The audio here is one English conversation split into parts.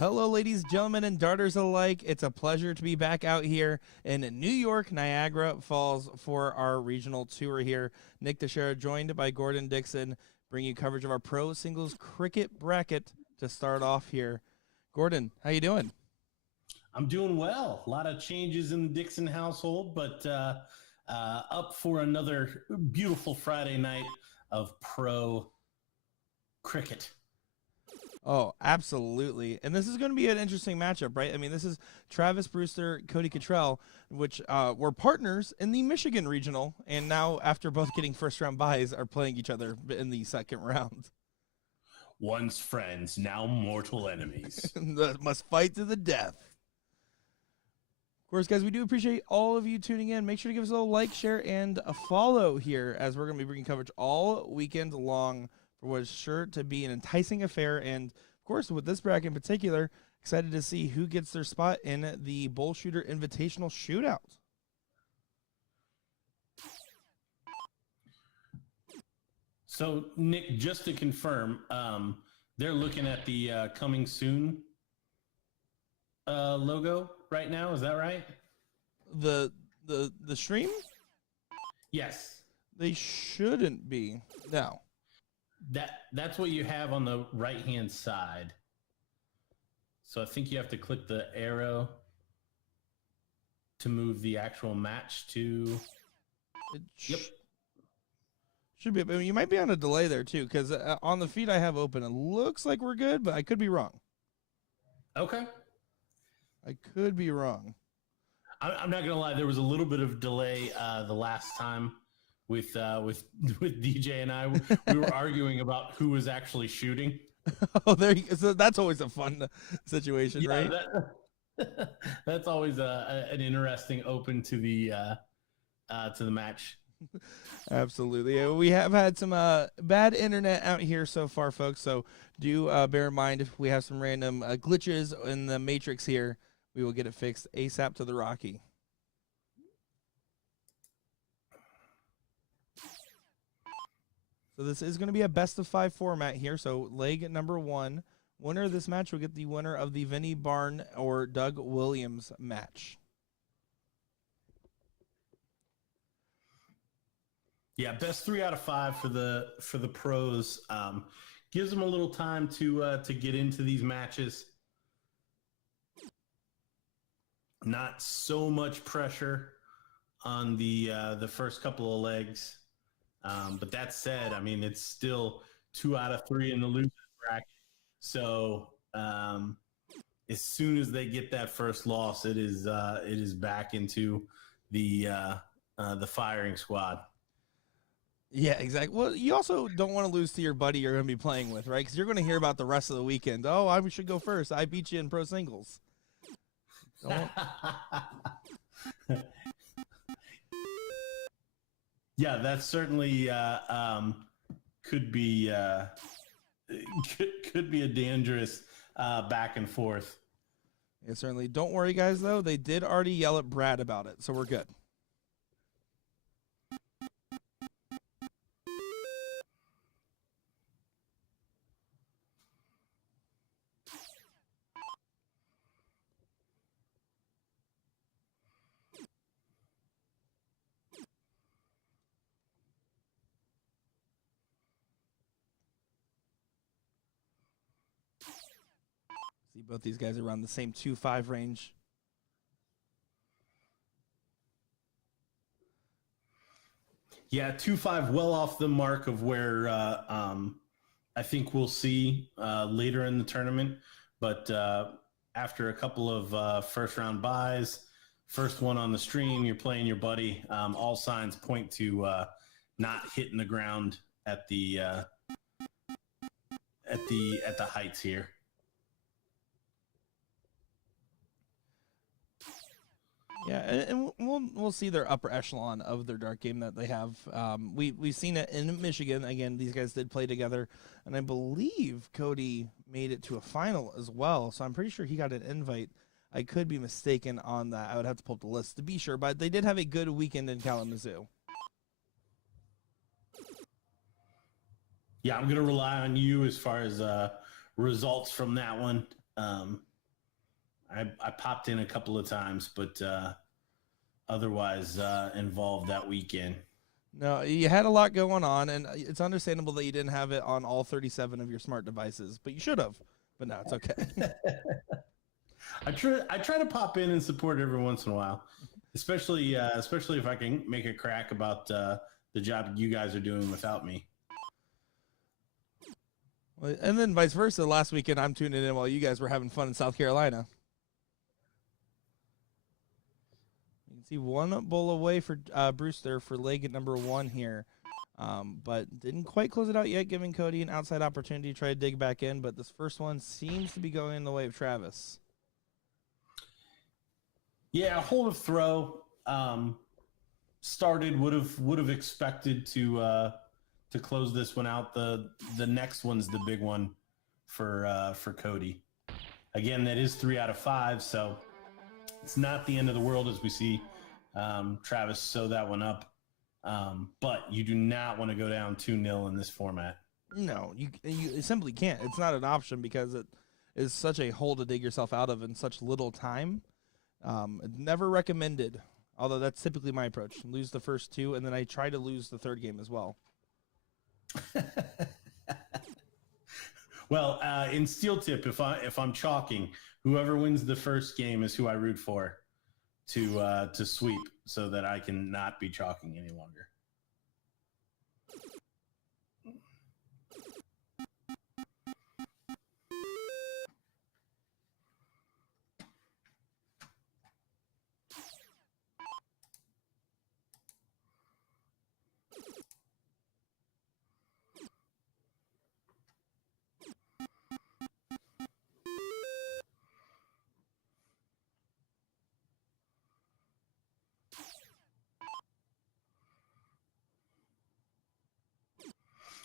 Hello, ladies, gentlemen, and darters alike. It's a pleasure to be back out here in New York, Niagara Falls for our regional tour here. Nick Teixeira joined by Gordon Dixon, bringing you coverage of our pro singles cricket bracket to start off here. Gordon, how you doing? I'm doing well. A lot of changes in the Dixon household, but up for another beautiful Friday night of pro cricket. Oh, absolutely. And this is going to be an interesting matchup, right? I mean, this is Travis Brewster, Cody Cottrell, which were partners in the Michigan regional, and now after both getting first-round byes, are playing each other in the second round. Once friends, now mortal enemies. Must fight to the death. Of course, guys, we do appreciate all of you tuning in. Make sure to give us a little like, share, and a follow here, as we're going to be bringing coverage all weekend long for what is sure to be an enticing affair. And, of course, with this bracket in particular, excited to see who gets their spot in the BullShooter Invitational Shootout. So, Nick, just to confirm, they're looking at the coming soon logo right now. Is that right? The stream? Yes. They shouldn't be. No. That's what you have on the right-hand side. So I think you have to click the arrow to move the actual match to... Yep. Should be. I mean, you might be on a delay there, too, because on the feed I have open, it looks like we're good, but I could be wrong. Okay. I could be wrong. I'm not going to lie. There was a little bit of delay the last time with DJ and I. We were arguing about who was actually shooting. Oh, there you go. So that's always a fun situation, yeah, right? That's always an interesting open to the match. Absolutely. We have had some bad internet out here so far, folks, so do bear in mind if we have some random glitches in the matrix here, we will get it fixed ASAP to the Rocky. So this is going to be a best-of-5 format here, so leg number 1. Winner of this match will get the winner of the Vinnie Barn or Doug Williams match. Yeah, best 3 out of 5 for the pros. Gives them a little time to get into these matches. Not so much pressure on the first couple of legs. But that said, I mean, it's still 2 out of 3 in the losers bracket. So as soon as they get that first loss, it is back into the firing squad. Yeah, exactly. Well, you also don't want to lose to your buddy you're going to be playing with, right? Because you're going to hear about the rest of the weekend. Oh, I should go first. I beat you in pro singles. Yeah, that certainly could be a dangerous back and forth. Yeah, certainly. Don't worry, guys, though. They did already yell at Brad about it, so we're good. See, both these guys are around the same 2.5 range. Yeah, 2.5 well off the mark of where I think we'll see later in the tournament. But after a couple of first-round byes, first one on the stream, you're playing your buddy. All signs point to not hitting the ground at the heights here. Yeah, and we'll see their upper echelon of their dart game that they have. We've seen it in Michigan. Again, these guys did play together, and I believe Cody made it to a final as well. So I'm pretty sure he got an invite. I could be mistaken on that. I would have to pull up the list to be sure, but they did have a good weekend in Kalamazoo. Yeah, I'm going to rely on you as far as results from that one. I popped in a couple of times, but otherwise involved that weekend. No, you had a lot going on, and it's understandable that you didn't have it on all 37 of your smart devices, but you should have. But no, it's okay. I try to pop in and support every once in a while, especially if I can make a crack about the job you guys are doing without me. And then vice versa. Last weekend, I'm tuning in while you guys were having fun in South Carolina. You can see one bull away for Brewster for leg at number 1 here. But didn't quite close it out yet, giving Cody an outside opportunity to try to dig back in. But this first one seems to be going in the way of Travis. Yeah, hold of throw started. Would have expected to close this one out. The next one's the big one for Cody. Again, that is 3 out of 5, so it's not the end of the world as we see Travis sew that one up. But you do not want to go down 2-0 in this format. No, you simply can't. It's not an option because it is such a hole to dig yourself out of in such little time. Never recommended, although that's typically my approach. Lose the first 2, and then I try to lose the third game as well. Well, in Steel Tip, if I'm chalking, whoever wins the first game is who I root for to sweep, so that I can not be chalking any longer.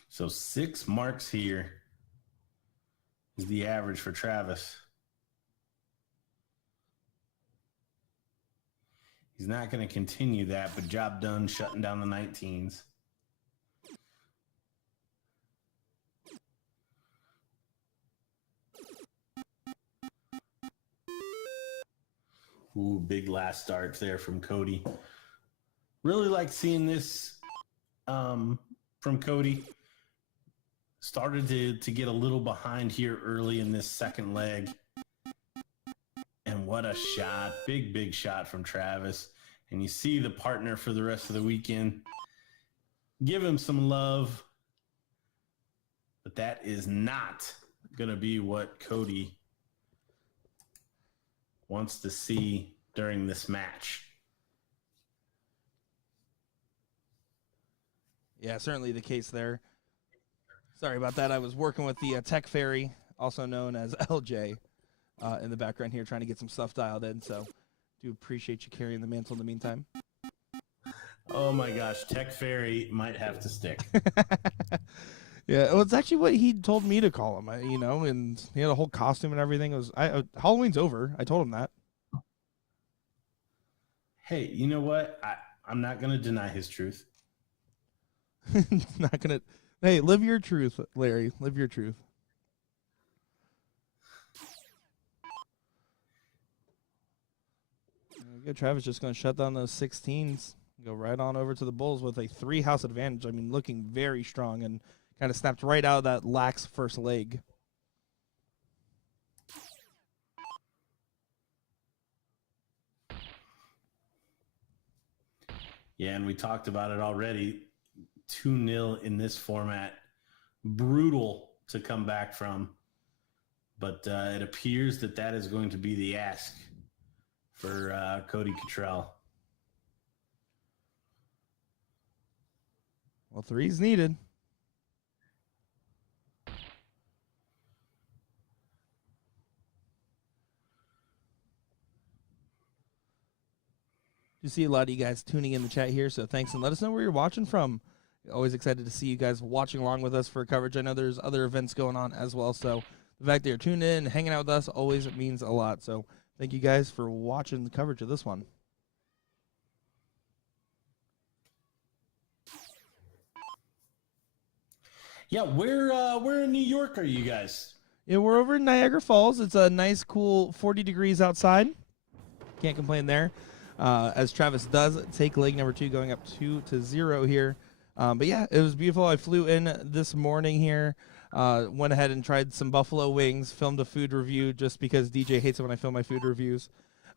So 6 marks here is the average for Travis. He's not going to continue that, but job done shutting down the 19s. Ooh, big last start there from Cody. Really like seeing this from Cody. Started to get a little behind here early in this second leg. And what a shot. Big shot from Travis. And you see the partner for the rest of the weekend. Give him some love. But that is not going to be what Cody wants to see during this match. Yeah, certainly the case there. Sorry about that. I was working with the Tech Fairy, also known as LJ, in the background here, trying to get some stuff dialed in. So do appreciate you carrying the mantle in the meantime. Oh, my gosh. Tech Fairy might have to stick. Yeah, well, it's actually what he told me to call him, and he had a whole costume and everything. It was Halloween's over. I told him that. Hey, you know what? I'm not going to deny his truth. Not gonna. Hey, live your truth, Larry. Live your truth. Good. Travis just going to shut down those 16s. Go right on over to the Bulls with a 3-house advantage. I mean, looking very strong and kind of snapped right out of that lax first leg. Yeah, and we talked about it already. 2-0 in this format. Brutal to come back from. But it appears that is going to be the ask for Cody Cottrell. Well, 3's needed. You see a lot of you guys tuning in the chat here, so thanks, and let us know where you're watching from. Always excited to see you guys watching along with us for coverage. I know there's other events going on as well, so the fact that you're tuning in, hanging out with us, always means a lot. So thank you guys for watching the coverage of this one. Yeah, where in New York are you guys? Yeah, we're over in Niagara Falls. It's a nice, cool 40 degrees outside. Can't complain there. As Travis does take leg number 2, going up 2-0 here. But yeah, it was beautiful. I flew in this morning here. Went ahead and tried some buffalo wings. Filmed a food review just because DJ hates it when I film my food reviews.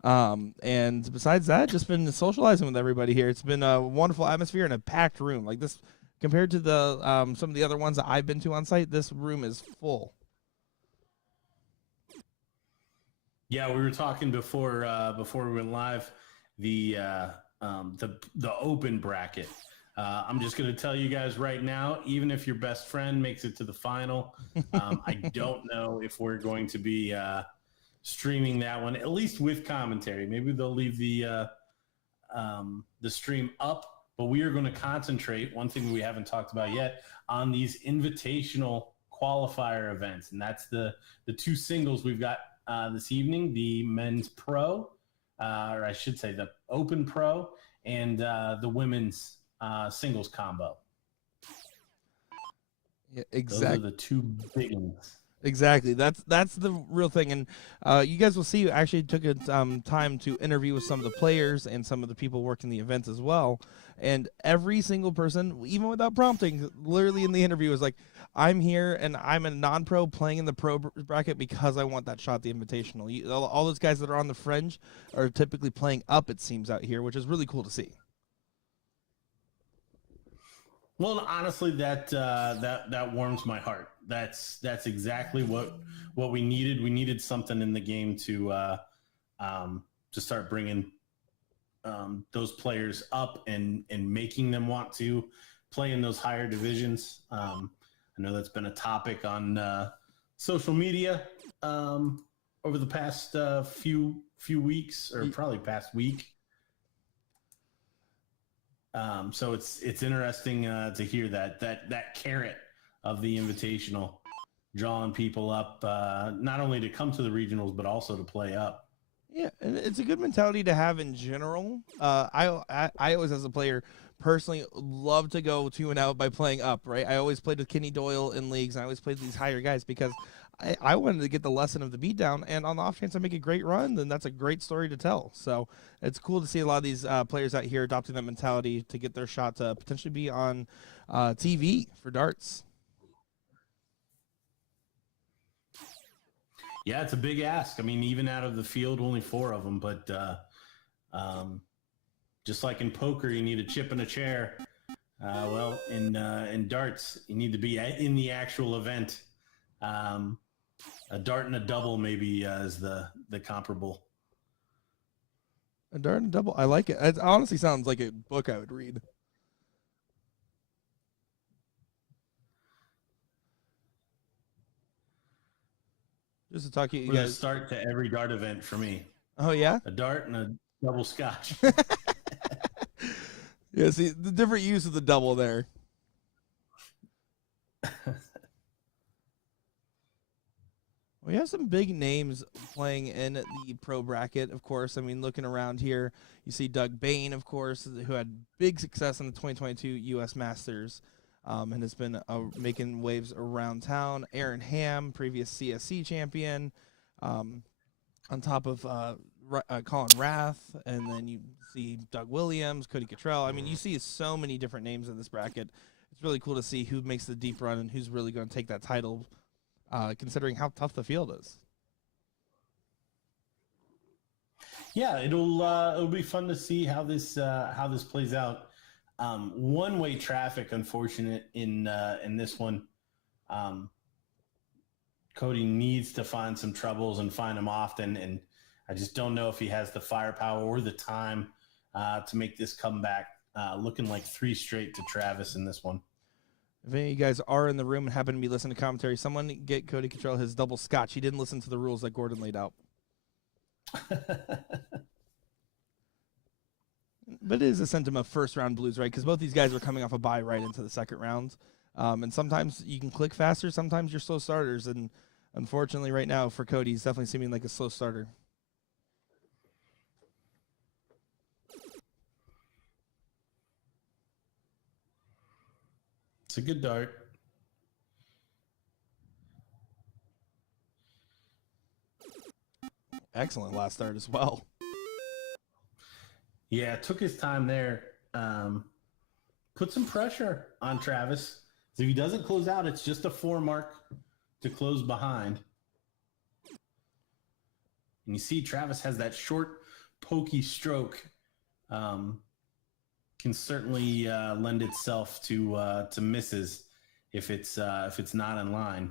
And besides that, just been socializing with everybody here. It's been a wonderful atmosphere and a packed room. Like this, compared to the some of the other ones that I've been to on site, this room is full. Yeah, we were talking before we went live. The open bracket. I'm just going to tell you guys right now, even if your best friend makes it to the final, I don't know if we're going to be streaming that one, at least with commentary. Maybe they'll leave the stream up, but we are going to concentrate, one thing we haven't talked about yet, on these invitational qualifier events. And that's the 2 singles we've got this evening, the men's pro, or I should say the open pro, and the women's singles combo. Yeah, exactly. Those are the 2 big ones. Exactly. That's the real thing. And you guys will see, I actually took time to interview with some of the players and some of the people working the events as well. And every single person, even without prompting, literally in the interview was like, I'm here and I'm a non-pro playing in the pro bracket because I want that shot at the Invitational. All those guys that are on the fringe are typically playing up, it seems, out here, which is really cool to see. Well, honestly, that warms my heart. That's exactly what we needed. We needed something in the game to start bringing those players up and making them want to play in those higher divisions. I know that's been a topic on social media over the past few weeks, or probably past week. So it's interesting to hear that carrot of the Invitational drawing people up, not only to come to the regionals, but also to play up. Yeah, and it's a good mentality to have in general. I always, as a player, personally love to go 2-0 by playing up, right? I always played with Kenny Doyle in leagues, and I always played these higher guys because I wanted to get the lesson of the beatdown, and on the off chance I make a great run, then that's a great story to tell. So it's cool to see a lot of these players out here adopting that mentality to get their shot to potentially be on TV for darts. Yeah, it's a big ask. I mean, even out of the field, only 4 of them, but just like in poker, you need a chip and a chair. Well, in darts, you need to be in the actual event. A dart and a double maybe is the comparable. A dart and a double, I like it. It honestly sounds like a book I would read. Just to talk to you guys. A start to every dart event for me. Oh yeah, a dart and a double scotch. Yeah, see the different use of the double there. We have some big names playing in the pro bracket, of course. I mean, looking around here, you see Doug Bane, of course, who had big success in the 2022 U.S. Masters and has been making waves around town. Aaron Ham, previous CSC champion, on top of Colin Rath, and then you see Doug Williams, Cody Cottrell. I mean, you see so many different names in this bracket. It's really cool to see who makes the deep run and who's really going to take that title, considering how tough the field is. Yeah, it'll be fun to see how this plays out. One-way traffic, unfortunate in this one. Cody needs to find some troubles and find them often, and I just don't know if he has the firepower or the time to make this comeback. Looking like 3 straight to Travis in this one. If any of you guys are in the room and happen to be listening to commentary, someone get Cody Cottrell his double scotch. He didn't listen to the rules that Gordon laid out. But it is a sentiment of first-round blues, right? Because both these guys are coming off a bye right into the second round. And sometimes you can click faster, sometimes you're slow starters. And unfortunately right now for Cody, he's definitely seeming like a slow starter. It's a good dart. excellent last start as well. Yeah, took his time there. Put some pressure on Travis. If he doesn't close out, it's just a 4 mark to close behind. And you see Travis has that short, pokey stroke. Can certainly lend itself to misses if it's not in line.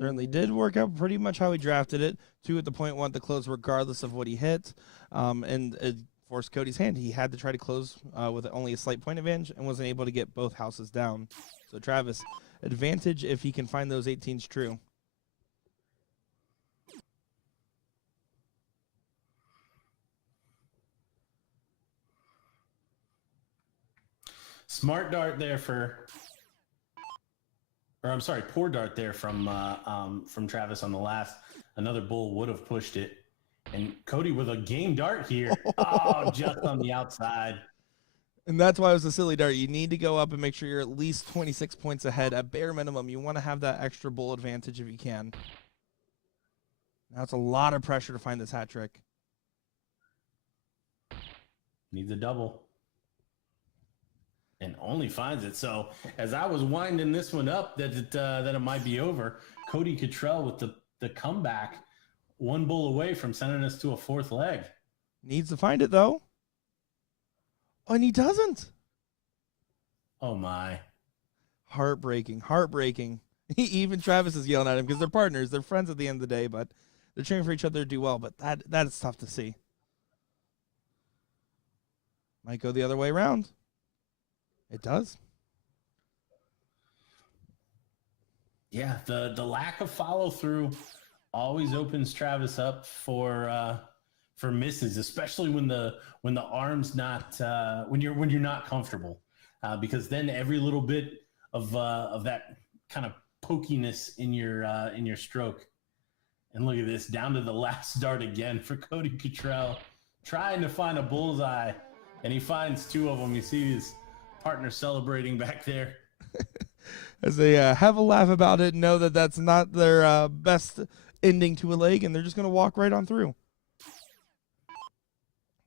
Certainly did work out pretty much how he drafted it. 2 at the point, 1 to close regardless of what he hit. And it forced Cody's hand. He had to try to close with only a slight point advantage and wasn't able to get both houses down. So Travis, advantage if he can find those 18s true. Smart dart there poor dart there from Travis on the last. Another bull would have pushed it. And Cody with a game dart here. Oh, just on the outside. And that's why it was a silly dart. You need to go up and make sure you're at least 26 points ahead. At bare minimum, you want to have that extra bull advantage if you can. Now it's a lot of pressure to find this hat trick. Needs a double. And only finds it. So as I was winding this one up that it might be over, Cody Cottrell with the comeback, 1 bull away from sending us to a 4th leg. Needs to find it, though. Oh, and he doesn't. Oh, my. Heartbreaking. Even Travis is yelling at him because they're partners. They're friends at the end of the day, but they're cheering for each other to do well. But that is tough to see. Might go the other way around. It does. Yeah, the lack of follow through always opens Travis up for misses, especially when the arm's not when you're not comfortable, because then every little bit of that kind of pokiness in your stroke. And look at this, down to the last dart again for Cody Cottrell, trying to find a bullseye, and he finds 2 of them. You see his partner celebrating back there. As they have a laugh about it, know that that's not their best ending to a leg, and they're just going to walk right on through.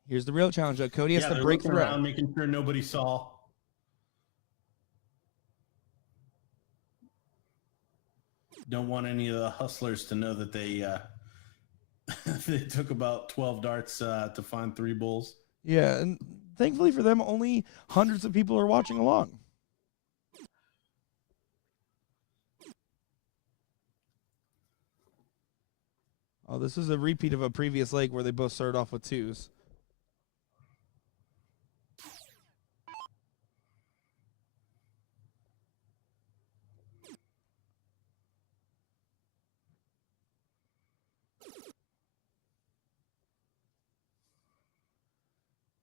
Here's the real challenge, though. Cody has to break through. Around, making sure nobody saw. Don't want any of the hustlers to know that they they took about 12 darts to find 3 bulls. Yeah, and thankfully for them, only hundreds of people are watching along. Oh, this is a repeat of a previous leg where they both started off with 2s.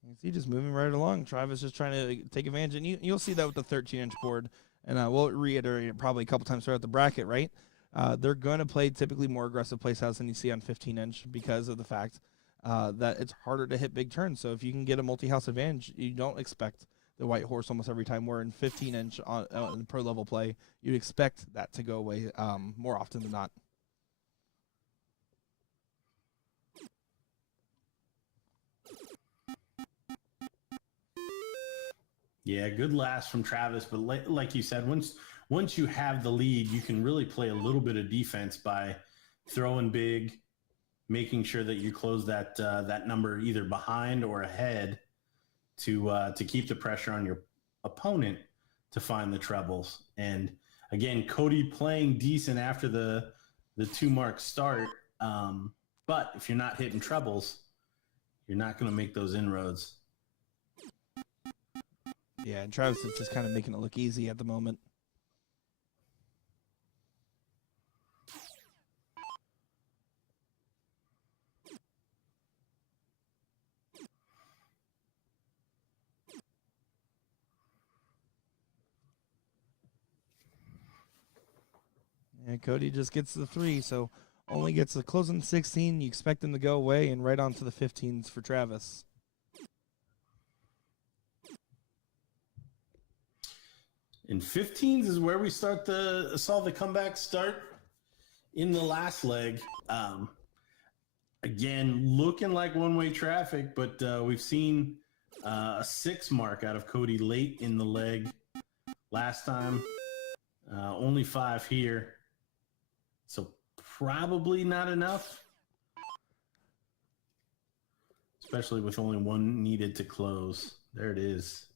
You see, just moving right along. Travis just trying to take advantage, and you'll see that with the 13-inch board. And we'll reiterate it probably a couple times throughout the bracket, right? They're going to play typically more aggressive playstyle than you see on 15-inch because of the fact that it's harder to hit big turns. So if you can get a multi-house advantage, you don't expect the white horse almost every time. Where in 15-inch in pro level play, you'd expect that to go away more often than not. Yeah, good last from Travis, but like you said, once you have the lead, you can really play a little bit of defense by throwing big, making sure that you close that number either behind or ahead to keep the pressure on your opponent to find the trebles. And again, Cody playing decent after the 2-mark start, but if you're not hitting trebles, you're not going to make those inroads. Yeah, and Travis is just kind of making it look easy at the moment. And Cody just gets the 3, so only gets the closing 16. You expect them to go away and right on to the 15s for Travis. And 15s is where we saw the comeback start in the last leg. Again, looking like one-way traffic, but we've seen a 6 mark out of Cody late in the leg last time. Only 5 here. So probably not enough. Especially with only 1 needed to close. There it is.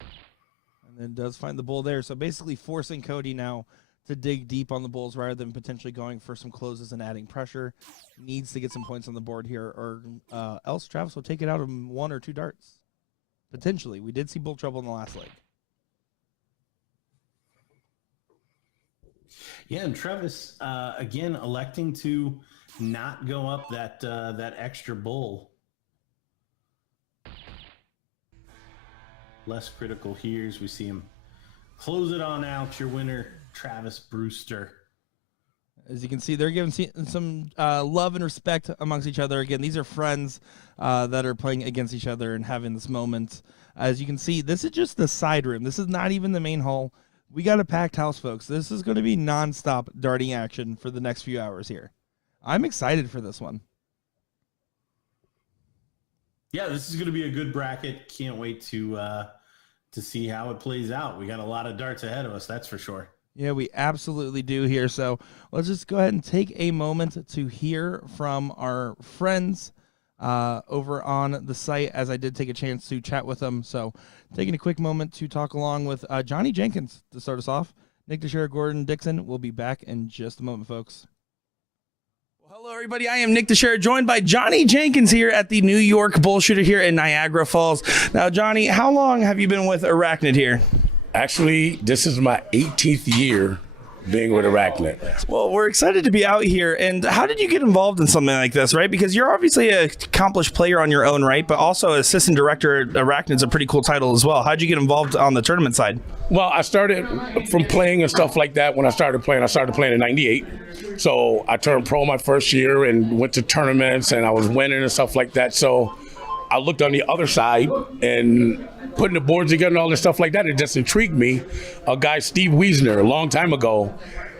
And then does find the bull there. So basically forcing Cody now to dig deep on the bulls rather than potentially going for some closes and adding pressure. Needs to get some points on the board here, or else Travis will take it out of 1 or 2 darts. Potentially. We did see bull trouble in the last leg. Yeah, and Travis, again, electing to not go up that extra bull. Less critical here as we see him close it on out. Your winner, Travis Brewster. As you can see, they're giving some love and respect amongst each other. Again, these are friends that are playing against each other and having this moment. As you can see, this is just the side room. This is not even the main hall. We got a packed house, folks. This is going to be nonstop darting action for the next few hours here. I'm excited for this one. Yeah, this is going to be a good bracket. Can't wait to see how it plays out. We got a lot of darts ahead of us, that's for sure. Yeah, we absolutely do here. So let's just go ahead and take a moment to hear from our friends over on the site, as I did take a chance to chat with them. So taking a quick moment to talk along with Johnny Jenkins to start us off. Nick Teixeira, Gordon Dixon will be back in just a moment, folks. Well, hello, everybody. I am Nick Teixeira, joined by Johnny Jenkins here at the New York BullShooter here in Niagara Falls. Now, Johnny, how long have you been with Arachnid here? Actually, this is my 18th year being with Arachnid. Well, we're excited to be out here. And how did you get involved in something like this, right? Because you're obviously an accomplished player on your own, right? But also assistant director at Arachnid's a pretty cool title as well. How'd you get involved on the tournament side? Well, I started from playing and stuff like that. When I started playing in 98. So I turned pro my first year and went to tournaments and I was winning and stuff like that. So I looked on the other side and putting the boards together and all this stuff like that, it just intrigued me. A guy, Steve Wiesner, a long time ago,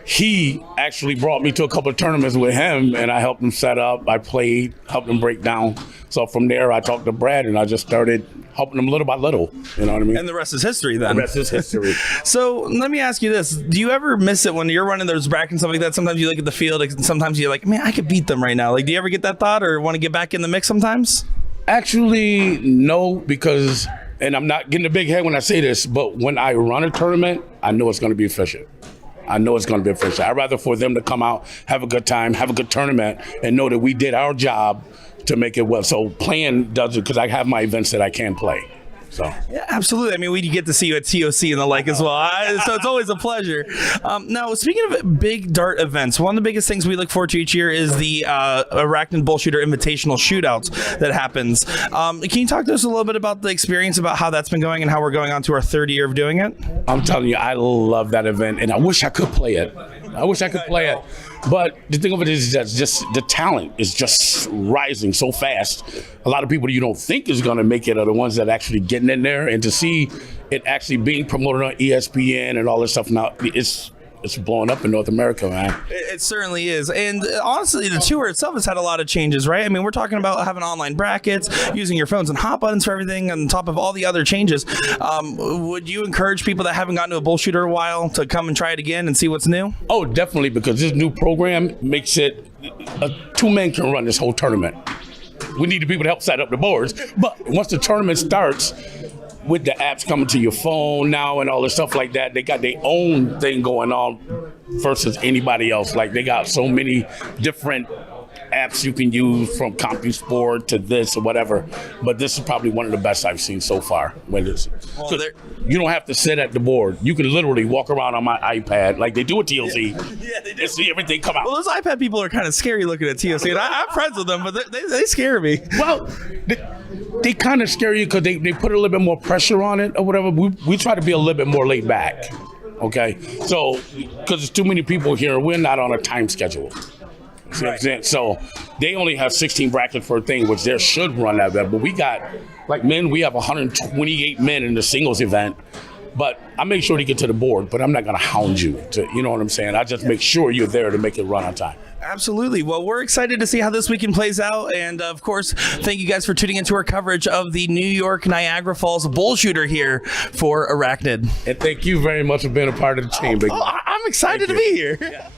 he actually brought me to a couple of tournaments with him and I helped him set up. I played, helped him break down. So from there, I talked to Brad and I just started helping him little by little. You know what I mean? And the rest is history then. The rest is history. So let me ask you this. Do you ever miss it when you're running those brackets and stuff like that? Sometimes you look at the field and sometimes you're like, man, I could beat them right now. Like, do you ever get that thought or want to get back in the mix sometimes? Actually, no, because, and I'm not getting a big head when I say this, but when I run a tournament, I know it's going to be efficient. I know it's going to be efficient. I'd rather for them to come out, have a good time, have a good tournament, and know that we did our job to make it well. So playing does it because I have my events that I can play. So yeah, absolutely. I mean, we get to see you at TOC and the like as well. So it's always a pleasure. Now, speaking of big dart events, one of the biggest things we look forward to each year is the Arachnid BullShooter Invitational Shootouts that happens. Can you talk to us a little bit about the experience, about how that's been going and how we're going on to our 3rd year of doing it? I'm telling you, I love that event, and I wish I could play it. But the thing of it is that just the talent is just rising so fast. A lot of people that you don't think is going to make it are the ones that are actually getting in there. And to see it actually being promoted on ESPN and all this stuff now, it's blowing up in North America, man. It certainly is. And honestly, the tour itself has had a lot of changes, right? I mean, we're talking about having online brackets, using your phones and hot buttons for everything, on top of all the other changes. Would you encourage people that haven't gotten to a BullShooter a while to come and try it again and see what's new? Oh, definitely, because this new program makes it 2 men can run this whole tournament. We need the people to help set up the boards. But once the tournament starts, with the apps coming to your phone now and all this stuff like that, they got their own thing going on versus anybody else. Like, they got so many different apps you can use, from CompuSport to this or whatever. But this is probably one of the best I've seen so far. You don't have to sit at the board. You can literally walk around on my iPad like they do at TLC. Yeah, they do. And see everything come out. Well, those iPad people are kind of scary looking at TLC, and I'm friends with them, but they scare me. Well, they kind of scare you because they put a little bit more pressure on it or whatever. We try to be a little bit more laid back, okay? So, because there's too many people here, we're not on a time schedule. See what I'm saying? So they only have 16 brackets for a thing, which they should run that bad. But we got, like men, we have 128 men in the singles event. But I make sure to get to the board, but I'm not going to hound you. You know what I'm saying? I just make sure you're there to make it run on time. Absolutely. Well, we're excited to see how this weekend plays out. And of course, thank you guys for tuning into our coverage of the New York Niagara Falls BullShooter here for Arachnid. And thank you very much for being a part of the team. Big man. I'm excited to be here. Yeah.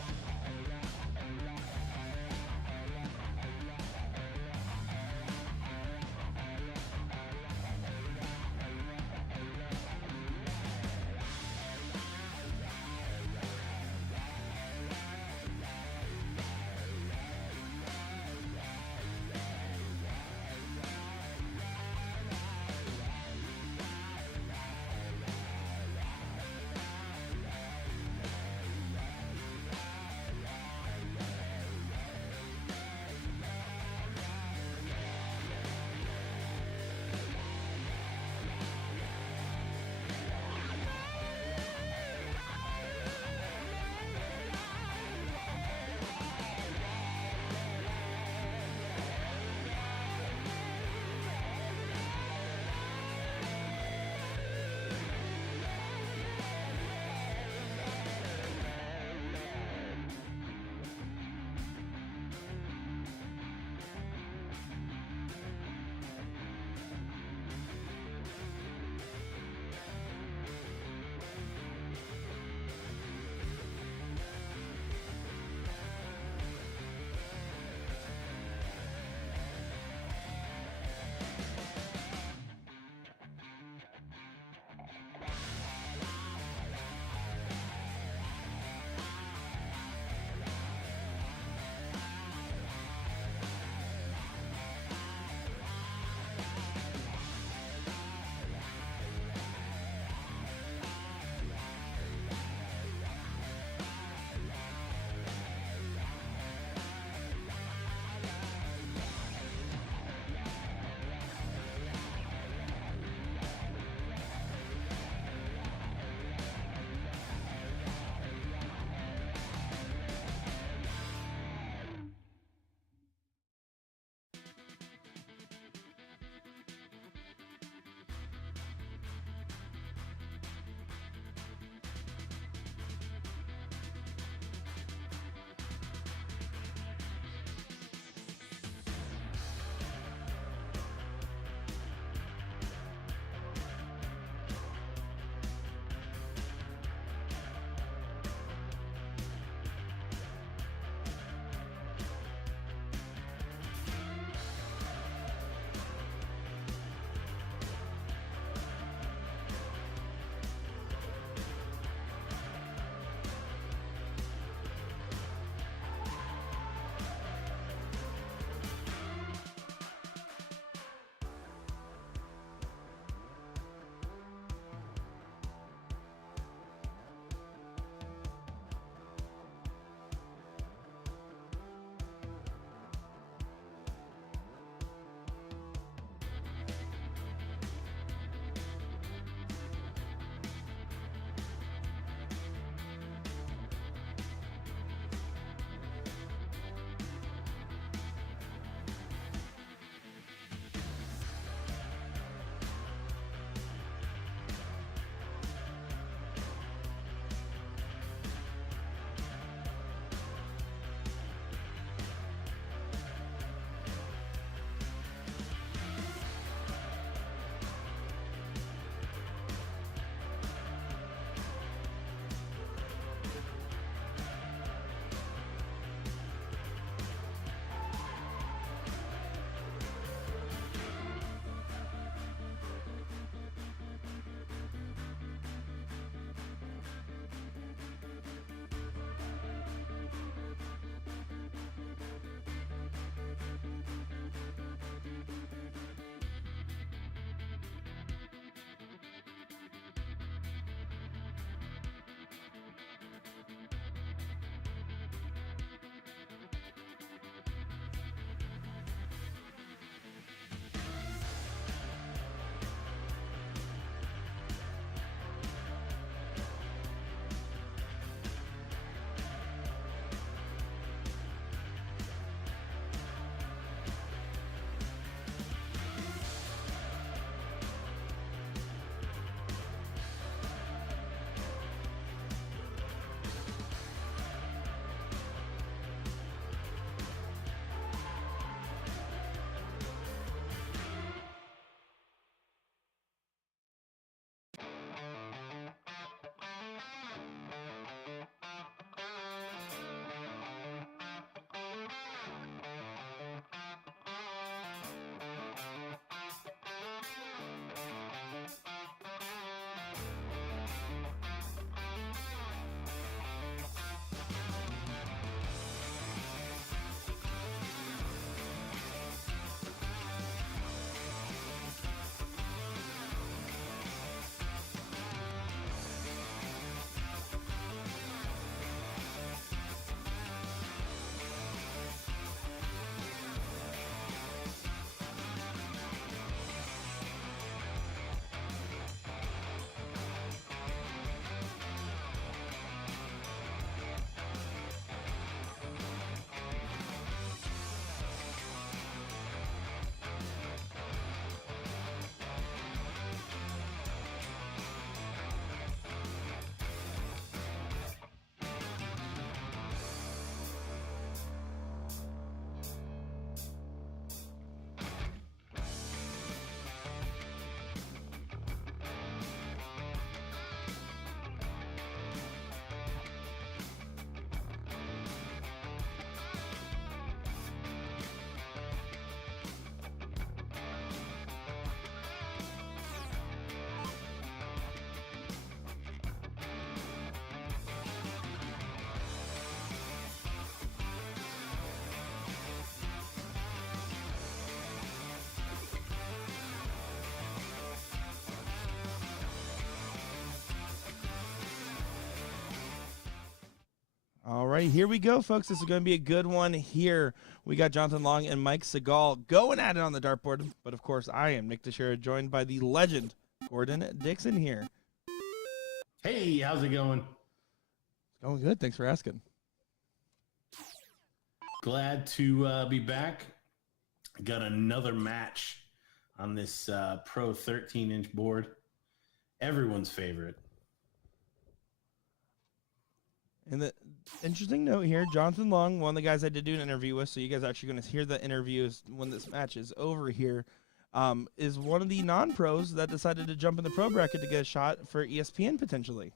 All right, here we go, folks. This is going to be a good one here. We got Jonathan Long and Mike Seagal going at it on the dartboard. But, of course, I am Nick Teixeira, joined by the legend, Gordon Dixon here. Hey, how's it going? It's going good. Thanks for asking. Glad to be back. Got another match on this Pro 13-inch board. Everyone's favorite. And the interesting note here, Jonathan Long, one of the guys I did do an interview with, so you guys are actually going to hear the interviews when this match is over here, is one of the non-pros that decided to jump in the pro bracket to get a shot for ESPN potentially.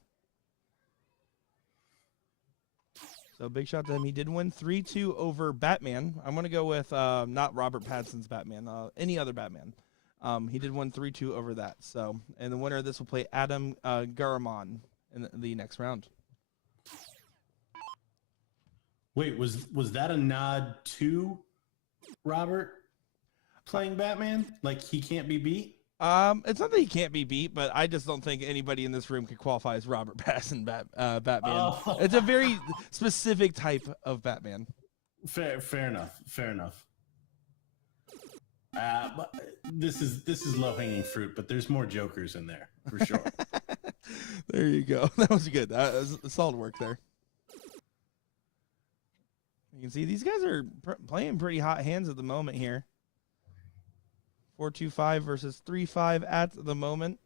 So big shout to him. He did win 3-2 over Batman. I'm going to go with not Robert Pattinson's Batman, any other Batman. He did win 3-2 over that. So, and the winner of this will play Adam Garamond in the next round. Wait, was that a nod to Robert playing Batman? Like he can't be beat? It's not that he can't be beat, but I just don't think anybody in this room could qualify as Robert Pattinson Batman. Oh. It's a very specific type of Batman. Fair enough. But this is low-hanging fruit, but there's more Jokers in there for sure. There you go. That was good. That was solid work there. You can see these guys are playing pretty hot hands at the moment here. 4-2-5 versus 3-5 at the moment.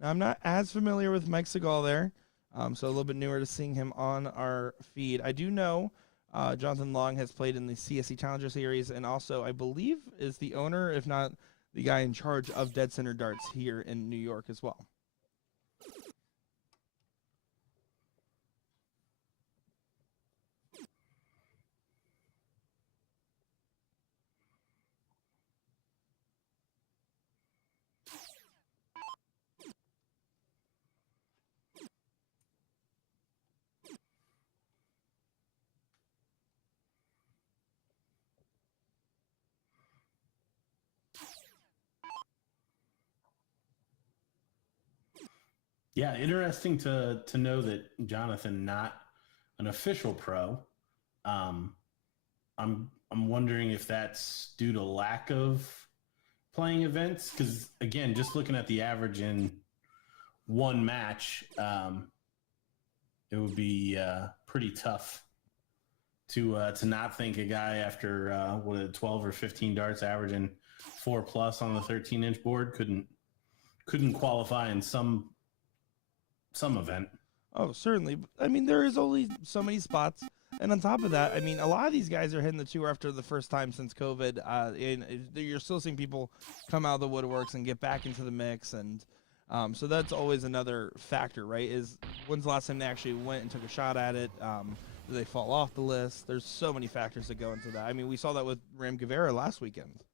Now, I'm not as familiar with Mike Seagal there, so a little bit newer to seeing him on our feed. I do know Jonathan Long has played in the CSC Challenger Series and also, I believe, is the owner, if not the guy in charge of Dead Center Darts here in New York as well. Yeah, interesting to know that Jonathan, not an official pro. I'm wondering if that's due to lack of playing events, because again, just looking at the average in one match, it would be pretty tough to not think a guy after 12 or 15 darts averaging 4+ on the 13-inch board couldn't qualify in some event. Oh, certainly. I mean, there is only so many spots. And on top of that, I mean, a lot of these guys are hitting the tour after the first time since COVID. And you're still seeing people come out of the woodworks and get back into the mix. And so that's always another factor, right? Is when's the last time they actually went and took a shot at it? Do they fall off the list? There's so many factors that go into that. I mean, we saw that with Ram Guevara last weekend.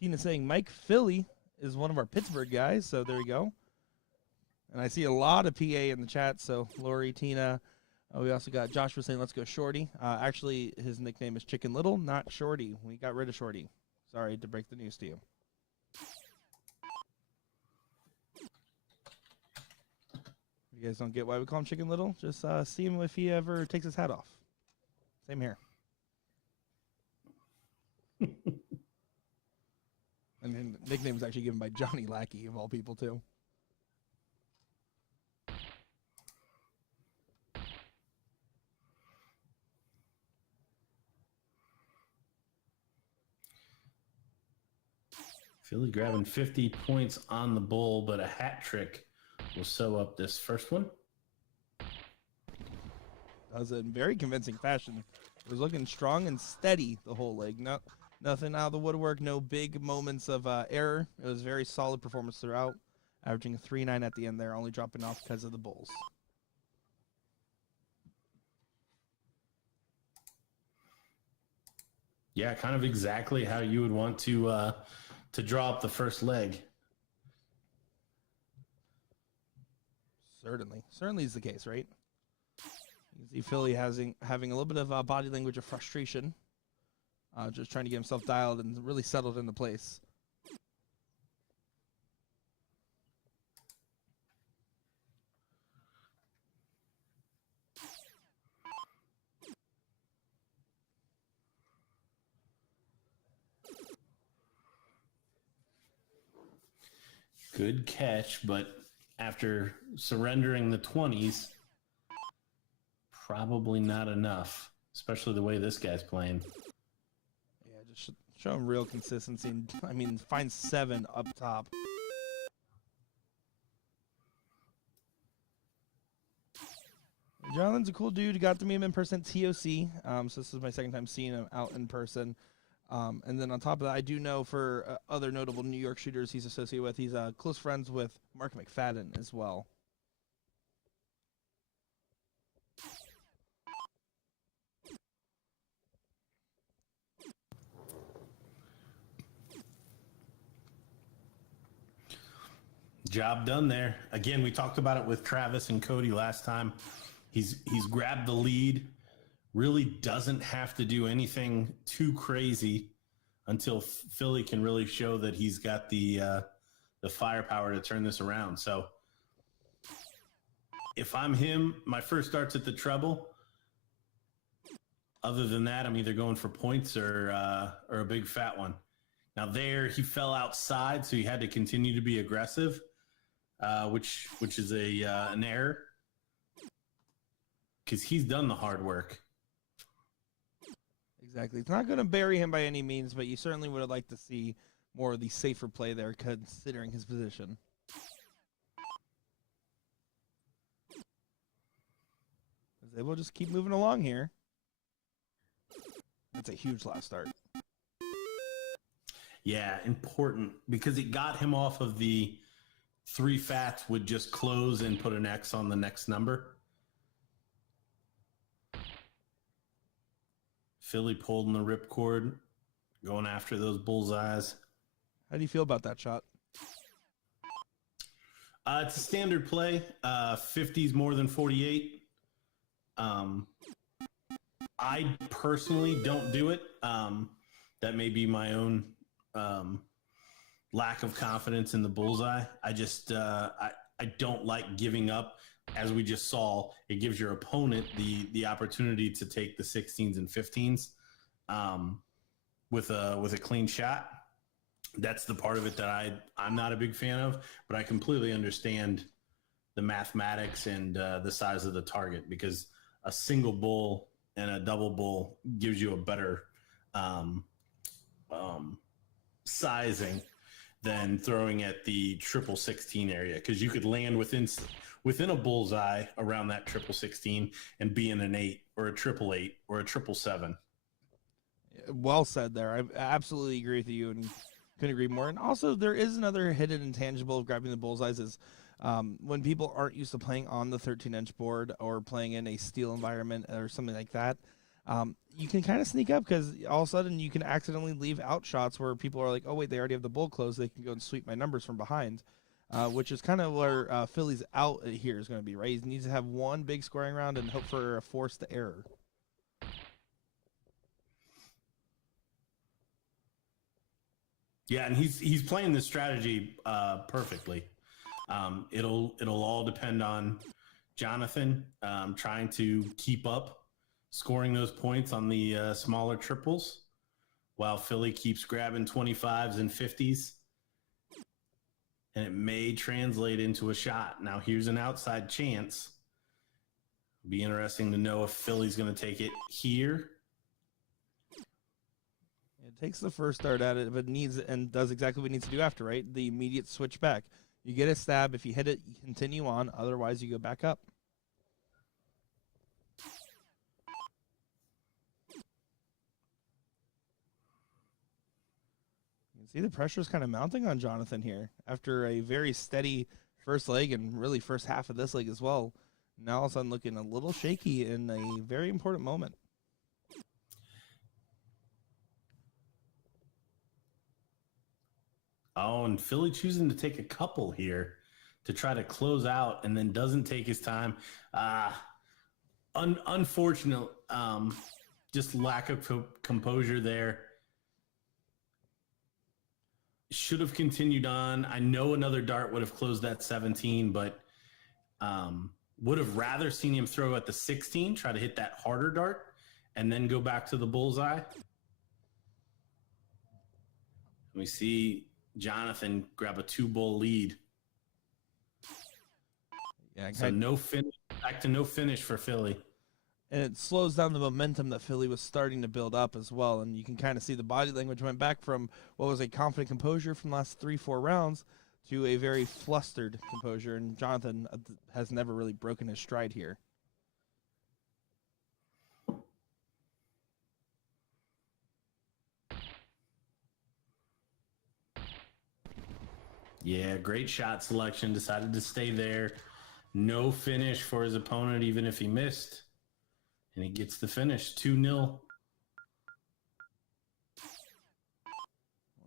Tina saying Mike Philly is one of our Pittsburgh guys, so there we go. And I see a lot of PA in the chat, so Lori, Tina. We also got Joshua saying, let's go Shorty. Actually, his nickname is Chicken Little, not Shorty. We got rid of Shorty. Sorry to break the news to you. You guys don't get why we call him Chicken Little? Just see him if he ever takes his hat off. Same here. And then the nickname was actually given by Johnny Lackey, of all people, too. Philly grabbing 50 points on the bull, but a hat trick will sew up this first one. That was in very convincing fashion. It was looking strong and steady the whole leg. Nothing out of the woodwork, no big moments of error. It was very solid performance throughout, averaging a 3.9 at the end there, only dropping off because of the bulls. Yeah, kind of exactly how you would want to draw up the first leg. Certainly is the case, right? You can see Philly having a little bit of body language of frustration, just trying to get himself dialed and really settled into place. Good catch, but after surrendering the 20s, probably not enough, especially the way this guy's playing. Yeah, just show him real consistency. And, I mean, find 7 up top. Jonathan's a cool dude. Got to meet him in person at TOC. So this is my second time seeing him out in person. And then on top of that, I do know for other notable New York shooters he's associated with, he's close friends with Mark McFadden as well. Job done there. Again, we talked about it with Travis and Cody last time. He's grabbed the lead. Really doesn't have to do anything too crazy until Philly can really show that he's got the firepower to turn this around. So if I'm him, my first start's at the treble. Other than that, I'm either going for points or a big fat one. Now there, he fell outside, so he had to continue to be aggressive, which is an error because he's done the hard work. Exactly. It's not going to bury him by any means, but you certainly would have liked to see more of the safer play there, considering his position. They will just keep moving along here. That's a huge last start. Yeah, important because it got him off of the 3 fats would just close and put an X on the next number. Philly pulled in the ripcord, going after those bullseyes. How do you feel about that shot? It's a standard play. 50's more than 48. I personally don't do it. That may be my own lack of confidence in the bullseye. I just I don't like giving up. As we just saw, it gives your opponent the opportunity to take the 16s and 15s with a clean shot. That's the part of it that I'm not a big fan of, but I completely understand the mathematics and the size of the target, because a single bull and a double bull gives you a better sizing than throwing at the triple 16 area, because you could land within a bullseye around that triple 16 and be in an 8 or a triple 8 or a triple 7. Well said there. I absolutely agree with you and couldn't agree more. And also, there is another hidden intangible of grabbing the bullseyes is when people aren't used to playing on the 13-inch board or playing in a steel environment or something like that, you can kind of sneak up, because all of a sudden you can accidentally leave out shots where people are like, oh, wait, they already have the bull closed. They can go and sweep my numbers from behind, which is kind of where Philly's out here is going to be, right? He needs to have one big scoring round and hope for a forced error. Yeah, and he's playing this strategy perfectly. It'll all depend on Jonathan trying to keep up scoring those points on the smaller triples, while Philly keeps grabbing 25s and 50s, and it may translate into a shot. Now, here's an outside chance. It'll be interesting to know if Philly's going to take it here. It takes the first start at it, but needs and does exactly what it needs to do after, right? The immediate switch back. You get a stab. If you hit it, you continue on. Otherwise, you go back up. You can see the pressure is kind of mounting on Jonathan here after a very steady first leg and really first half of this leg as well. Now all of a sudden looking a little shaky in a very important moment. Oh, and Philly choosing to take a couple here to try to close out, and then doesn't take his time. unfortunate, just lack of composure there. Should have continued on. I know another dart would have closed that 17, but would have rather seen him throw at the 16, try to hit that harder dart, and then go back to the bullseye. We see Jonathan grab a 2-bull lead. Yeah, so no finish, back to no finish for Philly. And it slows down the momentum that Philly was starting to build up as well. And you can kind of see the body language went back from what was a confident composure from the last 3-4 rounds to a very flustered composure. And Jonathan has never really broken his stride here. Yeah, great shot selection. Decided to stay there. No finish for his opponent, even if he missed. And he gets the finish, 2-0.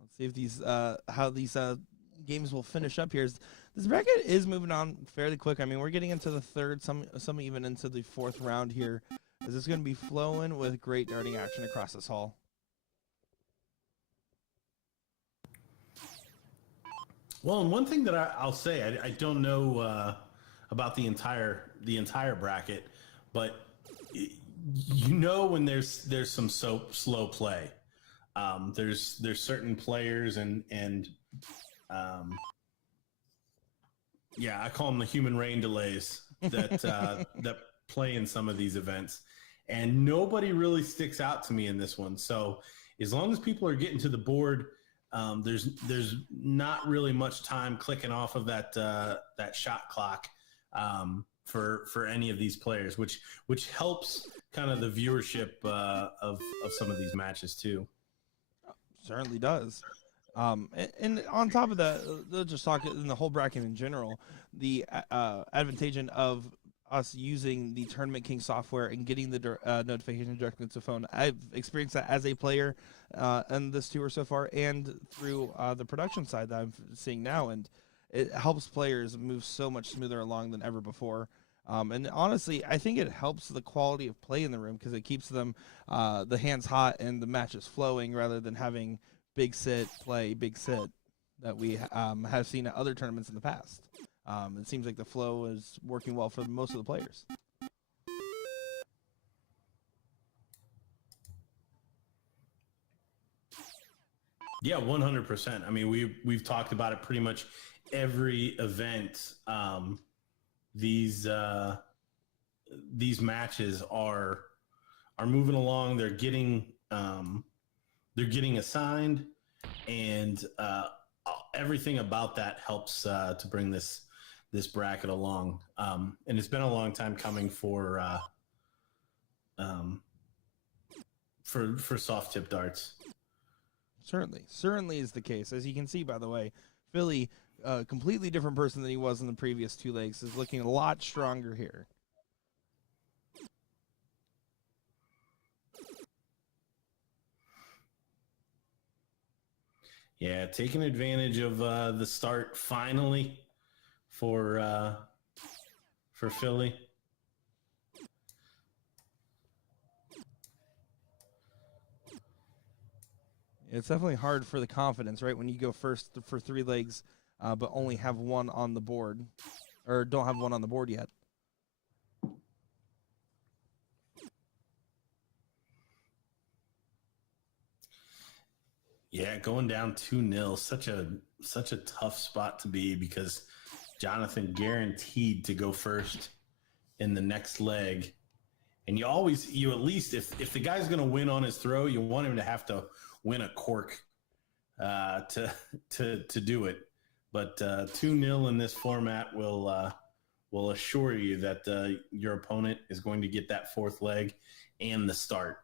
Let's see if these how these games will finish up here. This bracket is moving on fairly quick. I mean, we're getting into the third, some even into the fourth round here. This is going to be flowing with great darting action across this hall. Well, and one thing that I'll say, I don't know about the entire bracket, but you know when there's some slow play. There's certain players and yeah, I call them the human rain delays that that play in some of these events, and nobody really sticks out to me in this one. So as long as people are getting to the board, there's not really much time clicking off of that shot clock for any of these players, which helps kind of the viewership of some of these matches too. Certainly does. And on top of that, they'll just talk in the whole bracket in general, the advantage of us using the Tournament King software and getting the notification directly to phone. I've experienced that as a player in this tour so far, and through the production side that I'm seeing now, and it helps players move so much smoother along than ever before. And honestly, I think it helps the quality of play in the room because it keeps them the hands hot and the matches flowing rather than having big sit, play, big sit that we have seen at other tournaments in the past. It seems like the flow is working well for most of the players. Yeah, 100%. I mean, we've talked about it pretty much every event. These matches are moving along. They're getting assigned, and everything about that helps to bring this bracket along. And it's been a long time coming for soft tip darts. Certainly is the case. As you can see, by the way, Philly, a completely different person than he was in the previous two legs, is looking a lot stronger here. Yeah, taking advantage of the start finally for Philly. It's definitely hard for the confidence, right? When you go first for three legs, but only have one on the board, or don't have one on the board yet. Yeah, going down 2-0, such a tough spot to be, because Jonathan guaranteed to go first in the next leg. And you at least, if the guy's going to win on his throw, you want him to have to win a cork to do it. But 2-0 in this format will assure you that your opponent is going to get that fourth leg and the start.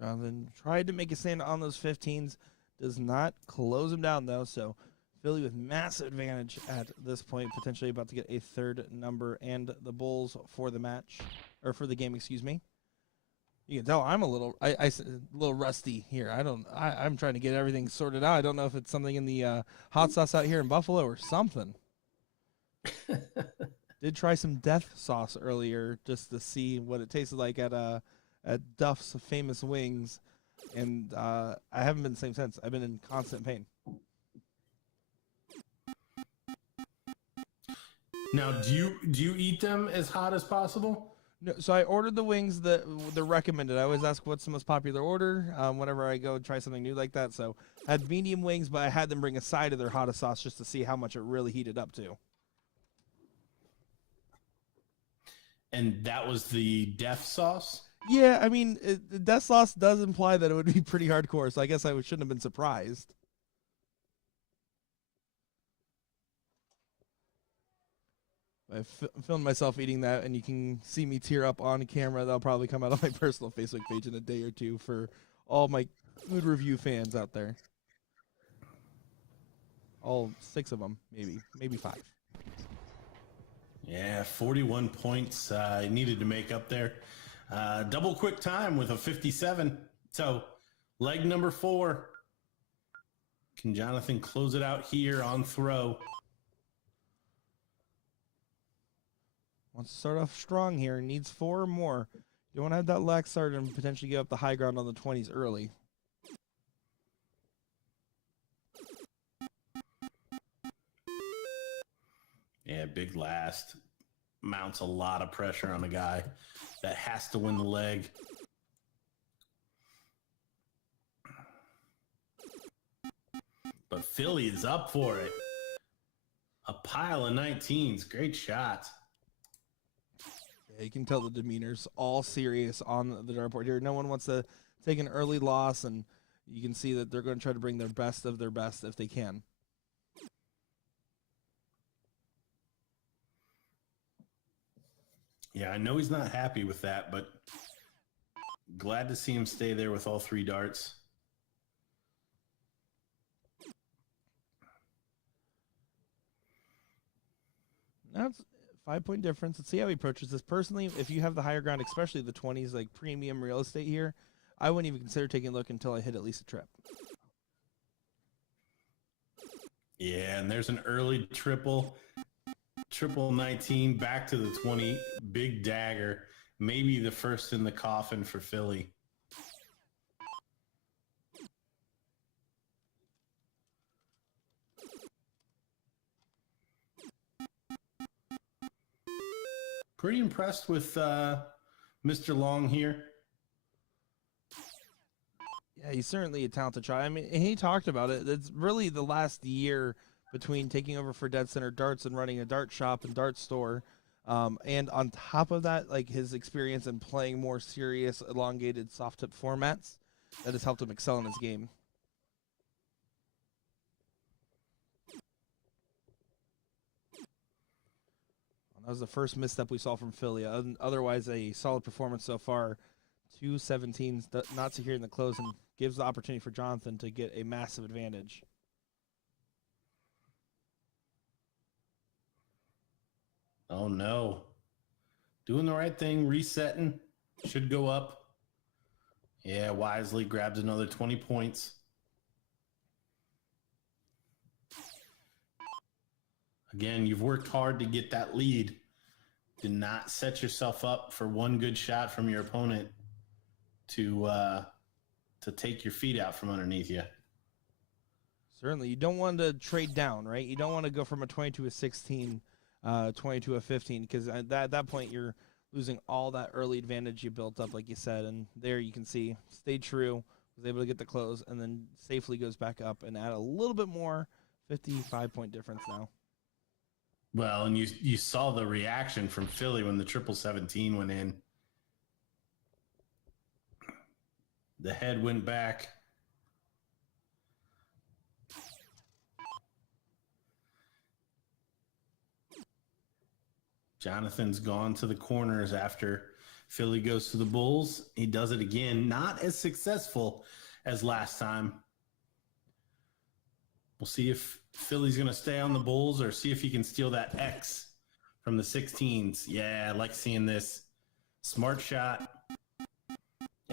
Jonathan tried to make a stand on those 15s. Does not close him down, though. So Philly with massive advantage at this point, potentially about to get a third number and the Bulls for the match, or for the game, excuse me. You can tell I'm a little, a little rusty here. I'm trying to get everything sorted out. I don't know if it's something in the hot sauce out here in Buffalo or something. Did try some death sauce earlier just to see what it tasted like at Duff's Famous Wings, and I haven't been the same since. I've been in constant pain. Now, do you eat them as hot as possible? No, so I ordered the wings that they're recommended. I always ask what's the most popular order whenever I go and try something new like that. So I had medium wings, but I had them bring a side of their hottest sauce just to see how much it really heated up to. And that was the death sauce? Yeah, I mean, the death sauce does imply that it would be pretty hardcore, so I guess I shouldn't have been surprised. I filmed myself eating that, and you can see me tear up on camera. That'll probably come out on my personal Facebook page in a day or two for all my food review fans out there. All 6 of them, maybe 5. Yeah, 41 points needed to make up there. Double quick time with a 57. So, leg number 4. Can Jonathan close it out here on throw? Wants to start off strong here. Needs 4 or more. You don't want to have that lax start and potentially give up the high ground on the 20s early. Yeah, big last. Mounts a lot of pressure on a guy that has to win the leg. But Philly is up for it. A pile of 19s. Great shot. Yeah, you can tell the demeanor's all serious on the dartboard here. No one wants to take an early loss, and you can see that they're going to try to bring their best of their best if they can. Yeah, I know he's not happy with that, but glad to see him stay there with all 3 darts. That's 5-point difference. Let's see how he approaches this. Personally, if you have the higher ground, especially the 20s, like premium real estate here, I wouldn't even consider taking a look until I hit at least a trip. Yeah, and there's an early triple 19 back to the 20. Big dagger. Maybe the first in the coffin for Philly. Pretty impressed with Mr. Long here. Yeah, he's certainly a talented shot. I mean, he talked about it. It's really the last year between taking over for Dead Center Darts and running a dart shop and dart store. And on top of that, like his experience in playing more serious, elongated, soft tip formats, that has helped him excel in his game. That was the first misstep we saw from Philly. Otherwise, a solid performance so far. 2 17s, not secured in the close, and gives the opportunity for Jonathan to get a massive advantage. Oh, no. Doing the right thing, resetting. Should go up. Yeah, wisely grabs another 20 points. Again, you've worked hard to get that lead. Do not set yourself up for one good shot from your opponent to take your feet out from underneath you. Certainly. You don't want to trade down, right? You don't want to go from a 20 to a 16, 20 to a 15, because at that point you're losing all that early advantage you built up, like you said. And there you can see, stayed true, was able to get the close, and then safely goes back up and add a little bit more, 55-point difference now. Well, and you saw the reaction from Philly when the 17 went in. The head went back. Jonathan's gone to the corners after Philly goes to the bulls. He does it again. Not as successful as last time. We'll see if Philly's going to stay on the bulls or see if he can steal that X from the 16s. Yeah, I like seeing this. Smart shot.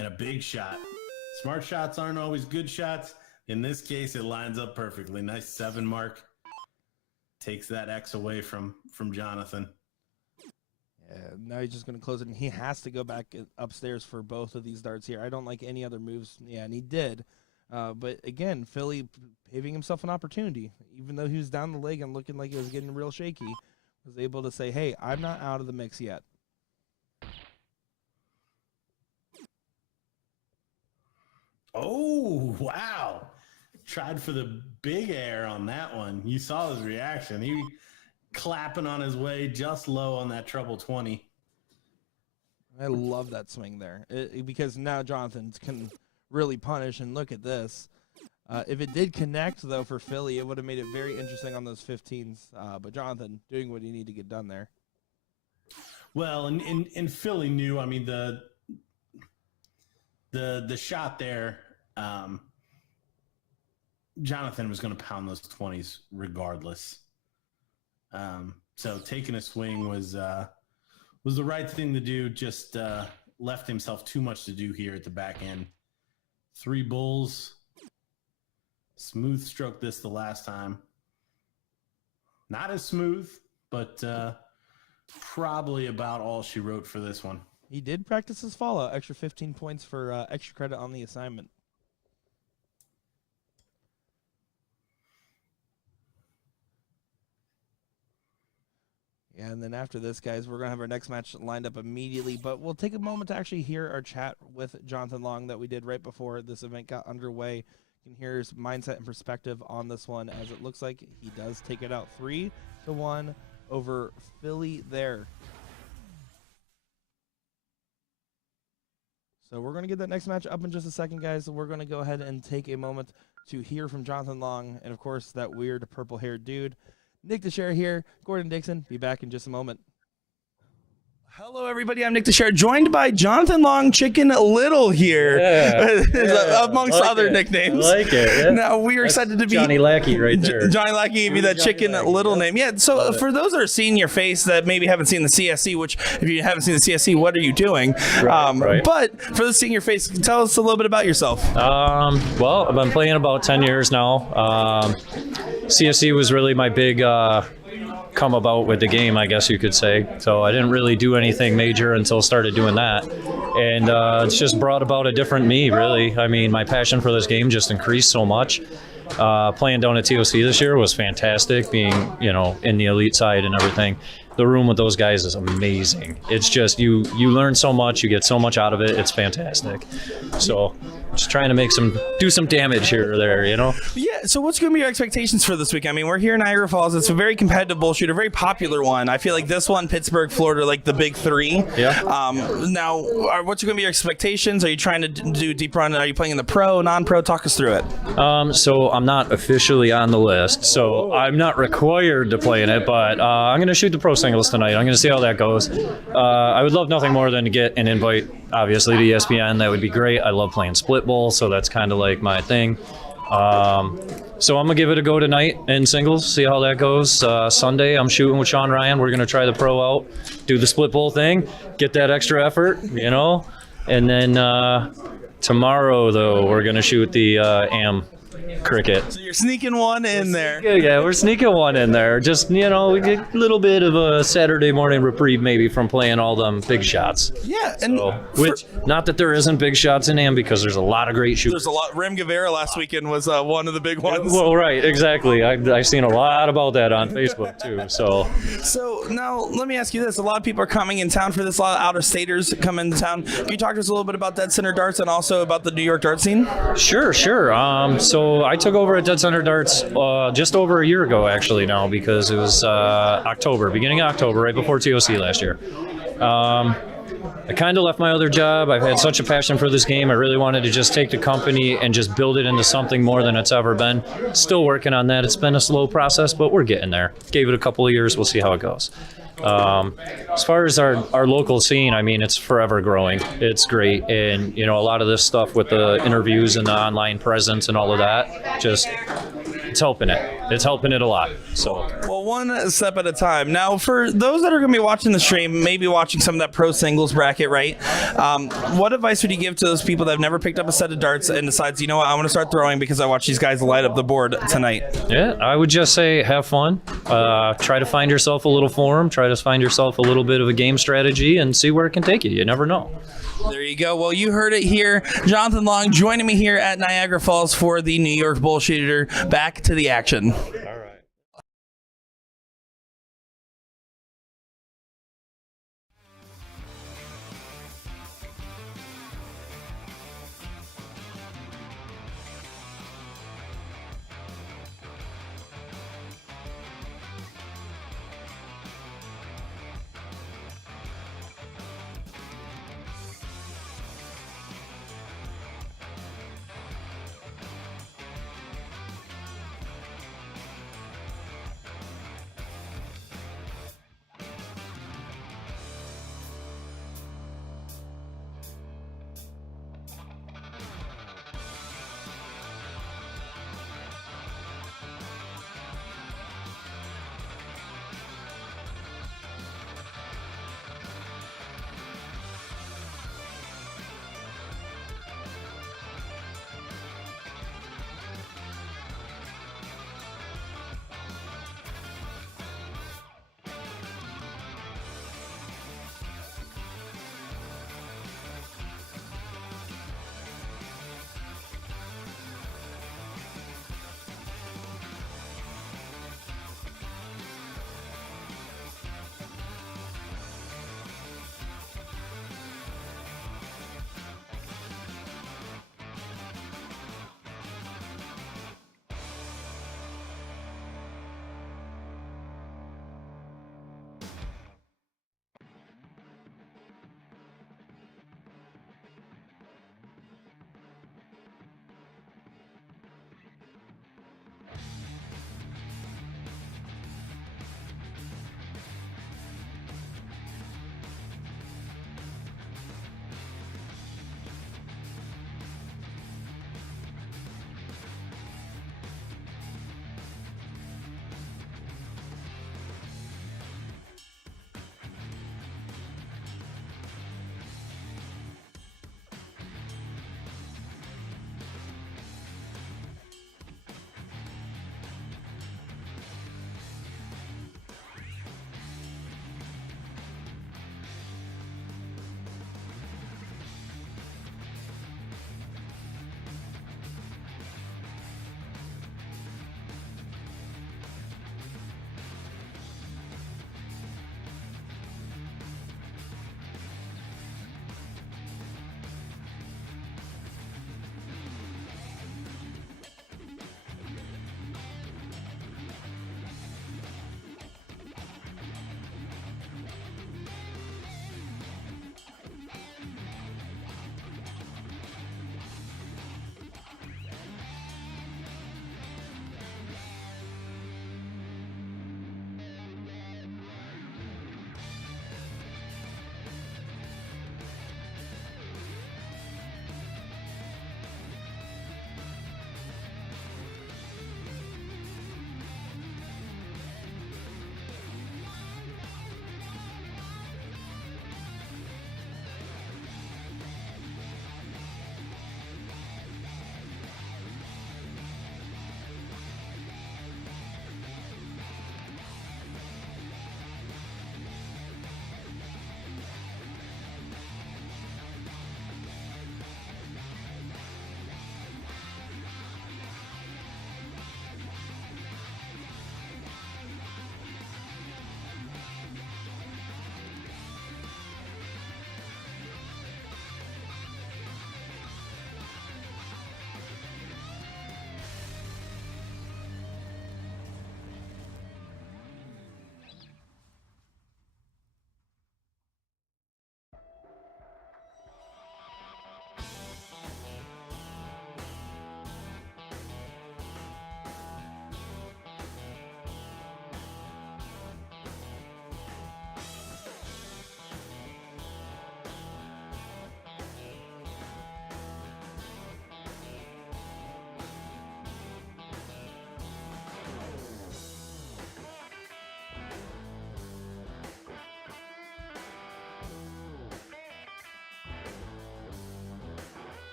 and a big shot. Smart shots aren't always good shots. In this case, it lines up perfectly. Nice 7 mark. Takes that X away from Jonathan. Yeah, now he's just going to close it, and he has to go back upstairs for both of these darts here. I don't like any other moves. Yeah, and he did. But again, Philly paving himself an opportunity. Even though he was down the leg and looking like he was getting real shaky, was able to say, hey, I'm not out of the mix yet. Oh, wow. Tried for the big air on that one. You saw his reaction. He clapping on his way just low on that treble 20. I love that swing there because now Jonathan can really punish, and look at this. If it did connect, though, for Philly, it would have made it very interesting on those 15s. But Jonathan doing what he needed to get done there. Well, and Philly knew, I mean, the shot there, Jonathan was going to pound those 20s regardless. So taking a swing was the right thing to do. Just left himself too much to do here at the back end. 3 bulls. Smooth stroke this the last time. Not as smooth, but probably about all she wrote for this one. He did practice his follow, extra 15 points for extra credit on the assignment. Yeah, and then after this, guys, we're going to have our next match lined up immediately, but we'll take a moment to actually hear our chat with Jonathan Long that we did right before this event got underway. You can hear his mindset and perspective on this one, as it looks like he does take it out 3-1 over Philly there. So we're going to get that next match up in just a second, guys. So we're going to go ahead and take a moment to hear from Jonathan Long and, of course, that weird purple-haired dude. Nick DeShare here. Gordon Dixon. Be back in just a moment. Hello, everybody. I'm Nick DeShare, joined by Jonathan Long, Chicken Little here, amongst other nicknames. I like it. Yeah. Now, we are excited to be... Johnny Lackey right there. Johnny Lackey gave you that Chicken Little name. Yeah, so for those that are seeing your face that maybe haven't seen the CSC, which if you haven't seen the CSC, what are you doing? Right. But for those seeing your face, tell us a little bit about yourself. Well, I've been playing about 10 years now. CSC was really my big... come about with the game, I guess you could say. So I didn't really do anything major until started doing that. And it's just brought about a different me, really. I mean, my passion for this game just increased so much. Playing down at TOC this year was fantastic, being, in the elite side and everything. The room with those guys is amazing. It's just, you learn so much, you get so much out of it. It's fantastic. So just trying to do some damage here or there, Yeah, so what's going to be your expectations for this week? I mean, we're here in Niagara Falls. It's a very competitive BullShooter, a very popular one. I feel like this one, Pittsburgh, Florida, like the big 3. Yeah. Now, what's going to be your expectations? Are you trying to do deep run? Are you playing in the pro, non-pro? Talk us through it. So I'm not officially on the list, so I'm not required to play in it, but I'm going to shoot the pro singles tonight. I'm going to see how that goes. I would love nothing more than to get an invite, obviously, to ESPN. That would be great. I love playing split bowl, so that's kind of like my thing. So I'm going to give it a go tonight in singles, see how that goes. Sunday, I'm shooting with Sean Ryan. We're going to try the pro out, do the split bowl thing, get that extra effort, And then tomorrow, though, we're going to shoot the AM cricket. So you're sneaking one in there. Yeah, we're sneaking one in there. Just, we get a little bit of a Saturday morning reprieve maybe from playing all them big shots. Yeah. And which, not that there isn't big shots in AM, because there's a lot of great shooters. There's a lot. Rem Guevara last weekend was one of the big ones. Well, right, exactly. I've seen a lot about that on Facebook, too. So now let me ask you this. A lot of people are coming in town for this. A lot of out-of-staters come into town. Can you talk to us a little bit about Dead Center Darts and also about the New York dart scene? Sure. So I took over at Dead Center Darts just over a year ago, actually, now, because it was beginning of October, right before TOC last year. I kind of left my other job. I've had such a passion for this game. I really wanted to just take the company and just build it into something more than it's ever been. Still working on that. It's been a slow process, but we're getting there. Gave it a couple of years. We'll see how it goes. As far as our local scene, I mean, it's forever growing. It's great. And, a lot of this stuff with the interviews and the online presence and all of that, it's helping it. it's helping it a lot. So Well, one step at a time. Now, for those that are going to be watching the stream, maybe watching some of that pro singles bracket, right? What advice would you give to those people that have never picked up a set of darts and decides, you know what, I want to start throwing because I watch these guys light up the board tonight? yeah, I would just say have fun. Try to find yourself a little form. Try to find yourself a little bit of a game strategy and see where it can take you. You never know. There you go. Well, you heard it here. Jonathan Long joining me here at Niagara Falls for the New York BullShooter. Back to the action.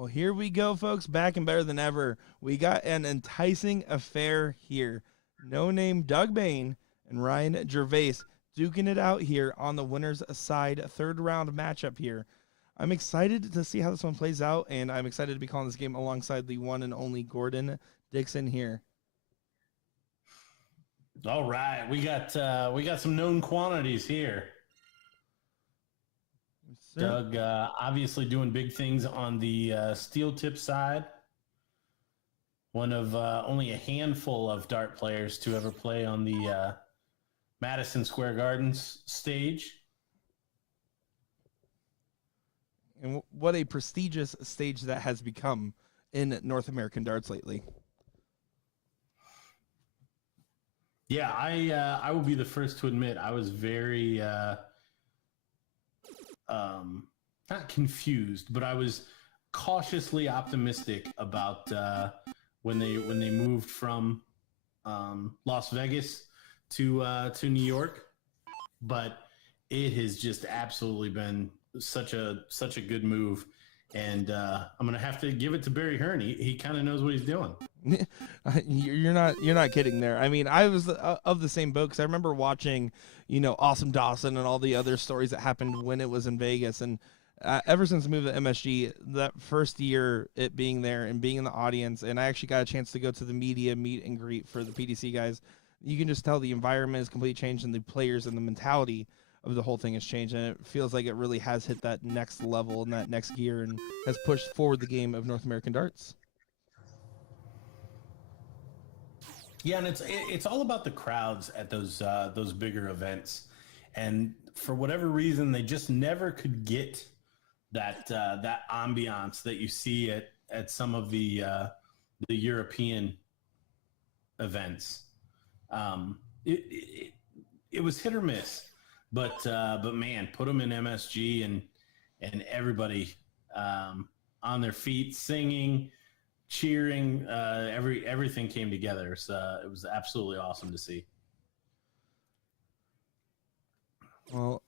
Well, here we go, folks. Back and better than ever. We got an enticing affair here. No name Doug Bane and Ryan Gervais duking it out here on the winner's side, third round matchup here. I'm excited to see how this one plays out, and I'm excited to be calling this game alongside the one and only Gordon Dixon here. All right, we got some known quantities here. Sir. Doug obviously doing big things on the steel tip side. One of only a handful of dart players to ever play on the Madison Square Gardens stage. And what a prestigious stage that has become in North American darts lately. Yeah, I will be the first to admit I was very not confused, but I was cautiously optimistic about when they moved from Las Vegas to New York. But it has just absolutely been such a good move, and I'm gonna have to give it to Barry Hearn. He kind of knows what he's doing. You're not kidding there. I mean, I was of the same boat because I remember watching, Awesome Dawson and all the other stories that happened when it was in Vegas, and ever since the move to MSG, that first year it being there and being in the audience, and I actually got a chance to go to the media meet and greet for the PDC guys. You can just tell the environment is completely changed, and the players and the mentality of the whole thing has changed, and it feels like it really has hit that next level and that next gear and has pushed forward the game of North American darts. Yeah, and it's all about the crowds at those bigger events, and for whatever reason, they just never could get that ambiance that you see at some of the European events. It was hit or miss, but man, put them in MSG and everybody on their feet, singing, cheering, everything came together. So it was absolutely awesome to see. Well,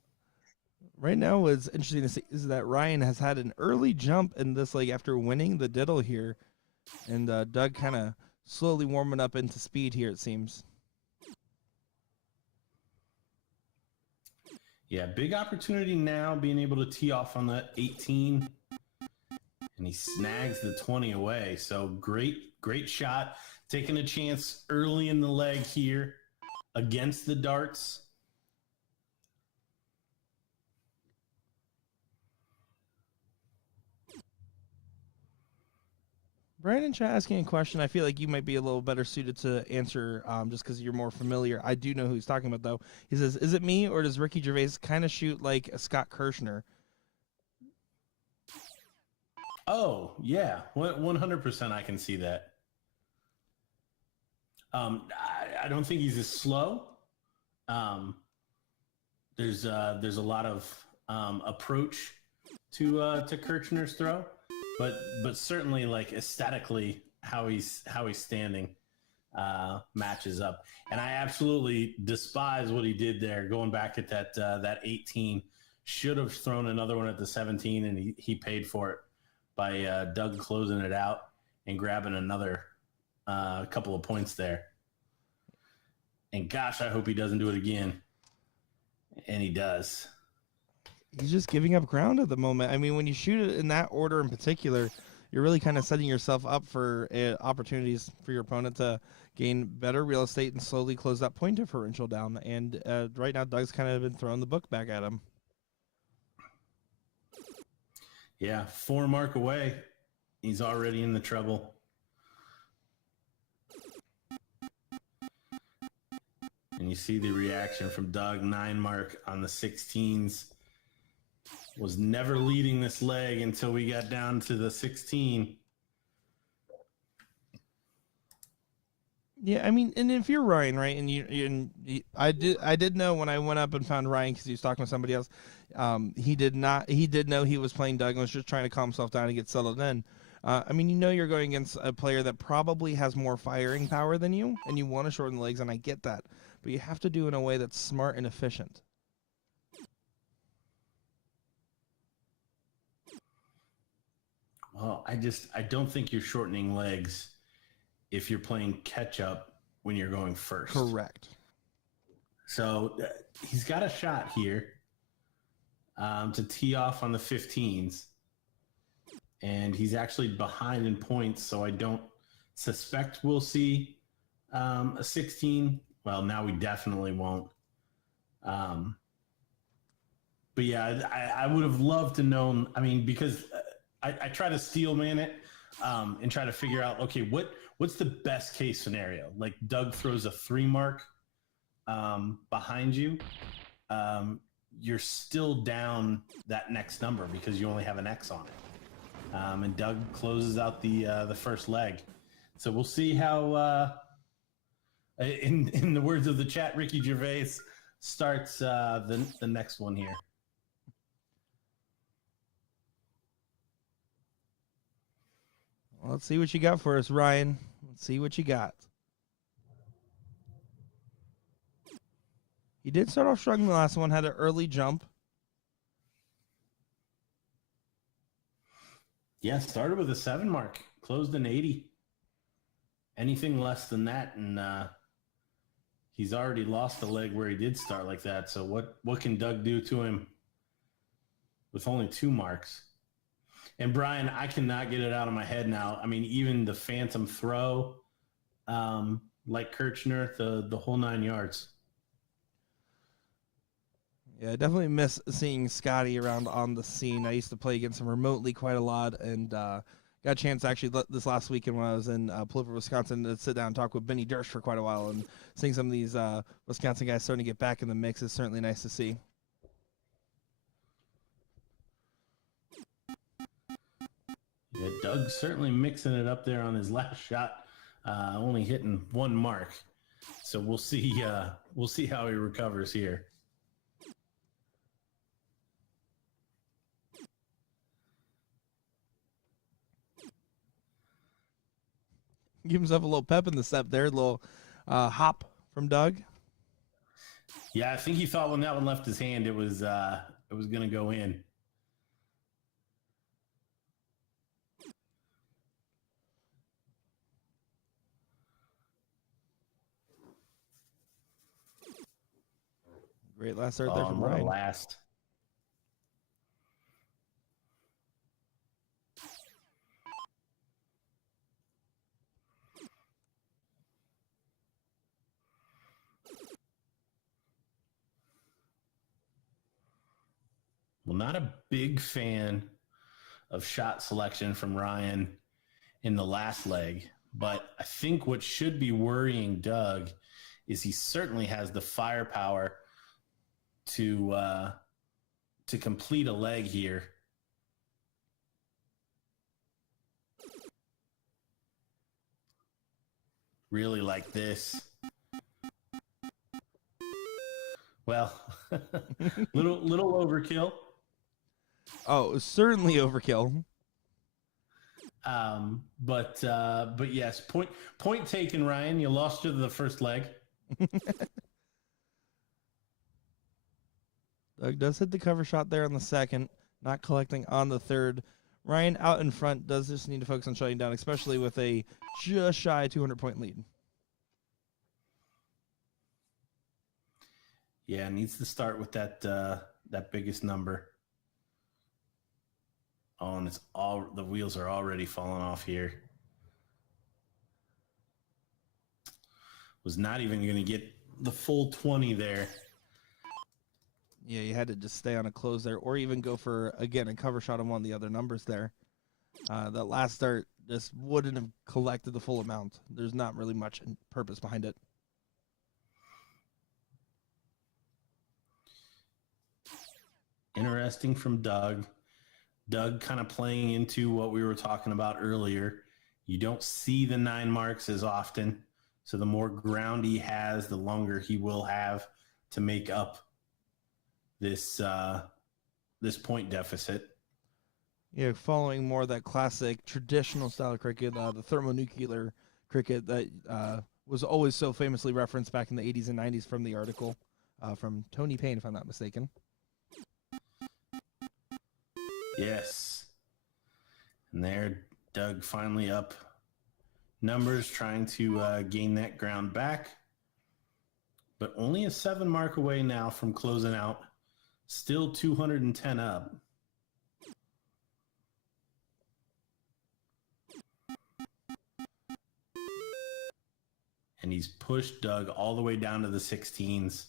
right now what's interesting to see is that Ryan has had an early jump in this leg after winning the diddle here, and Doug kind of slowly warming up into speed here, it seems. Yeah, big opportunity now being able to tee off on the 18, and he snags the 20 away. So great shot, taking a chance early in the leg here against the darts. Brandon chat asking a question. I feel like you might be a little better suited to answer just because you're more familiar. I do know who he's talking about, though. He says, is it me or does Ricky Gervais kind of shoot like a Scott Kirshner? Oh, yeah. 100% I can see that. I don't think he's as slow. There's a lot of approach to Kirchner's throw. But certainly, like, aesthetically, how he's standing matches up. And I absolutely despise what he did there, going back at that 18. Should have thrown another one at the 17, and he paid for it by Doug closing it out and grabbing another couple of points there. And gosh, I hope he doesn't do it again. And he does. He's just giving up ground at the moment. I mean, when you shoot it in that order in particular, you're really kind of setting yourself up for opportunities for your opponent to gain better real estate and slowly close that point differential down. And right now, Doug's kind of been throwing the book back at him. Yeah, 4 mark away. He's already in the trouble. And you see the reaction from Doug. 9 mark on the 16s. Was never leading this leg until we got down to the 16. Yeah, I mean, and if you're Ryan, right, and I did know when I went up and found Ryan because he was talking to somebody else. He did know he was playing Doug and was just trying to calm himself down and get settled in. I mean, you're going against a player that probably has more firing power than you, and you want to shorten the legs, and I get that, but you have to do it in a way that's smart and efficient. Well, I don't think you're shortening legs if you're playing catch up when you're going first. Correct. So he's got a shot here to tee off on the 15s. And he's actually behind in points, so I don't suspect we'll see a 16. Well, now we definitely won't. But yeah, I would have loved to know. I mean, because I try to steel man it and try to figure out, okay, what's the best case scenario? Like Doug throws a 3 mark behind you. You're still down that next number because you only have an X on it. And Doug closes out the first leg. So we'll see how, in the words of the chat, Ricky Gervais starts the next one here. Well, let's see what you got for us, Ryan. Let's see what you got. He did start off strong in the last one, had an early jump. Yeah, started with a 7 mark, closed an 80. Anything less than that, and he's already lost a leg where he did start like that. So what can Doug do to him with only 2 marks? And Brian, I cannot get it out of my head now. I mean, even the phantom throw, like Kirchner, the whole 9 yards. Yeah, I definitely miss seeing Scotty around on the scene. I used to play against him remotely quite a lot, and got a chance actually this last weekend when I was in Plymouth, Wisconsin, to sit down and talk with Benny Dersch for quite a while. And seeing some of these Wisconsin guys starting to get back in the mix is certainly nice to see. Yeah, Doug's certainly mixing it up there on his last shot, only hitting 1 mark. So we'll see how he recovers here. Give himself a little pep in the step there, a little hop from Doug. Yeah, I think he thought when that one left his hand, it was going to go in. Great last start there from what Ryan. a last. Well, not a big fan of shot selection from Ryan in the last leg, but I think what should be worrying Doug is he certainly has the firepower to complete a leg here. Really like this. Well, little overkill. Oh, certainly overkill. But yes, point taken, Ryan. You lost to the first leg. Doug does hit the cover shot there on the second, not collecting on the third. Ryan out in front does just need to focus on shutting down, especially with a just shy 200-point lead. Yeah, needs to start with that biggest number. Oh, and the wheels are already falling off here. Was not even going to get the full 20 there. Yeah, you had to just stay on a close there, or even go for, again, a cover shot on one of the other numbers there. That last start just wouldn't have collected the full amount. There's not really much purpose behind it. Interesting from Doug. Doug kind of playing into what we were talking about earlier. You don't see the 9 marks as often. So the more ground he has, the longer he will have to make up this point deficit. Yeah, following more of that classic traditional style of cricket, the thermonuclear cricket that was always so famously referenced back in the 80s and 90s from the article from Tony Payne, if I'm not mistaken. Yes. And there, Doug finally up numbers, trying to gain that ground back. But only a 7 mark away now from closing out. Still 210 up. And he's pushed Doug all the way down to the 16s.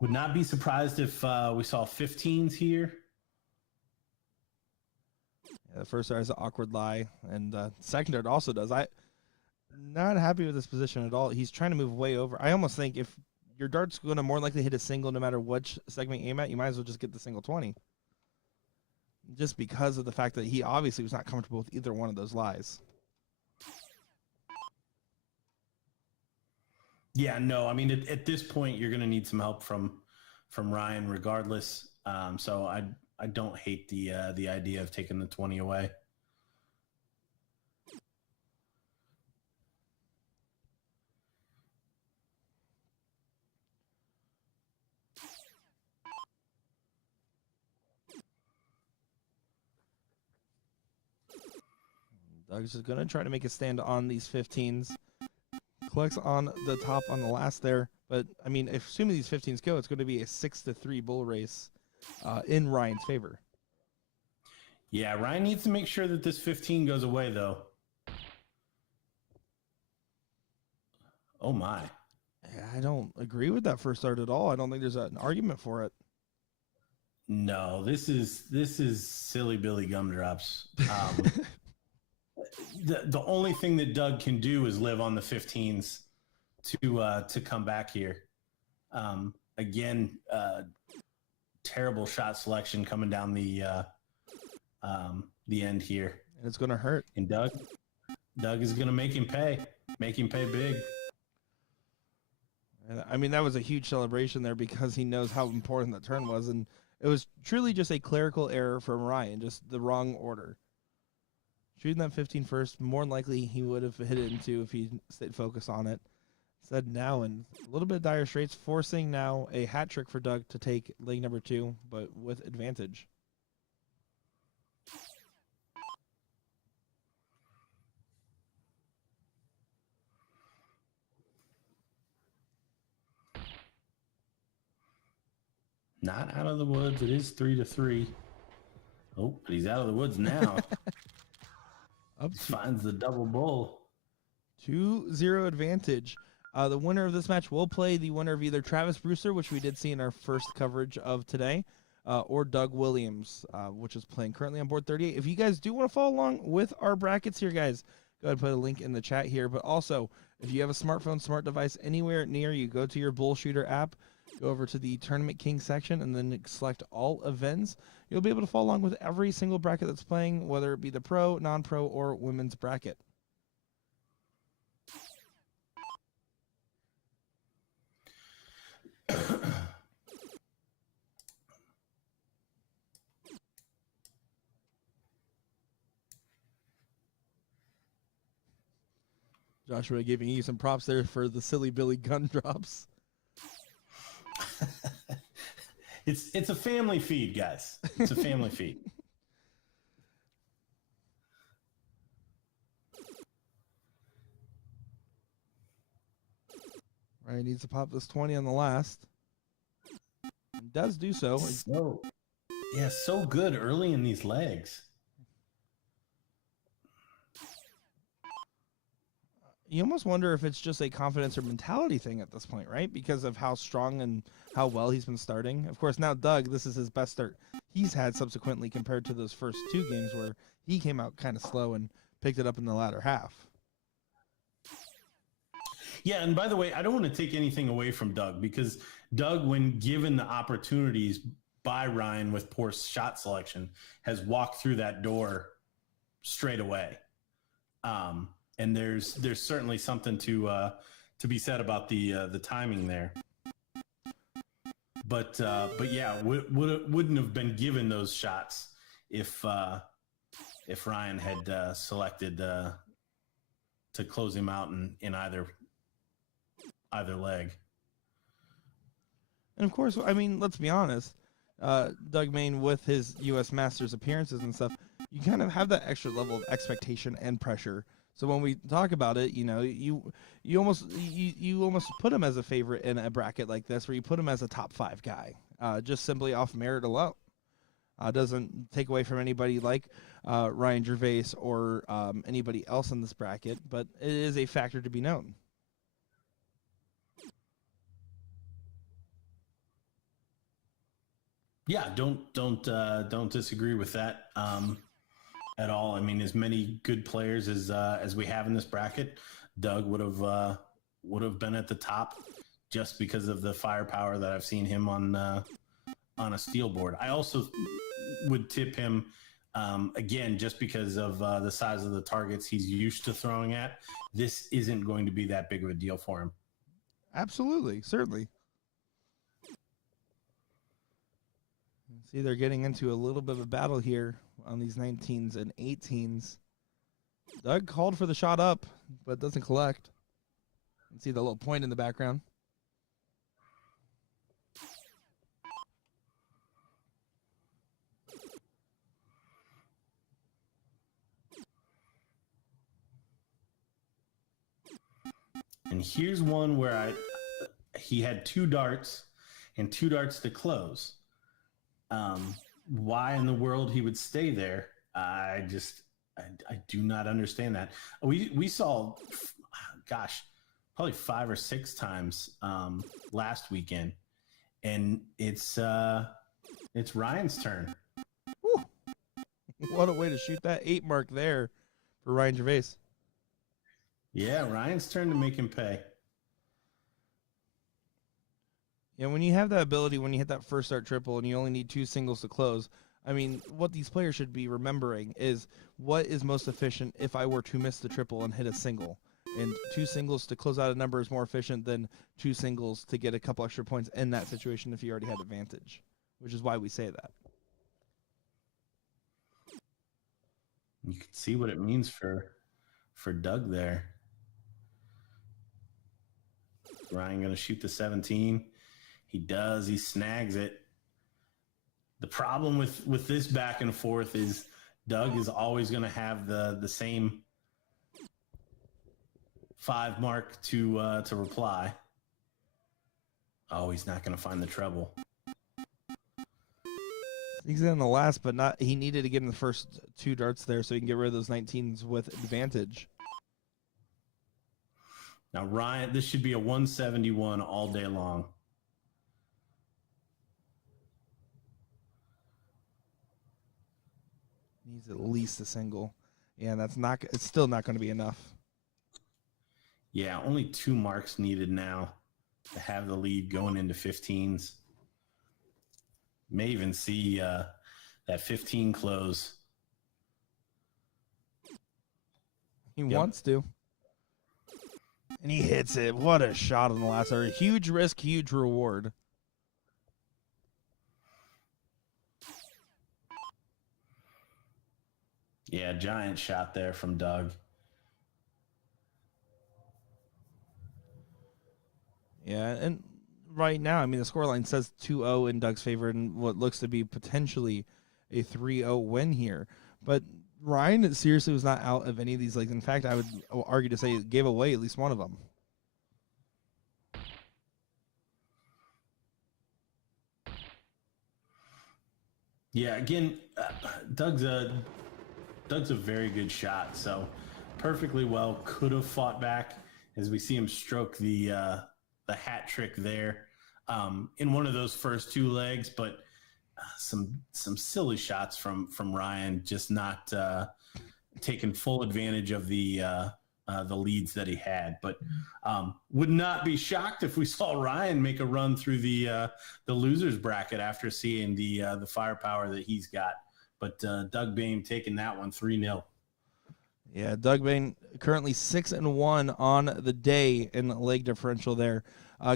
Would not be surprised if we saw 15s here. Yeah, the first dart has an awkward lie, and the second dart also does. I'm not happy with this position at all. He's trying to move way over. I almost think if your dart's going to more likely hit a single no matter which segment you aim at, you might as well just get the single 20. Just because of the fact that he obviously was not comfortable with either one of those lies. Yeah, no, I mean, at this point, you're going to need some help from Ryan regardless. So I don't hate the idea of taking the 20 away. Doug's just going to try to make a stand on these 15s. Collects on the top on the last there. But, I mean, assuming these 15s go, it's going to be a 6-3 bull race in Ryan's favor. Yeah, Ryan needs to make sure that this 15 goes away, though. Oh, my. I don't agree with that first start at all. I don't think there's an argument for it. No, this is silly Billy Gumdrops. The only thing that Doug can do is live on the 15s to come back here. Again, terrible shot selection coming down the end here, And it's going to hurt. and Doug is going to make him pay big. And, I mean, that was a huge celebration there because he knows how important that turn was. And it was truly just a clerical error from Ryan, just the wrong order. Shooting that 15 first, more than likely he would have hit it into if he stayed focused on it. Instead, now in a little bit of dire straits, forcing now a hat trick for Doug to take leg number 2, but with advantage. Not out of the woods. It is 3-3. Oh, but he's out of the woods now. Up Finds the double bull. 2-0 advantage. The winner of this match will play the winner of either Travis Brewster, which we did see in our first coverage of today, or Doug Williams, which is playing currently on board 38. If you guys do want to follow along with our brackets here, guys, go ahead and put a link in the chat here. But also, if you have a smartphone, smart device anywhere near you, go to your BullShooter app, go over to the Tournament King section, and then select all events. You'll be able to follow along with every single bracket that's playing, whether it be the pro, non-pro, or women's bracket. Joshua giving you some props there for the silly Billy gun drops. It's a family feed, guys. It's a family feed. Ryan needs to pop this 20 on the last. He does do so. So good early in these legs. You almost wonder if it's just a confidence or mentality thing at this point, right? Because of how strong and how well he's been starting. Of course, now Doug, this is his best start he's had subsequently compared to those first 2 games where he came out kind of slow and picked it up in the latter half. Yeah, and by the way, I don't want to take anything away from Doug because Doug, when given the opportunities by Ryan with poor shot selection, has walked through that door straight away. And there's certainly something to be said about the timing there. But yeah, wouldn't have been given those shots if Ryan had selected to close him out in either leg. And of course, I mean, let's be honest, Doug Main with his U.S. Masters appearances and stuff, you kind of have that extra level of expectation and pressure. So when we talk about it, you know, you almost put him as a favorite in a bracket like this, where you put him as a top 5 guy, just simply off merit alone. Doesn't take away from anybody like Ryan Gervais or anybody else in this bracket, but it is a factor to be known. Yeah, don't disagree with that at all. I mean, as many good players as we have in this bracket, Doug would have been at the top just because of the firepower that I've seen him on a steel board. I also would tip him again just because of the size of the targets he's used to throwing at. This isn't going to be that big of a deal for him. Absolutely, certainly. See, they're getting into a little bit of a battle here on these 19s and 18s. Doug called for the shot up, but doesn't collect. You can see the little point in the background. And here's one where he had 2 darts and 2 darts to close. Why in the world he would stay there, I do not understand that. We saw, gosh, probably 5 or 6 times last weekend, and it's Ryan's turn. Whew. What a way to shoot that 8 mark there for Ryan Gervais. Yeah, Ryan's turn to make him pay. Yeah, when you have that ability, when you hit that first start triple and you only need 2 singles to close, I mean, what these players should be remembering is what is most efficient if I were to miss the triple and hit a single. And 2 singles to close out a number is more efficient than 2 singles to get a couple extra points in that situation if you already had advantage, which is why we say that. You can see what it means for Doug there. Ryan going to shoot the 17. He does. He snags it. The problem with this back and forth is Doug is always going to have the same 5 mark to reply. Oh, he's not going to find the treble. He's in the last, but not. He needed to get in the first 2 darts there so he can get rid of those 19s with advantage. Now, Ryan, this should be a 171 all day long. Needs at least a single. Yeah, it's still not going to be enough. Yeah, only 2 marks needed now to have the lead going into 15s. May even see that 15 close. He wants to. And he hits it. What a shot on the last hour. Huge risk, huge reward. Yeah, giant shot there from Doug. Yeah, and right now, I mean, the scoreline says 2-0 in Doug's favor and what looks to be potentially a 3-0 win here. But Ryan seriously was not out of any of these legs. In fact, I would argue to say he gave away at least one of them. Yeah, again, Doug's a very good shot. So perfectly well could have fought back as we see him stroke the hat trick there in one of those first 2 legs, but some silly shots from Ryan, just not taking full advantage of the leads that he had. But would not be shocked if we saw Ryan make a run through the losers bracket after seeing the firepower that he's got. But Doug Bane taking that one 3-0. Yeah, Doug Bane currently 6-1 on the day in leg differential there.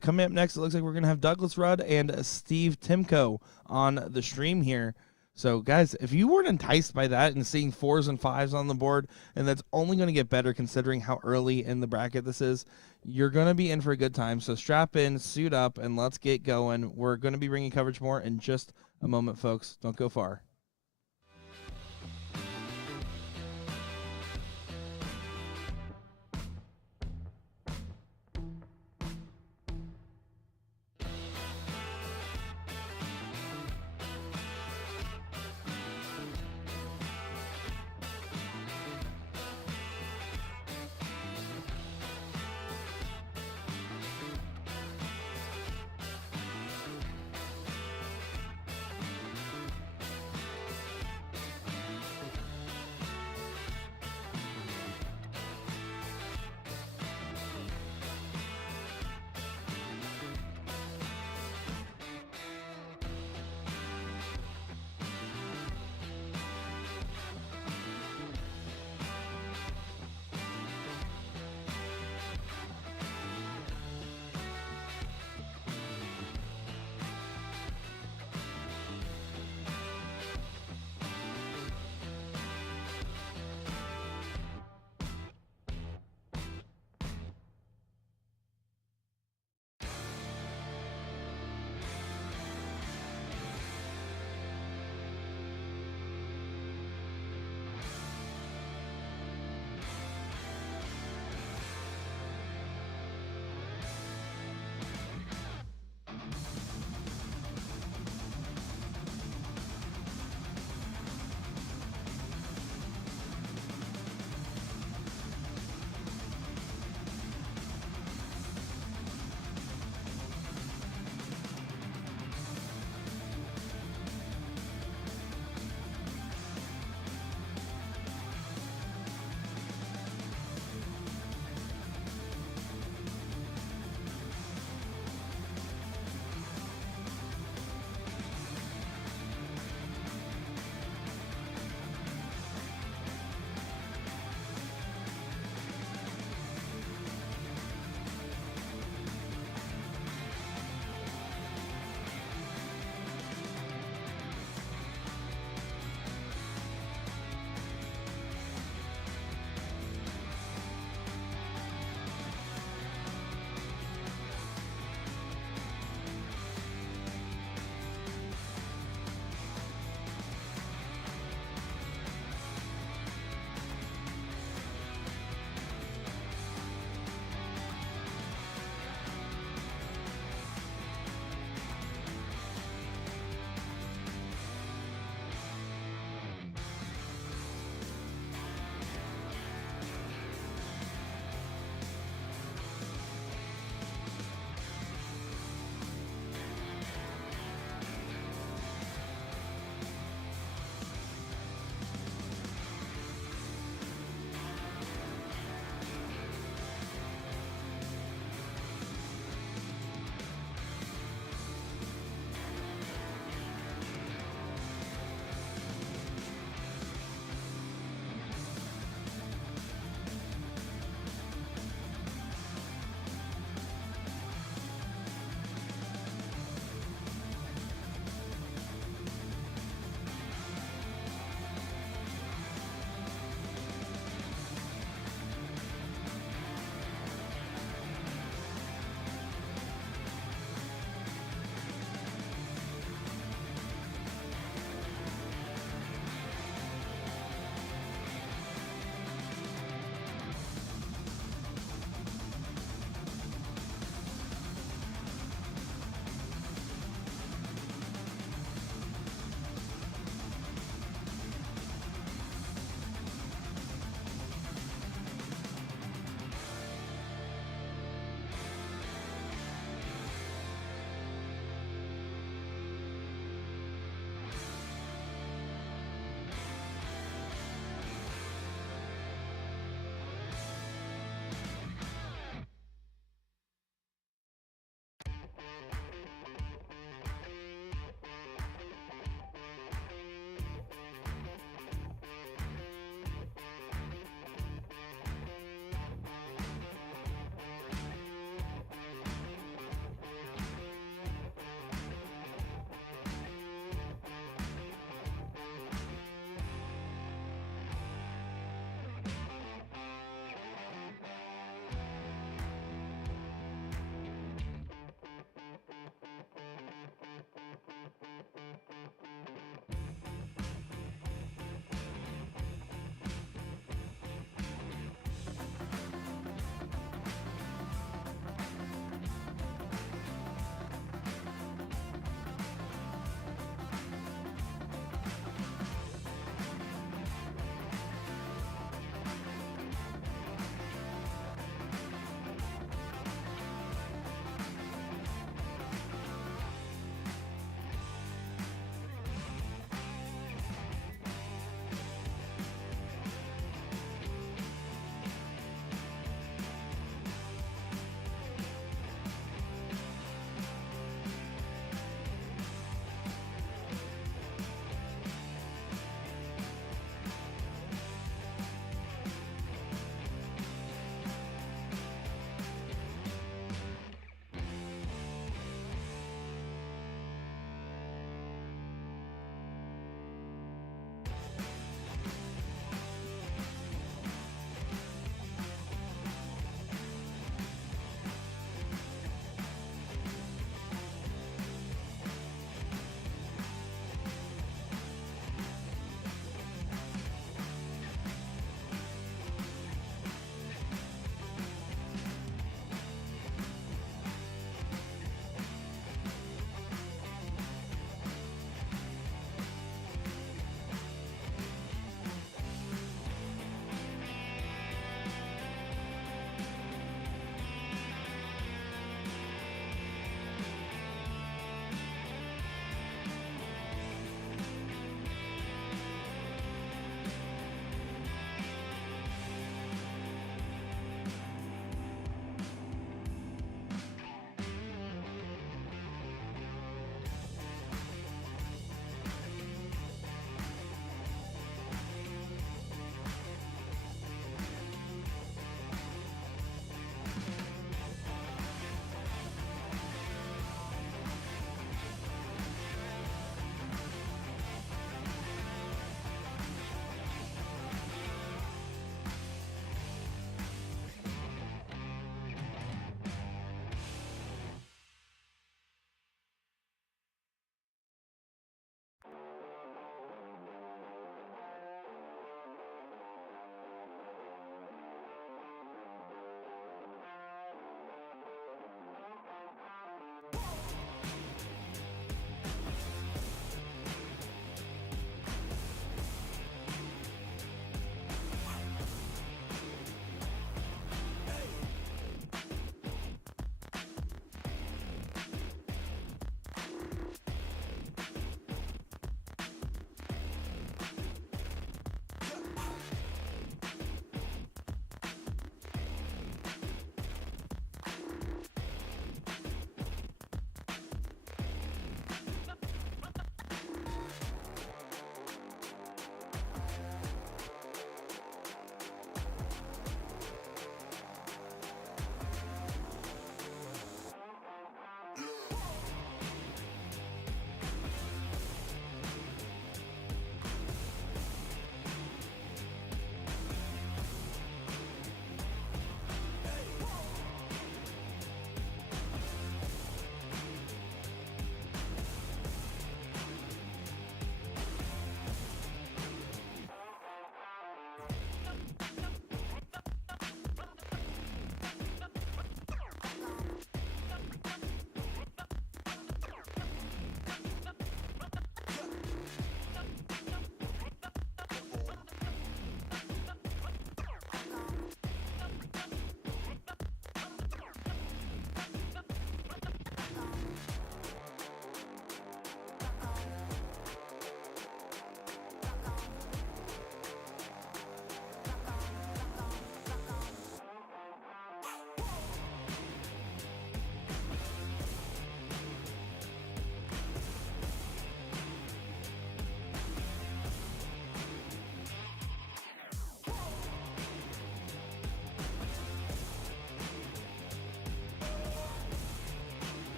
Coming up next, it looks like we're going to have Douglas Rudd and Steve Timko on the stream here. So, guys, if you weren't enticed by that and seeing 4s and 5s on the board, and that's only going to get better considering how early in the bracket this is, you're going to be in for a good time. So strap in, suit up, and let's get going. We're going to be bringing coverage more in just a moment, folks. Don't go far.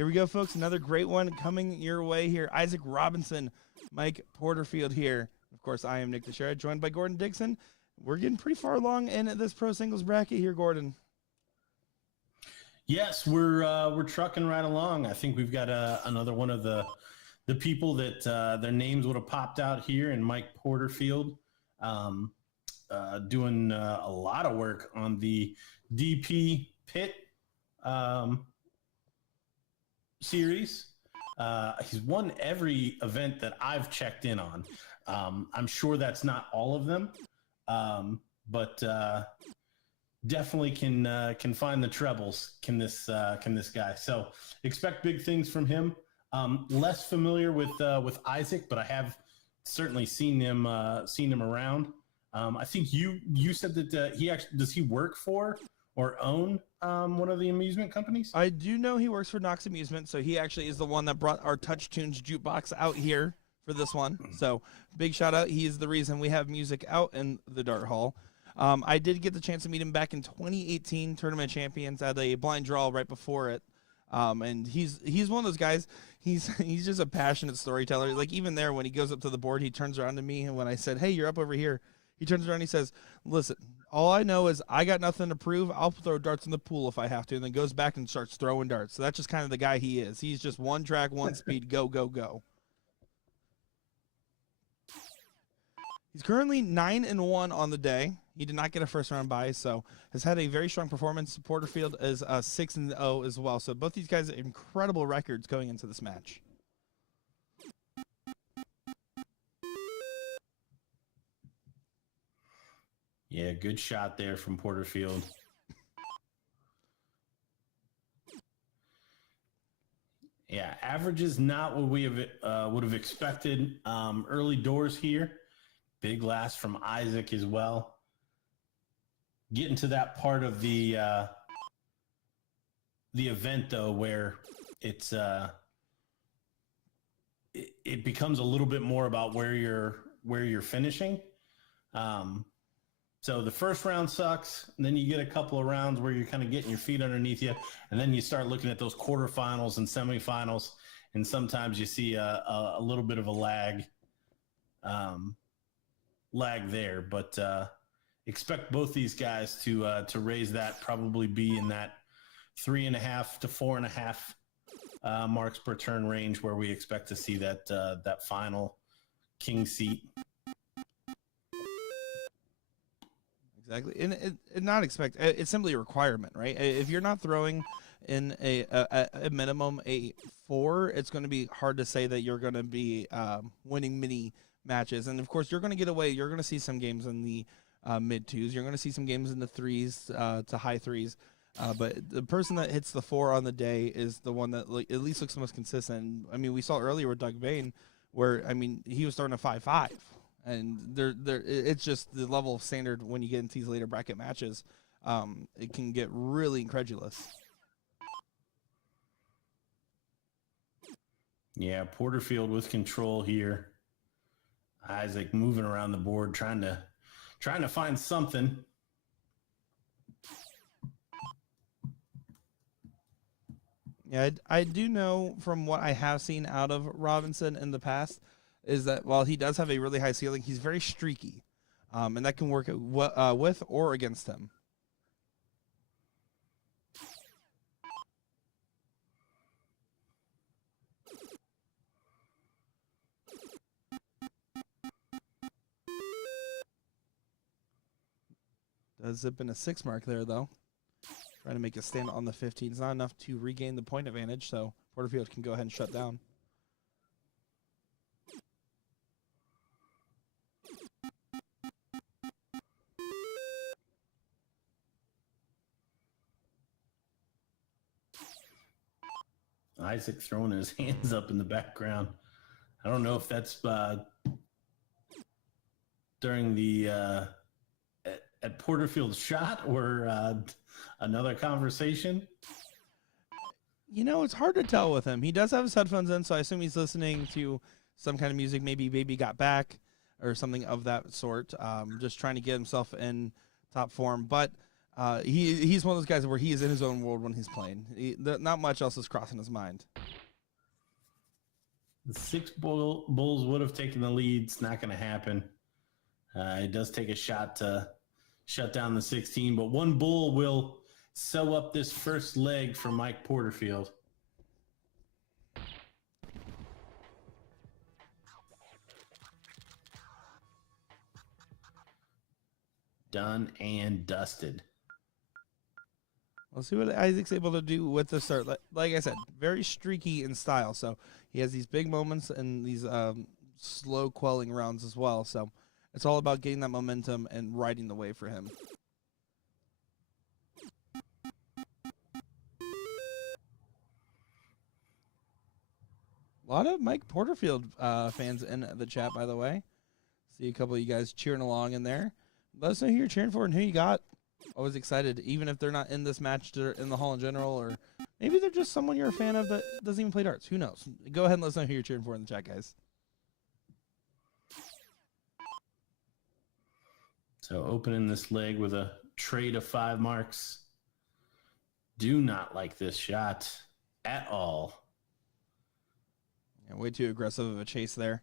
Here we go, folks. Another great one coming your way here. Isaac Robinson, Mike Porterfield here. Of course, I am Nick Teixeira, joined by Gordon Dixon. We're getting pretty far along in this pro singles bracket here, Gordon. Yes, we're trucking right along. I think we've got another one of the people that their names would have popped out here, and Mike Porterfield doing a lot of work on the DP Pit series. He's won every event that I've checked in on. I'm sure that's not all of them, but definitely can find the trebles. Can this guy? So expect big things from him. Less familiar with Isaac, but I have certainly seen him around. I think you said that does he work for or own one of the amusement companies? I do know he works for Knox Amusement, so he actually is the one that brought our Touch Tunes jukebox out here for this one. So big shout out. He is the reason we have music out in the Dart Hall. I did get the chance to meet him back in 2018 Tournament Champions at a blind draw right before it. And he's one of those guys. He's just a passionate storyteller. Like even there, when he goes up to the board, he turns around to me, and when I said, "Hey, you're up over here," he turns around and he says, "Listen, all I know is I got nothing to prove. I'll throw darts in the pool if I have to," and then goes back and starts throwing darts. So that's just kind of the guy he is. He's just one track, one speed, go, go, go. He's currently 9-1 on the day. He did not get a first round bye, so has had a very strong performance. Porterfield is 6-0 as well. So both these guys have incredible records going into this match. Yeah, good shot there from Porterfield. Yeah, average is not what we would have expected. Early doors here. Big last from Isaac as well. Getting to that part of the event though, where it's it becomes a little bit more about where you're finishing. So the first round sucks, and then you get a couple of rounds where you're kind of getting your feet underneath you, and then you start looking at those quarterfinals and semifinals, and sometimes you see a little bit of a lag there. But expect both these guys to raise that, probably be in that 3.5 to 4.5 marks per turn range, where we expect to see that final king seat. Exactly, and not expect. It's simply a requirement, right? If you're not throwing in a minimum a 4, it's going to be hard to say that you're going to be winning many matches. And of course, you're going to get away. You're going to see some games in the mid 2s. You're going to see some games in the 3s to high 3s. But the person that hits the 4 on the day is the one that at least looks the most consistent. I mean, we saw earlier with Doug Bane, where he was starting a 5-5. And it's just the level of standard when you get into these later bracket matches. It can get really incredulous. Yeah, Porterfield with control here. Isaac moving around the board, trying to find something. Yeah, I do know from what I have seen out of Robinson in the past is that while he does have a really high ceiling, he's very streaky, and that can work with or against him. Does zip in a 6 mark there, though. Trying to make a stand on the 15. It's not enough to regain the point advantage, so Porterfield can go ahead and shut down. Isaac throwing his hands up in the background. I don't know if that's during the at Porterfield's shot or another conversation. It's hard to tell with him. He does have his headphones in, so I assume he's listening to some kind of music, maybe Baby Got Back or something of that sort, just trying to get himself in top form. But He's one of those guys where he is in his own world when he's playing. Not much else is crossing his mind. The 6 bulls would have taken the lead. It's not going to happen. It does take a shot to shut down the 16, but 1 bull will sew up this first leg for Mike Porterfield. Done and dusted. We'll see what Isaac's able to do with the start. Like I said, very streaky in style. So he has these big moments and these slow quelling rounds as well. So it's all about getting that momentum and riding the wave for him. A lot of Mike Porterfield fans in the chat, by the way. See a couple of you guys cheering along in there. Let us know who you're cheering for and who you got. Always excited, even if they're not in this match, they're in the hall in general, or maybe they're just someone you're a fan of that doesn't even play darts. Who knows? Go ahead and let us know who you're cheering for in the chat, guys. So opening this leg with a trade of 5 marks. Do not like this shot at all. Yeah, way too aggressive of a chase there.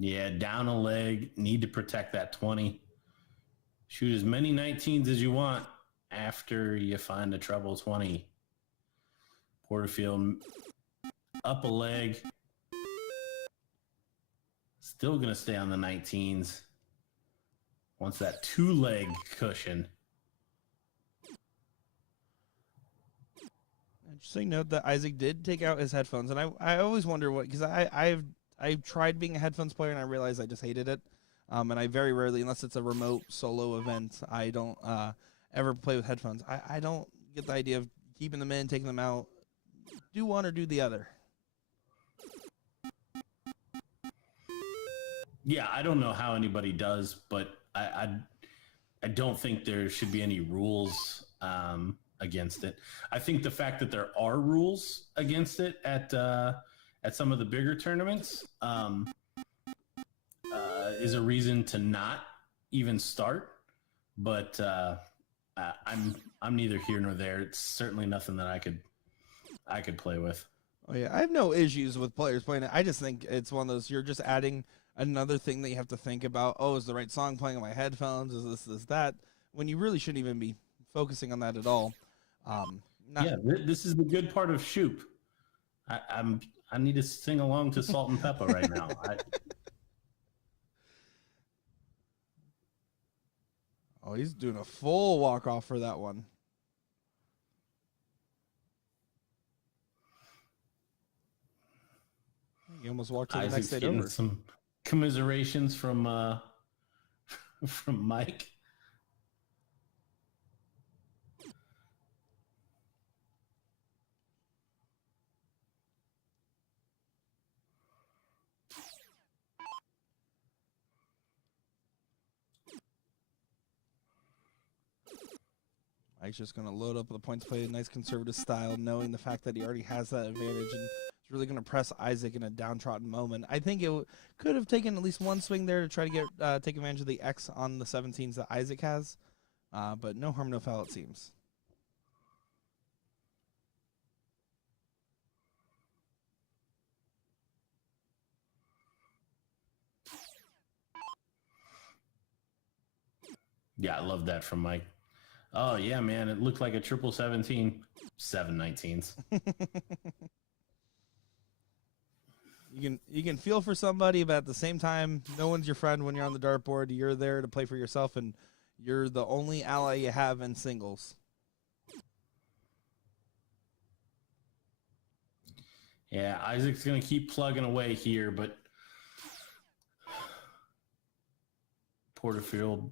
Yeah, down a leg, need to protect that 20. Shoot as many 19s as you want after you find a treble 20. Porterfield up a leg. Still going to stay on the 19s. Wants that 2-leg cushion. Interesting note that Isaac did take out his headphones, and I always wonder what, because I've tried being a headphones player and I realized I just hated it. And I very rarely, unless it's a remote solo event, I don't ever play with headphones. I don't get the idea of keeping them in, taking them out. Do one or do the other. Yeah, I don't know how anybody does, but I don't think there should be any rules against it. I think the fact that there are rules against it at some of the bigger tournaments is a reason to not even start. But I'm neither here nor there. It's certainly nothing that I could play with. Oh yeah, I have no issues with players playing it. I just think it's one of those, you're just adding another thing that you have to think about. Oh, is the right song playing on my headphones? Is this, that? When you really shouldn't even be focusing on that at all. This is the good part of Shoop. I need to sing along to Salt and Pepper right now. Oh, he's doing a full walk-off for that one. He almost walked to the next state over. Some commiserations from Mike. Mike's just going to load up the points play in nice conservative style, knowing the fact that he already has that advantage, and is really going to press Isaac in a downtrodden moment. I think it could have taken at least one swing there to try to get take advantage of the X on the 17s that Isaac has, but no harm, no foul, it seems. Yeah, I love that from Mike. Oh, yeah, man. It looked like a triple 17. 7 19s. You can feel for somebody, but at the same time, no one's your friend when you're on the dartboard. You're there to play for yourself, and you're the only ally you have in singles. Yeah, Isaac's going to keep plugging away here, but Porterfield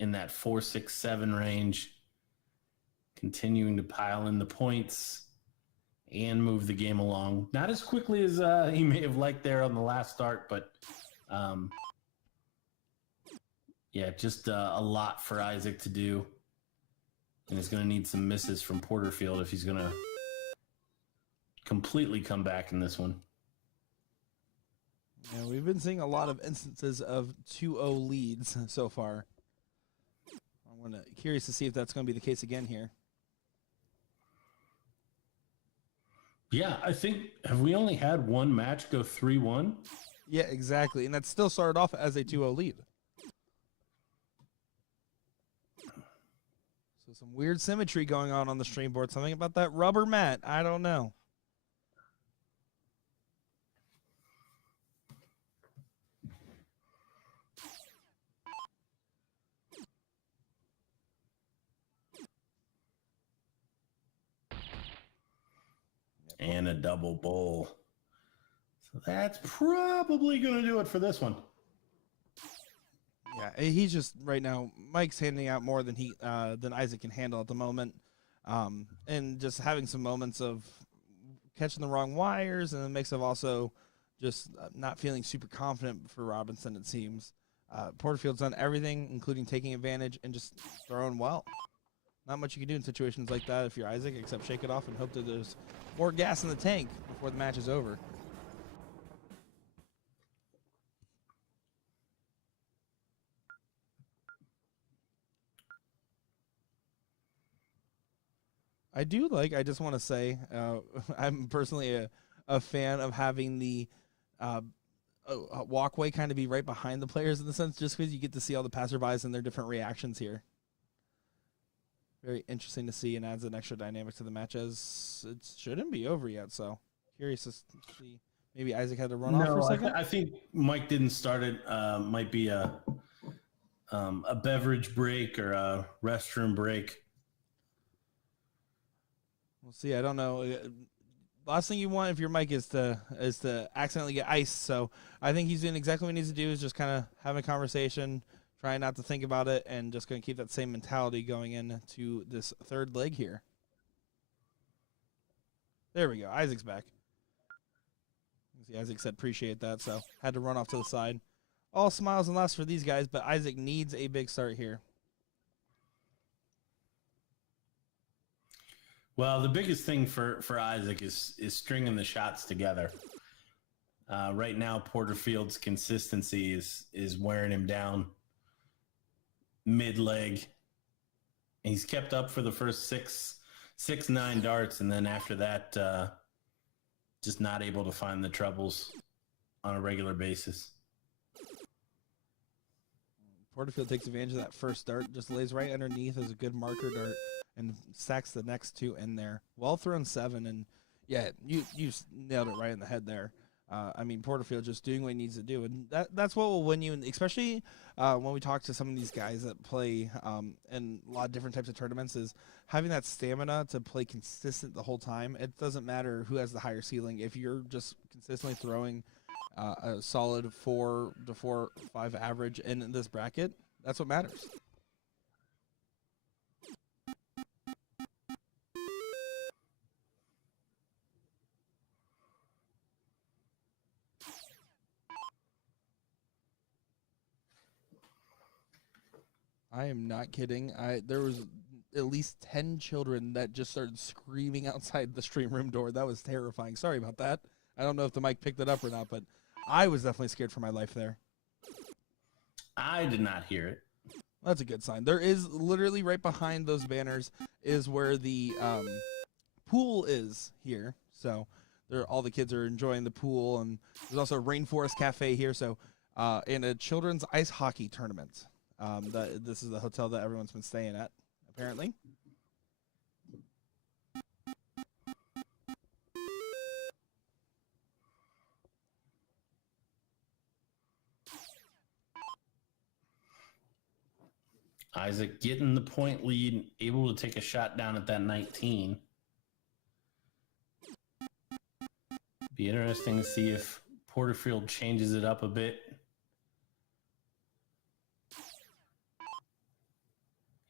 in that 4-6-7 range, continuing to pile in the points and move the game along. Not as quickly as he may have liked there on the last start, but yeah, just a lot for Isaac to do. And he's going to need some misses from Porterfield if he's going to completely come back in this one. Yeah, we've been seeing a lot of instances of 2-0 leads so far. I'm curious to see if that's going to be the case again here. Yeah, I think, have we only had one match go 3-1? Yeah, exactly. And that still started off as a 2-0 lead. So some weird symmetry going on the stream board. Something about that rubber mat. I don't know. And a double bowl. So that's probably going to do it for this one. Yeah, he's just right now. Mike's handing out more than than Isaac can handle at the moment, and just having some moments of catching the wrong wires, and a mix of also just not feeling super confident for Robinson. It seems Porterfield's done everything, including taking advantage and just throwing well. Not much you can do in situations like that if you're Isaac, except shake it off and hope that there's more gas in the tank before the match is over. I just want to say, I'm personally a fan of having the walkway kind of be right behind the players in the sense, just because you get to see all the passerbys and their different reactions here. Very interesting to see and adds an extra dynamic to the match as it shouldn't be over yet. So curious to see. Maybe Isaac had to run off for a second. I think Mike didn't start it. Might be a beverage break or a restroom break. We'll see. I don't know. Last thing you want if your mic is to accidentally get iced. So I think he's doing exactly what he needs to do, is just kind of having a conversation, trying not to think about it, and just going to keep that same mentality going into this third leg here. There we go. Isaac's back. See, Isaac said appreciate that, so had to run off to the side. All smiles and laughs for these guys, but Isaac needs a big start here. Well, the biggest thing for Isaac is stringing the shots together. Right now, Porterfield's consistency is wearing him down mid-leg. He's kept up for the first six, 9 darts, and then after that, just not able to find the troubles on a regular basis. Porterfield takes advantage of that first dart, just lays right underneath as a good marker dart, and stacks the next two in there. Well thrown 7, and yeah, you nailed it right in the head there. I mean, Porterfield just doing what he needs to do, and that's what will win you, especially when we talk to some of these guys that play in a lot of different types of tournaments, is having that stamina to play consistent the whole time. It doesn't matter who has the higher ceiling. If you're just consistently throwing a solid 4 to 4.5 average in this bracket, that's what matters. I am not kidding. There was at least 10 children that just started screaming outside the stream room door. That was terrifying. Sorry about that. I don't know if the mic picked it up or not, but I was definitely scared for my life there. I did not hear it. That's a good sign. There is literally right behind those banners is where the pool is here. So all the kids are enjoying the pool, and there's also a Rainforest Cafe here. So in a children's ice hockey tournament. This is the hotel that everyone's been staying at, apparently. Isaac getting the point lead, able to take a shot down at that 19. Be interesting to see if Porterfield changes it up a bit.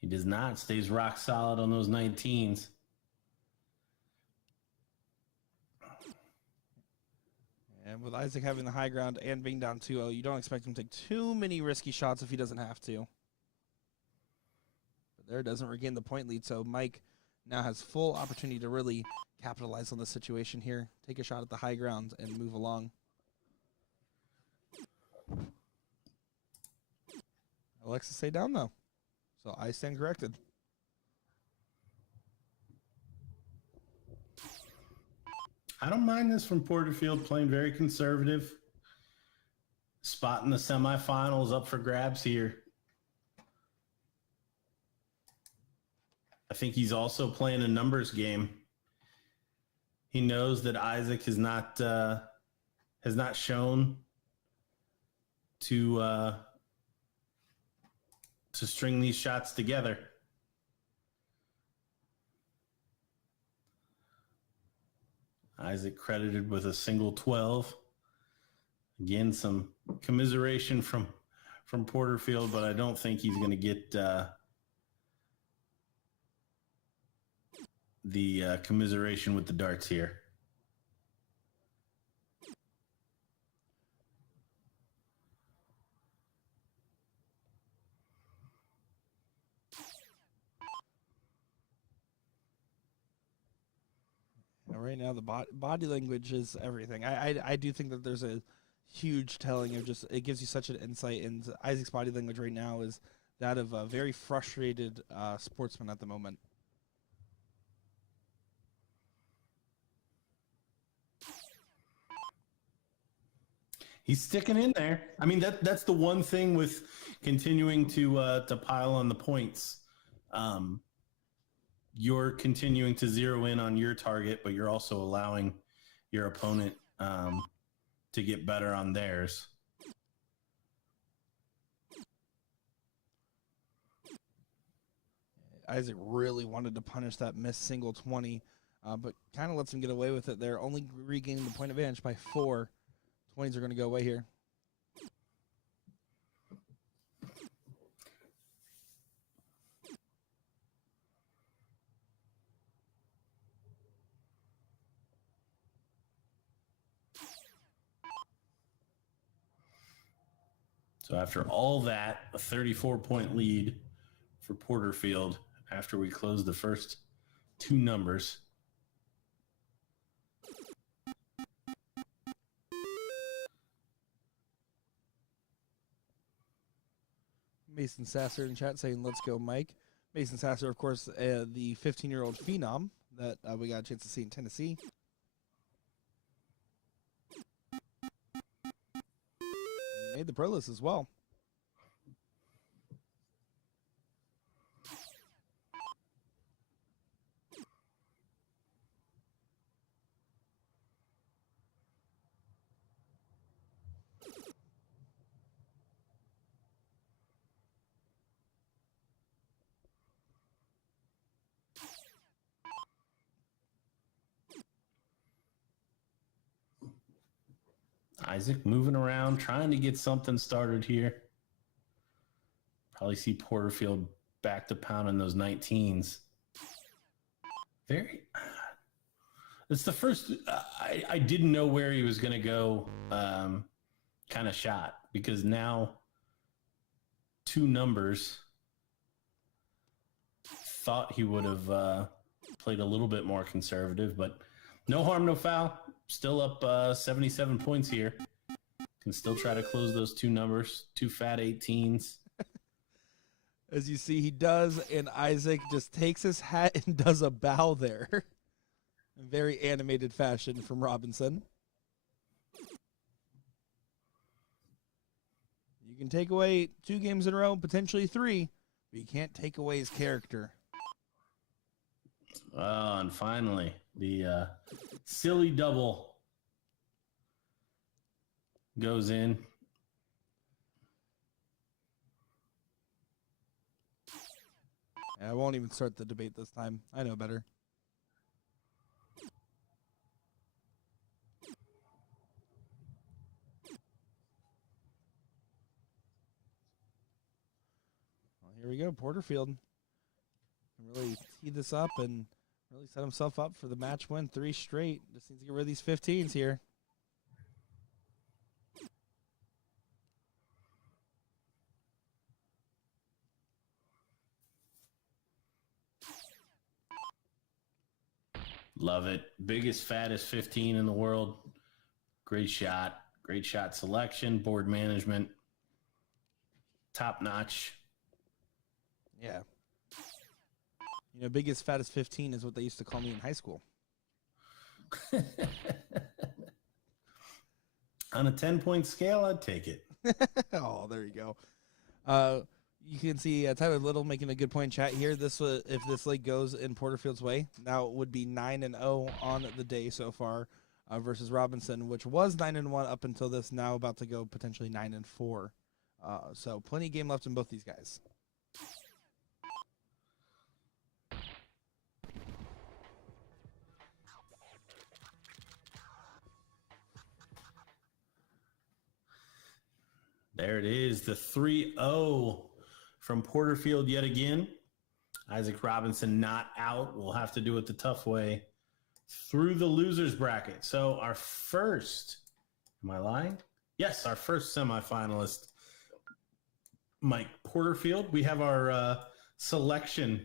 He does not. Stays rock solid on those 19s. And with Isaac having the high ground and being down 2-0, you don't expect him to take too many risky shots if he doesn't have to. But there doesn't regain the point lead, so Mike now has full opportunity to really capitalize on the situation here, take a shot at the high ground, and move along. Alexis stay down, though. So I stand corrected. I don't mind this from Porterfield, playing very conservative. Spot in the semifinals up for grabs here. I think he's also playing a numbers game. He knows that Isaac has not shown to string these shots together. Isaac credited with a single 12. Again, some commiseration from Porterfield, but I don't think he's going to get the commiseration with the darts here. Right now, the body language is everything. I do think that there's a huge telling of just, it gives you such an insight. And Isaac's body language right now is that of a very frustrated sportsman at the moment. He's sticking in there. I mean, that's the one thing with continuing to pile on the points. You're continuing to zero in on your target, but you're also allowing your opponent to get better on theirs. Isaac really wanted to punish that missed single 20, but kind of lets him get away with it there, only regaining the point advantage by 4. 20s are going to go away here. So after all that, a 34-point lead for Porterfield after we close the first 2 numbers. Mason Sasser in chat saying, let's go, Mike. Mason Sasser, of course, the 15-year-old phenom that we got a chance to see in Tennessee. Made the pro list as well. Isaac moving around, trying to get something started here. Probably see Porterfield back to pounding those 19s. It's the first, I didn't know where he was going to go kind of shot, because now 2 numbers. Thought he would have played a little bit more conservative, but no harm, no foul. Still up 77 points here. Can still try to close those 2 numbers. 2 fat 18s. As you see, he does, and Isaac just takes his hat and does a bow there. In very animated fashion from Robinson. You can take away 2 games in a row, potentially 3, but you can't take away his character. Oh, and finally, the silly double goes in. I won't even start the debate this time. I know better. Well, here we go. Porterfield can really tee this up and really set himself up for the match win. 3 straight. Just needs to get rid of these 15s here. Love it. Biggest, fattest 15 in the world. Great shot. Great shot selection, board management. Top notch. Yeah. You know, biggest, fattest 15 is what they used to call me in high school. On a 10-point scale, I'd take it. Oh, there you go. You can see Tyler Little making a good point in chat here. This if this league goes in Porterfield's way, now it would be 9-0 on the day so far versus Robinson, which was 9-1 up until this. Now about to go potentially 9-4. So plenty of game left in both these guys. There it is, the 3-0 from Porterfield yet again. Isaac Robinson not out. We'll have to do it the tough way through the losers bracket. So our first, am I lying? Yes, our first semifinalist, Mike Porterfield. We have our selection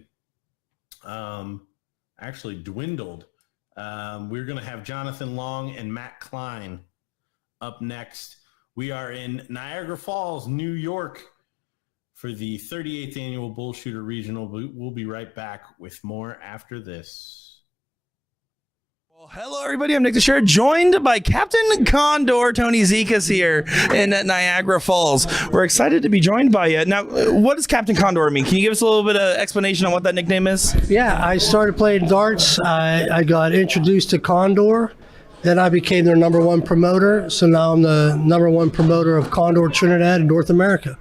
actually dwindled. We're going to have Jonathan Long and Matt Klein up next. We are in Niagara Falls, New York for the 38th annual BullShooter Regional. We'll be right back with more after this. Well, hello, everybody. I'm Nick Teixeira, joined by Captain Condor, Tony Zikas here in Niagara Falls. We're excited to be joined by you. Now, what does Captain Condor mean? Can you give us a little bit of explanation on what that nickname is? Yeah, I started playing darts. I got introduced to Condor. Then I became their number one promoter. So now I'm the number one promoter of Condor Trinidad in North America.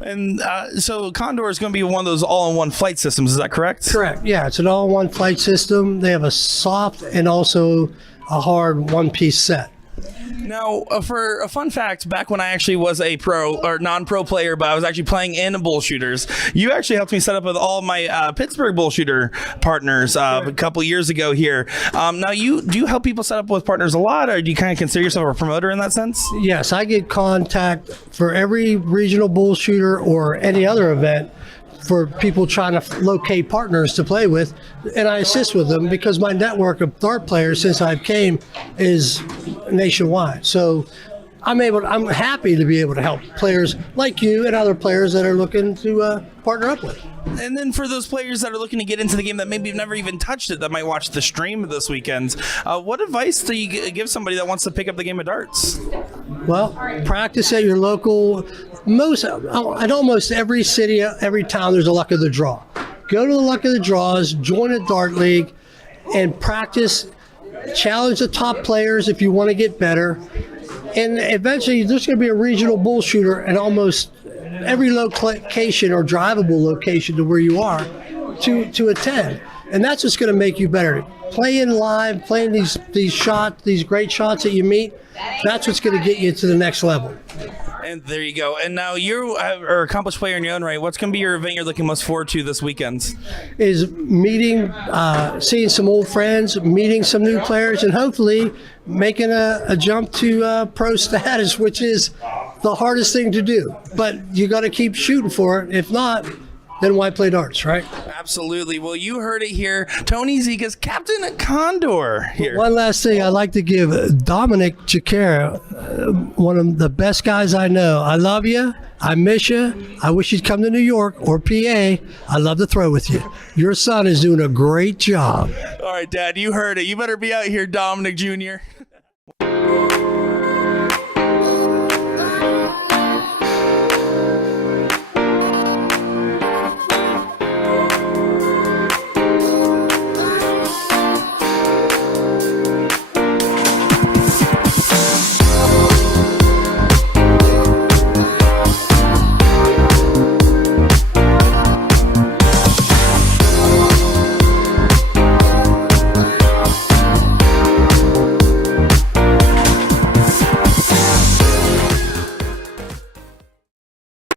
And so Condor is going to be one of those all-in-one flight systems. Is that correct? Correct. Yeah, it's an all-in-one flight system. They have a soft and also a hard one-piece set. Now, for a fun fact, back when I actually was a pro or non-pro player, but I was actually playing in BullShooters, you actually helped me set up with all my Pittsburgh BullShooter partners a couple years ago here. Now, do you help people set up with partners a lot, or do you kind of consider yourself a promoter in that sense? Yes, I get contact for every regional BullShooter or any other event for people trying to locate partners to play with, and I assist with them because my network of dart players since I came is nationwide. So I'm happy to be able to help players like you and other players that are looking to partner up with. And then for those players that are looking to get into the game that maybe have never even touched it, that might watch the stream this weekend, what advice do you give somebody that wants to pick up the game of darts? Well, practice at your local. At almost every city, every town, there's a luck of the draw. Go to the luck of the draws, join a dart league, and practice. Challenge the top players if you want to get better. And eventually, there's going to be a regional BullShooter in almost every location or drivable location to where you are to attend. And that's what's going to make you better. Playing live, playing these shots, these great shots that you meet, that's what's going to get you to the next level. And there you go. And now you are an accomplished player in your own right. What's going to be your event you're looking most forward to this weekend? Is meeting, seeing some old friends, meeting some new players, and hopefully making a jump to pro status, which is the hardest thing to do. But you got to keep shooting for it. If not, then why play darts, right? Absolutely. Well, you heard it here. Tony Zikas, Captain Condor here. One last thing I'd like to give Dominic Chikara, one of the best guys I know. I love you. I miss you. I wish you'd come to New York or PA. I'd love to throw with you. Your son is doing a great job. All right, Dad, you heard it. You better be out here, Dominic Jr.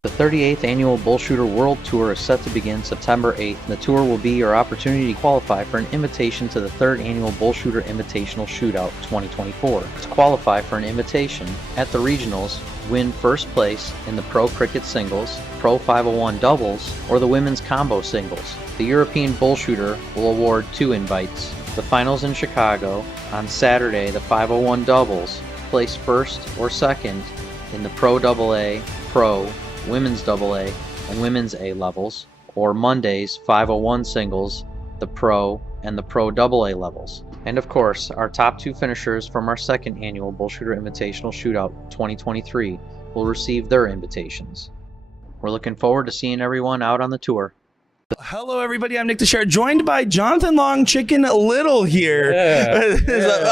The 38th Annual BullShooter World Tour is set to begin September 8th, and the tour will be your opportunity to qualify for an invitation to the 3rd Annual BullShooter Invitational Shootout 2024. To qualify for an invitation at the regionals, win first place in the Pro Cricket Singles, Pro 501 Doubles, or the Women's Combo Singles. The European BullShooter will award 2 invites. The finals in Chicago on Saturday, the 501 Doubles, place first or second in the Pro AA, Pro, Women's AA, and Women's A levels, or Monday's 501 singles, the Pro, and the Pro AA levels. And of course, our top 2 finishers from our second annual BullShooter Invitational Shootout 2023 will receive their invitations. We're looking forward to seeing everyone out on the tour. Hello, everybody. I'm Nick Teixeira, joined by Jonathan Long Chicken Little here,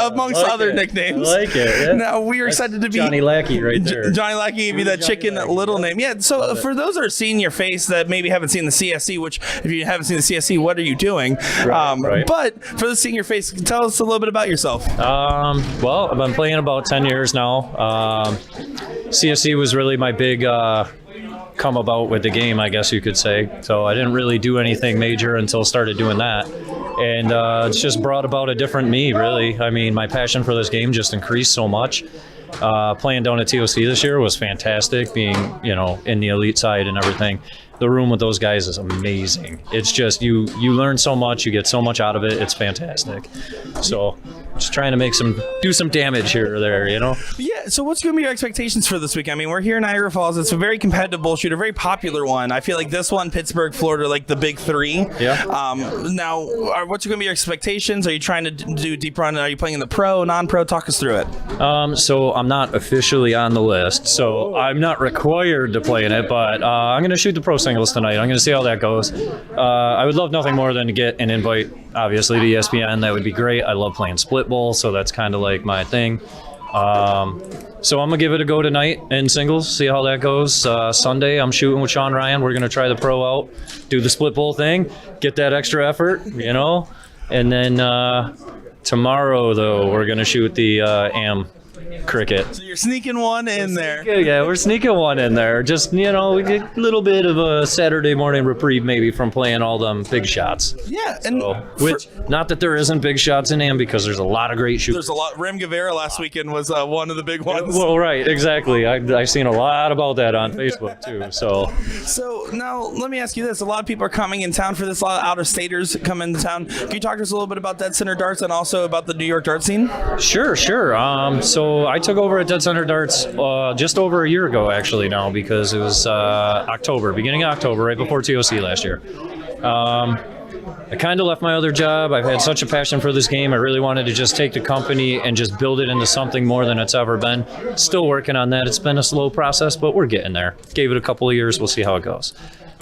amongst other nicknames. I like it. Yeah. Now, we are excited to be Johnny Lackey right there. Johnny Lackey gave you that Chicken Little name. Yeah, so for those that are seeing your face that maybe haven't seen the CSC, which if you haven't seen the CSC, what are you doing? Right. But for the seeing your face, tell us a little bit about yourself. Well, I've been playing about 10 years now. CSC was really my big come about with the game, I guess you could say. So I didn't really do anything major until started doing that. And it's just brought about a different me, really. I mean, my passion for this game just increased so much. Playing down at TOC this year was fantastic, being, in the elite side and everything. The room with those guys is amazing. It's just, you learn so much, you get so much out of it. It's fantastic. So just trying to do some damage here or there, Yeah, so what's going to be your expectations for this week? I mean, we're here in Niagara Falls. It's a very competitive BullShooter, very popular one. I feel like this one, Pittsburgh, Florida, like the big 3. Yeah. Now, what's going to be your expectations? Are you trying to do deep run? Are you playing in the pro, non-pro? Talk us through it. So I'm not officially on the list, so I'm not required to play in it, but I'm going to shoot the pro singles tonight. I'm going to see how that goes. I would love nothing more than to get an invite, obviously, to ESPN. That would be great. I love playing split bowl, so that's kind of like my thing. So I'm going to give it a go tonight in singles, see how that goes. Sunday, I'm shooting with Sean Ryan. We're going to try the pro out, do the split bowl thing, get that extra effort, And then tomorrow, though, we're going to shoot the AM cricket. So you're sneaking one in there. Yeah, we're sneaking one in there. Just, we get a little bit of a Saturday morning reprieve maybe from playing all them big shots. Yeah, and not that there isn't big shots in AM, because there's a lot of great shooters. There's a lot. Rem Guevara last weekend was one of the big ones. Well, right, exactly. I've seen a lot about that on Facebook too. So now let me ask you this: a lot of people are coming in town for this. A lot of out-of-staters come into town. Can you talk to us a little bit about Dead Center Darts and also about the New York dart scene? Sure. So I took over at Dead Center Darts just over a year ago, actually, now, because it was beginning of October, right before TOC last year. I kind of left my other job. I've had such a passion for this game. I really wanted to just take the company and just build it into something more than it's ever been. Still working on that. It's been a slow process, but we're getting there. Gave it a couple of years. We'll see how it goes.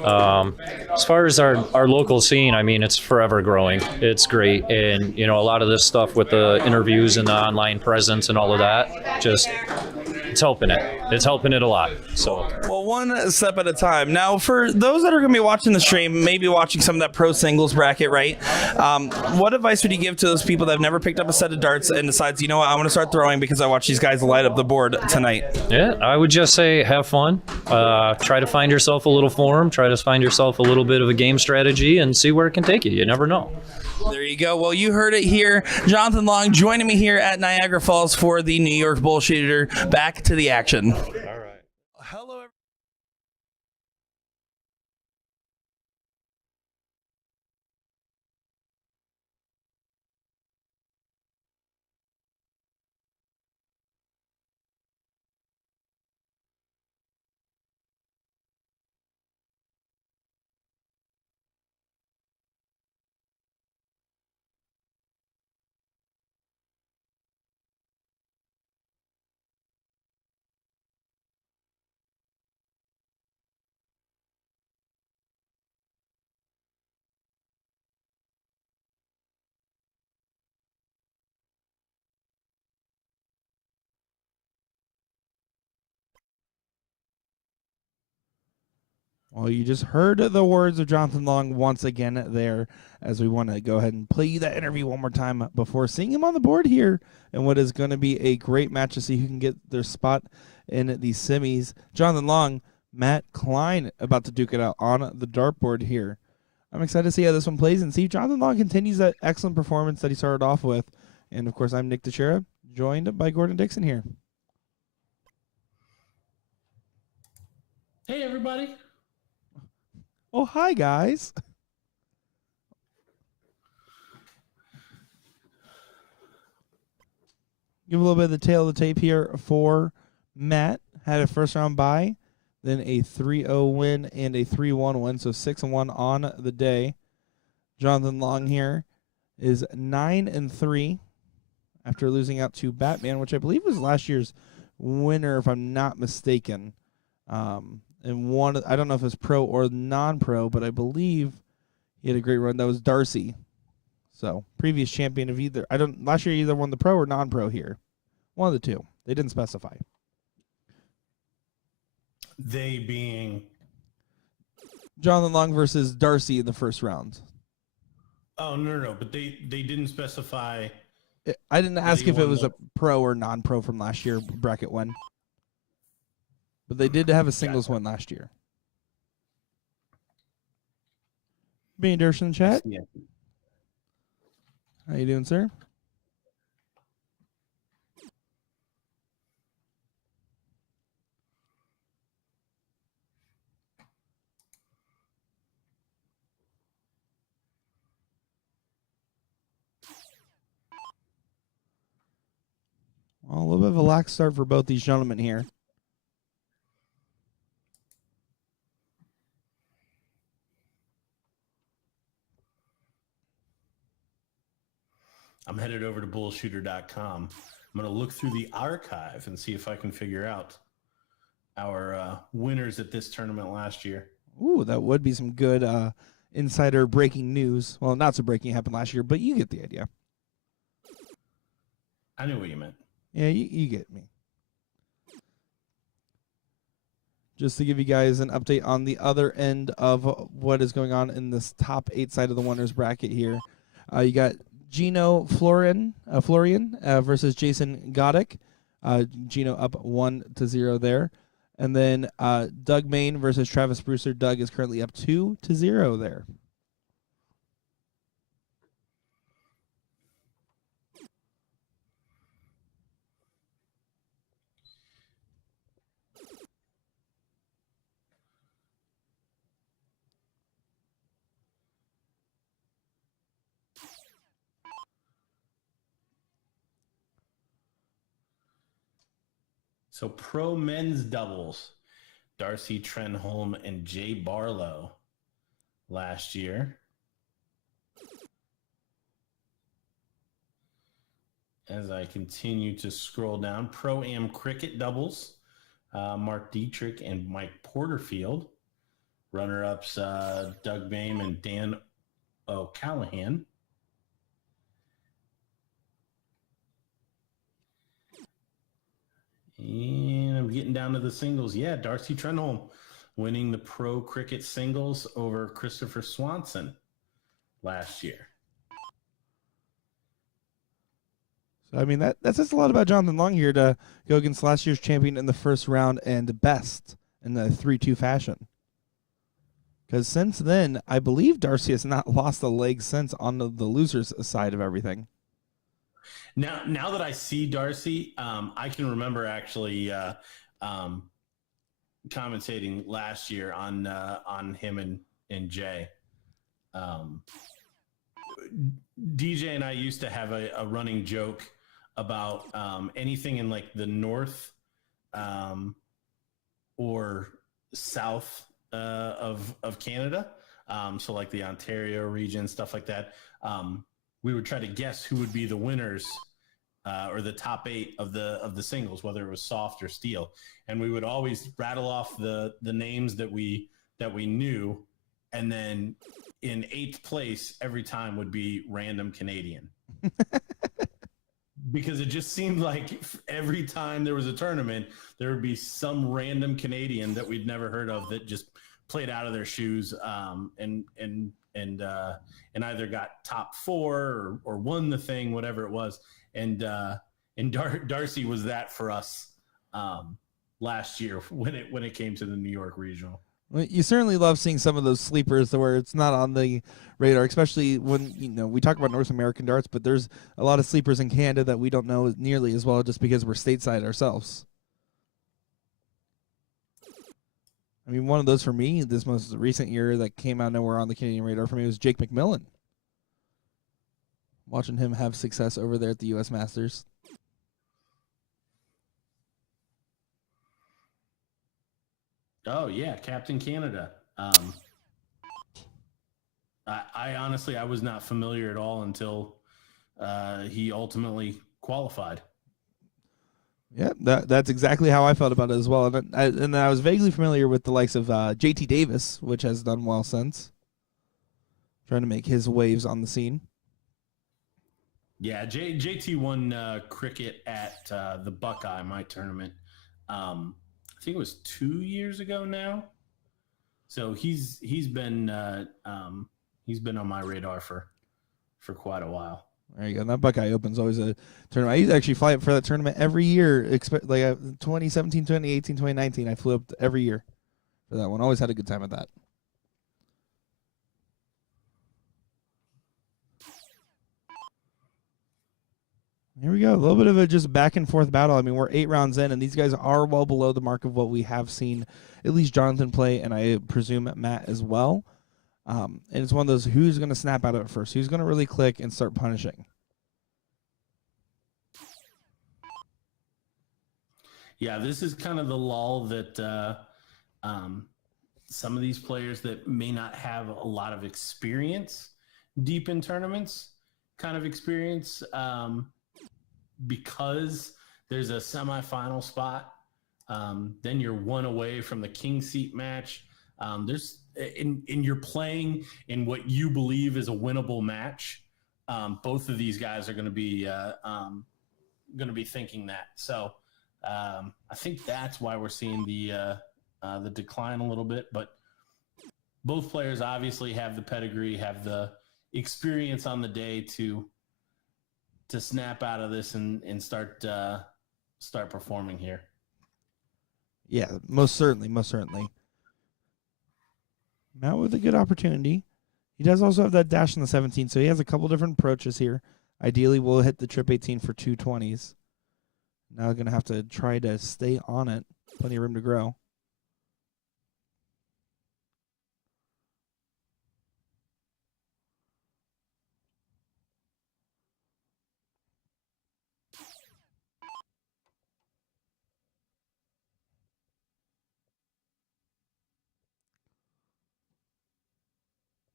As far as our local scene, I mean, it's forever growing. It's great. And, a lot of this stuff with the interviews and the online presence and all of that, just, it's helping it. It's helping it a lot. So, well, one step at a time. Now, for those that are going to be watching the stream, maybe watching some of that pro singles bracket, right? What advice would you give to those people that have never picked up a set of darts and decides, I want to start throwing because I watch these guys light up the board tonight? Yeah, I would just say have fun. Try to find yourself a little form. Try to find yourself a little bit of a game strategy and see where it can take you. You never know. There you go. Well, you heard it here. Jonathan Long joining me here at Niagara Falls for the New York BullShooter. Back to the action. All right. Hello, everyone. Well, you just heard the words of Jonathan Long once again there, as we want to go ahead and play that interview one more time before seeing him on the board here and what is going to be a great match to see who can get their spot in the semis. Jonathan Long, Matt Klein about to duke it out on the dartboard here. I'm excited to see how this one plays and see if Jonathan Long continues that excellent performance that he started off with. And, of course, I'm Nick Teixeira, joined by Gordon Dixon here. Hey, everybody. Oh, hi, guys. Give a little bit of the tail of the tape here for Matt. Had a first round bye. then a 3-0 win, and a 3-1 win. So 6-1 on the day. Jonathan Long here is 9-3 after losing out to Batman, which I believe was last year's winner, if I'm not mistaken. And one, I don't know if it's pro or non-pro, but I believe he had a great run. That was Darcy. So previous champion of either. Last year either won the pro or non-pro here. One of the two. They didn't specify. They being Jonathan Long versus Darcy in the first round. Oh no, but they didn't specify. I didn't ask if it was the- a pro or non-pro from last year bracket win. But they did have a singles win last year. Being Dersh in the chat. Yeah. How you doing, sir? Well, a little bit of a lax start for both these gentlemen here. I'm headed over to BullShooter.com. I'm going to look through the archive and see if I can figure out our winners at this tournament last year. Ooh, that would be some good insider breaking news. Well, not so breaking, it happened last year, but you get the idea. I knew what you meant. Yeah, you get me. Just to give you guys an update on the other end of what is going on in this top 8 side of the winners bracket here. You got Gino Florian versus Jason Goddick. Gino up 1-0 there. And then Doug Bane versus Travis Brewster. Doug is currently up 2-0 there. So pro men's doubles, Darcy Trenholm and Jay Barlow last year. As I continue to scroll down, Pro-Am cricket doubles, Mark Dietrich and Mike Porterfield. Runner-ups, Doug Bame and Dan O'Callahan. And I'm getting down to the singles. Yeah, Darcy Trenholm winning the pro cricket singles over Christopher Swanson last year. So, I mean, that says a lot about Jonathan Long here to go against last year's champion in the first round and best in the 3-2 fashion. Because since then, I believe Darcy has not lost a leg since on the losers' side of everything. Now that I see Darcy, I can remember actually commentating last year on him and Jay. DJ and I used to have a running joke about anything in like the north or south of Canada, so like the Ontario region, stuff like that. We would try to guess who would be the winners or the top 8 of the singles, whether it was soft or steel, and we would always rattle off the names that we knew, and then in 8th place every time would be random Canadian. Because it just seemed like every time there was a tournament, there would be some random Canadian that we'd never heard of that just played out of their shoes and either got top 4 or won the thing, whatever it was. And Darcy was that for us last year when it came to the New York regional. Well, you certainly love seeing some of those sleepers where it's not on the radar, especially when we talk about North American darts, but there's a lot of sleepers in Canada that we don't know nearly as well just because we're stateside ourselves. I mean, one of those for me this most recent year that came out of nowhere on the Canadian radar for me was Jake McMillan. Watching him have success over there at the U.S. Masters. Oh yeah, Captain Canada. I honestly, I was not familiar at all until he ultimately qualified. Yeah, that's exactly how I felt about it as well. And I was vaguely familiar with the likes of JT Davis, which has done well since, trying to make his waves on the scene. Yeah, JT won cricket at the Buckeye, my tournament. I think it was 2 years ago now. So he's been on my radar for quite a while. There you go. And that Buckeye Open's always a tournament. I used to actually fly up for that tournament every year. 2017, 2018, 2019. I flew up every year for that one. Always had a good time at that. Here we go. A little bit of a just back and forth battle. I mean, we're 8 rounds in, and these guys are well below the mark of what we have seen, at least Jonathan play, and I presume Matt as well. And it's one of those, who's going to snap out of it first? Who's going to really click and start punishing? Yeah, this is kind of the lull that some of these players that may not have a lot of experience deep in tournaments kind of experience because there's a semifinal spot. Then you're one away from the king seat match. There's in you're playing in what you believe is a winnable match. Both of these guys are going to be thinking that. So I think that's why we're seeing the decline a little bit. But both players obviously have the pedigree, have the experience on the day to snap out of this and start performing here. Yeah, most certainly. Matt with a good opportunity. He does also have that dash in the 17, so he has a couple different approaches here. Ideally, we'll hit the trip 18 for 220s. Now we're going to have to try to stay on it. Plenty of room to grow.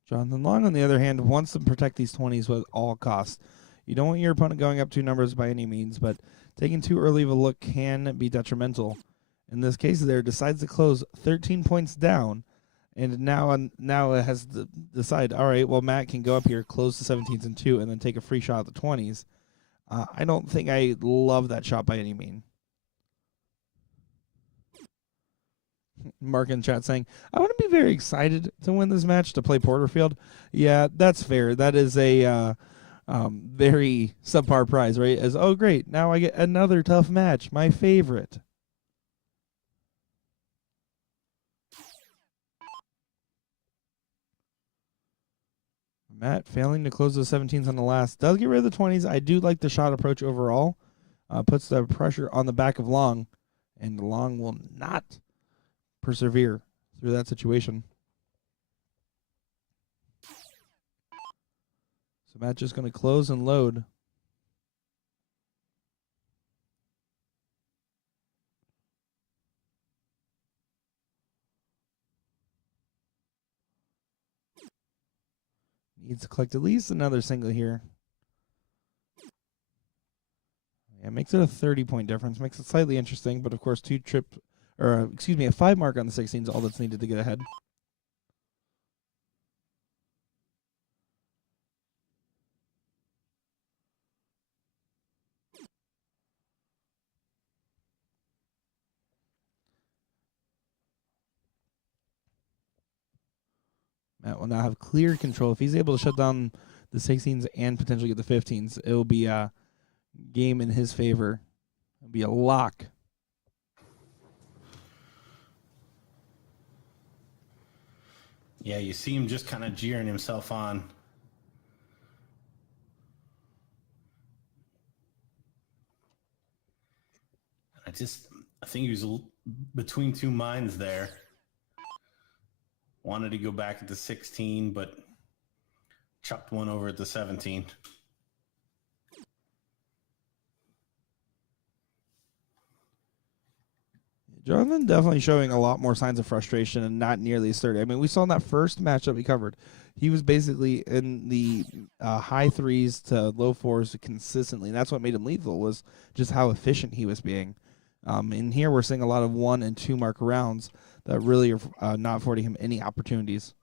Jonathan Long, on the other hand, wants to protect these 20s with all costs. You don't want your opponent going up 2 numbers by any means, but taking too early of a look can be detrimental. In this case, there decides to close 13 points down, and now it has to decide, all right, well, Matt can go up here, close the 17s and 2, and then take a free shot at the 20s. I don't think I love that shot by any means. Mark in chat saying, I want to be very excited to win this match to play Porterfield. Yeah, that's fair. That is a very subpar prize, right? As, oh, great, now I get another tough match, my favorite. Matt failing to close the 17s on the last. Does get rid of the 20s. I do like the shot approach overall. Puts the pressure on the back of Long, and Long will not persevere through that situation. So Matt just going to close and load. Needs to collect at least another single here. Yeah, makes it a 30-point difference. Makes it slightly interesting, but of course, a 5 mark on the 16 is all that's needed to get ahead. Matt will now have clear control. If he's able to shut down the 16s and potentially get the 15s, it will be a game in his favor. It'll be a lock. Yeah, you see him just kind of jeering himself on. I think he was between two minds there. Wanted to go back at the 16, but chucked one over at the 17. Jonathan definitely showing a lot more signs of frustration and not nearly as sturdy. I mean, we saw in that first matchup we covered, he was basically in the high threes to low fours consistently, and that's what made him lethal, was just how efficient he was being. In here, we're seeing a lot of 1 and 2 mark rounds that really are not affording him any opportunities.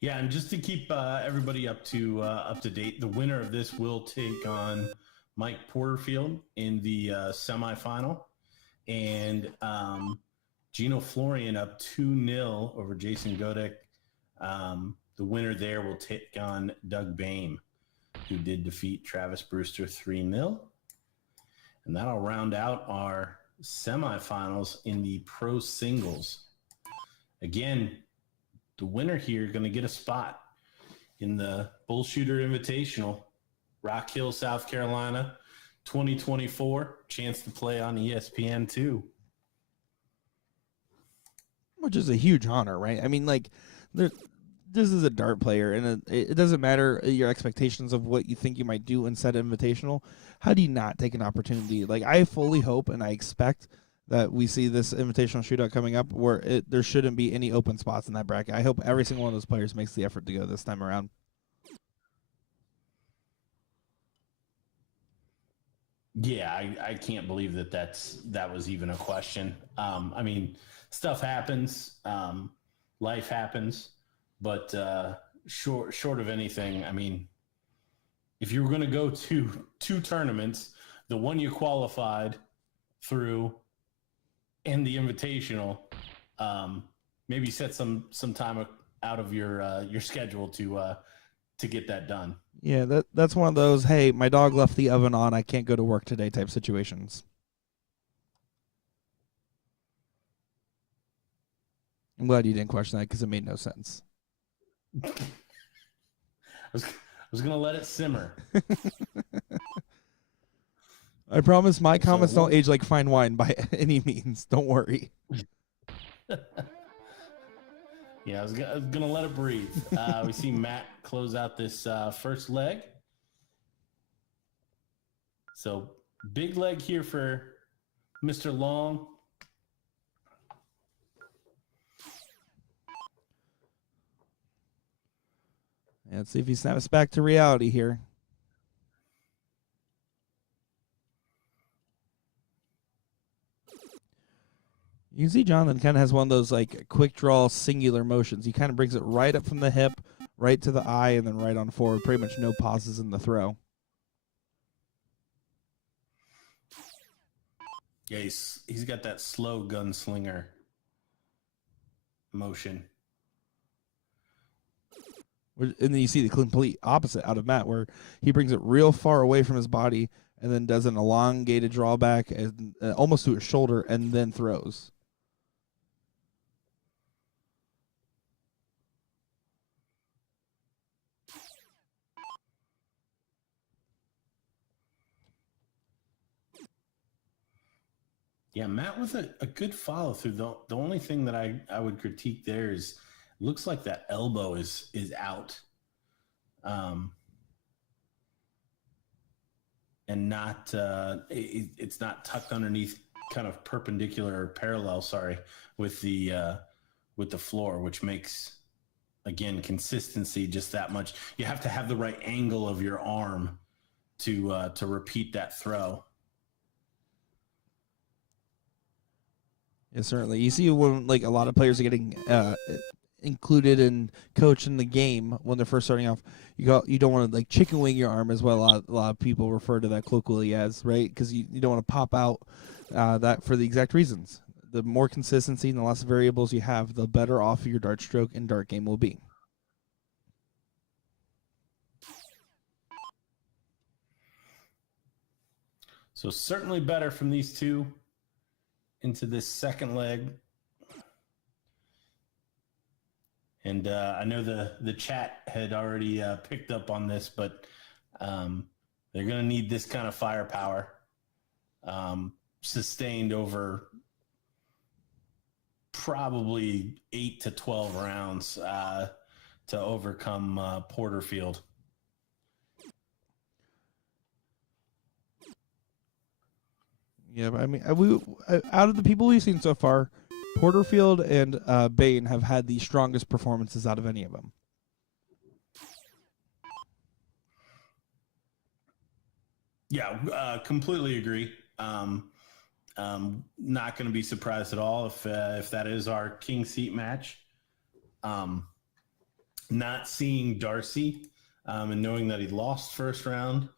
Yeah, and just to keep everybody up to date, the winner of this will take on Mike Porterfield in the semifinal, and Gino Florian up 2-0 over Jason Godek. The winner there will take on Doug Bane, who did defeat Travis Brewster 3-0. And that'll round out our semifinals in the pro singles. Again, the winner here going to get a spot in the BullShooter Invitational, Rock Hill, South Carolina, 2024. Chance to play on ESPN2. Which is a huge honor, right? I mean, like, this is a dart player, and it doesn't matter your expectations of what you think you might do in said invitational. How do you not take an opportunity? Like, I fully hope and I expect that we see this invitational shootout coming up where there shouldn't be any open spots in that bracket. I hope every single one of those players makes the effort to go this time around. Yeah, I can't believe that was even a question. I mean, stuff happens, life happens, but short of anything, I mean, if you were going to go to 2 tournaments, the one you qualified through and the invitational, maybe set some time out of your schedule to get that done. Yeah, that's one of those, hey, my dog left the oven on, I can't go to work today type situations. I'm glad you didn't question that because it made no sense. I was going to let it simmer. I promise my comments don't age like fine wine by any means. Don't worry. Yeah, I was going to let it breathe. We see Matt close out this first leg. So, big leg here for Mr. Long. Yeah, let's see if he snaps back to reality here. You can see Jonathan kind of has one of those like quick draw singular motions. He kind of brings it right up from the hip, right to the eye, and then right on forward. Pretty much no pauses in the throw. Yeah, he's got that slow gunslinger motion. And then you see the complete opposite out of Matt, where he brings it real far away from his body and then does an elongated drawback and almost to his shoulder and then throws. Yeah, Matt with a good follow through. The only thing that I would critique there is looks like that elbow is out. And not it's not tucked underneath, kind of perpendicular or parallel, with the floor, which makes, again, consistency just that much. You have to have the right angle of your arm to repeat that throw. Yeah, certainly. You see when like a lot of players are getting included and coached in the game when they're first starting off. You don't want to like chicken wing your arm, as well. A lot of people refer to that colloquially as, right, because you don't want to pop out that for the exact reasons. The more consistency and the less variables you have, the better off your dart stroke and dart game will be. So certainly better from these two into this second leg. And I know the chat had already picked up on this, but they're going to need this kind of firepower sustained over probably 8 to 12 rounds to overcome Porterfield. Yeah, but I mean, out of the people we've seen so far, Porterfield and Bane have had the strongest performances out of any of them. Yeah, completely agree. Not going to be surprised at all if that is our king seat match. Not seeing Darcy and knowing that he lost first round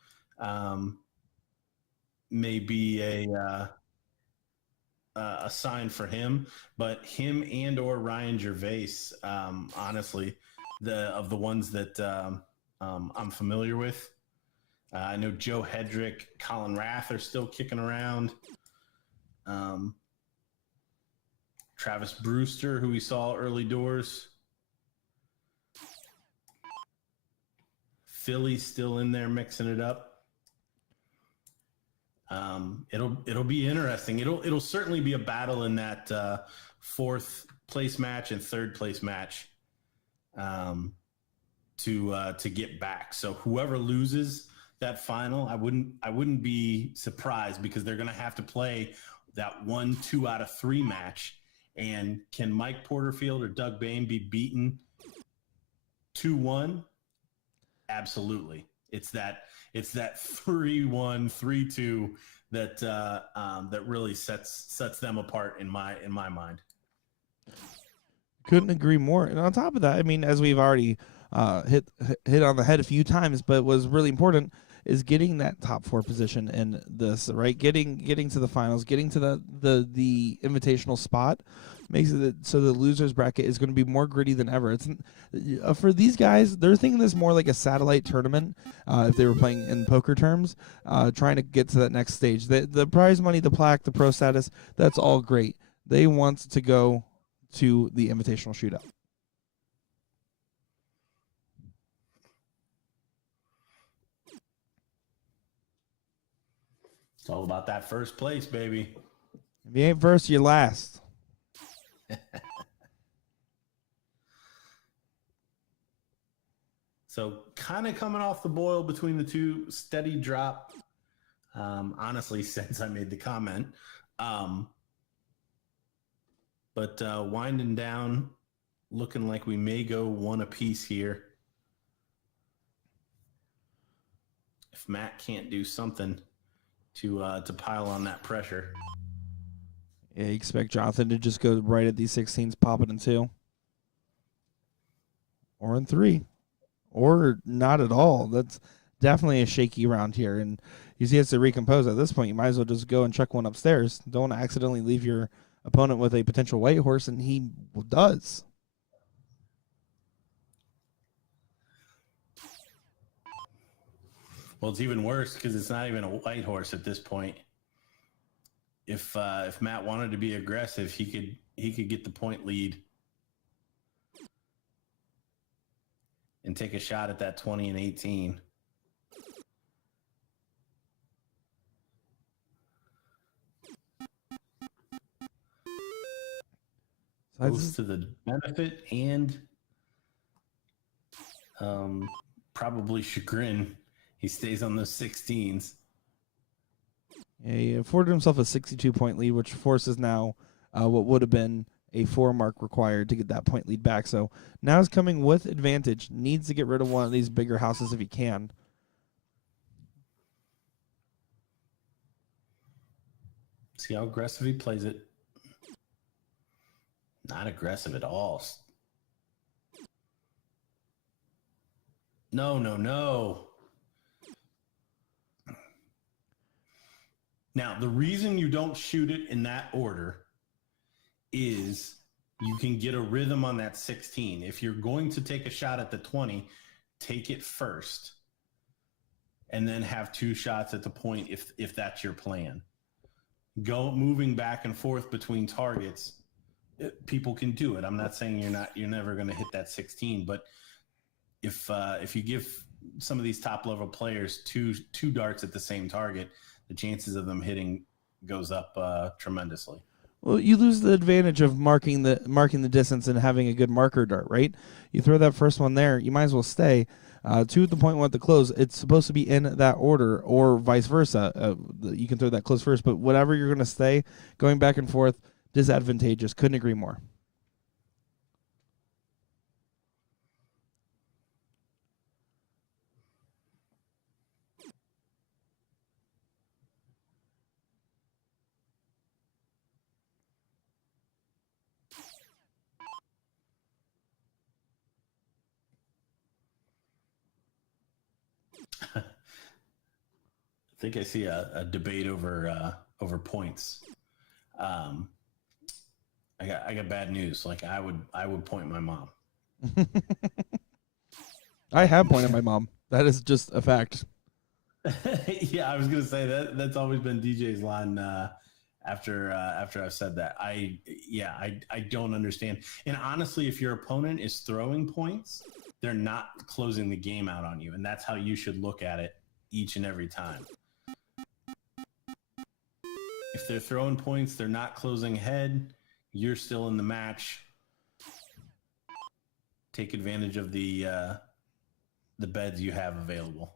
may be a sign for him, but him and or Ryan Gervais, honestly, the ones that I'm familiar with. I know Joe Hedrick, Colin Rath are still kicking around. Travis Brewster, who we saw early doors. Philly's still in there mixing it up. It'll be interesting. It'll certainly be a battle in that fourth place match and third place match to get back. So whoever loses that final, I wouldn't be surprised, because they're going to have to play that 1, 2 out of 3 match. And can Mike Porterfield or Doug Bane be beaten 2-1? Absolutely. It's that 3-1, 3-2 that really sets them apart in my mind. Couldn't agree more. And on top of that, I mean, as we've already hit on the head a few times, but was really important is getting that top 4 position in this, right? Getting to the finals, getting to the invitational spot makes it so the losers bracket is going to be more gritty than ever. It's for these guys, they're thinking this more like a satellite tournament. If they were playing in poker terms, trying to get to that next stage, the prize money, the plaque, the pro status, that's all great. They want to go to the invitational shootout. It's all about that first place, baby. If you ain't first, you're last. So kind of coming off the boil between the two, steady drop, honestly, since I made the comment. But winding down, looking like we may go one apiece here. If Matt can't do something to pile on that pressure. Yeah, you expect Jonathan to just go right at these 16s, pop it in 2. Or in 3. Or not at all. That's definitely a shaky round here. And he has to recompose at this point. You might as well just go and check one upstairs. Don't accidentally leave your opponent with a potential white horse, and he does. Well, it's even worse because it's not even a white horse at this point. If Matt wanted to be aggressive, he could get the point lead and take a shot at that 20 and 18. Both to the benefit and probably chagrin. He stays on those 16s. Yeah, he afforded himself a 62-point lead, which forces now what would have been a 4 mark required to get that point lead back. So now he's coming with advantage. Needs to get rid of one of these bigger houses if he can. See how aggressive he plays it. Not aggressive at all. No. Now, the reason you don't shoot it in that order is you can get a rhythm on that 16. If you're going to take a shot at the 20, take it first and then have 2 shots at the point if that's your plan. Go moving back and forth between targets. People can do it. I'm not saying you're never going to hit that 16, but if you give some of these top level players two darts at the same target, the chances of them hitting goes up tremendously. Well, you lose the advantage of marking the distance and having a good marker dart, right? You throw that first one there, you might as well stay. To the point one at the close, it's supposed to be in that order, or vice versa. You can throw that close first, but whatever you're going to stay, going back and forth, disadvantageous. Couldn't agree more. I think I see a debate over points. I got bad news. Like I would point my mom. I have pointed my mom. That is just a fact. Yeah, I was gonna say that's always been DJ's line after I've said that. I don't understand. And honestly, if your opponent is throwing points, they're not closing the game out on you, and that's how you should look at it each and every time. If they're throwing points, they're not closing ahead. You're still in the match. Take advantage of the beds you have available.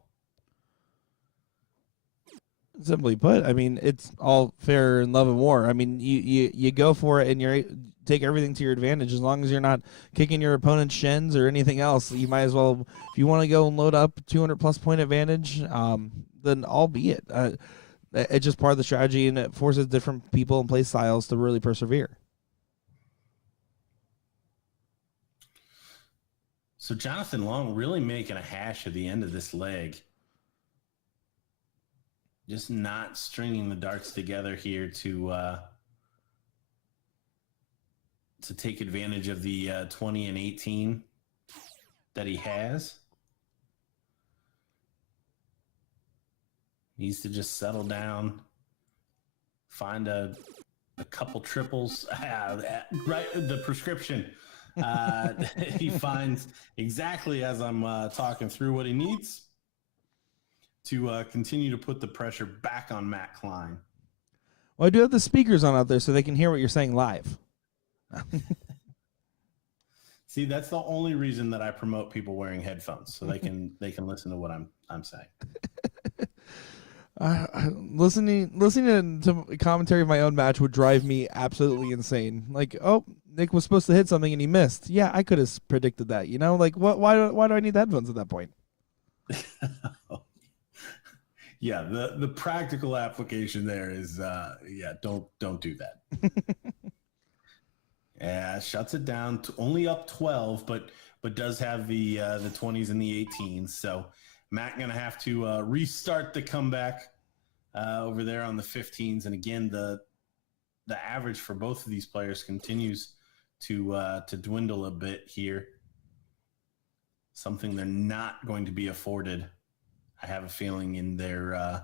Simply put, I mean, it's all fair in love and war. I mean, you go for it and take everything to your advantage. As long as you're not kicking your opponent's shins or anything else, you might as well, if you want to go and load up 200+ point advantage, then albeit. It's just part of the strategy, and it forces different people and play styles to really persevere. So Jonathan Long really making a hash of the end of this leg. Just not stringing the darts together here to take advantage of the 20 and 18 that he has. Needs to just settle down, find a couple triples. Right, the prescription. He finds exactly as I'm talking through what he needs to continue to put the pressure back on Matt Klein. Well, I do have the speakers on out there so they can hear what you're saying live. See, that's the only reason that I promote people wearing headphones, so they can listen to what I'm saying. Listening to commentary of my own match would drive me absolutely insane. Like, oh, Nick was supposed to hit something and he missed. Yeah, I could have predicted that. You know, like what? Why do I need the headphones at that point? Yeah, the practical application there is don't do that. Yeah, shuts it down to only up 12, but does have the 20s and the 18s. So Matt gonna have to restart the comeback over there on the 15s, and again the average for both of these players continues to dwindle a bit here. Something they're not going to be afforded, I have a feeling, in their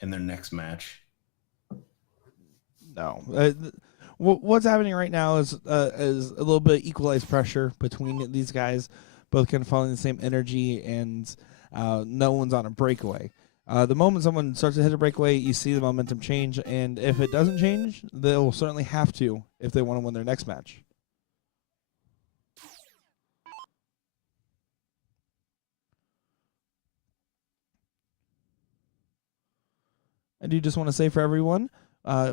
next match. No. What's happening right now is a little bit of equalized pressure between these guys, both kind of following the same energy, and no one's on a breakaway. The moment someone starts to hit a breakaway, you see the momentum change, and if it doesn't change, they'll certainly have to if they want to win their next match. I do just want to say for everyone,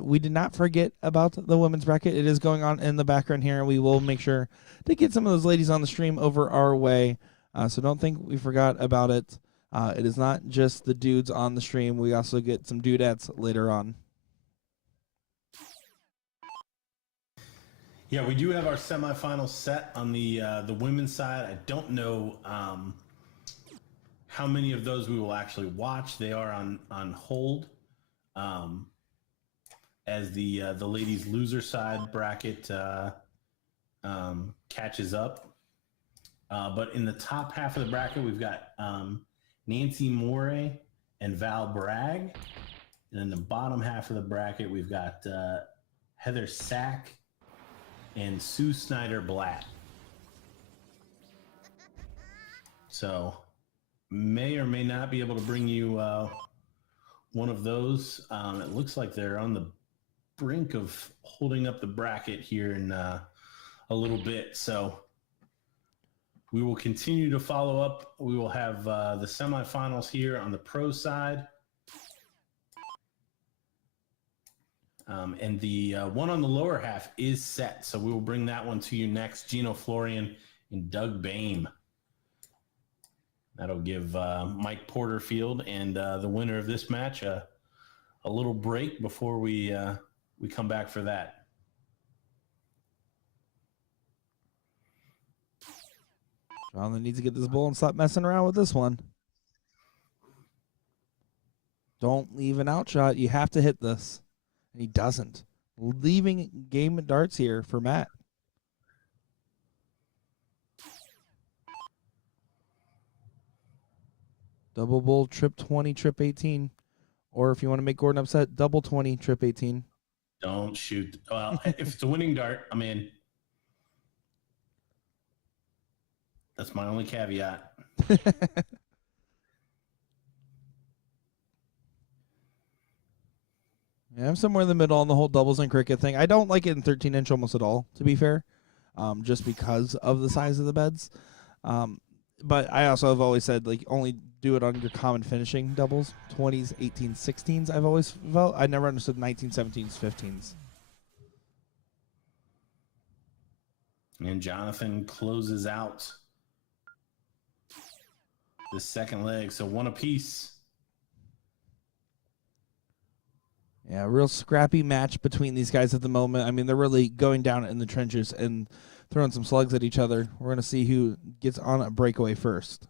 we did not forget about the women's bracket. It is going on in the background here, and we will make sure to get some of those ladies on the stream over our way. So don't think we forgot about it. It is not just the dudes on the stream. We also get some dudettes later on. Yeah, we do have our semifinal set on the women's side. I don't know how many of those we will actually watch. They are on hold. As the ladies' loser side bracket catches up. But in the top half of the bracket, we've got Nancy Morey and Val Bragg. And in the bottom half of the bracket, we've got Heather Sack and Sue Snider-Blat. So may or may not be able to bring you one of those. It looks like they're on the brink of holding up the bracket here in a little bit. So we will continue to follow up. We will have the semifinals here on the pro side. And the one on the lower half is set. So we will bring that one to you next. Gino, Florian, and Doug Bane. That'll give Mike Porterfield and the winner of this match a little break before we come back for that. Jonathan needs to get this bull and stop messing around with this one. Don't leave an outshot. You have to hit this. And he doesn't. Leaving game darts here for Matt. Double bull, trip 20, trip 18. Or if you want to make Gordon upset, double 20, trip 18. Don't shoot. Well, if it's a winning dart, I'm in. That's my only caveat. Yeah, I'm somewhere in the middle on the whole doubles and cricket thing. I don't like it in 13-inch almost at all, to be fair, just because of the size of the beds. But I also have always said, like, only do it on your common finishing doubles, 20s, 18s, 16s. I've always felt. I never understood 19s, 17s, 15s. And Jonathan closes out the second leg. So one apiece. Yeah, real scrappy match between these guys at the moment. I mean, they're really going down in the trenches and throwing some slugs at each other. We're going to see who gets on a breakaway first.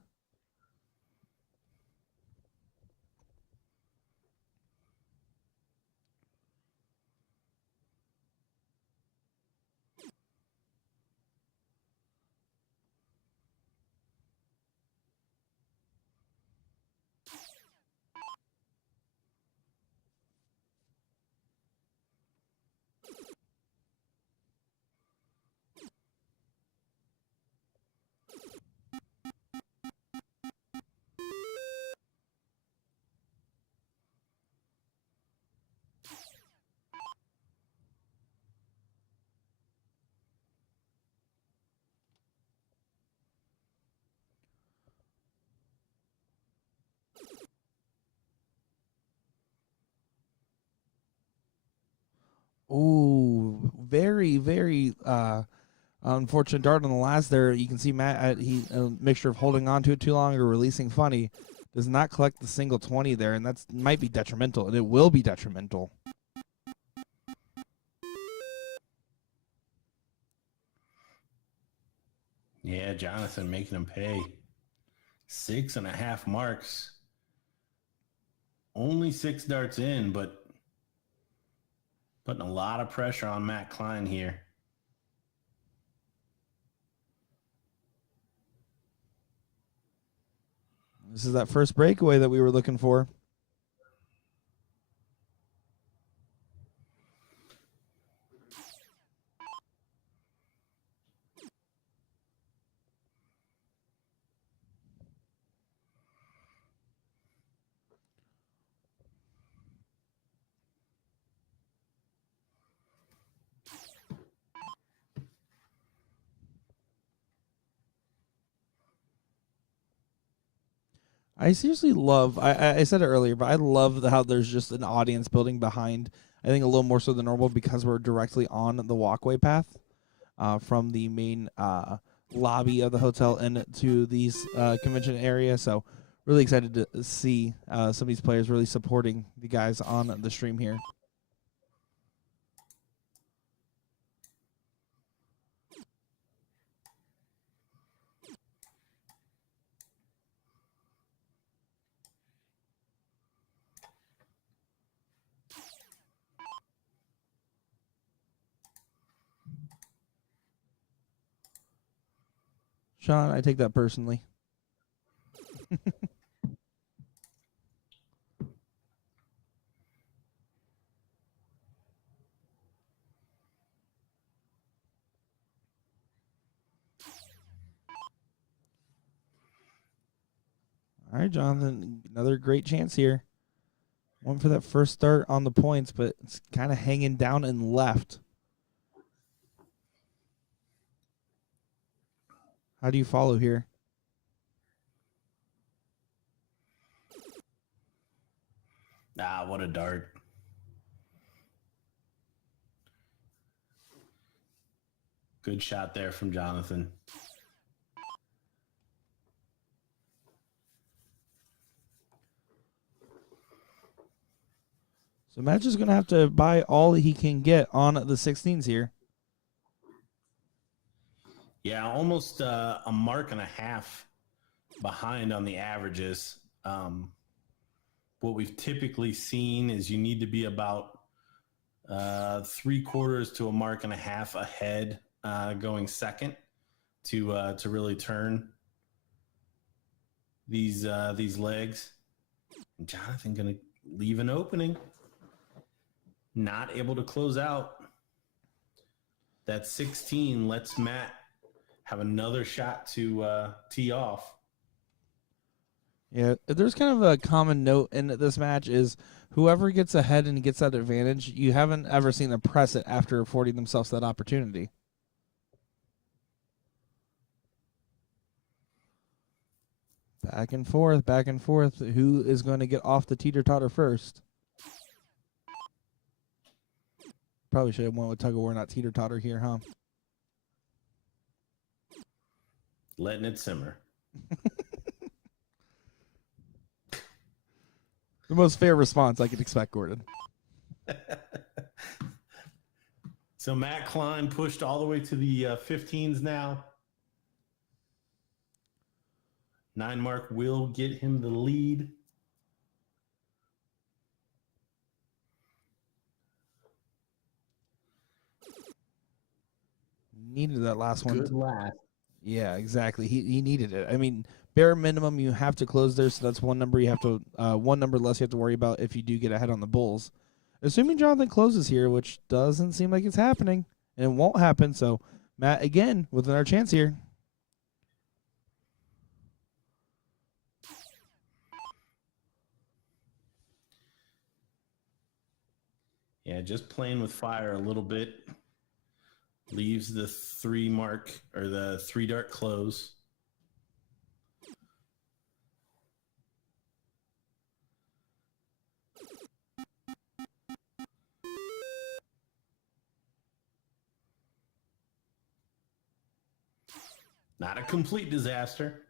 Ooh, very, very unfortunate dart on the last there. You can see Matt, a mixture of holding on to it too long or releasing funny, does not collect the single 20 there, and that might be detrimental, and it will be detrimental. Yeah, Jonathan making him pay 6.5 marks. Only 6 darts in, but putting a lot of pressure on Matt Klein here. This is that first breakaway that we were looking for. I seriously love, I said it earlier, but I love how there's just an audience building behind, I think a little more so than normal because we're directly on the walkway path from the main lobby of the hotel into these convention area. So really excited to see some of these players really supporting the guys on the stream here. Sean, I take that personally. All right, Jonathan, another great chance here. Went for that first start on the points, but it's kind of hanging down and left. How do you follow here? Ah, what a dart. Good shot there from Jonathan. So Matt's just going to have to buy all he can get on the 16s here. Yeah, almost a mark and a half behind on the averages. What we've typically seen is you need to be about 3/4 to a mark and a half ahead going second to really turn these legs. And Jonathan going to leave an opening. Not able to close out. That 16 lets Matt have another shot to tee off. Yeah, there's kind of a common note in this match is whoever gets ahead and gets that advantage, you haven't ever seen them press it after affording themselves that opportunity. Back and forth, back and forth. Who is going to get off the teeter-totter first? Probably should have went with tug of war, not teeter-totter here, huh? Letting it simmer. The most fair response I could expect, Gordon. So Matt Klein pushed all the way to the 15s now. 9 mark will get him the lead. Needed that last one. Good last. Yeah, exactly. He needed it. I mean, bare minimum, you have to close there, so that's one number you have to one number less you have to worry about if you do get ahead on the Bulls. Assuming Jonathan closes here, which doesn't seem like it's happening, and it won't happen. So Matt again with another chance here. Yeah, just playing with fire a little bit. Leaves the 3 mark or the 3 dart close. Not a complete disaster.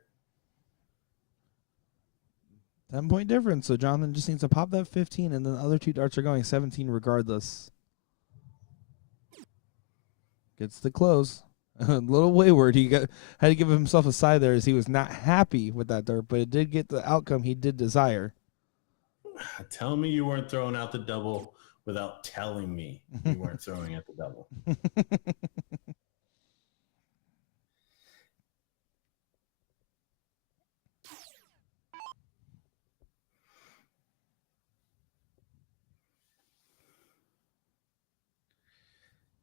10-point difference. So Jonathan just needs to pop that 15, and then the other 2 darts are going 17 regardless. Gets the close. A little wayward. He had to give himself a side there as he was not happy with that dart, but it did get the outcome he did desire. Tell me you weren't throwing out the double without telling me you weren't throwing out the double.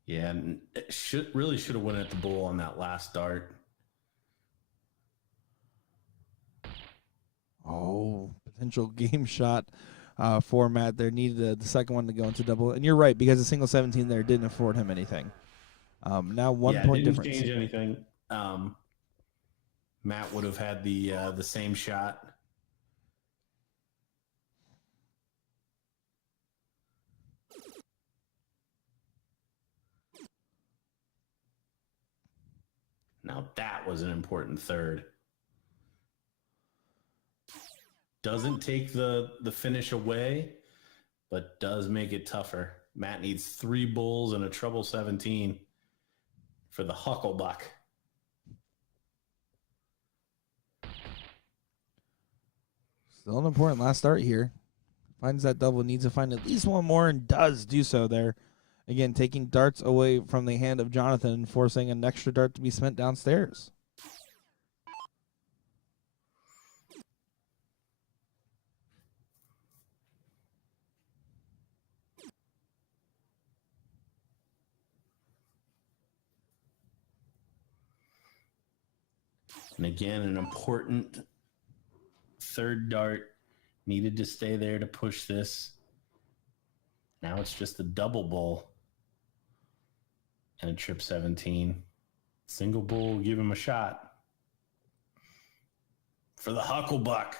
Yeah, and it really should have went at the bull on that last dart. Oh, potential game shot format there. Needed the second one to go into double. And you're right, because the single 17 there didn't afford him anything. Now 1 point didn't difference. Change anything. Matt would have had the same shot. Now that was an important third. Doesn't take the finish away, but does make it tougher. Matt needs 3 bulls and a treble 17 for the Hucklebuck. Still an important last start here. Finds that double, needs to find at least one more, and does do so there. Again, taking darts away from the hand of Jonathan and forcing an extra dart to be spent downstairs. And again, an important third dart. Needed to stay there to push this. Now it's just a double bull and a trip 17. Single bull, give him a shot. For the Hucklebuck.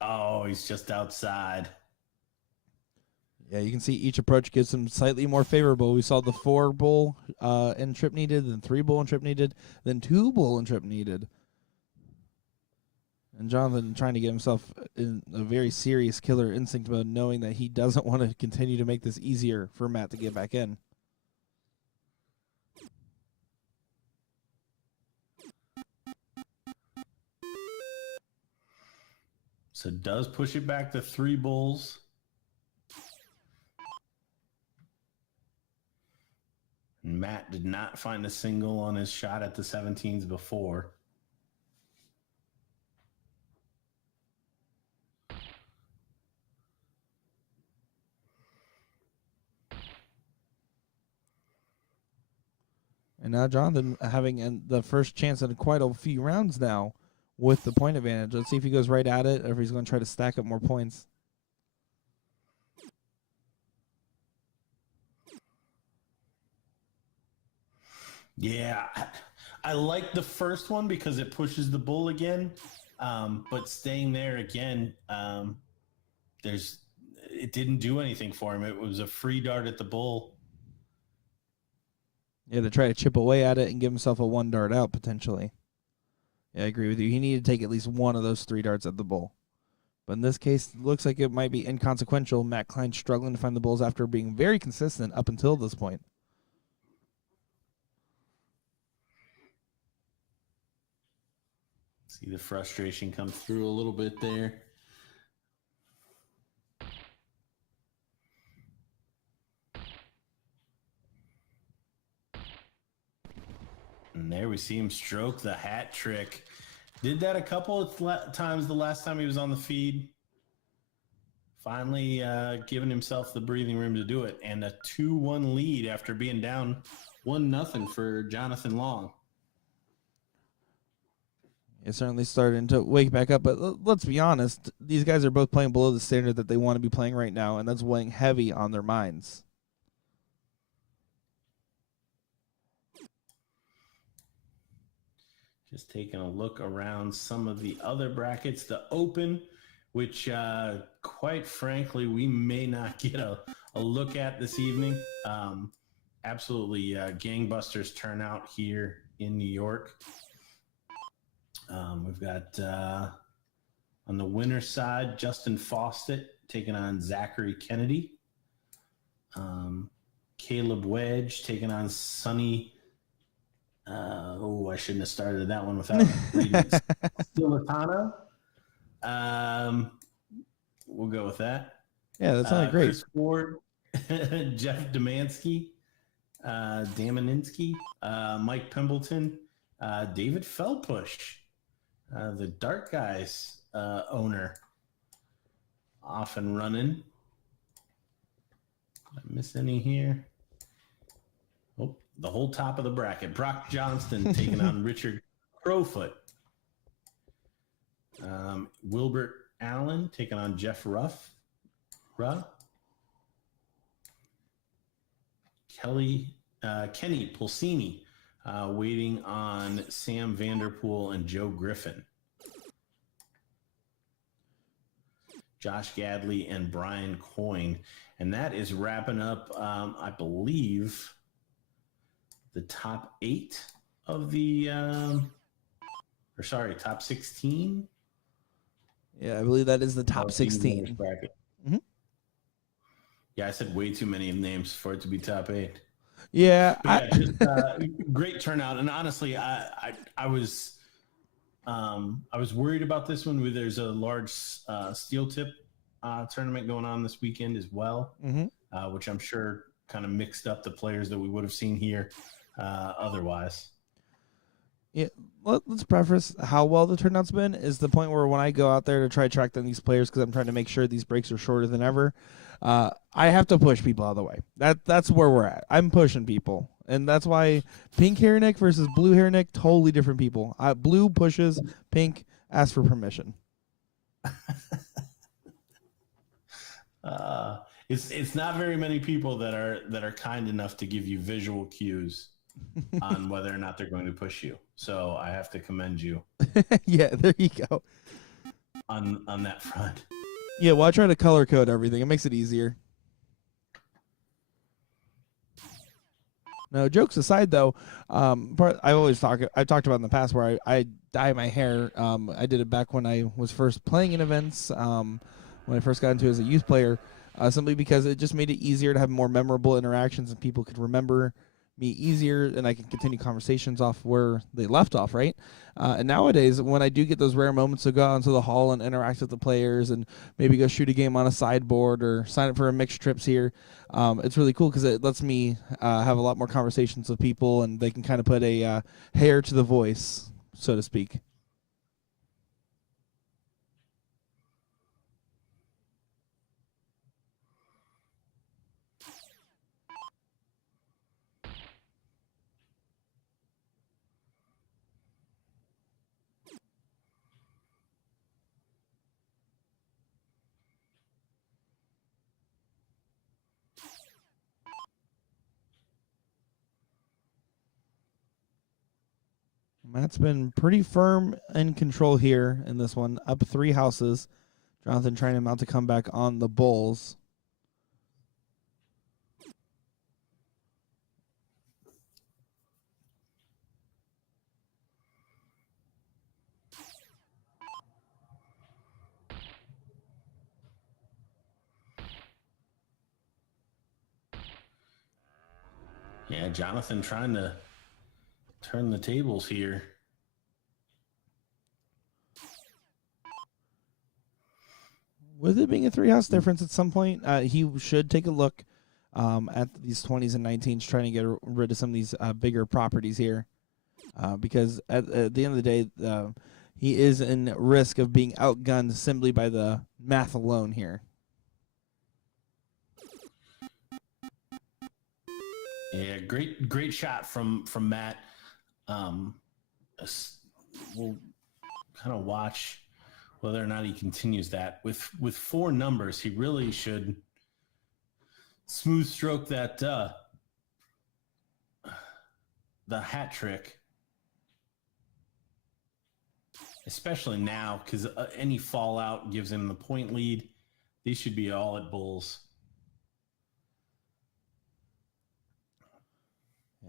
Oh, he's just outside. Yeah, you can see each approach gives him slightly more favorable. We saw the 4 bull and trip needed, then 3 bull and trip needed, then 2 bull and trip needed. And Jonathan trying to get himself in a very serious killer instinct mode, knowing that he doesn't want to continue to make this easier for Matt to get back in. So does push it back to 3 bulls. Matt did not find a single on his shot at the 17s before. And now Jonathan having the first chance in quite a few rounds now with the point advantage. Let's see if he goes right at it or if he's going to try to stack up more points. Yeah, I like the first one because it pushes the bull again, but staying there again, it didn't do anything for him. It was a free dart at the bull. Yeah, to try to chip away at it and give himself a 1 dart out potentially. Yeah, I agree with you. He needed to take at least one of those 3 darts at the bull. But in this case, it looks like it might be inconsequential. Matt Klein struggling to find the bulls after being very consistent up until this point. See the frustration come through a little bit there. And there we see him stroke the hat trick. Did that a couple of times the last time he was on the feed. Finally giving himself the breathing room to do it. And a 2-1 lead after being down 1-0 for Jonathan Long. It's certainly starting to wake back up, but let's be honest. These guys are both playing below the standard that they want to be playing right now, and that's weighing heavy on their minds. Just taking a look around some of the other brackets. The Open, which quite frankly, we may not get a look at this evening. Absolutely gangbusters turnout here in New York. We've got on the winner's side, Justin Fawcett taking on Zachary Kennedy. Caleb Wedge taking on Sonny. I shouldn't have started that one without reading Stilatano. We'll go with that. Yeah, that sounded great. Chris Ford, Jeff Demansky, Damaninski, Mike Pembleton, David Feldpush, the Dark Guys owner, off and running. Did I miss any here? Oh, the whole top of the bracket. Brock Johnston taking on Richard Crowfoot. Wilbert Allen taking on Jeff Ruff. Kenny Pulsini waiting on Sam Vanderpool and Joe Griffin. Josh Gadley and Brian Coyne. And that is wrapping up, I believe, the top 8 of the, top 16. Yeah, I believe that is the top 16. Bracket. Mm-hmm. Yeah, I said way too many names for it to be top 8. Yeah, just great turnout, and honestly, I was worried about this one. There's a large steel tip tournament going on this weekend as well, which I'm sure kind of mixed up the players that we would have seen here otherwise. Yeah, let's preface how well the turnout's been is the point where when I go out there to try to track down these players because I'm trying to make sure these breaks are shorter than ever, I have to push people out of the way. That's where we're at. I'm pushing people, and that's why pink hair Nick versus blue hair Nick, totally different people. Blue pushes, pink asks for permission. It's not very many people that are kind enough to give you visual cues on whether or not they're going to push you. So I have to commend you Yeah, there you go. on that front. Yeah, well, I try to color code everything. It makes it easier. No, jokes aside, though, I've talked about in the past where I dye my hair. I did it back when I was first playing in events, when I first got into it as a youth player, simply because it just made it easier to have more memorable interactions and people could remember me easier and I could continue conversations off where they left off, right? And nowadays, when I do get those rare moments to go out into the hall and interact with the players and maybe go shoot a game on a sideboard or sign up for a mixed trips here, it's really cool because it lets me have a lot more conversations with people and they can kind of put a hair to the voice, so to speak. Matt's been pretty firm in control here in this one, up 3 houses. Jonathan trying him out to come back on the Bulls. Yeah, Jonathan trying to turn the tables here. With it being a 3-house difference at some point, he should take a look at these 20s and 19s, trying to get rid of some of these bigger properties here. Because at the end of the day, he is in risk of being outgunned simply by the math alone here. Yeah, great shot from Matt. We'll kind of watch whether or not he continues that. With 4 numbers, he really should smooth stroke that the hat trick, especially now because any fallout gives him the point lead. These should be all at Bulls.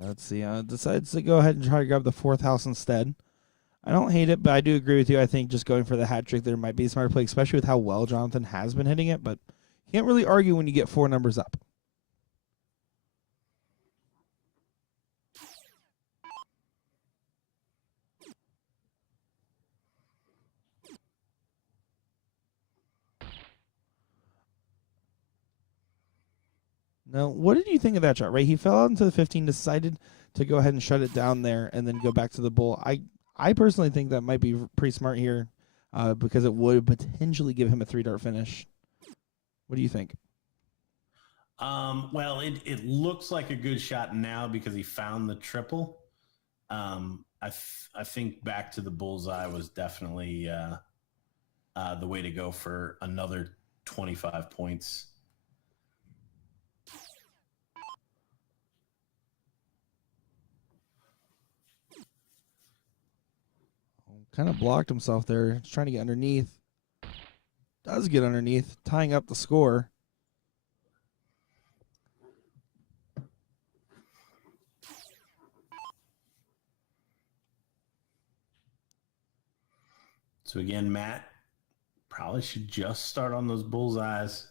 Let's see. Decides to go ahead and try to grab the 4th house instead. I don't hate it, but I do agree with you. I think just going for the hat trick there might be a smarter play, especially with how well Jonathan has been hitting it. But you can't really argue when you get 4 numbers up. Now, what did you think of that shot, right? He fell out into the 15, decided to go ahead and shut it down there, and then go back to the bull. I personally think that might be pretty smart here because it would potentially give him a 3-dart finish. What do you think? Well, it looks like a good shot now because he found the triple. I think back to the bullseye was definitely the way to go for another 25 points. Kind of blocked himself there. He's trying to get underneath. Does get underneath, tying up the score. So again, Matt probably should just start on those bullseyes.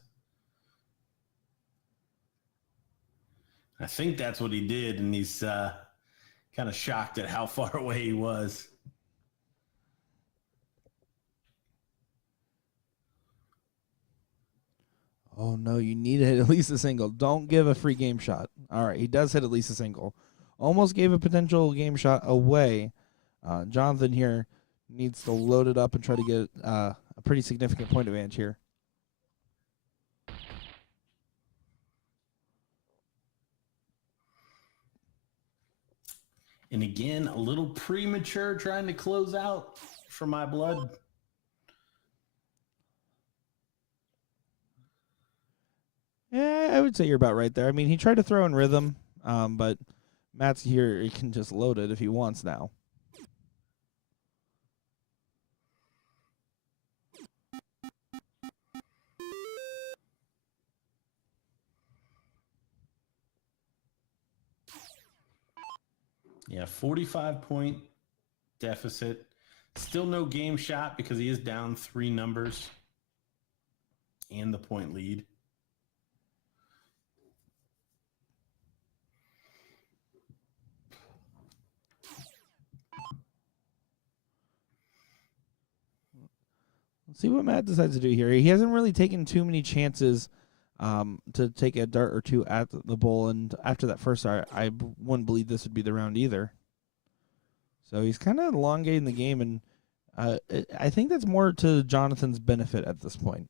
I think that's what he did, and he's kind of shocked at how far away he was. Oh, no, you need to hit at least a single. Don't give a free game shot. All right, he does hit at least a single. Almost gave a potential game shot away. Jonathan here needs to load it up and try to get a pretty significant point advantage here. And again, a little premature trying to close out for my blood. Yeah, I would say you're about right there. I mean, he tried to throw in rhythm, but Matt's here. He can just load it if he wants now. Yeah, 45-point deficit. Still no game shot because he is down 3 numbers and the point lead. Let's see what Matt decides to do here. He hasn't really taken too many chances to take a dart or two at the bowl, and after that first dart, I wouldn't believe this would be the round either. So he's kind of elongating the game, and I think that's more to Jonathan's benefit at this point.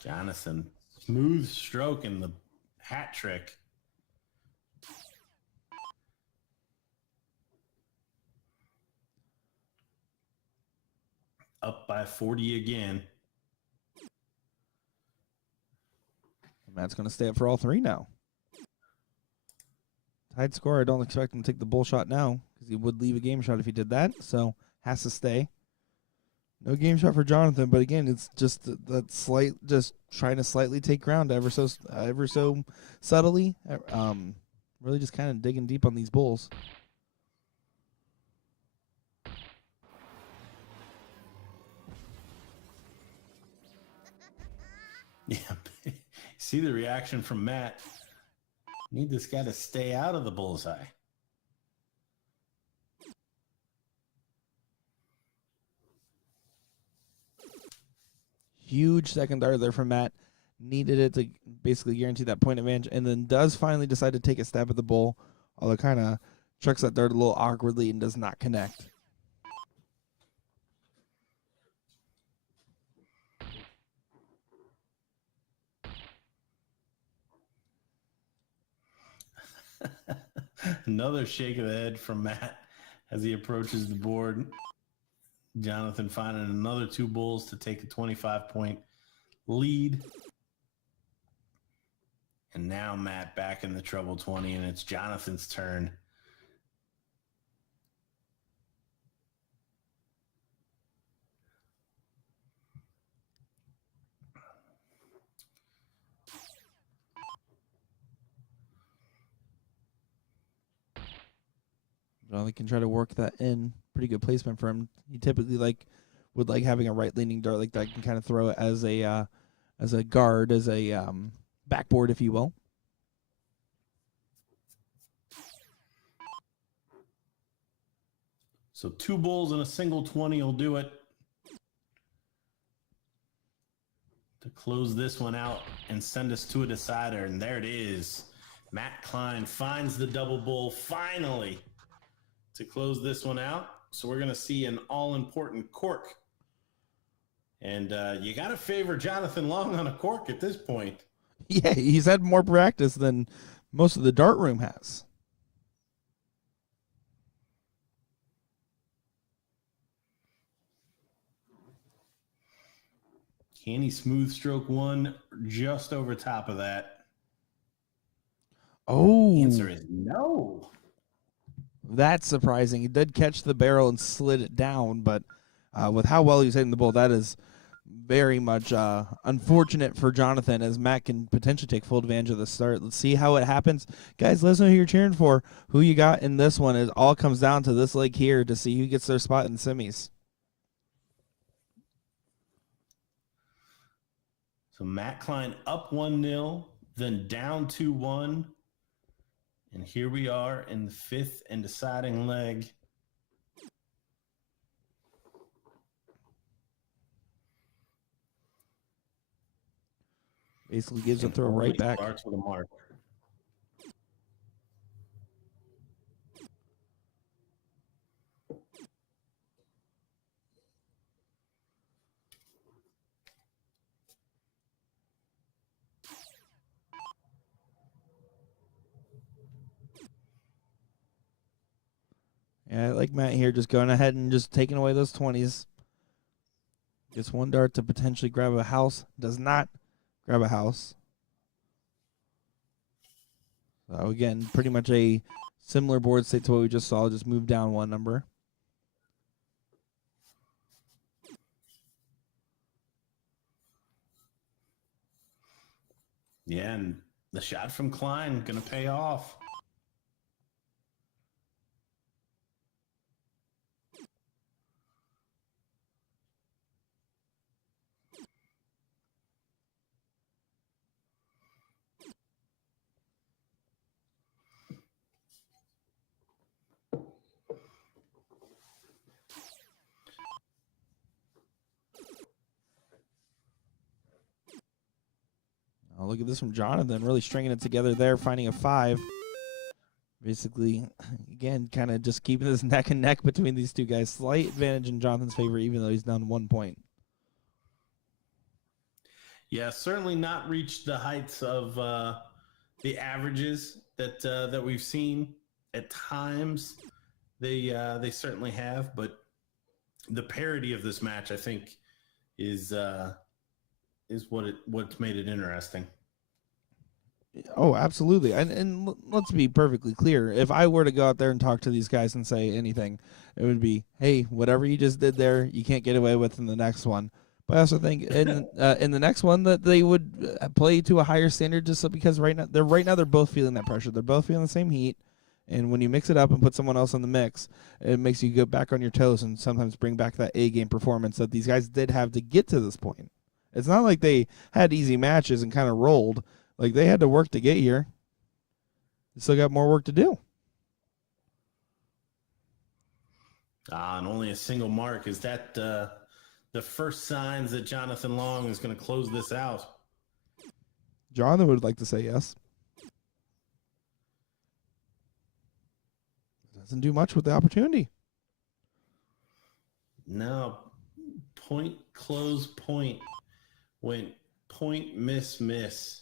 Jonathan, smooth stroke in the hat trick. Up by 40 again. Matt's going to stay up for all 3 now. Tied score. I don't expect him to take the bull shot now because he would leave a game shot if he did that. So has to stay. No game shot for Jonathan, but again, it's just that slight, just trying to slightly take ground ever so subtly. Really just kind of digging deep on these bulls. Yeah, see the reaction from Matt. Need this guy to stay out of the bullseye. Huge second dart there from Matt. Needed it to basically guarantee that point advantage, and then does finally decide to take a stab at the bull, although kind of chucks that dart a little awkwardly and does not connect. Another shake of the head from Matt as he approaches the board. Jonathan finding another 2 bulls to take a 25-point lead. And now Matt back in the treble 20, and it's Jonathan's turn. Well, they can try to work that in. Pretty good placement for him. He typically would like having a right leaning dart like that. Can kind of throw it as a guard, as a backboard, if you will. So 2 bulls and a single 20 will do it. To close this one out and send us to a decider. And there it is. Matt Klein finds the double bull finally to close this one out. So we're going to see an all-important cork. And you got to favor Jonathan Long on a cork at this point. Yeah, he's had more practice than most of the dart room has. Can he smooth stroke one just over top of that? Oh. Answer is no. That's surprising. He did catch the barrel and slid it down, but with how well he's hitting the bull, that is very much unfortunate for Jonathan, as Matt can potentially take full advantage of the start. Let's see how it happens. Guys, let us know who you're cheering for, who you got in this one. It all comes down to this leg here to see who gets their spot in the semis. So Matt Klein up 1-0, then down 2-1. And here we are in the 5th and deciding leg. Basically gives a throw right back. Starts with a mark. Yeah, I like Matt here, just going ahead and just taking away those 20s. Gets one dart to potentially grab a house. Does not grab a house. So again, pretty much a similar board state to what we just saw. Just move down one number. Yeah, and the shot from Klein going to pay off. Oh, look at this from Jonathan, really stringing it together there, finding a 5. Basically, again, kind of just keeping this neck and neck between these two guys. Slight advantage in Jonathan's favor, even though he's down 1 point. Yeah, certainly not reached the heights of the averages that we've seen at times. They certainly have, but the parity of this match, I think, is what's made it interesting. Oh, absolutely. And let's be perfectly clear. If I were to go out there and talk to these guys and say anything, it would be, hey, whatever you just did there, you can't get away with in the next one. But I also think in the next one that they would play to a higher standard just because right now they're both feeling that pressure. They're both feeling the same heat. And when you mix it up and put someone else in the mix, it makes you go back on your toes and sometimes bring back that A-game performance that these guys did have to get to this point. It's not like they had easy matches and kind of rolled. Like, they had to work to get here. They still got more work to do. And only a single mark. Is that the first signs that Jonathan Long is going to close this out? Jonathan would like to say yes. Doesn't do much with the opportunity. No. Point, close, point. Went point, miss, miss.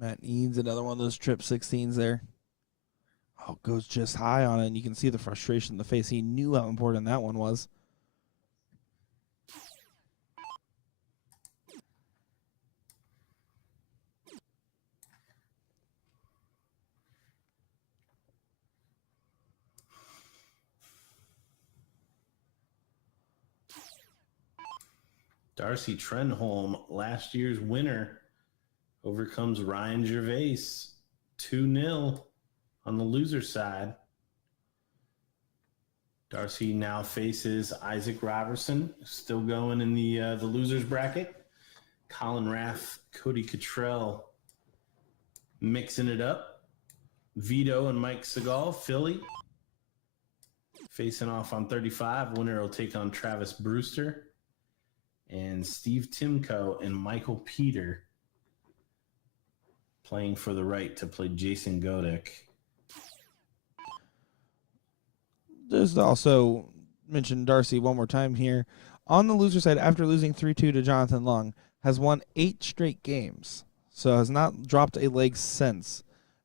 Matt needs another one of those trip 16s there. Oh, goes just high on it, and you can see the frustration in the face. He knew how important that one was. Darcy Trenholm, last year's winner, overcomes Ryan Gervais 2-0 on the loser side. Darcy now faces Isaac Robertson, still going in the losers bracket. Colin Raff, Cody Cottrell mixing it up. Vito and Mike Seagal, Philly, facing off on 35. Winner will take on Travis Brewster. And Steve Timko and Michael Peter playing for the right to play Jason Godek. Just also mention Darcy one more time here. On the loser side, after losing 3-2 to Jonathan Long, has won 8 straight games. So has not dropped a leg since.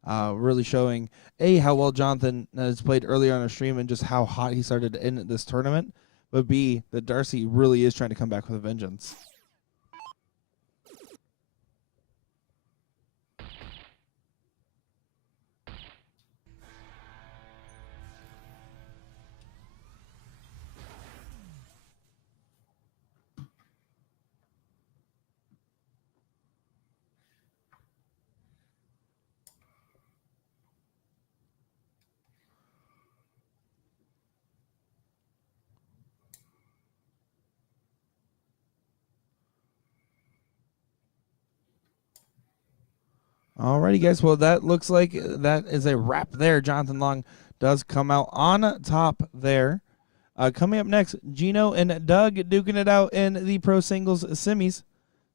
Really showing, A, how well Jonathan has played earlier on our stream and just how hot he started in this tournament. But B, that Darcy really is trying to come back with a vengeance. Alrighty, guys. Well, that looks like that is a wrap there. Jonathan Long does come out on top there. Coming up next, Gino and Doug duking it out in the pro singles semis. So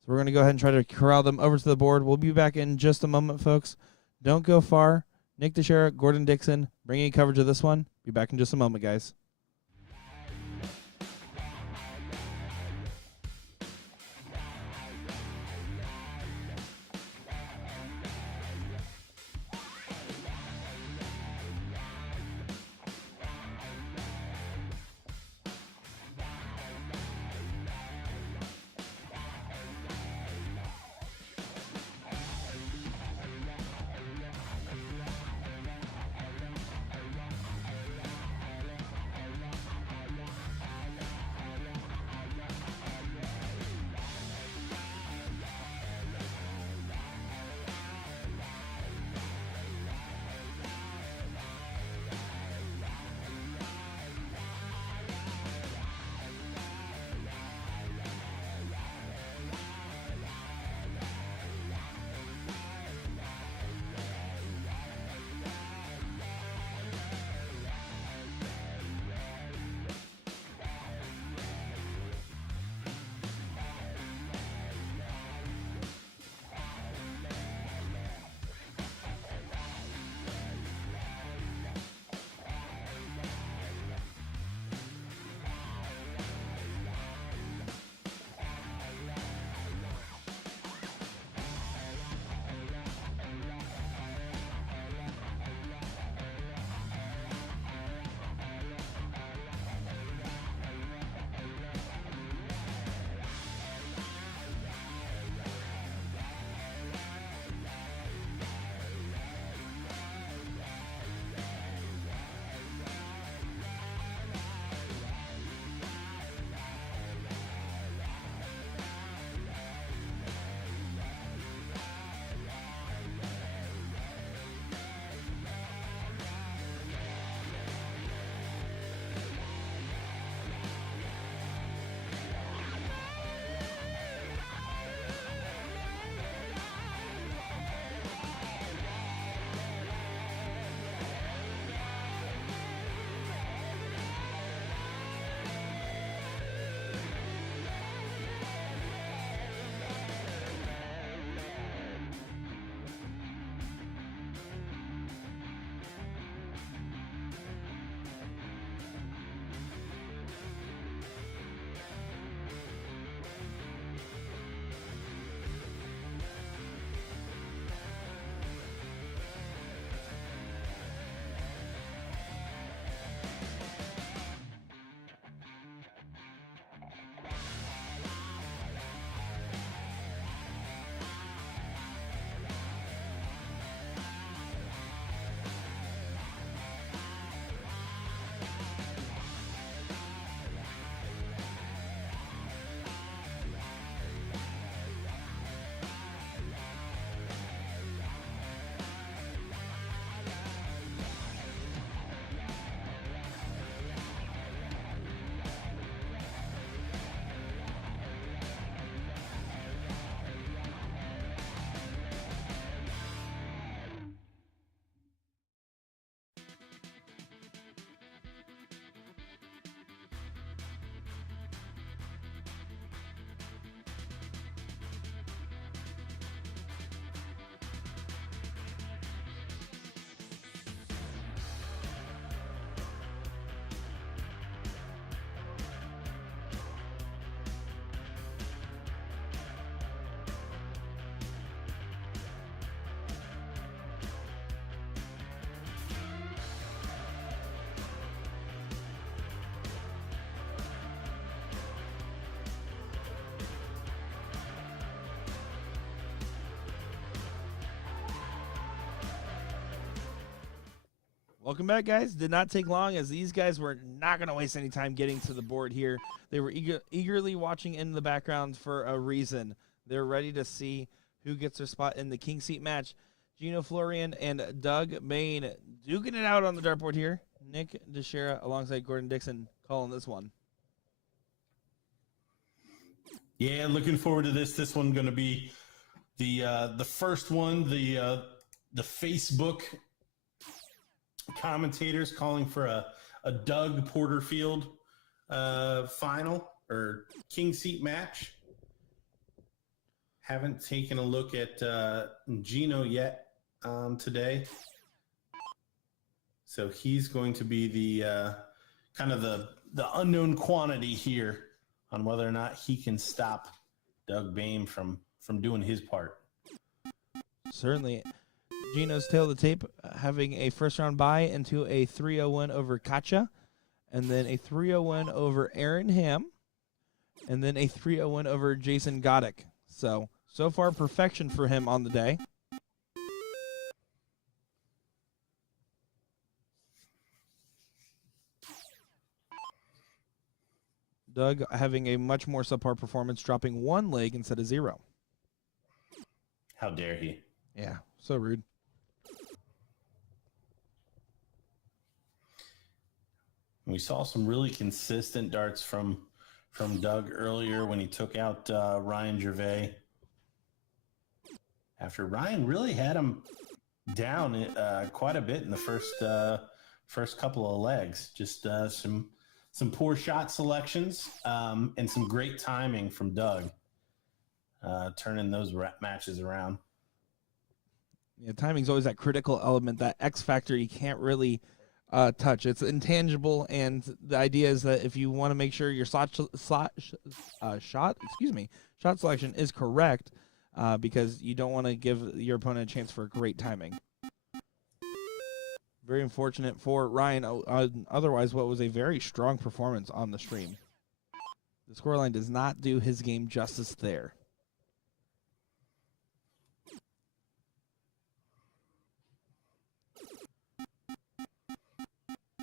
we're going to go ahead and try to corral them over to the board. We'll be back in just a moment, folks. Don't go far. Nick Teixeira, Gordon Dixon, bringing coverage of this one. Be back in just a moment, guys. Welcome back, guys. Did not take long, as these guys were not going to waste any time getting to the board here. They were eagerly watching in the background for a reason. They're ready to see who gets their spot in the king seat match. Gino, Florian, and Doug Bane duking it out on the dartboard here. Nick DeShera alongside Gordon Dixon calling this one. Yeah, looking forward to this. This one going to be the first one. The Facebook commentators calling for a Doug Porterfield final or king seat match. Haven't taken a look at Gino yet today, so he's going to be the kind of the unknown quantity here on whether or not he can stop Doug Bane from doing his part. Certainly. Gino's tail of the tape, having a first-round bye into a 3-0 win over Katja, and then a 3-0 win over Aaron Ham, and then a 3-0 win over Jason Goddick. So far, perfection for him on the day. Doug having a much more subpar performance, dropping 1 leg instead of 0. How dare he? Yeah, so rude. We saw some really consistent darts from Doug earlier when he took out Ryan Gervais. After Ryan really had him down quite a bit in the first couple of legs. Just some poor shot selections and some great timing from Doug, turning those matches around. Yeah, timing's always that critical element, that X factor you can't really touch. It's intangible, and the idea is that if you want to make sure your shot selection is correct, because you don't want to give your opponent a chance for great timing. Very unfortunate for Ryan. Otherwise, what was a very strong performance on the stream. The scoreline does not do his game justice there.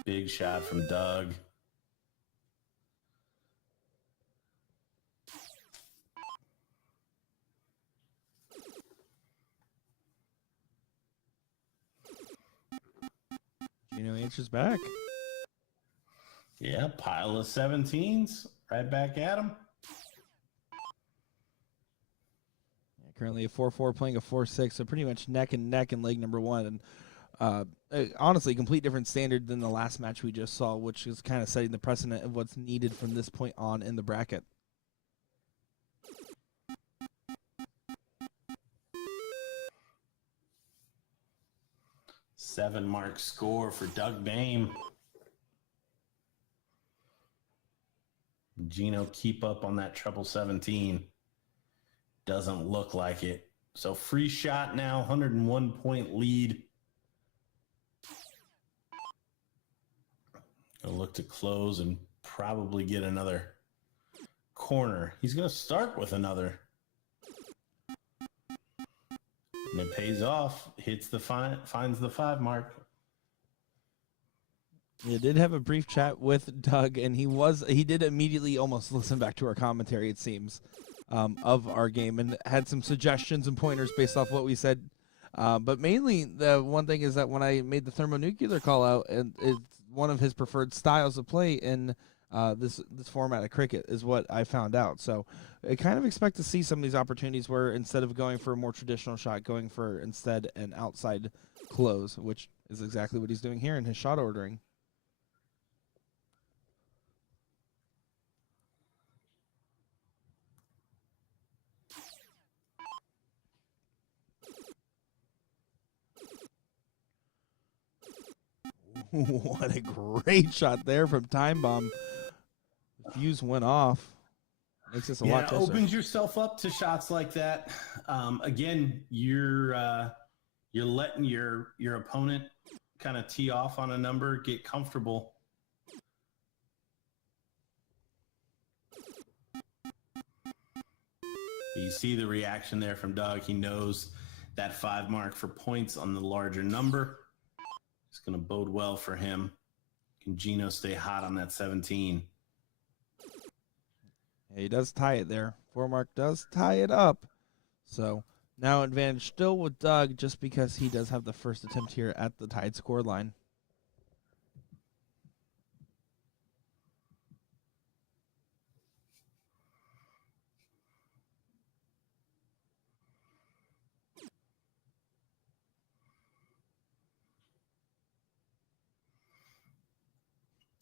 Big shot from Doug. Gino answers back. Yeah, pile of 17s. Right back at him. Yeah, currently a 4-4 playing a 4-6, so pretty much neck and neck in leg number 1. And honestly, complete different standard than the last match we just saw, which is kind of setting the precedent of what's needed from this point on in the bracket. Seven mark score for Doug Bane. Gino keep up on that treble 17. Doesn't look like it. So free shot now, 101 point lead. Gonna look to close and probably get another corner. He's gonna start with another. And it pays off. Hits the finds the 5 mark. We did have a brief chat with Doug, and he did immediately almost listen back to our commentary, it seems, of our game, and had some suggestions and pointers based off what we said. But mainly, the one thing is that when I made the thermonuclear call out, and it's one of his preferred styles of play in this format of cricket, is what I found out. So I kind of expect to see some of these opportunities where instead of going for a more traditional shot, going for instead an outside close, which is exactly what he's doing here in his shot ordering. What a great shot there from Time Bomb. The fuse went off. Makes this a lot closer. Opens yourself up to shots like that. Again, you're letting your opponent kind of tee off on a number, get comfortable. You see the reaction there from Doug. He knows that 5 mark for points on the larger number. It's going to bode well for him. Can Gino stay hot on that 17? Yeah, he does tie it there. 4 mark does tie it up. So now advantage still with Doug just because he does have the first attempt here at the tied score line.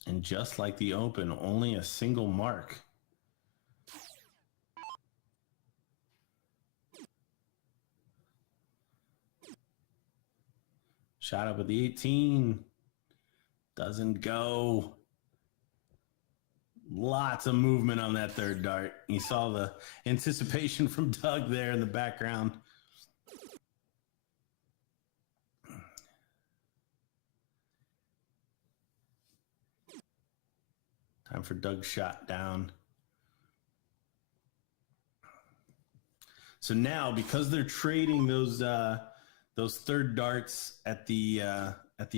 And just like the Open, only a single mark. Shot up at the 18. Doesn't go. Lots of movement on that third dart. You saw the anticipation from Doug there in the background. Time for Doug's shot down. So now, because they're trading those third darts at the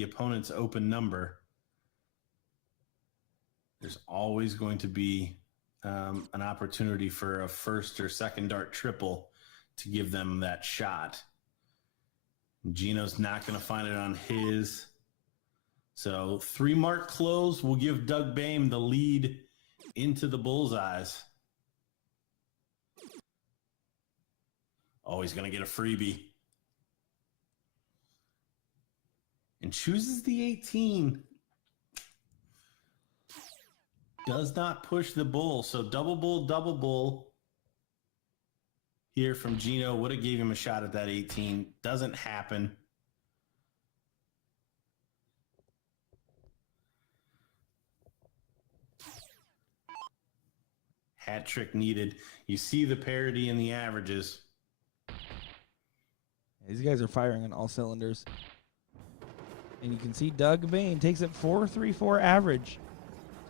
opponent's open number, there's always going to be an opportunity for a first or second dart triple to give them that shot. Gino's not going to find it on his. So 3 mark close will give Doug Bane the lead into the bullseyes. Oh, he's going to get a freebie. And chooses the 18. Does not push the bull. So double bull here from Gino. Would have gave him a shot at that 18. Doesn't happen. Hat trick needed. You see the parity in the averages. These guys are firing on all cylinders. And you can see Doug Bane takes it 4.34 average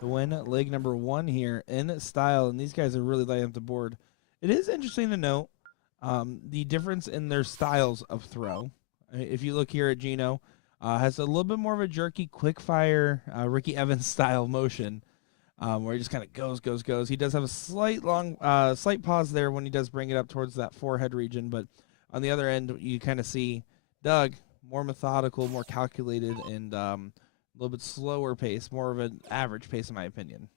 to win leg number 1 here in style. And these guys are really lighting up the board. It is interesting to note the difference in their styles of throw. If you look here at Gino, has a little bit more of a jerky, quick fire, Ricky Evans style motion. Where he just kind of goes. He does have a slight pause there when he does bring it up towards that forehead region. But on the other end, you kind of see Doug more methodical, more calculated, and a little bit slower pace, more of an average pace in my opinion.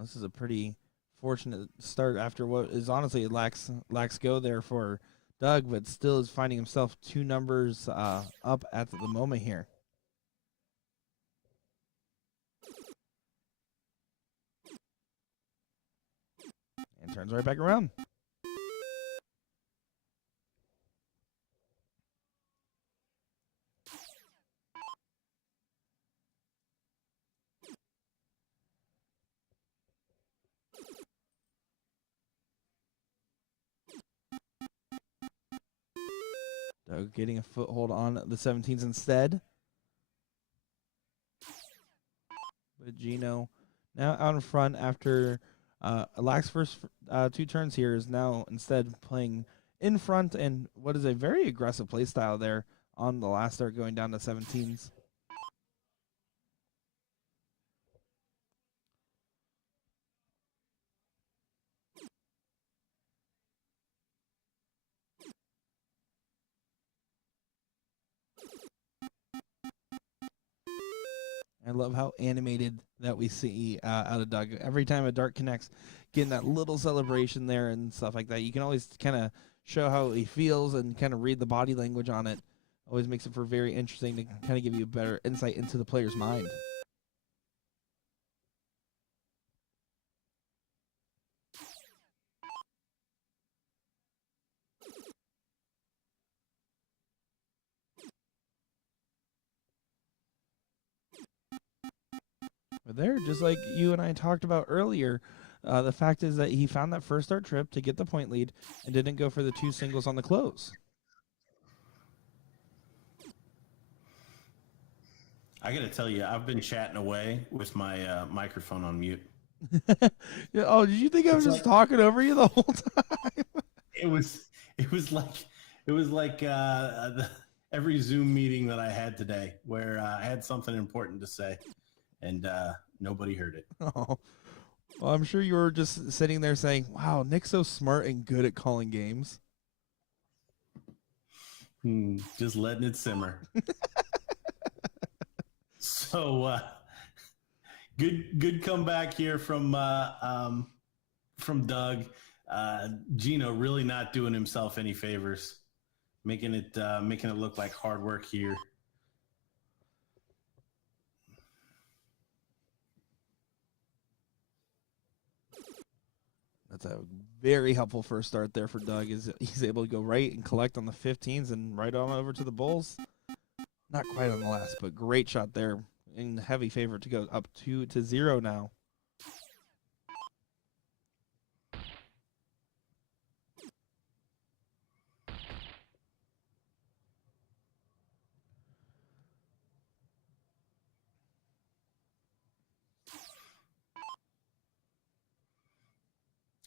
This is a pretty fortunate start after what is honestly a lax go there for Doug, but still is finding himself 2 numbers up at the moment here. And turns right back around. Doug getting a foothold on the 17s instead. But Gino now out in front after a lax first 2 turns here is now instead playing in front and what is a very aggressive play style there on the last start going down to 17s. I love how animated that we see out of Doug. Every time a dart connects, getting that little celebration there and stuff like that. You can always kind of show how he feels and kind of read the body language on it. Always makes it for very interesting to kind of give you a better insight into the player's mind. there, just like you and I talked about earlier. The fact is that he found that first start trip to get the point lead and didn't go for the 2 singles on the close. I got to tell you, I've been chatting away with my microphone on mute. Yeah, oh, did you think I was just talking over you the whole time? It was like every Zoom meeting that I had today where I had something important to say and nobody heard it. Oh, well, I'm sure you were just sitting there saying, wow, Nick's so smart and good at calling games. Just letting it simmer. So good comeback here from Doug. Gino really not doing himself any favors, making it look like hard work here. That's a very helpful first start there for Doug. Is he's able to go right and collect on the 15s and right on over to the Bulls. Not quite on the last, but great shot there. In heavy favor to go up 2-0 now.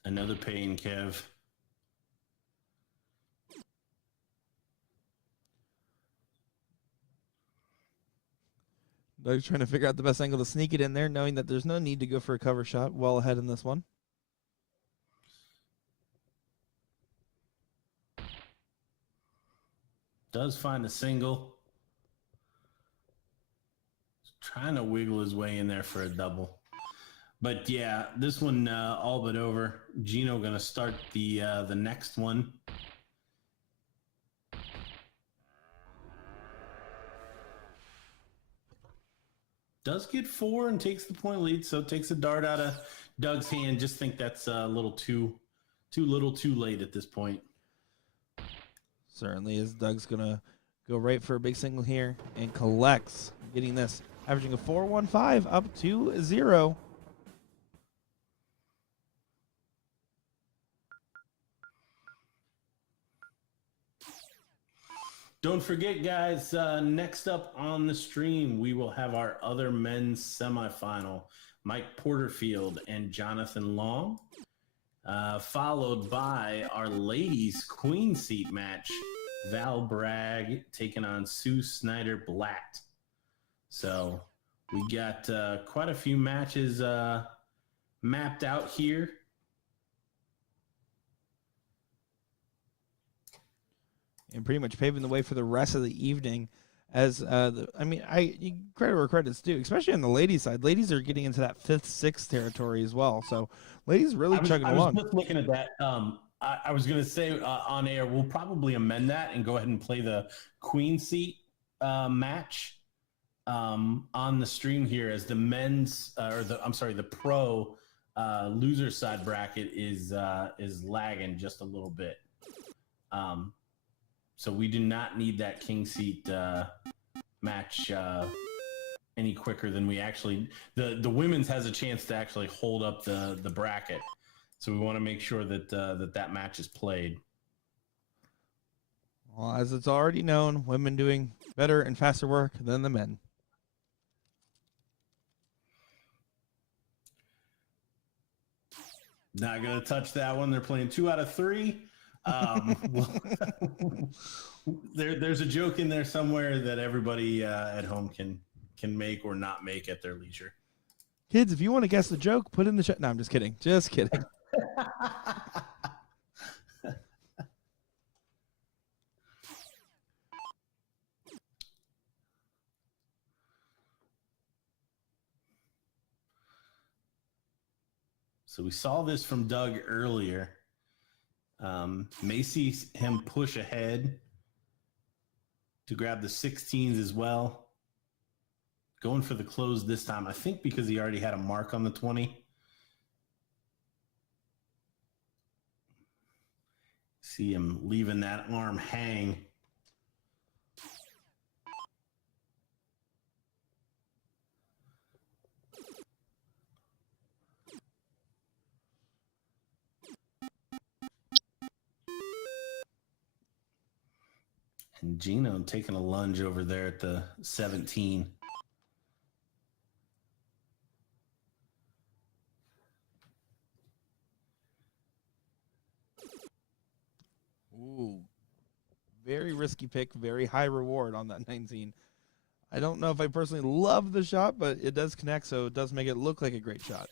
Another pain, Kev. Doug's trying to figure out the best angle to sneak it in there, knowing that there's no need to go for a cover shot. Well ahead in this one. Does find a single. Trying to wiggle his way in there for a double. But yeah, this one all but over. Gino going to start the next one. Does get 4 and takes the point lead, so takes a dart out of Doug's hand. Just think that's a little too late at this point. Certainly is. Doug's going to go right for a big single here and collects, getting this, averaging a 4.15 up 2-0. Don't forget, guys, next up on the stream, we will have our other men's semifinal, Mike Porterfield and Jonathan Long, followed by our ladies' queen seat match, Val Bragg taking on Sue Snider-Blat. So we got quite a few matches mapped out here. And pretty much paving the way for the rest of the evening. As credit where credit's due, especially on the ladies' side. Ladies are getting into that 5th, 6th territory as well. So ladies really chugging along. I was just looking at that. I was going to say on air, we'll probably amend that and go ahead and play the queen seat match on the stream here, as the men's the pro loser side bracket is lagging just a little bit. So we do not need that king seat match any quicker than we actually. The women's has a chance to actually hold up the bracket. So we want to make sure that that match is played. Well, as it's already known, women doing better and faster work than the men. Not going to touch that one. They're playing 2 out of 3. There's a joke in there somewhere that everybody at home can make or not make at their leisure. Kids, if you want to guess the joke, put in the chat. No, I'm just kidding. Just kidding. So we saw this from Doug earlier. May see him push ahead to grab the 16s as well. Going for the close this time, I think because he already had a mark on the 20. See him leaving that arm hang. And Gino taking a lunge over there at the 17. Ooh, very risky pick, very high reward on that 19. I don't know if I personally love the shot, but it does connect, so it does make it look like a great shot.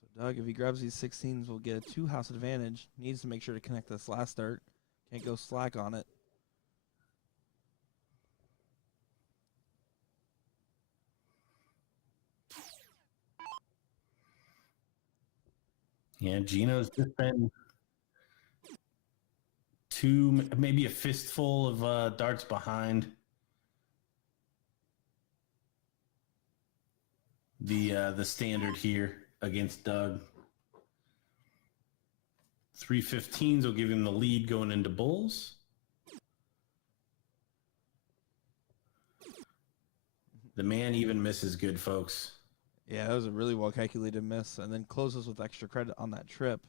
So Doug, if he grabs these 16s, will get a 2-house advantage. Needs to make sure to connect this last start. Can't go slack on it. Yeah, Gino's just been maybe a fistful of darts behind the standard here against Doug. 315s will give him the lead going into bulls. The man even misses good, folks. Yeah, that was a really well calculated miss, and then closes with extra credit on that trip.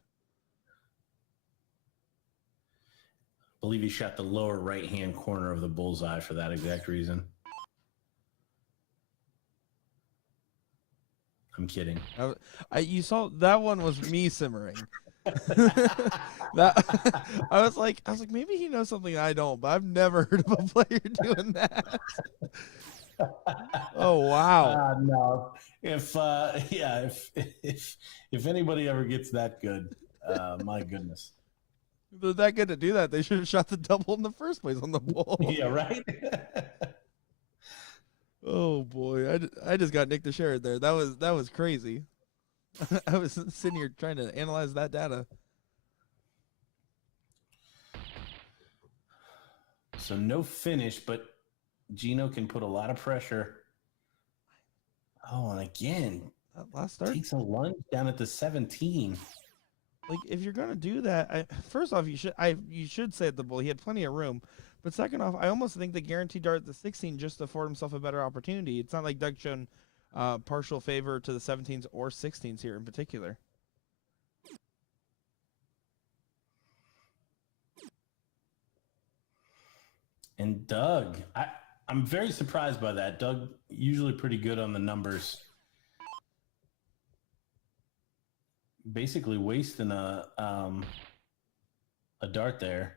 I believe he shot the lower right-hand corner of the bullseye for that exact reason. I'm kidding. You saw that one was me simmering. That I was like, maybe he knows something I don't, but I've never heard of a player doing that. Oh wow! No, if anybody ever gets that good, my goodness. If they're that good to do that, they should have shot the double in the first place on the bull. Yeah, right. Oh boy, I just got Nick to share it there. That was crazy. I was sitting here trying to analyze that data. So no finish, but Gino can put a lot of pressure. Oh, and again, That last start. takes a lunge down at the 17. Like if you're gonna do that, first off, you should say at the bull he had plenty of room, but second off, I almost think they guaranteed dart at the 16 just to afford himself a better opportunity. It's not like Doug shown partial favor to the 17s or 16s here in particular. And Doug, I'm very surprised by that. Doug usually pretty good on the numbers. Basically wasting a dart there.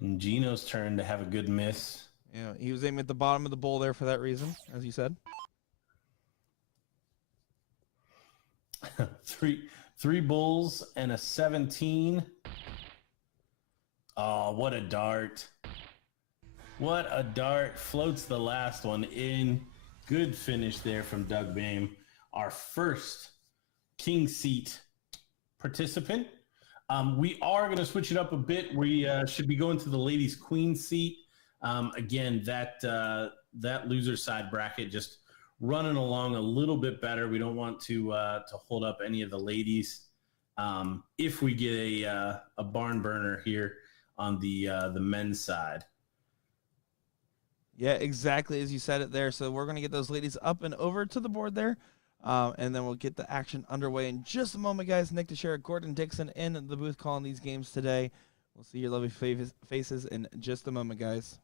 And Gino's turn to have a good miss. Yeah, he was aiming at the bottom of the bowl there for that reason, as you said. Three bulls and a 17. Oh, what a dart. What a dart. Floats the last one in. Good finish there from Doug Bane. Our first king seat participant. We are going to switch it up a bit. We should be going to the ladies' queen seat. Again, that loser side bracket just running along a little bit better. We don't want to hold up any of the ladies. If we get a barn burner here on the men's side. Yeah, exactly as you said it there. So we're going to get those ladies up and over to the board there, and then we'll get the action underway in just a moment, guys. Nick Teixeira, Gordon Dixon in the booth calling these games today. We'll see your lovely faces in just a moment, guys.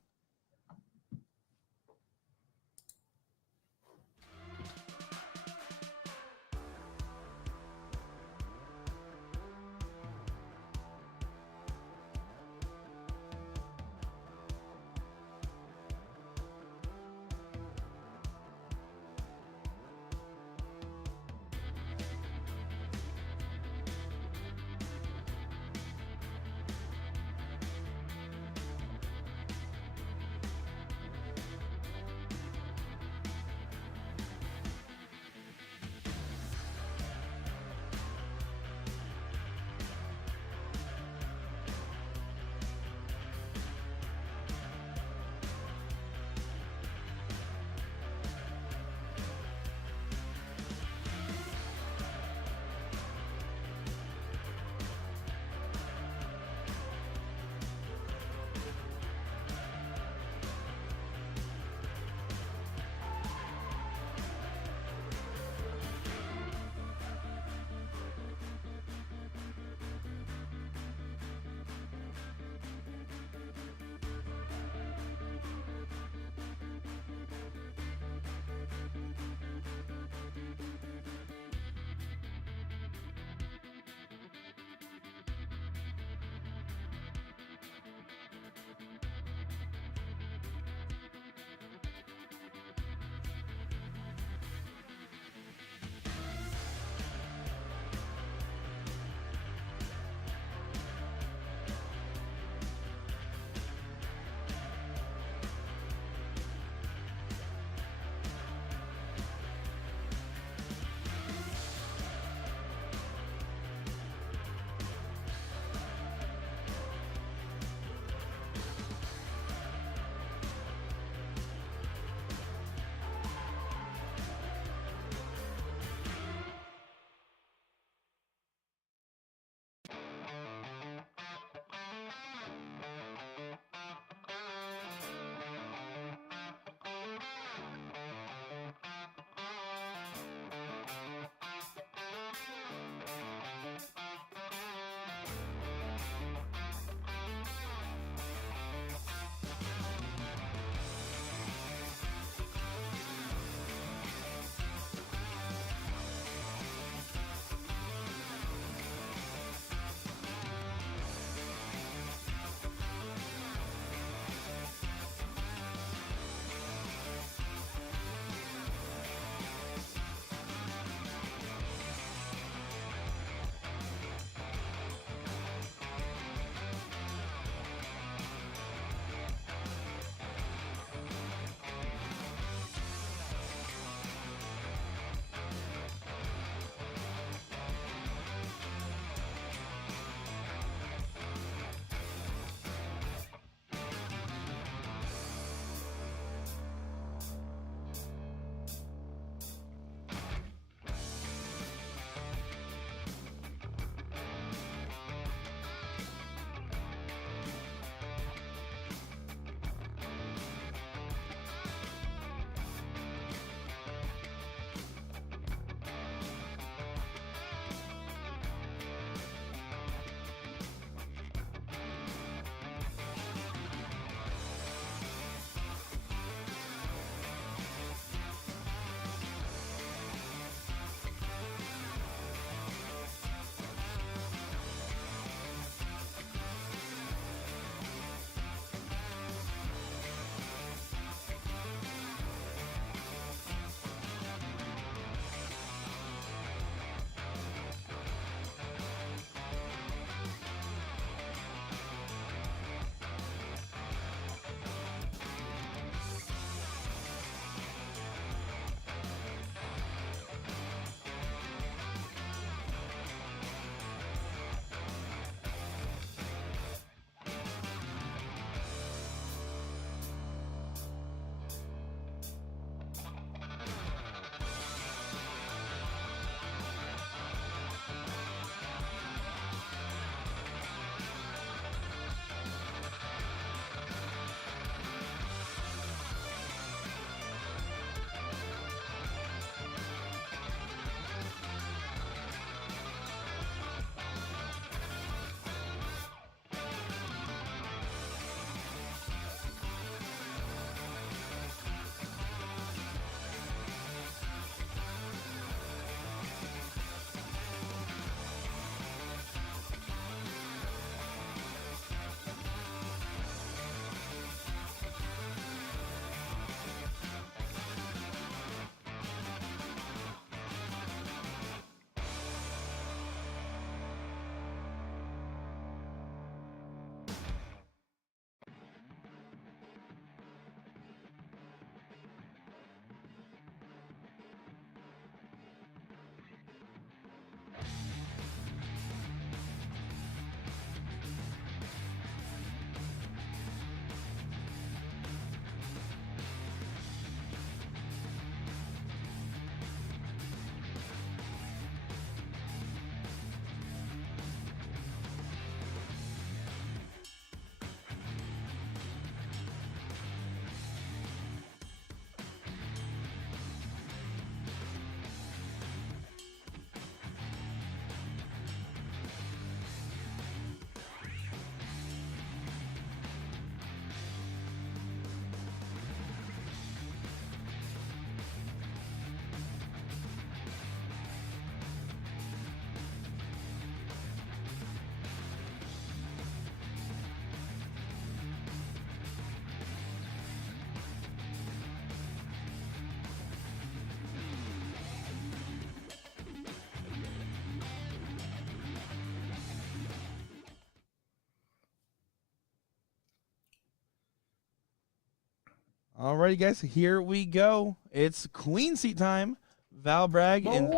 Alrighty, guys, here we go. It's queen seat time. Val Bragg and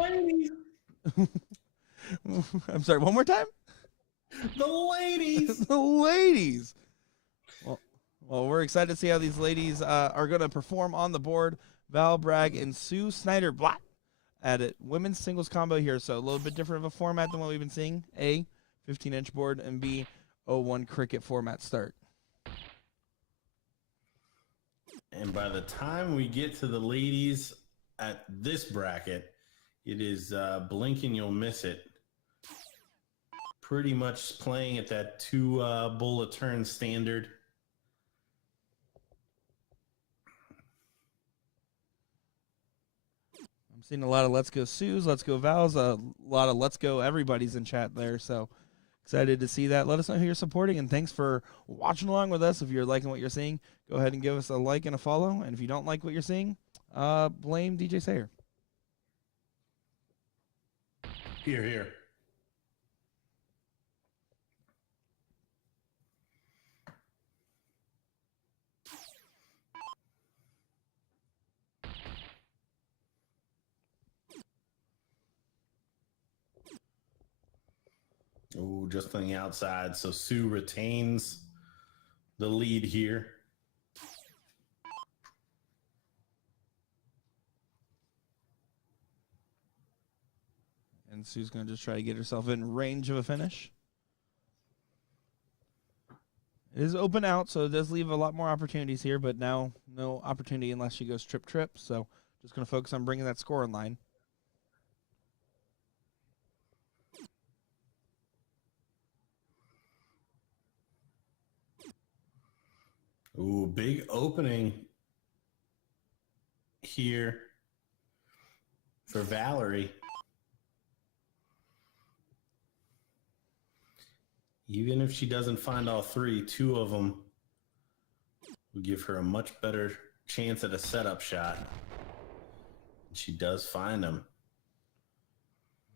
I'm sorry, one more time. The ladies. The ladies. Well, we're excited to see how these ladies are going to perform on the board. Val Bragg and Sue Snider-Blat at it. Women's singles combo here, so a little bit different of a format than what we've been seeing. A, 15-inch board, and B, 01 cricket format start. And by the time we get to the ladies at this bracket, it is blink and you'll miss it. Pretty much playing at that 2 bull a turn standard. I'm seeing a lot of Let's Go Sues, Let's Go Vals, a lot of Let's Go everybody's in chat there, so excited to see that. Let us know who you're supporting, and thanks for watching along with us. If you're liking what you're seeing, go ahead and give us a like and a follow, and if you don't like what you're seeing, blame DJ Sayer. Here, here. Oh, just on the outside. So Sue retains the lead here. And Sue's going to just try to get herself in range of a finish. It is open out, so it does leave a lot more opportunities here, but now no opportunity unless she goes trip. So just going to focus on bringing that score in line. Ooh, big opening here for Valerie. Even if she doesn't find all 3, 2 of them will give her a much better chance at a setup shot. She does find them.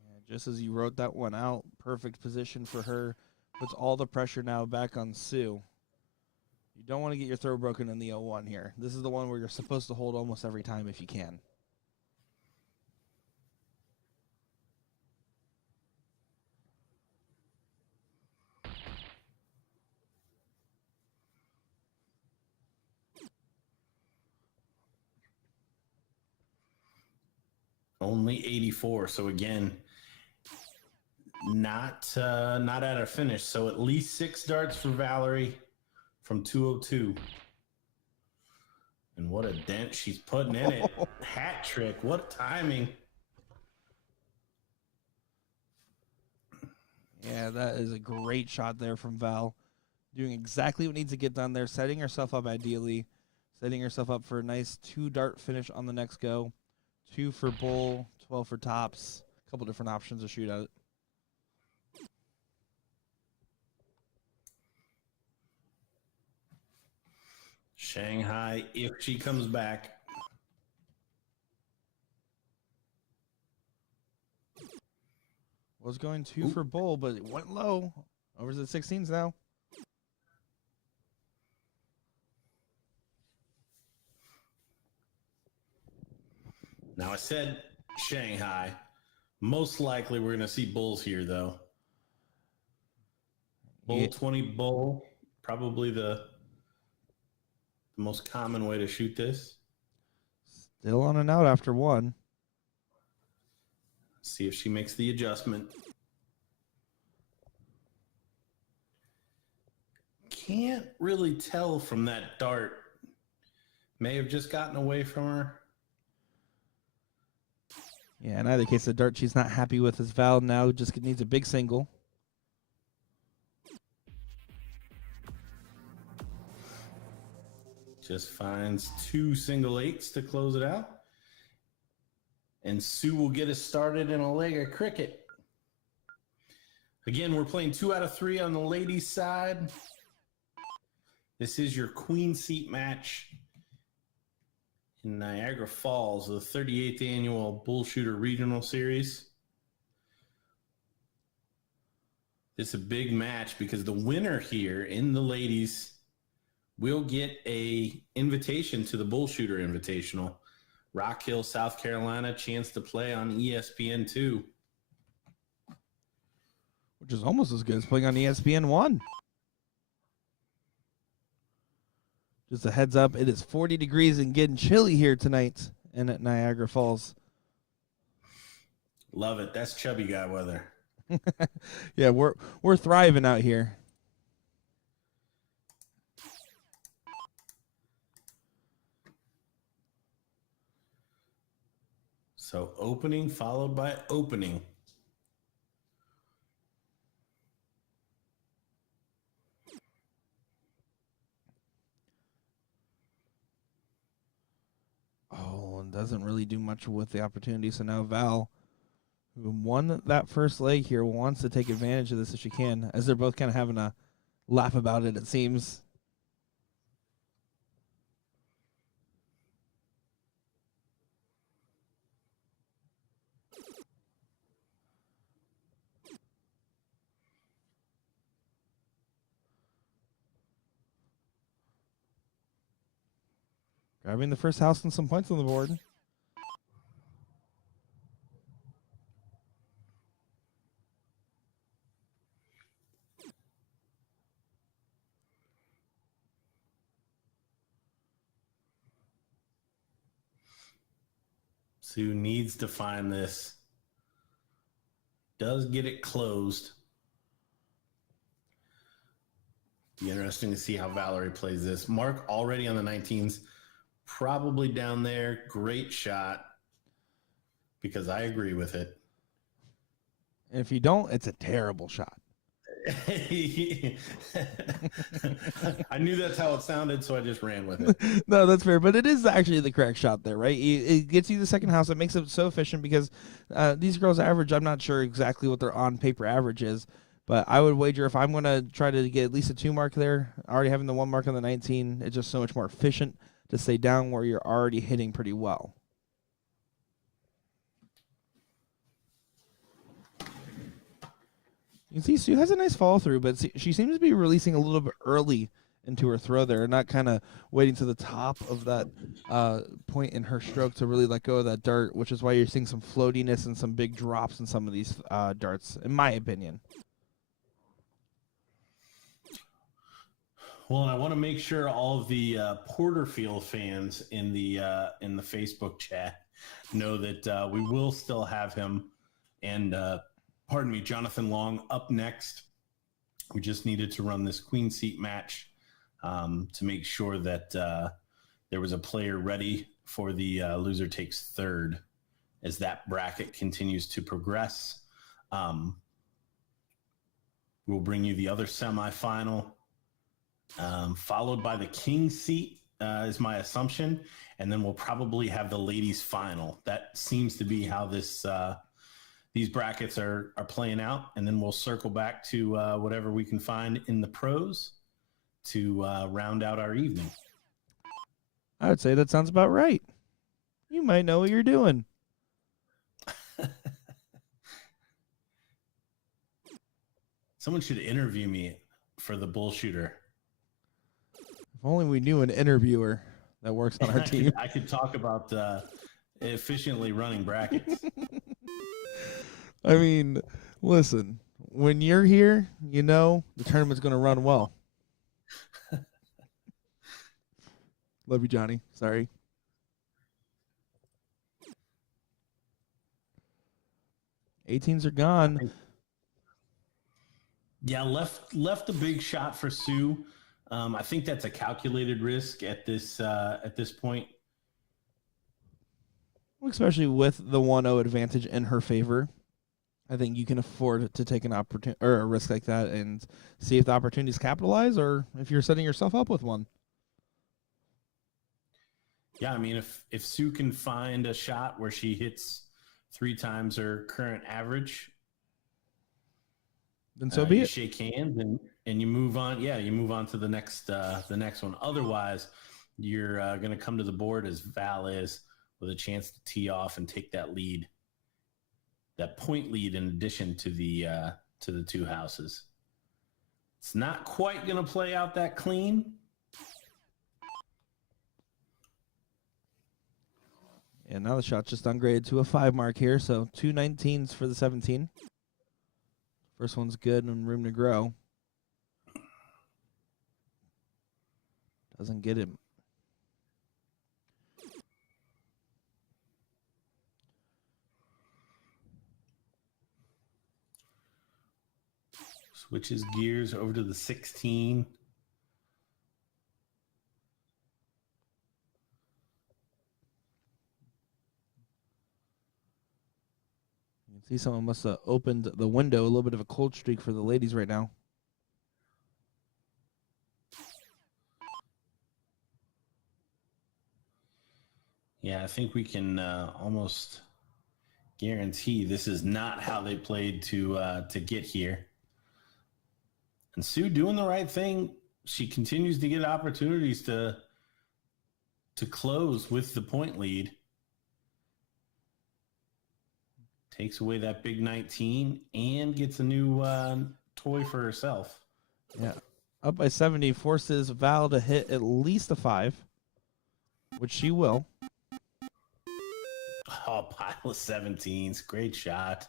Yeah, just as you wrote that one out, perfect position for her. Puts all the pressure now back on Sue. You don't want to get your throw broken in the 0-1 here. This is the one where you're supposed to hold almost every time if you can. Only 84. So again, not at a finish. So at least 6 darts for Valerie from 202. And what a dent she's putting in it. Hat trick. What timing. Yeah, that is a great shot there from Val. Doing exactly what needs to get done there. Setting herself up ideally. Setting herself up for a nice 2-dart finish on the next go. 2 for bull, 12 for tops. A couple different options to shoot at it. Shanghai, if she comes back. Was going 2 for bull, but it went low. Over to the 16s now. Now I said Shanghai. Most likely we're going to see bulls here, though. Bull, Yeah. 20 bull. Probably the most common way to shoot this. Still on and out after 1. See if she makes the adjustment. Can't really tell from that dart. May have just gotten away from her. Yeah, in either case, the dart she's not happy with is Val now. Just needs a big single. Just finds 2 single 8s to close it out. And Sue will get us started in a leg of cricket. Again, we're playing 2 out of 3 on the ladies' side. This is your queen seat match in Niagara Falls, the 38th annual BullShooter Regional Series. It's a big match because the winner here in the ladies will get a invitation to the BullShooter Invitational. Rock Hill, South Carolina, chance to play on ESPN2. Which is almost as good as playing on ESPN1. Just a heads up, it is 40 degrees and getting chilly here tonight and at Niagara Falls. Love it. That's chubby guy weather. Yeah, we're thriving out here. So opening followed by opening. Oh, and doesn't really do much with the opportunity. So now Val, who won that first leg here, wants to take advantage of this if she can, as they're both kind of having a laugh about it, it seems. Grabbing the first house and some points on the board. Sue needs to find this. Does get it closed. Be interesting to see how Valerie plays this. Mark already on the 19s. Probably down there. Great shot. Because I agree with it. And if you don't, it's a terrible shot. I knew that's how it sounded, so I just ran with it. No, that's fair, but it is actually the correct shot there, right? It gets you the second house. It makes it so efficient because these girls' average, I'm not sure exactly what their on-paper average is, but I would wager if I'm going to try to get at least a 2 mark there, already having the 1 mark on the 19, it's just so much more efficient to stay down where you're already hitting pretty well. You can see Sue has a nice follow through, but she seems to be releasing a little bit early into her throw there, and not kind of waiting to the top of that point in her stroke to really let go of that dart, which is why you're seeing some floatiness and some big drops in some of these darts, in my opinion. Well, and I want to make sure all of the Porterfield fans in the Facebook chat know that we will still have him and Jonathan Long up next. We just needed to run this queen seat match to make sure that there was a player ready for the loser takes third as that bracket continues to progress. We'll bring you the other semifinal, followed by the king seat is my assumption, and then we'll probably have the ladies final. That seems to be how these brackets are playing out, and then we'll circle back to whatever we can find in the pros to round out our evening. I would say that sounds about right. You might know what you're doing. Someone should interview me for the BullShooter. If only we knew an interviewer that works on our team. I could talk about efficiently running brackets. I mean, listen, when you're here, you know the tournament's going to run well. Love you, Johnny. Sorry. Eighteens are gone. Yeah, left a big shot for Sue. I think that's a calculated risk at this point. Especially with the 1-0 advantage in her favor. I think you can afford to take an opportunity or a risk like that and see if the opportunities capitalize or if you're setting yourself up with one. Yeah, I mean, if Sue can find a shot where she hits 3 times her current average, then so be you it. shake hands and you move on. Yeah, you move on to the next one. Otherwise, you're going to come to the board as Val is with a chance to tee off and take that lead, that point lead in addition to the 2 houses. It's not quite going to play out that clean, And now the shot's just ungraded to a 5 mark here, so 2 19s for the 17. First one's good and room to grow. Doesn't get him. Switches gears over to the 16. You can see someone must have opened the window. A little bit of a cold streak for the ladies right now. Yeah, I think we can almost guarantee this is not how they played to get here. And Sue doing the right thing. She continues to get opportunities to close with the point lead. Takes away that big 19 and gets a new toy for herself. Yeah. Up by 70, forces Val to hit at least a 5, which she will. Oh, pile of 17s. Great shot.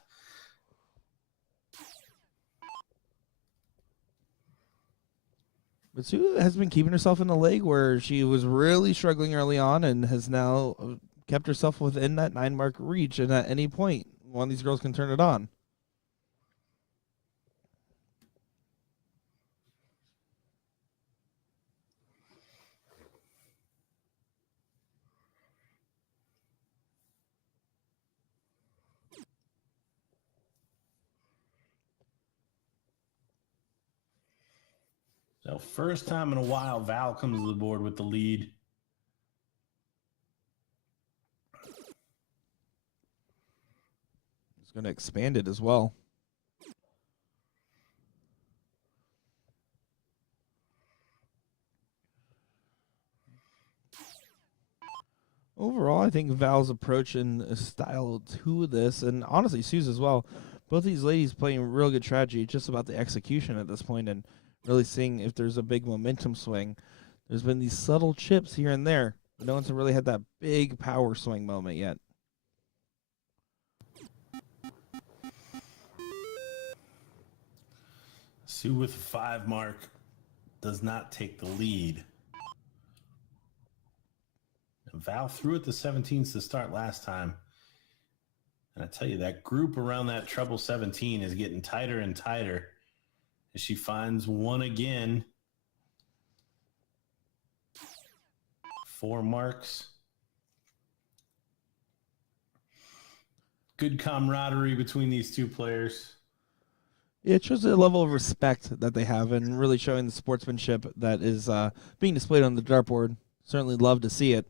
But Sue has been keeping herself in the leg where she was really struggling early on and has now kept herself within that 9 mark reach. And at any point, one of these girls can turn it on. So first time in a while, Val comes to the board with the lead. It's going to expand it as well. Overall, I think Val's approach and style to this, and honestly Sue's as well, both these ladies playing real good strategy. It's just about the execution at this point and really seeing if there's a big momentum swing. There's been these subtle chips here and there, but no one's really had that big power swing moment yet. Sue with a 5 mark does not take the lead. And Val threw at the 17s to start last time. And I tell you, that group around that treble 17 is getting tighter and tighter as she finds one again. 4 marks. Good camaraderie between these two players. It shows a level of respect that they have and really showing the sportsmanship that is being displayed on the dartboard. Certainly love to see it.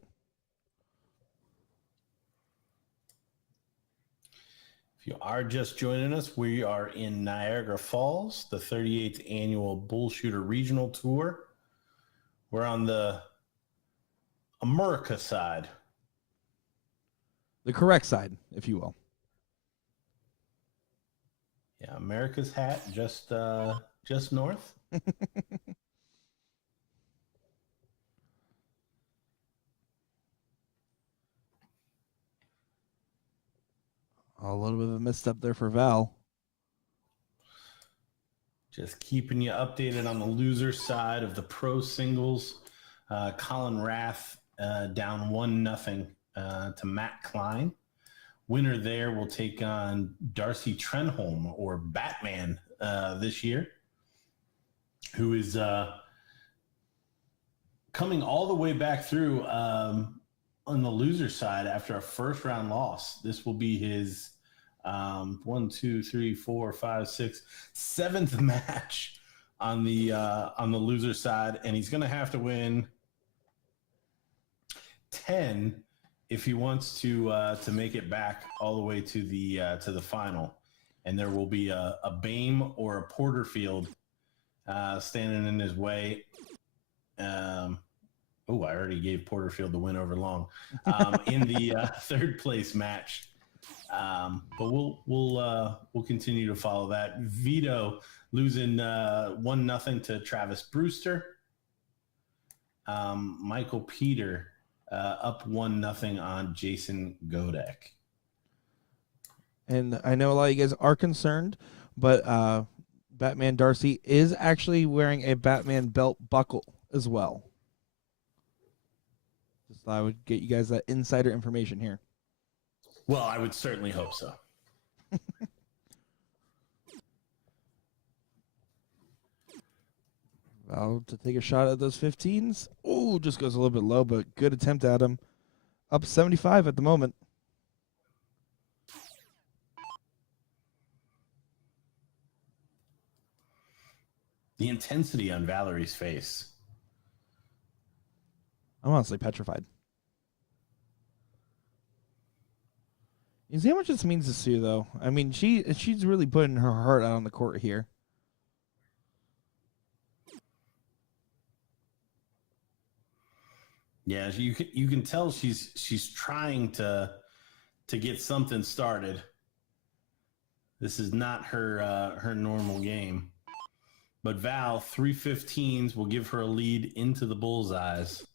If you are just joining us, we are in Niagara Falls, the 38th annual BullShooter Regional Tour. We're on the America side. The correct side, if you will. Yeah, America's hat, just north. A little bit of a misstep there for Val. Just keeping you updated on the loser side of the pro singles. Colin Rath down 1-0 to Matt Klein. Winner there will take on Darcy Trenholm, or Batman, this year, who is coming all the way back through on the loser side after a first round loss. This will be his 7th match on the loser side, and he's going to have to win 10 if he wants to make it back all the way to the final. And there will be a Bane or a Porterfield standing in his way. I already gave Porterfield the win over Long in the third place match. But we'll continue to follow that. Vito losing 1-0 to Travis Brewster. Michael Peter up 1-0 on Jason Godek. And I know a lot of you guys are concerned, but Batman Darcy is actually wearing a Batman belt buckle as well. Just thought I would get you guys that insider information here. Well, I would certainly hope so. Val to take a shot at those 15s. Oh, just goes a little bit low, but good attempt at him. Up 75 at the moment. The intensity on Valerie's face. I'm honestly petrified. You see how much this means to Sue, though? I mean, she's really putting her heart out on the court here. Yeah, you can tell she's trying to get something started. This is not her normal game. But Val, 3 15s will give her a lead into the bullseyes.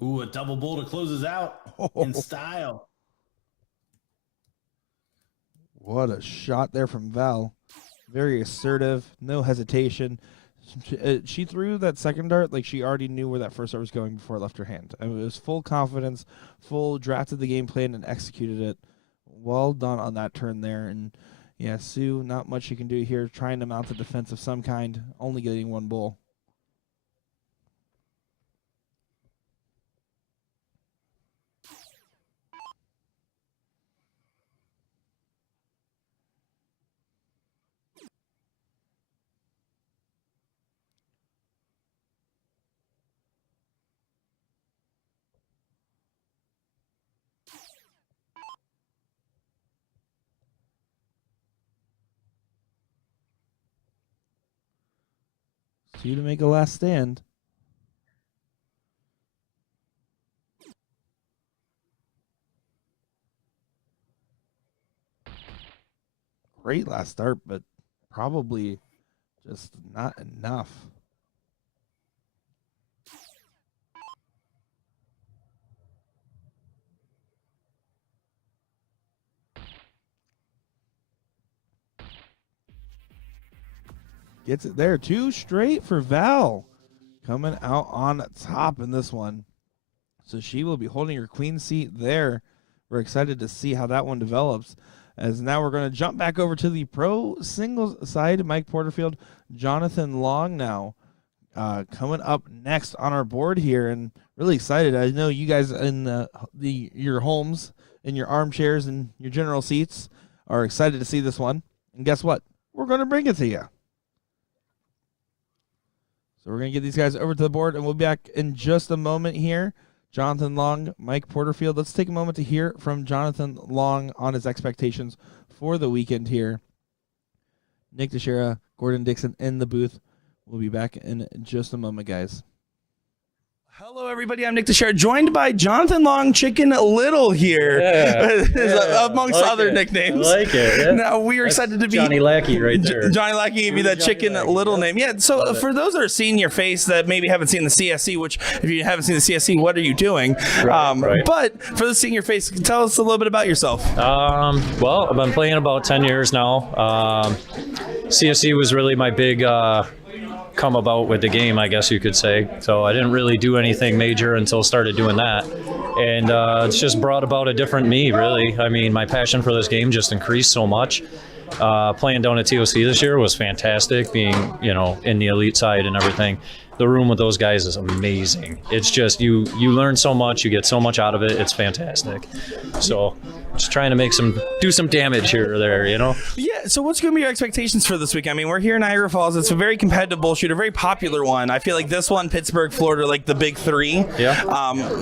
Ooh, a double bull to closes out in style. What a shot there from Val. Very assertive, no hesitation. She threw that second dart like she already knew where that first dart was going before it left her hand. I mean, it was full confidence, full drafted the game plan and executed it. Well done on that turn there. And yeah, Sue, not much you can do here, trying to mount a defense of some kind, only getting one bull. Sue to make a last stand. Great last start, but probably just not enough. Gets it there. 2 straight for Val. Coming out on top in this one. So she will be holding her queen seat there. We're excited to see how that one develops. As now we're going to jump back over to the pro singles side. Mike Porterfield, Jonathan Long now coming up next on our board here. And really excited. I know you guys in your homes, in your armchairs, and your general seats are excited to see this one. And guess what? We're going to bring it to you. So we're going to get these guys over to the board, and we'll be back in just a moment here. Jonathan Long, Mike Porterfield. Let's take a moment to hear from Jonathan Long on his expectations for the weekend here. Nick Teixeira, Gordon Dixon in the booth. We'll be back in just a moment, guys. Hello, everybody. I'm Nick Teixeira, joined by Jonathan Long, Chicken Little here, amongst other nicknames. I like it. Yeah. Now, we are excited to be Johnny Lackey right there. Johnny Lackey gave you that Chicken Little name. Yeah, so for those that are seeing your face that maybe haven't seen the CSC, which if you haven't seen the CSC, what are you doing? Right. But for those seeing your face, tell us a little bit about yourself. Well, I've been playing about 10 years now. CSC was really my big come about with the game, I guess you could say. So I didn't really do anything major until started doing that. And it's just brought about a different me, really. I mean, my passion for this game just increased so much. Playing down at TOC this year was fantastic, being, in the elite side and everything. The room with those guys is amazing. It's just, you learn so much, you get so much out of it, it's fantastic. So just trying to do some damage here or there, Yeah, so what's going to be your expectations for this week? I mean, we're here in Niagara Falls. It's a very competitive BullShooter, a very popular one. I feel like this one, Pittsburgh, Florida, like the big three. Yeah.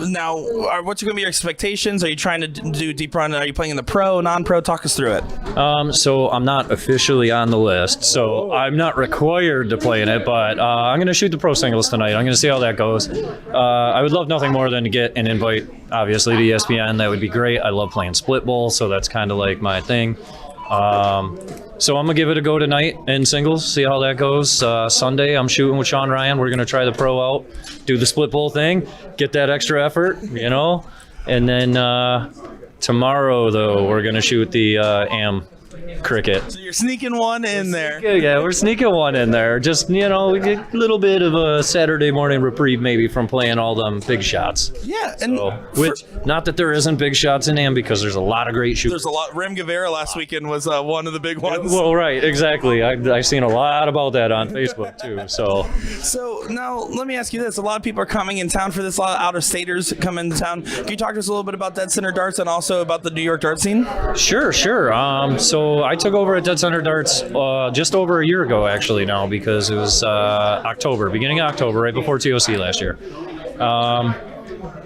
Now, what's going to be your expectations? Are you trying to do deep run? Are you playing in the pro, non-pro? Talk us through it. So I'm not officially on the list, so I'm not required to play in it, but I'm going to shoot the pro singles tonight. I'm going to see how that goes. I would love nothing more than to get an invite, obviously, to ESPN. That would be great. I love playing split bowl, so that's kind of like my thing. So I'm gonna give it a go tonight in singles, see how that goes. Sunday I'm shooting with Sean Ryan. We're gonna try the pro out, do the split pole thing, get that extra effort, and then tomorrow though we're gonna shoot the AM cricket. So you're sneaking one in there. Yeah, we're sneaking one in there. Just, we get a little bit of a Saturday morning reprieve maybe from playing all them big shots. Yeah, and not that there isn't big shots in AM, because there's a lot of great shooters. there's a lot. Rem Guevara last weekend was one of the big ones. Well, right, exactly. I've seen a lot about that on Facebook too. So now let me ask you this: a lot of people are coming in town for this. A lot of out-of-staters come into town. Can you talk to us a little bit about Dead Center Darts and also about the New York dart scene? Sure. So I took over at Dead Center Darts just over a year ago, actually now, because it was beginning of October, right before TOC last year.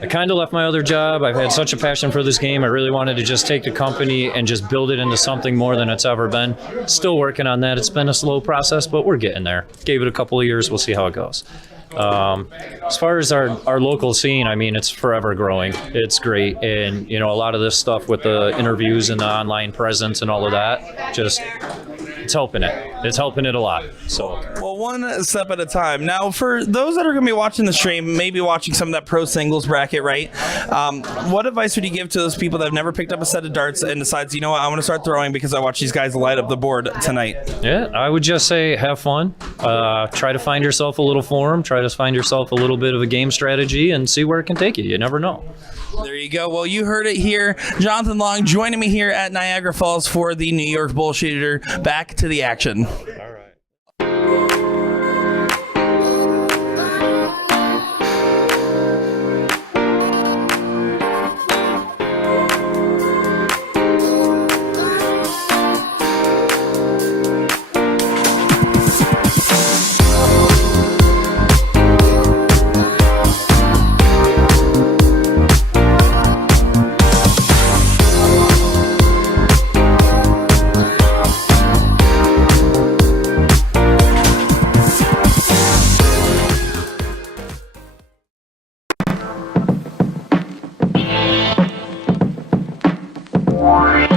I kind of left my other job. I've had such a passion for this game. I really wanted to just take the company and just build it into something more than it's ever been. Still working on that. It's been a slow process, but we're getting there. Gave it a couple of years. We'll see how it goes. As far as our local scene, I mean, it's forever growing. It's great. And, a lot of this stuff with the interviews and the online presence and all of that, it's helping it. It's helping it a lot. So, well, one step at a time. Now, for those that are going to be watching the stream, maybe watching some of that pro singles bracket, right? What advice would you give to those people that have never picked up a set of darts and decides, I want to start throwing because I watch these guys light up the board tonight? Yeah, I would just say have fun. Try to find yourself a little form. Try to find yourself a little bit of a game strategy and see where it can take you. You never know. There you go. Well, you heard it here. Jonathan Long joining me here at Niagara Falls for the New York BullShooter. Back to the action. All right.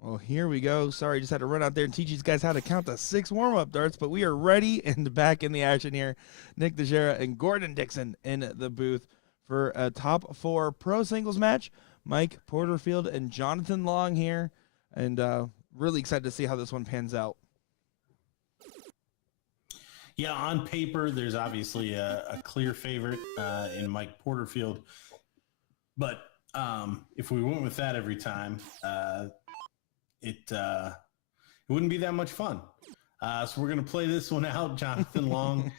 Well, here we go. Sorry, just had to run out there and teach these guys how to count to 6 warm-up darts, but we are ready and back in the action here. Nick DeGera and Gordon Dixon in the booth for a top 4 pro singles match. Mike Porterfield and Jonathan Long here, and really excited to see how this one pans out. Yeah, on paper, there's obviously a clear favorite in Mike Porterfield. But if we went with that every time, it wouldn't be that much fun. So we're going to play this one out. Jonathan Long,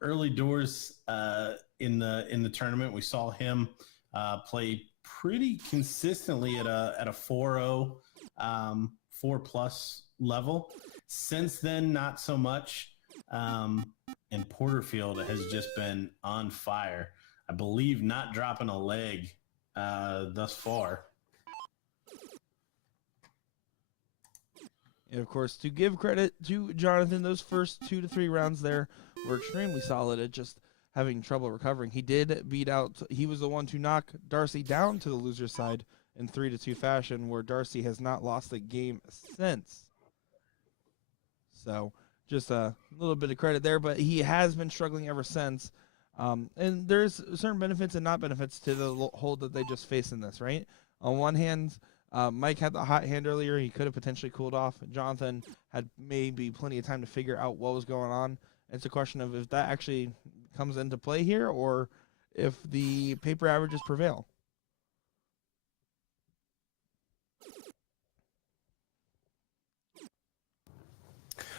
early doors in the tournament, we saw him play pretty consistently at a 4-0, 4+ level. Since then, not so much. And Porterfield has just been on fire. I believe not dropping a leg thus far. And of course, to give credit to Jonathan, those first 2 to 3 rounds there were extremely solid at just having trouble recovering. He did beat out, he was the one to knock Darcy down to the loser's side in 3-2 fashion, where Darcy has not lost a game since. So just a little bit of credit there, but he has been struggling ever since. And there's certain benefits and not benefits to the hold that they just faced in this, right? On one hand, Mike had the hot hand earlier. He could have potentially cooled off. Jonathan had maybe plenty of time to figure out what was going on. It's a question of if that actually comes into play here or if the paper averages prevail.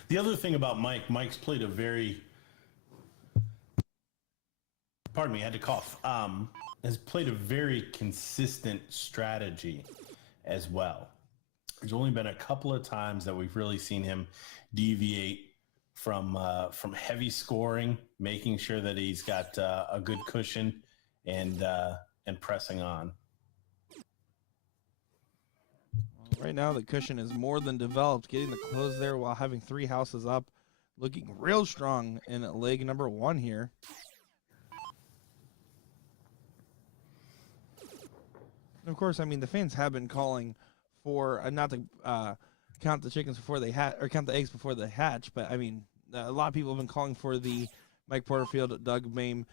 The other thing about Mike's played a very, pardon me, I had to cough, has played a very consistent strategy as well. There's only been a couple of times that we've really seen him deviate from heavy scoring, making sure that he's got a good cushion and pressing on. Right now, the cushion is more than developed, getting the close there while having 3 houses up, looking real strong in leg number 1 here. And of course, I mean, the fans have been calling for not to count the chickens before they hatch, or count the eggs before they hatch, but I mean, a lot of people have been calling for the Mike Porterfield, Doug Bane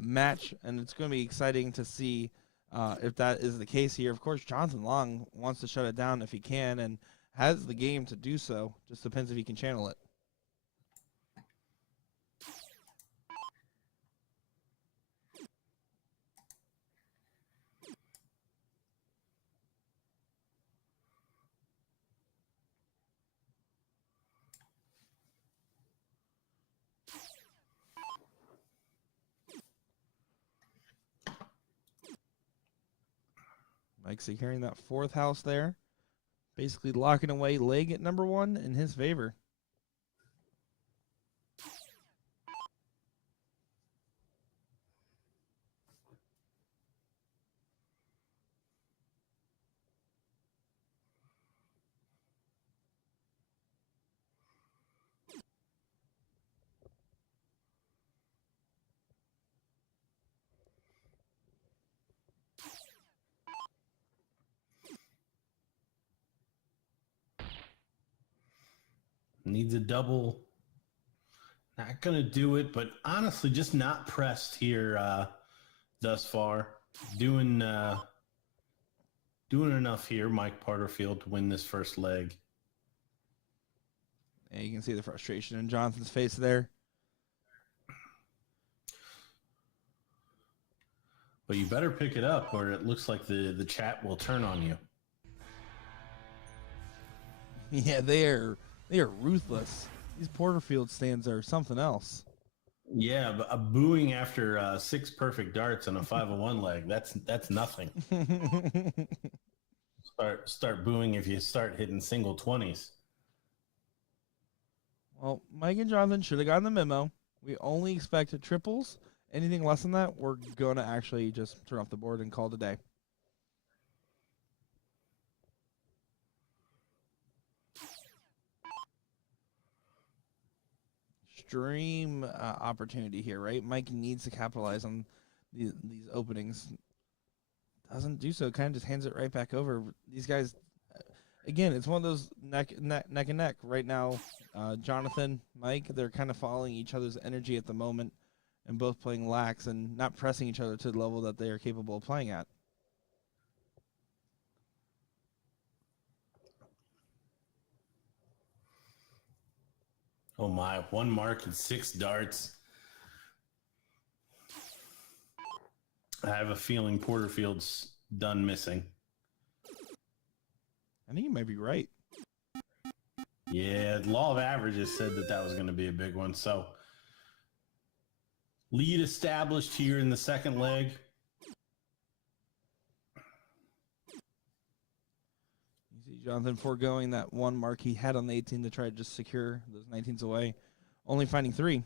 match, and it's going to be exciting to see if that is the case here. Of course, Jonathan Long wants to shut it down if he can and has the game to do so. Just depends if he can channel it. Mike securing that 4th house there. Basically locking away leg at number 1 in his favor. Needs a double. Not going to do it, but honestly, just not pressed here thus far. Doing enough here, Mike Porterfield, to win this first leg. And you can see the frustration in Jonathan's face there. But you better pick it up, or it looks like the chat will turn on you. Yeah, they are ruthless. These Porterfield stands are something else. Yeah, but a booing after 6 perfect darts on a 501 leg, that's nothing. Start booing if you start hitting single 20s. Well, Mike and Jonathan should have gotten the memo. We only expect triples. Anything less than that, we're going to actually just turn off the board and call it a day. Extreme opportunity here, right? Mike needs to capitalize on these openings. Doesn't do so. Kind of just hands it right back over. These guys, again, it's one of those neck and neck right now. Jonathan, Mike, they're kind of following each other's energy at the moment, and both playing lax and not pressing each other to the level that they are capable of playing at. Oh my, 1 mark and 6 darts. I have a feeling Porterfield's done missing. I think you might be right. Yeah, the law of averages said that was going to be a big one. So, lead established here in the second leg. You see Jonathan foregoing that 1 mark he had on the 18 to try to just secure those 19s away, only finding 3.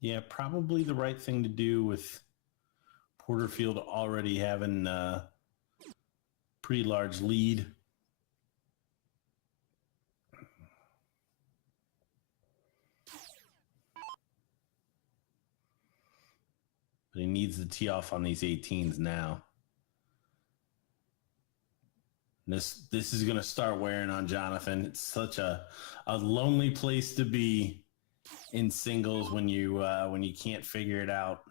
Yeah, probably the right thing to do with Porterfield already having a pretty large lead. But he needs to tee off on these 18s now. This is going to start wearing on Jonathan. It's such a lonely place to be in singles when you can't figure it out.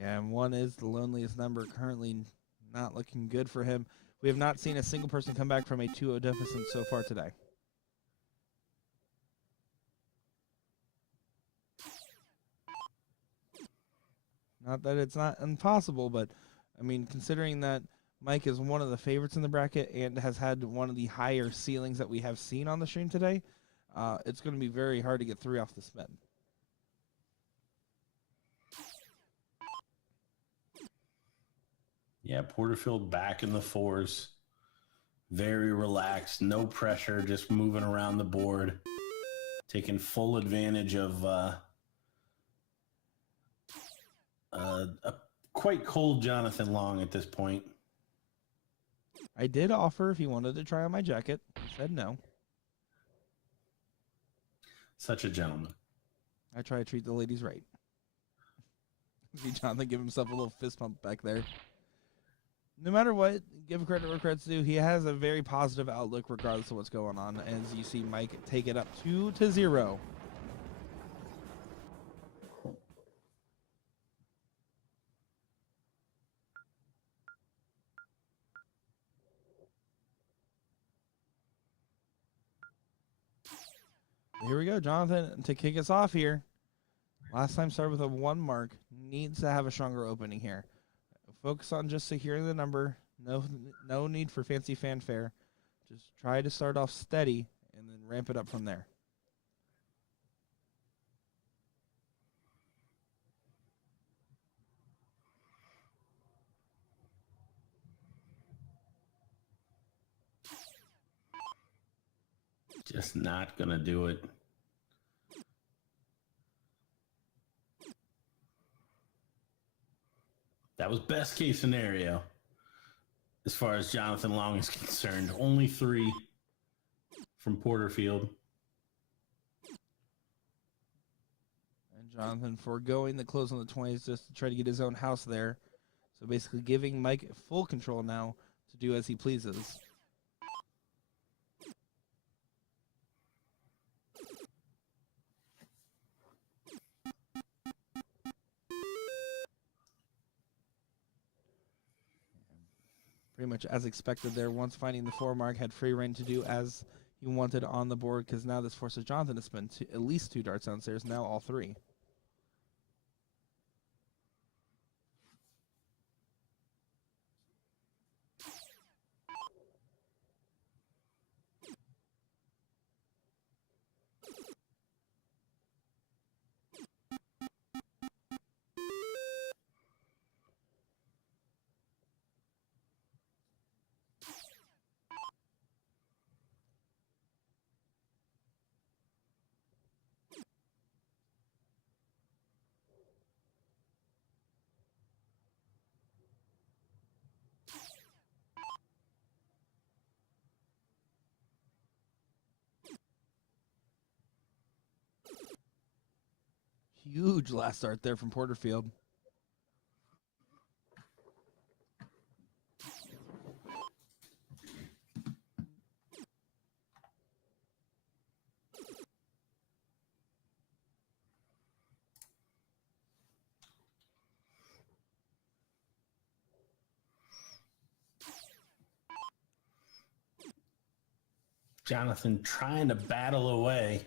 Yeah, and 1 is the loneliest number, currently not looking good for him. We have not seen a single person come back from a 2-0 deficit so far today. Not that it's not impossible, but, I mean, considering that Mike is one of the favorites in the bracket and has had one of the higher ceilings that we have seen on the stream today, it's going to be very hard to get 3 off the spin. Yeah, Porterfield back in the 4s. Very relaxed, no pressure, just moving around the board, taking full advantage of a quite cold Jonathan Long at this point. I did offer if he wanted to try on my jacket. He said no. Such a gentleman. I try to treat the ladies right. See Jonathan give himself a little fist pump back there. No matter what, give credit where credit's due. He has a very positive outlook regardless of what's going on. As you see Mike take it up 2-0. Here we go, Jonathan, to kick us off here. Last time started with a 1 mark. Needs to have a stronger opening here. Focus on just securing the number. No need for fancy fanfare. Just try to start off steady and then ramp it up from there. Just not going to do it. That was best case scenario as far as Jonathan Long is concerned. Only 3 from Porterfield. And Jonathan foregoing the close on the 20s just to try to get his own house there. So basically giving Mike full control now to do as he pleases. Pretty much as expected there. Once finding the 4 mark, had free reign to do as he wanted on the board, because now this forces Jonathan to spend at least 2 darts downstairs, now all 3. Huge last start there from Porterfield. Jonathan trying to battle away,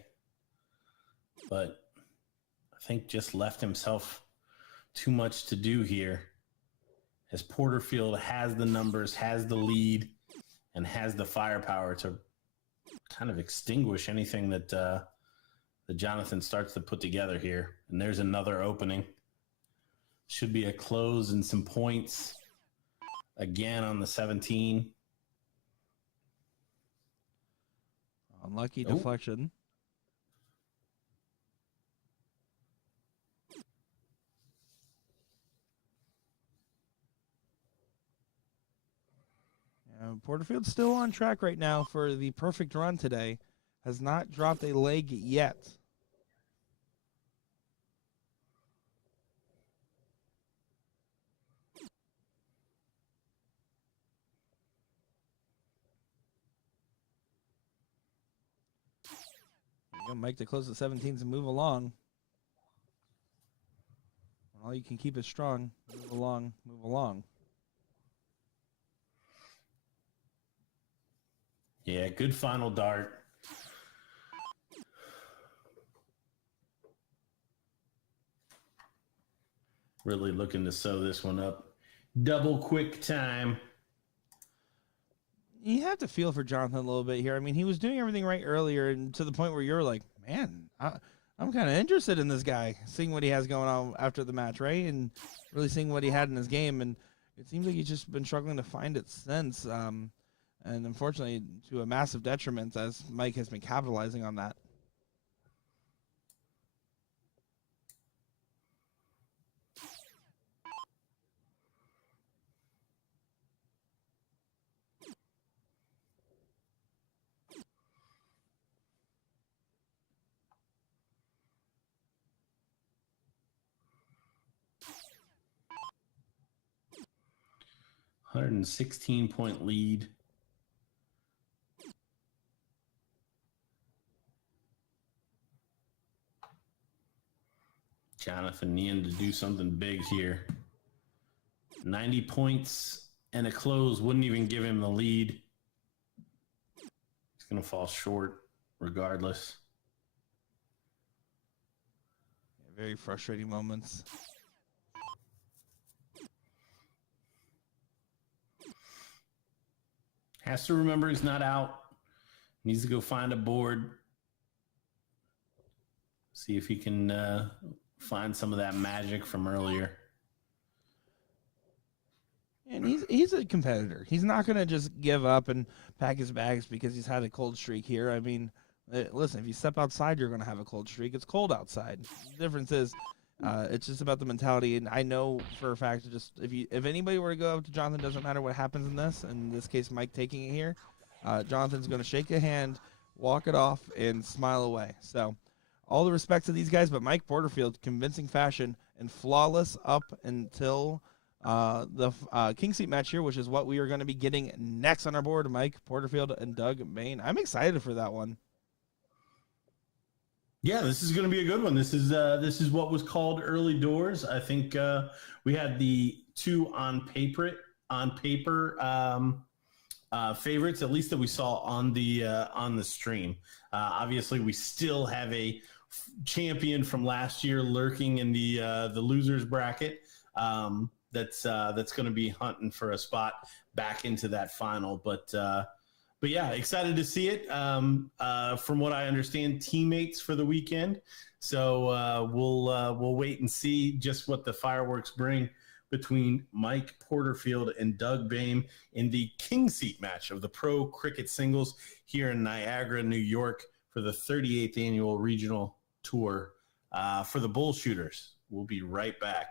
but I think just left himself too much to do here, as Porterfield has the numbers, has the lead, and has the firepower to kind of extinguish anything that Jonathan starts to put together here. And there's another opening. Should be a close and some points again on the 17. Unlucky deflection. Porterfield's still on track right now for the perfect run today. Has not dropped a leg yet. There you go, Mike, to close the 17s and move along. All you can keep is strong. Move along, move along. Yeah, good final dart. Really looking to sew this one up. Double quick time. You have to feel for Jonathan a little bit here. I mean, he was doing everything right earlier, and to the point where you're like, man, I'm kind of interested in this guy, seeing what he has going on after the match, right? And really seeing what he had in his game. And it seems like he's just been struggling to find it since. And unfortunately, to a massive detriment, as Mike has been capitalizing on that. $116-point lead. Jonathan needing to do something big here. 90 points and a close wouldn't even give him the lead. He's going to fall short regardless. Very frustrating moments. Has to remember he's not out. Needs to go find a board. See if he can find some of that magic from earlier. And he's a competitor. He's not going to just give up and pack his bags because he's had a cold streak here. I mean, listen, if you step outside, you're going to have a cold streak. It's cold outside. The difference is it's just about the mentality. And I know for a fact, just if anybody were to go up to Jonathan, doesn't matter what happens in this case, Mike taking it here, Jonathan's going to shake a hand, walk it off, and smile away. So all the respect to these guys, but Mike Porterfield, convincing fashion and flawless up until the King Seat match here, which is what we are going to be getting next on our board. Mike Porterfield and Doug Bane. I'm excited for that one. Yeah, this is going to be a good one. This is what was called early doors. I think we had the two on paper favorites, at least that we saw on the stream. Obviously, we still have a champion from last year lurking in the losers bracket. That's going to be hunting for a spot back into that final. But yeah, excited to see it. From what I understand, teammates for the weekend. So we'll wait and see just what the fireworks bring between Mike Porterfield and Doug Bane in the King Seat match of the Pro Cricket Singles here in Niagara, New York, for the 38th annual regional tour for the BullShooters. We'll be right back.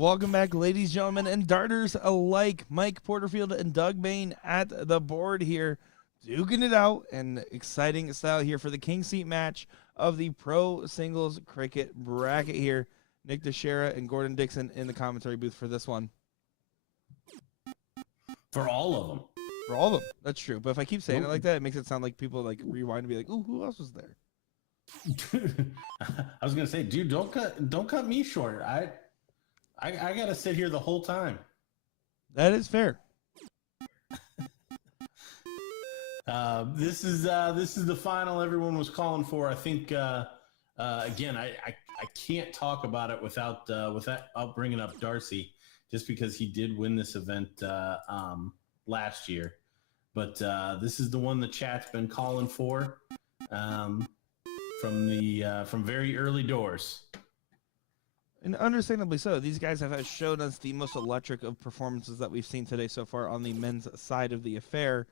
Welcome back, ladies, gentlemen, and darters alike. Mike Porterfield and Doug Bane at the board here, duking it out, and exciting style here for the King Seat match of the Pro Singles Cricket bracket here. Nick DeShera and Gordon Dixon in the commentary booth for this one. For all of them. For all of them, that's true. But if I keep saying it like that, it makes it sound like people like rewind and be like, "Ooh, who else was there?" I was gonna say, dude, don't cut me short. I gotta sit here the whole time. That is fair. This is the final everyone was calling for. I think again, I can't talk about it without bringing up Darcy, just because he did win this event last year. But this is the one the chat's been calling for from very early doors. And understandably so. These guys have shown us the most electric of performances that we've seen today so far on the men's side of the affair,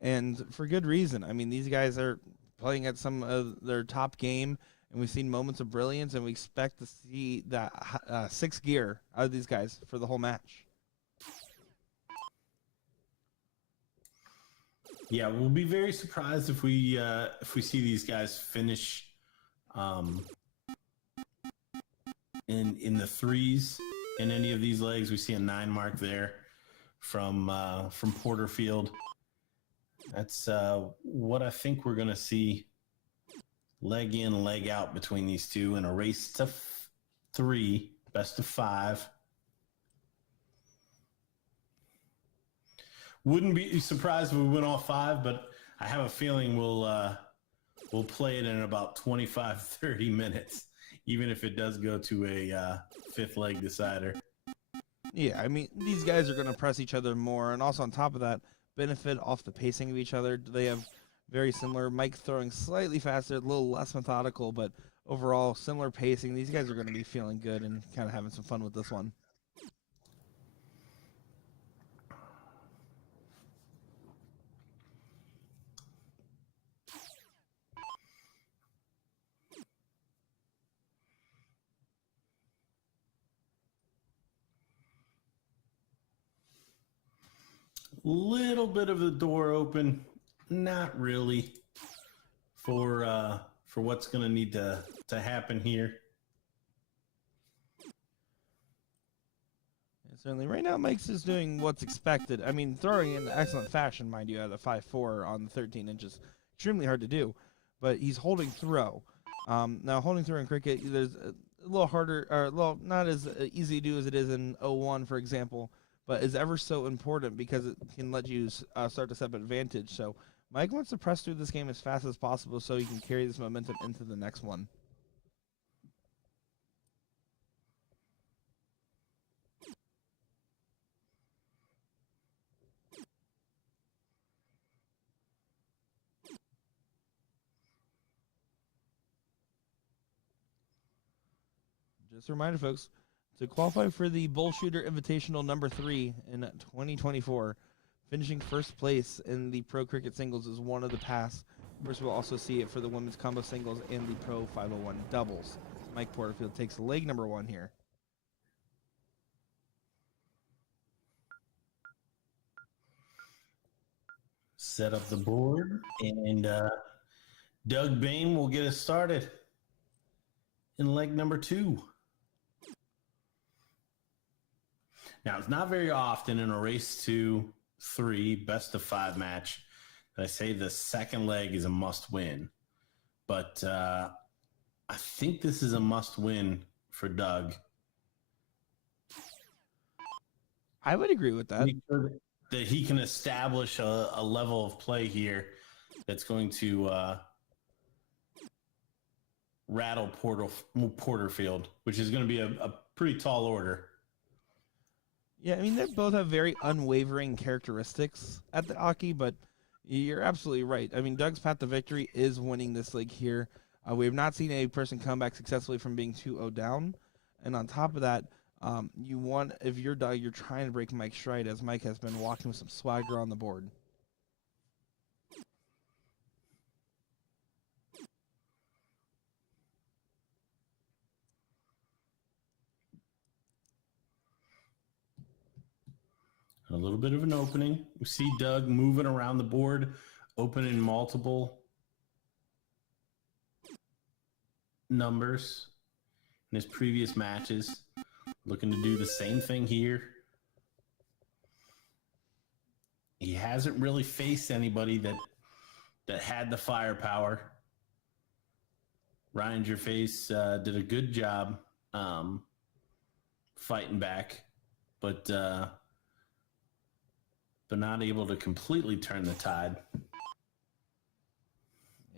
and for good reason. I mean, these guys are playing at some of their top game, and we've seen moments of brilliance, and we expect to see that sixth gear out of these guys for the whole match. Yeah, we'll be very surprised if we see these guys finish in the threes in any of these legs. We see a 9 mark there from Porterfield. That's what I think we're gonna see, leg in, leg out between these two in a race to 3, best of 5. Wouldn't be surprised if we win all 5, but I have a feeling we'll play it in about 25-30 minutes, even if it does go to a 5th leg decider. Yeah, I mean, these guys are going to press each other more, and also on top of that, benefit off the pacing of each other. They have very similar. Mike throwing slightly faster, a little less methodical, but overall similar pacing. These guys are going to be feeling good and kind of having some fun with this one. Little bit of the door open, not really, for what's going to need to happen here. Yeah, certainly, right now Mike's just doing what's expected. I mean, throwing in excellent fashion, mind you, at a 5-4 on the 13 inches, extremely hard to do, but he's holding throw. Now, holding throw in cricket, there's a little harder, or a little not as easy to do as it is in 01, for example, but is ever so important because it can let you start to set up advantage. So Mike wants to press through this game as fast as possible so he can carry this momentum into the next one. Just a reminder, folks, to qualify for the BullShooter Invitational number 3 in 2024, finishing first place in the Pro Cricket Singles is one of the paths. Of course, we'll also see it for the Women's Combo Singles and the Pro 501 Doubles. Mike Porterfield takes leg number 1 here. Set up the board, and Doug Bane will get us started in leg number 2. Now, it's not very often in a race to 3, best of 5 match that I say the second leg is a must win. But I think this is a must win for Doug. I would agree with that. That he can establish a level of play here that's going to rattle Porterfield, which is going to be a pretty tall order. Yeah, I mean, they both have very unwavering characteristics at the Aki, but you're absolutely right. I mean, Doug's path to victory is winning this league here. We have not seen a person come back successfully from being 2-0 down. And on top of that, you want, if you're Doug, you're trying to break Mike's stride, as Mike has been walking with some swagger on the board. A little bit of an opening. We see Doug moving around the board, opening multiple numbers in his previous matches. Looking to do the same thing here. He hasn't really faced anybody that had the firepower. Ryan Gervais did a good job fighting back, but not able to completely turn the tide.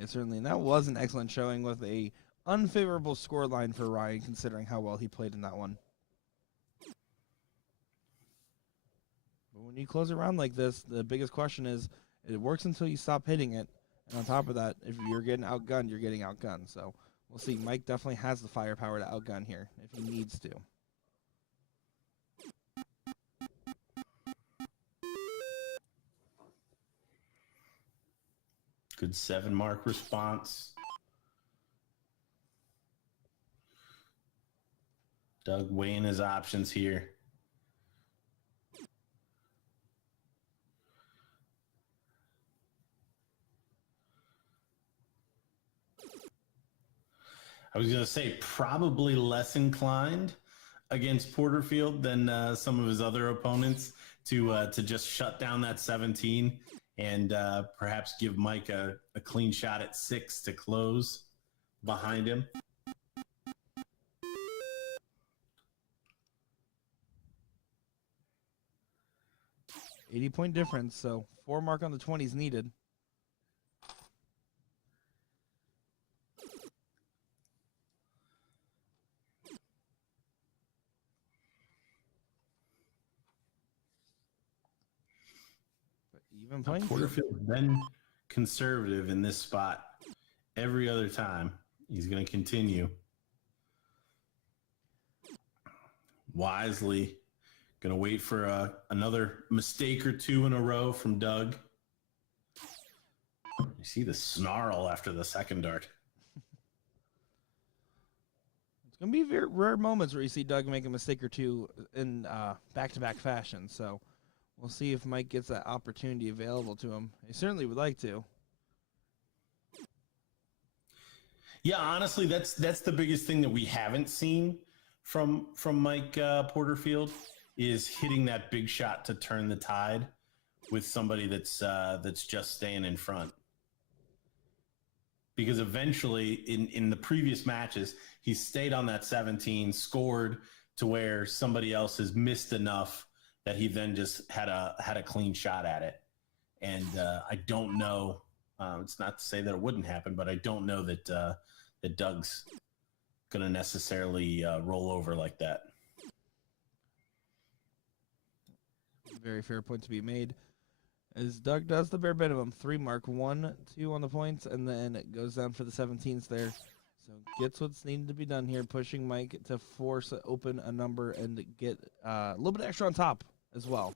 Yeah, certainly. And that was an excellent showing with a unfavorable scoreline for Ryan, considering how well he played in that one. But when you close a round like this, the biggest question is, it works until you stop hitting it. And on top of that, if you're getting outgunned, you're getting outgunned. So we'll see. Mike definitely has the firepower to outgun here if he needs to. Good 7-mark response. Doug weighing his options here. I was going to say probably less inclined against Porterfield than some of his other opponents to just shut down that 17 and perhaps give Mike a clean shot at 6 to close behind him. $80-point difference, so 4 mark on the 20 is needed. But even playing Porterfield's been conservative in this spot every other time. He's going to continue. Wisely. Going to wait for another mistake or two in a row from Doug. You see the snarl after the second dart. It's going to be very rare moments where you see Doug make a mistake or two in back-to-back fashion. So we'll see if Mike gets that opportunity available to him. He certainly would like to. Yeah, honestly, that's the biggest thing that we haven't seen from Mike Porterfield is hitting that big shot to turn the tide with somebody that's just staying in front. Because eventually, in the previous matches, he stayed on that 17, scored to where somebody else has missed enough that he then just had a clean shot at it. And I don't know. It's not to say that it wouldn't happen, but I don't know that Doug's going to necessarily roll over like that. Very fair point to be made. As Doug does the bare minimum, 3 mark, 1, 2 on the points, and then it goes down for the 17s there. So gets what's needed to be done here, pushing Mike to force open a number and get a little bit extra on top as well.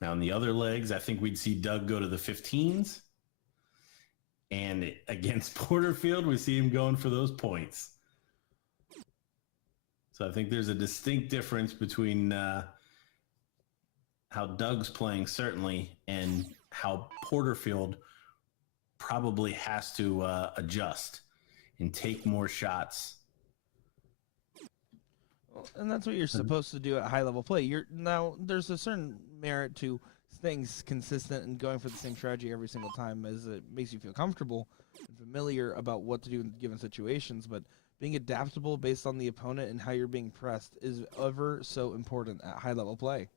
Now, in the other legs, I think we'd see Doug go to the 15s. And against Porterfield, we see him going for those points. So I think there's a distinct difference between how Doug's playing, certainly, and how Porterfield probably has to adjust and take more shots. Well, and that's what you're supposed to do at high-level play. Now, there's a certain merit to staying consistent and going for the same strategy every single time, as it makes you feel comfortable and familiar about what to do in given situations. But being adaptable based on the opponent and how you're being pressed is ever so important at high-level play.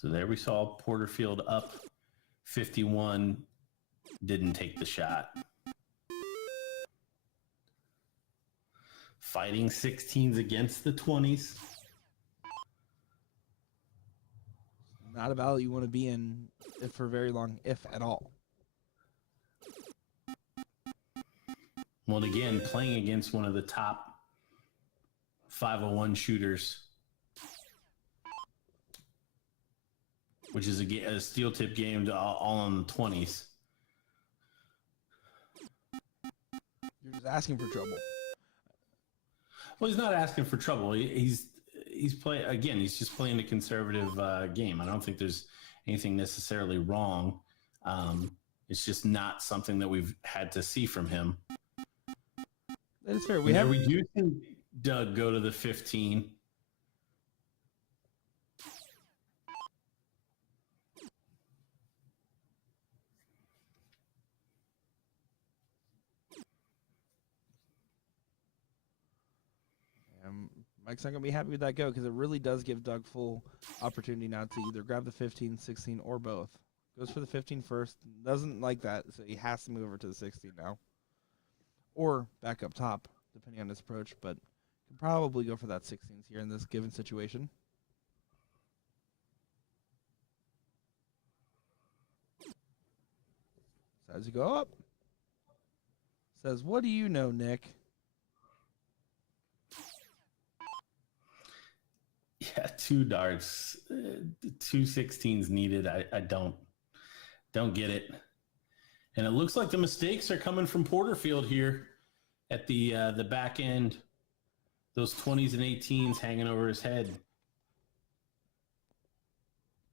So there we saw Porterfield up 51, didn't take the shot. Fighting 16s against the 20s. Not a battle you want to be in if for very long, if at all. Well, and again, playing against one of the top 501 shooters, which is a steel tip game all on the 20s. You're just asking for trouble. Well, he's not asking for trouble. He's playing again. He's just playing a conservative game. I don't think there's anything necessarily wrong. It's just not something that we've had to see from him. That is fair. We do see Doug go to the 15. Mike's not going to be happy with that go because it really does give Doug full opportunity now to either grab the 15, 16, or both. Goes for the 15 first. Doesn't like that, so he has to move over to the 16 now. Or back up top, depending on his approach, but can probably go for that 16s here in this given situation. So as you go up, says, "What do you know, Nick?" Yeah, 2 darts, 2 16s needed. I don't get it. And it looks like the mistakes are coming from Porterfield here at the back end. Those 20s and 18s hanging over his head.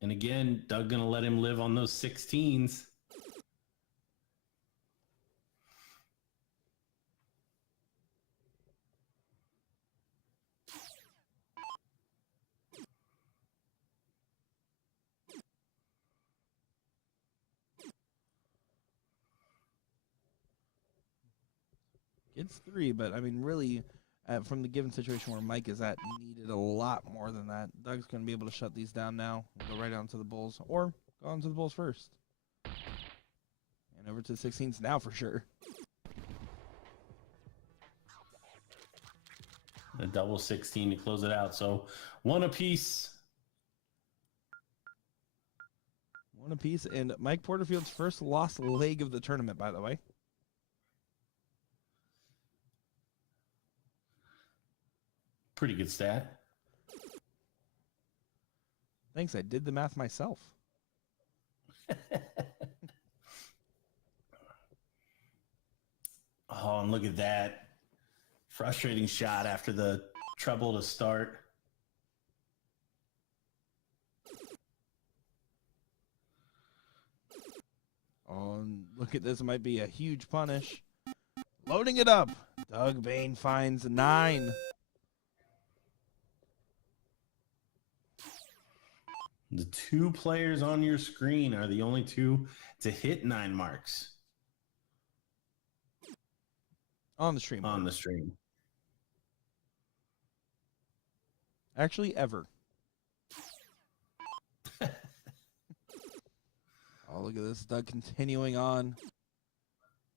And again, Doug gonna let him live on those 16s. It's 3, but I mean, really, from the given situation where Mike is at, needed a lot more than that. Doug's going to be able to shut these down now, go right on to the Bulls, or go on to the Bulls first. And over to the 16s now for sure. A double 16 to close it out. So 1 apiece. 1 apiece, and Mike Porterfield's first lost leg of the tournament, by the way. Pretty good stat. Thanks, I did the math myself. Oh, and look at that. Frustrating shot after the trouble to start. Oh, and look at this. It might be a huge punish. Loading it up. Doug Bane finds 9. The 2 players on your screen are the only 2 to hit 9 marks. On the stream. On the stream. Actually, ever. Oh, look at this. Doug continuing on.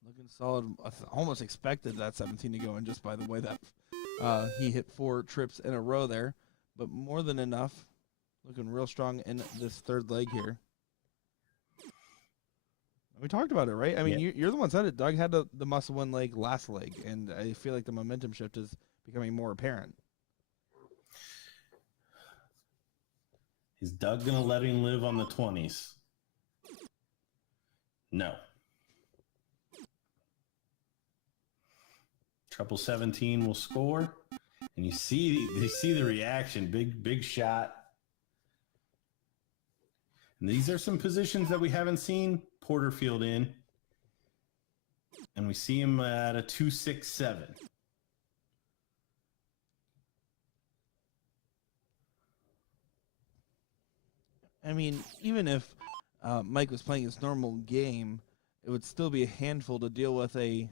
Looking solid. I almost expected that 17 to go in just by the way that he hit 4 trips in a row there. But more than enough. Looking real strong in this 3rd leg here. We talked about it, right? I mean, you're the one that said it. Doug had the muscle one leg last leg, and I feel like the momentum shift is becoming more apparent. Is Doug going to let him live on the 20s? No. Triple 17 will score. And you see the reaction. Big shot. And these are some positions that we haven't seen Porterfield in. And we see him at a 2-6-7. I mean, even if Mike was playing his normal game, it would still be a handful to deal with a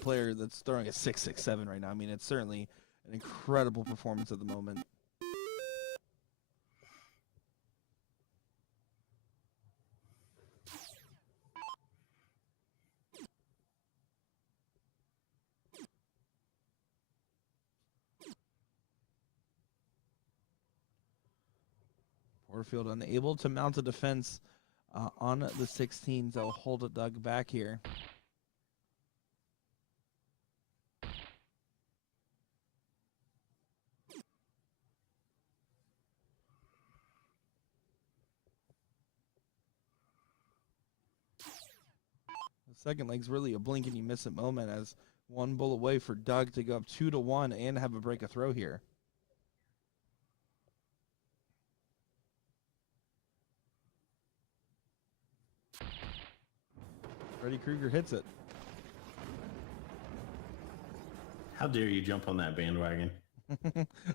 player that's throwing a 6-6-7 right now. I mean, it's certainly an incredible performance at the moment. Porterfield unable to mount a defense on the 16s. That will hold Doug back here. The second leg's really a blink and you miss it moment, as one bull away for Doug to go up 2-1 and have a break a throw here. Freddy Krueger hits it. How dare you jump on that bandwagon?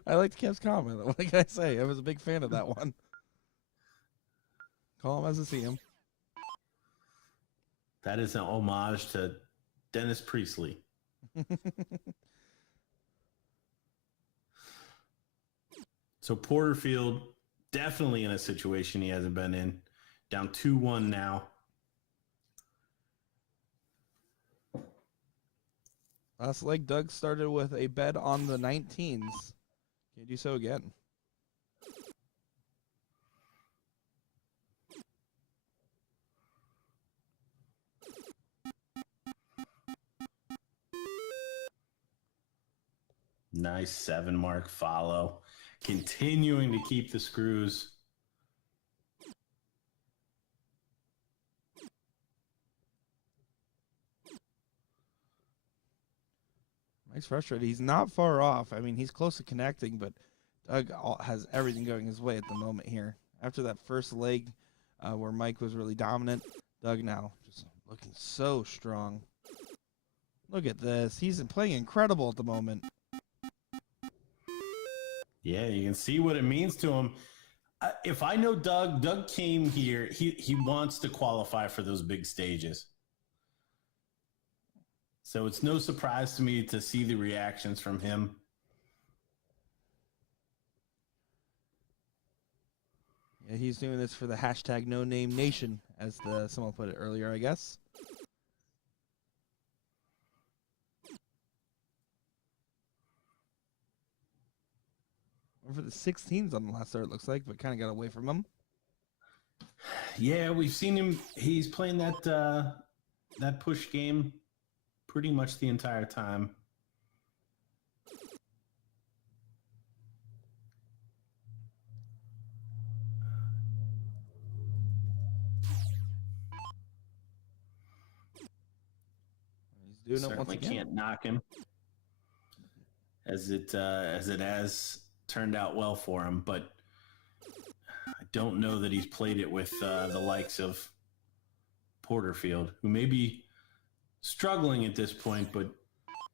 I liked Kev's comment. What can I say? I was a big fan of that one. Call him as I see him. That is an homage to Dennis Priestley. So Porterfield definitely in a situation he hasn't been in. Down 2-1 now. Last leg, Doug started with a bet on the 19s. Can you do so again? Nice 7 mark follow. Continuing to keep the screws. Mike's frustrated. He's not far off. I mean, he's close to connecting, but Doug has everything going his way at the moment here. After that first leg where Mike was really dominant, Doug now just looking so strong. Look at this. He's playing incredible at the moment. Yeah, you can see what it means to him. If I know Doug came here, he wants to qualify for those big stages. So it's no surprise to me to see the reactions from him. Yeah, he's doing this for the hashtag No Name Nation, as someone put it earlier, I guess. Went for the 16s on the last start, it looks like, but kind of got away from him. Yeah, we've seen him. He's playing that push game pretty much the entire time. He's doing it once Certainly again. can't knock him, as it has turned out well for him. But I don't know that he's played it with the likes of Porterfield, who may be struggling at this point, but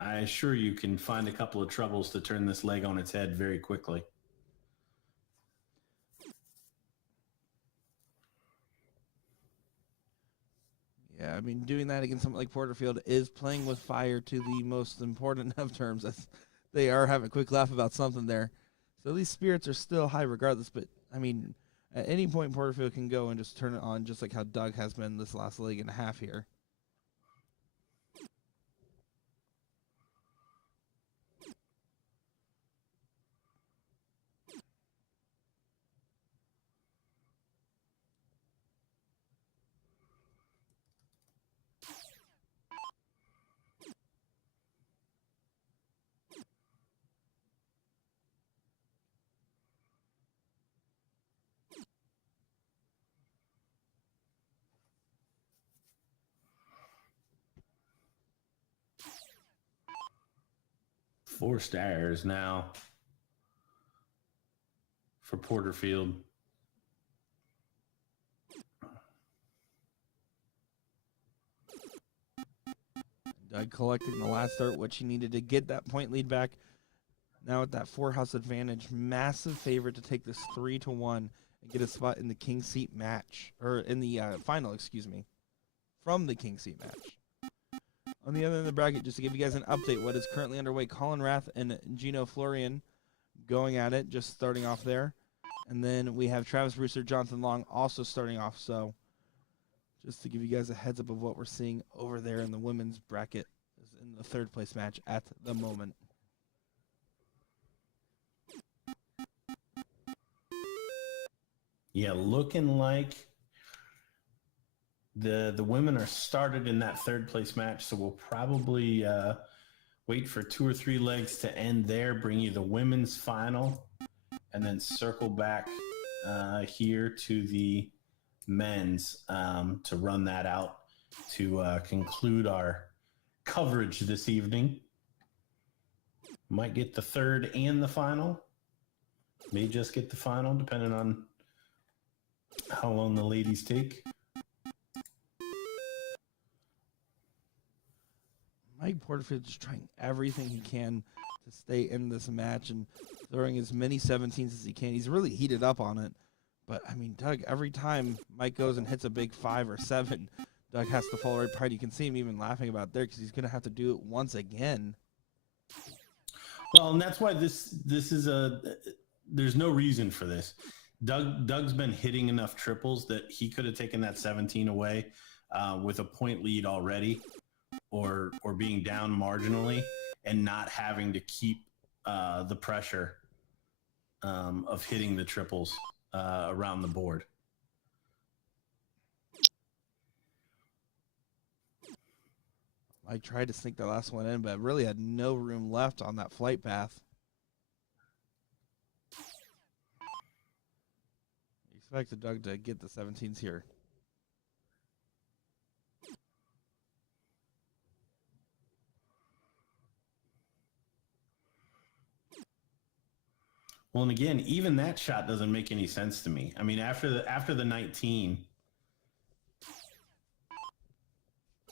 I assure you can find a couple of troubles to turn this leg on its head very quickly. Yeah, I mean, doing that against something like Porterfield is playing with fire to the most important of terms. They are having a quick laugh about something there. So these spirits are still high regardless, but, I mean, at any point Porterfield can go and just turn it on, just like how Doug has been this last leg and a half here. Four stars now for Porterfield. Doug collecting the last start, which he needed to get that point lead back. Now at that 4-house advantage, massive favorite to take this 3-1 and get a spot in the King Seat match, or in the final, excuse me, from the King Seat match. On the other end of the bracket, just to give you guys an update, what is currently underway, Colin Rath and Gino Florian going at it, just starting off there. And then we have Travis Brewster, Jonathan Long also starting off. So just to give you guys a heads up of what we're seeing over there in the women's bracket in the third place match at the moment. Yeah, looking like the women are started in that third place match, so we'll probably wait for 2 or 3 legs to end there, bring you the women's final, and then circle back here to the men's to run that out to conclude our coverage this evening. Might get the third and the final. May just get the final, depending on how long the ladies take. Mike Porterfield just trying everything he can to stay in this match and throwing as many 17s as he can. He's really heated up on it. But, I mean, Doug, every time Mike goes and hits a big 5 or 7, Doug has to fall right behind. You can see him even laughing about there because he's going to have to do it once again. Well, and that's why this is there's no reason for this. Doug's been hitting enough triples that he could have taken that 17 away with a point lead already, or being down marginally and not having to keep the pressure of hitting the triples around the board. Mike tried to sneak the last one in, but really had no room left on that flight path. Expected Doug to get the 17s here. Well, and again, even that shot doesn't make any sense to me. I mean, after the 19,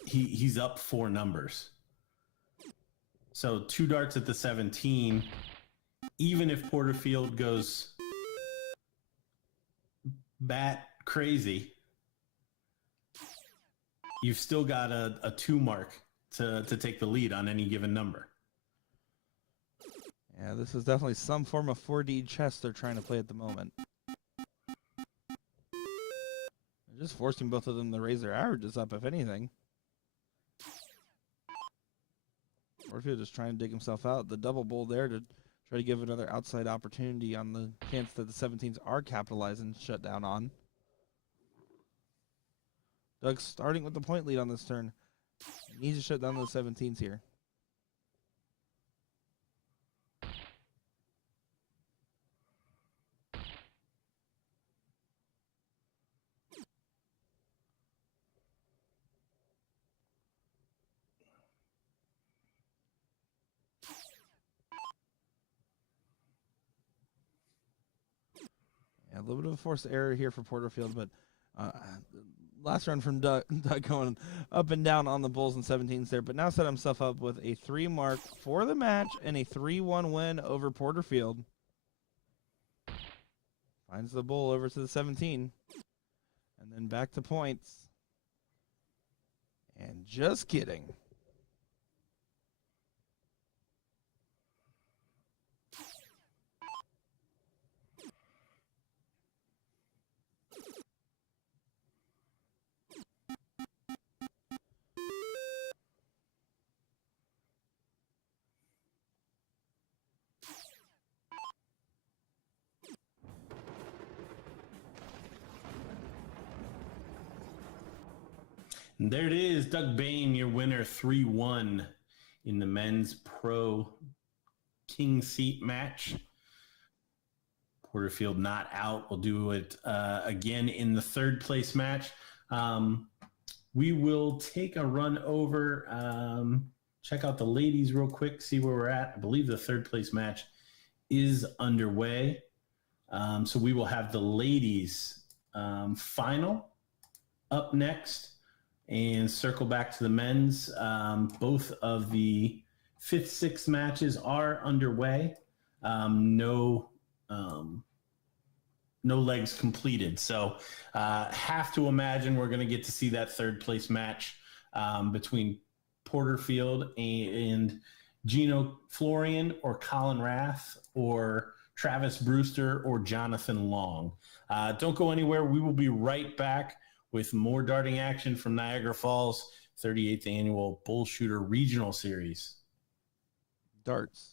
he's up 4 numbers. So 2 darts at the 17, even if Porterfield goes bat crazy, you've still got a 2 mark to take the lead on any given number. Yeah, this is definitely some form of 4D chess they're trying to play at the moment. They're just forcing both of them to raise their averages up, if anything. Porterfield just trying to dig himself out. The double bull there to try to give another outside opportunity on the chance that the 17s are capitalized and shut down on. Doug starting with the point lead on this turn. He needs to shut down those 17s here. A little bit of a forced error here for Porterfield, but last run from Doug going up and down on the Bulls and 17s there, but now set himself up with a 3 mark for the match and a 3-1 win over Porterfield. Finds the Bull over to the 17, and then back to points. And just kidding. And there it is, Doug Bane, your winner, 3-1 in the men's pro king seat match. Porterfield not out. We'll do it again in the 3rd place match. We will take a run over, check out the ladies real quick, see where we're at. I believe the 3rd place match is underway. So we will have the ladies final up next and circle back to the men's. Both of the 5th, 6th matches are underway. No legs completed. So have to imagine we're going to get to see that 3rd place match between Porterfield and Gino Florian, or Colin Rath, or Travis Brewster, or Jonathan Long. Don't go anywhere. We will be right back with more darting action from Niagara Falls 38th Annual BullShooter Regional Series. Darts.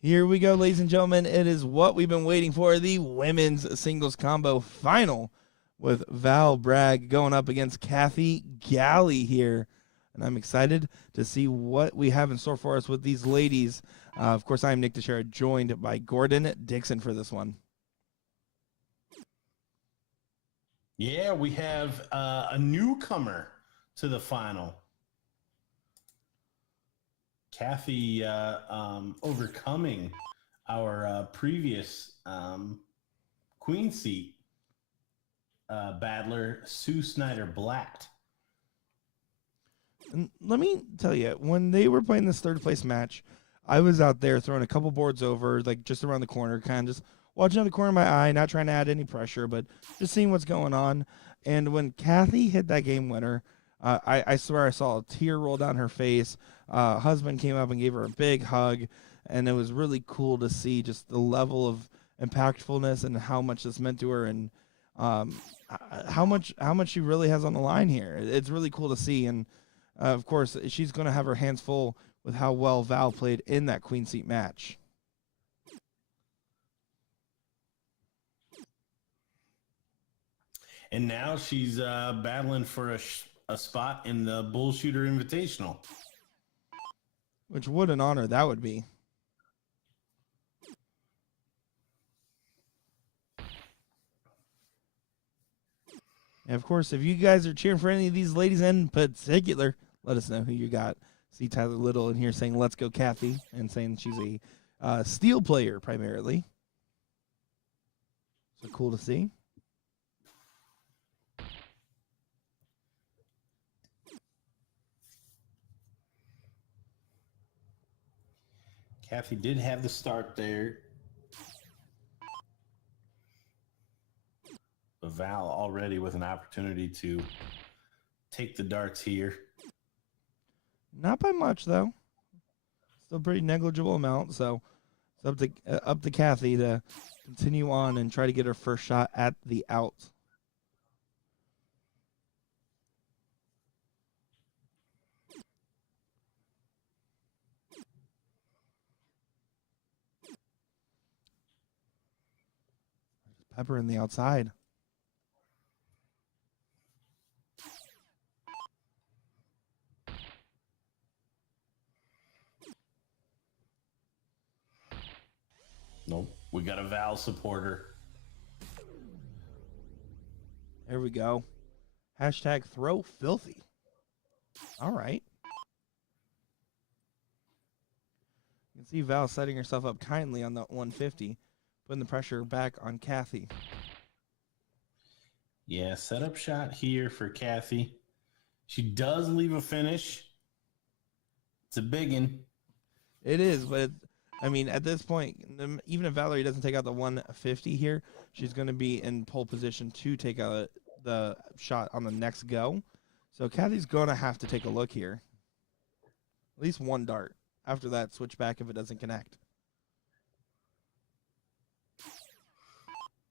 Here we go, ladies and gentlemen. It is what we've been waiting for, the women's singles combo final with Val Bragg going up against Kathy Galley here. And I'm excited to see what we have in store for us with these ladies. Of course, I'm Nick Teixeira, joined by Gordon Dixon for this one. Yeah, we have a newcomer to the final. Kathy overcoming our previous Queen Seat battler, Sue Snider-Blat. And let me tell you, when they were playing this third place match, I was out there throwing a couple boards over, like just around the corner, kind of just watching out the corner of my eye, not trying to add any pressure, but just seeing what's going on. And when Kathy hit that game winner, I swear I saw a tear roll down her face. Husband came up and gave her a big hug, and it was really cool to see just the level of impactfulness and how much this meant to her, and how much she really has on the line here. It's really cool to see, and of course, she's going to have her hands full with how well Val played in that Queen Seat match. And now she's battling for a spot in the BullShooter Invitational. Which, what an honor that would be. And of course, if you guys are cheering for any of these ladies in particular, let us know who you got. See Tyler Little in here saying, "Let's go, Kathy," and saying she's a steel player primarily. So cool to see. Kathy did have the start there. But Val already with an opportunity to take the darts here. Not by much, though. Still pretty negligible amount, so it's up to Kathy to continue on and try to get her first shot at the out. Pepper in the outside. Nope, we got a Val supporter. There we go. Hashtag throw filthy. All right. You can see Val setting herself up kindly on the 150, putting the pressure back on Kathy. Yeah, setup shot here for Kathy. She does leave a finish. It's a biggin. It is, but I mean, at this point, even if Valerie doesn't take out the 150 here, she's going to be in pole position to take out the shot on the next go. So Kathy's going to have to take a look here. At least one dart. After that, switch back if it doesn't connect.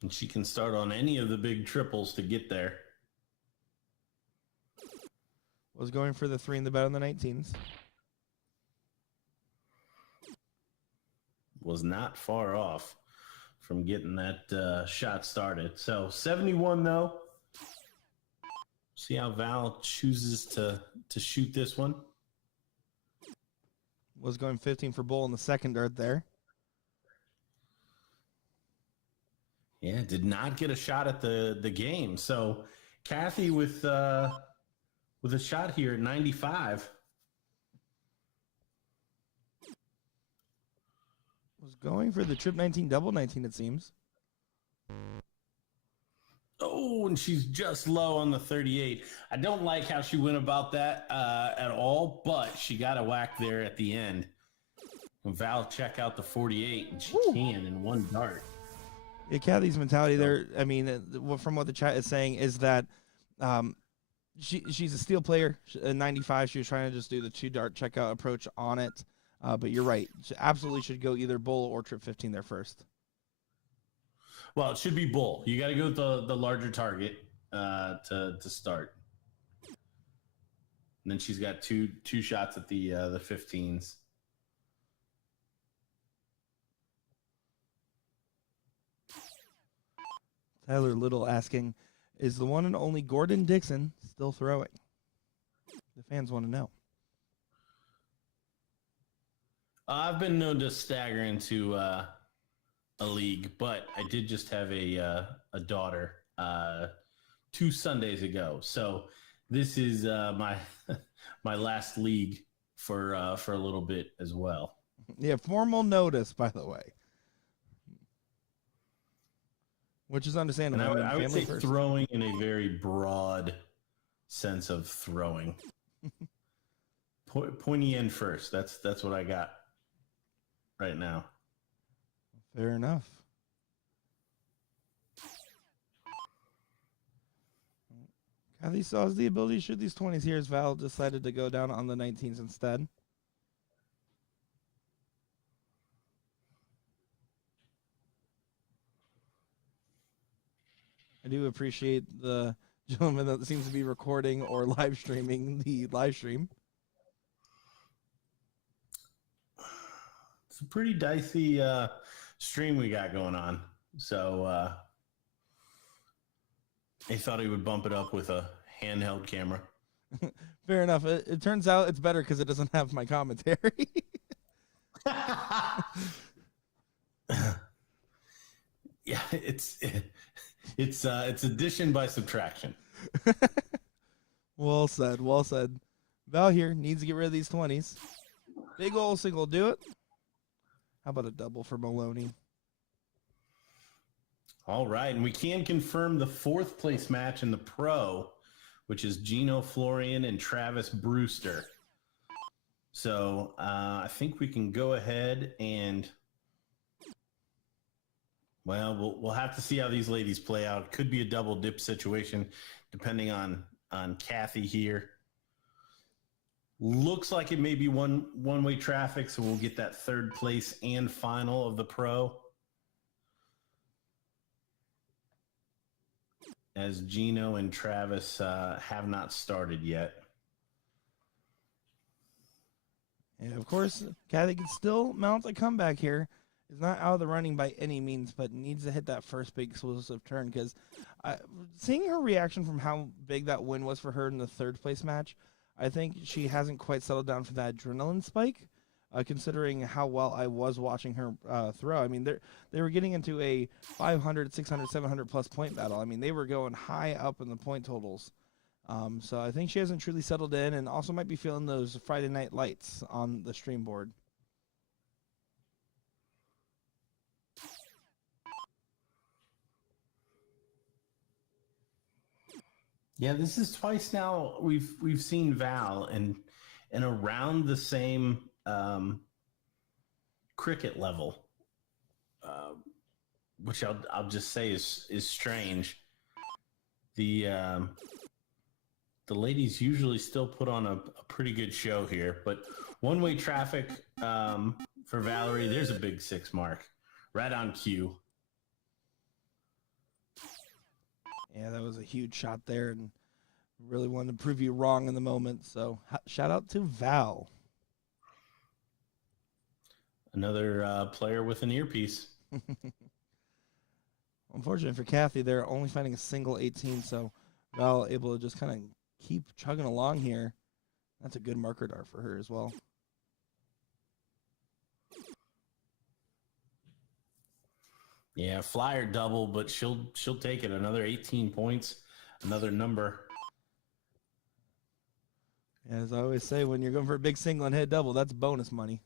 And she can start on any of the big triples to get there. Was going for the 3 in the bed on the 19s. Was not far off from getting that shot started. So 71 though. See how Val chooses to shoot this one. Was going 15 for Bull in the second dart there. Yeah, did not get a shot at the game. So Kathy with a shot here at 95. Was going for the trip 19 double 19, it seems. Oh, and she's just low on the 38. I don't like how she went about that at all, but she got a whack there at the end. And Val check out the 48, and she can in one dart. Yeah, Kathy's mentality there, I mean, from what the chat is saying, is that she's a steel player. At 95, she was trying to just do the 2-dart checkout approach on it. But you're right. She absolutely should go either Bull or trip 15 there first. Well, it should be Bull. You got to go with the larger target to start. And then she's got two shots at the 15s. Tyler Little asking, is the one and only Gordon Dixon still throwing? The fans want to know. I've been known to stagger into a league, but I did just have a daughter 2 Sundays ago. So this is my my last league for a little bit as well. Yeah, formal notice, by the way. Which is understandable. And I would family say first. throwing in a very broad sense of throwing. Pointy end first. That's what I got right now. Fair enough. Kathy still has the ability to shoot these 20s here as Val decided to go down on the 19s instead. I do appreciate the gentleman that seems to be recording or live streaming the live stream. It's a pretty dicey stream we got going on. So he thought he would bump it up with a handheld camera. Fair enough. It turns out it's better because it doesn't have my commentary. Yeah, it's addition by subtraction. Well said. Well said. Val here needs to get rid of these 20s. Big ol' single do it. How about a double for Maloney? All right, and we can confirm the 4th place match in the pro, which is Gino, Florian, and Travis Brewster. So I think we can go ahead and, well, we'll have to see how these ladies play out. Could be a double dip situation, depending on Kathy here. Looks like it may be one-way traffic, so we'll get that 3rd place and final of the pro. As Gino and Travis have not started yet. And of course, Kathy can still mount a comeback here. Is not out of the running by any means, but needs to hit that first big explosive turn because seeing her reaction from how big that win was for her in the 3rd place match, I think she hasn't quite settled down for that adrenaline spike, considering how well I was watching her throw. I mean, they were getting into a 500, 600, 700 plus point battle. I mean, they were going high up in the point totals. So I think she hasn't truly settled in and also might be feeling those Friday night lights on the stream board. Yeah, this is twice now we've seen Val and around the same cricket level, which I'll just say is strange. The ladies usually still put on a pretty good show here, but one-way traffic for Valerie. There's a big 6 mark, right on cue. Yeah, that was a huge shot there and really wanted to prove you wrong in the moment. So shout out to Val. Another player with an earpiece. Unfortunately for Kathy, they're only finding a single 18, so Val able to just kind of keep chugging along here. That's a good marker dart for her as well. Yeah, flyer double, but she'll take it. Another 18 points, another number. As I always say, when you're going for a big single and hit double, that's bonus money.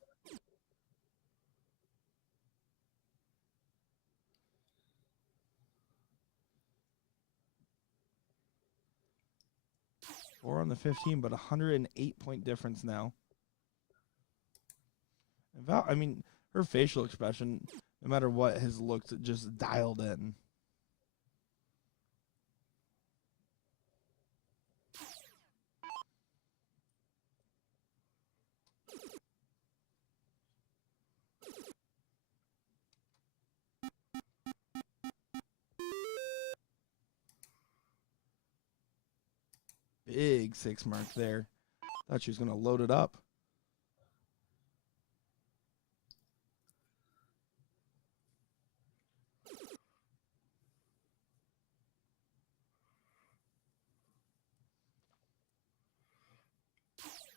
Four on the 15, but 108-point difference now. And Val, I mean, her facial expression, no matter what, has looked just dialed in. Big 6 mark there. Thought she was going to load it up.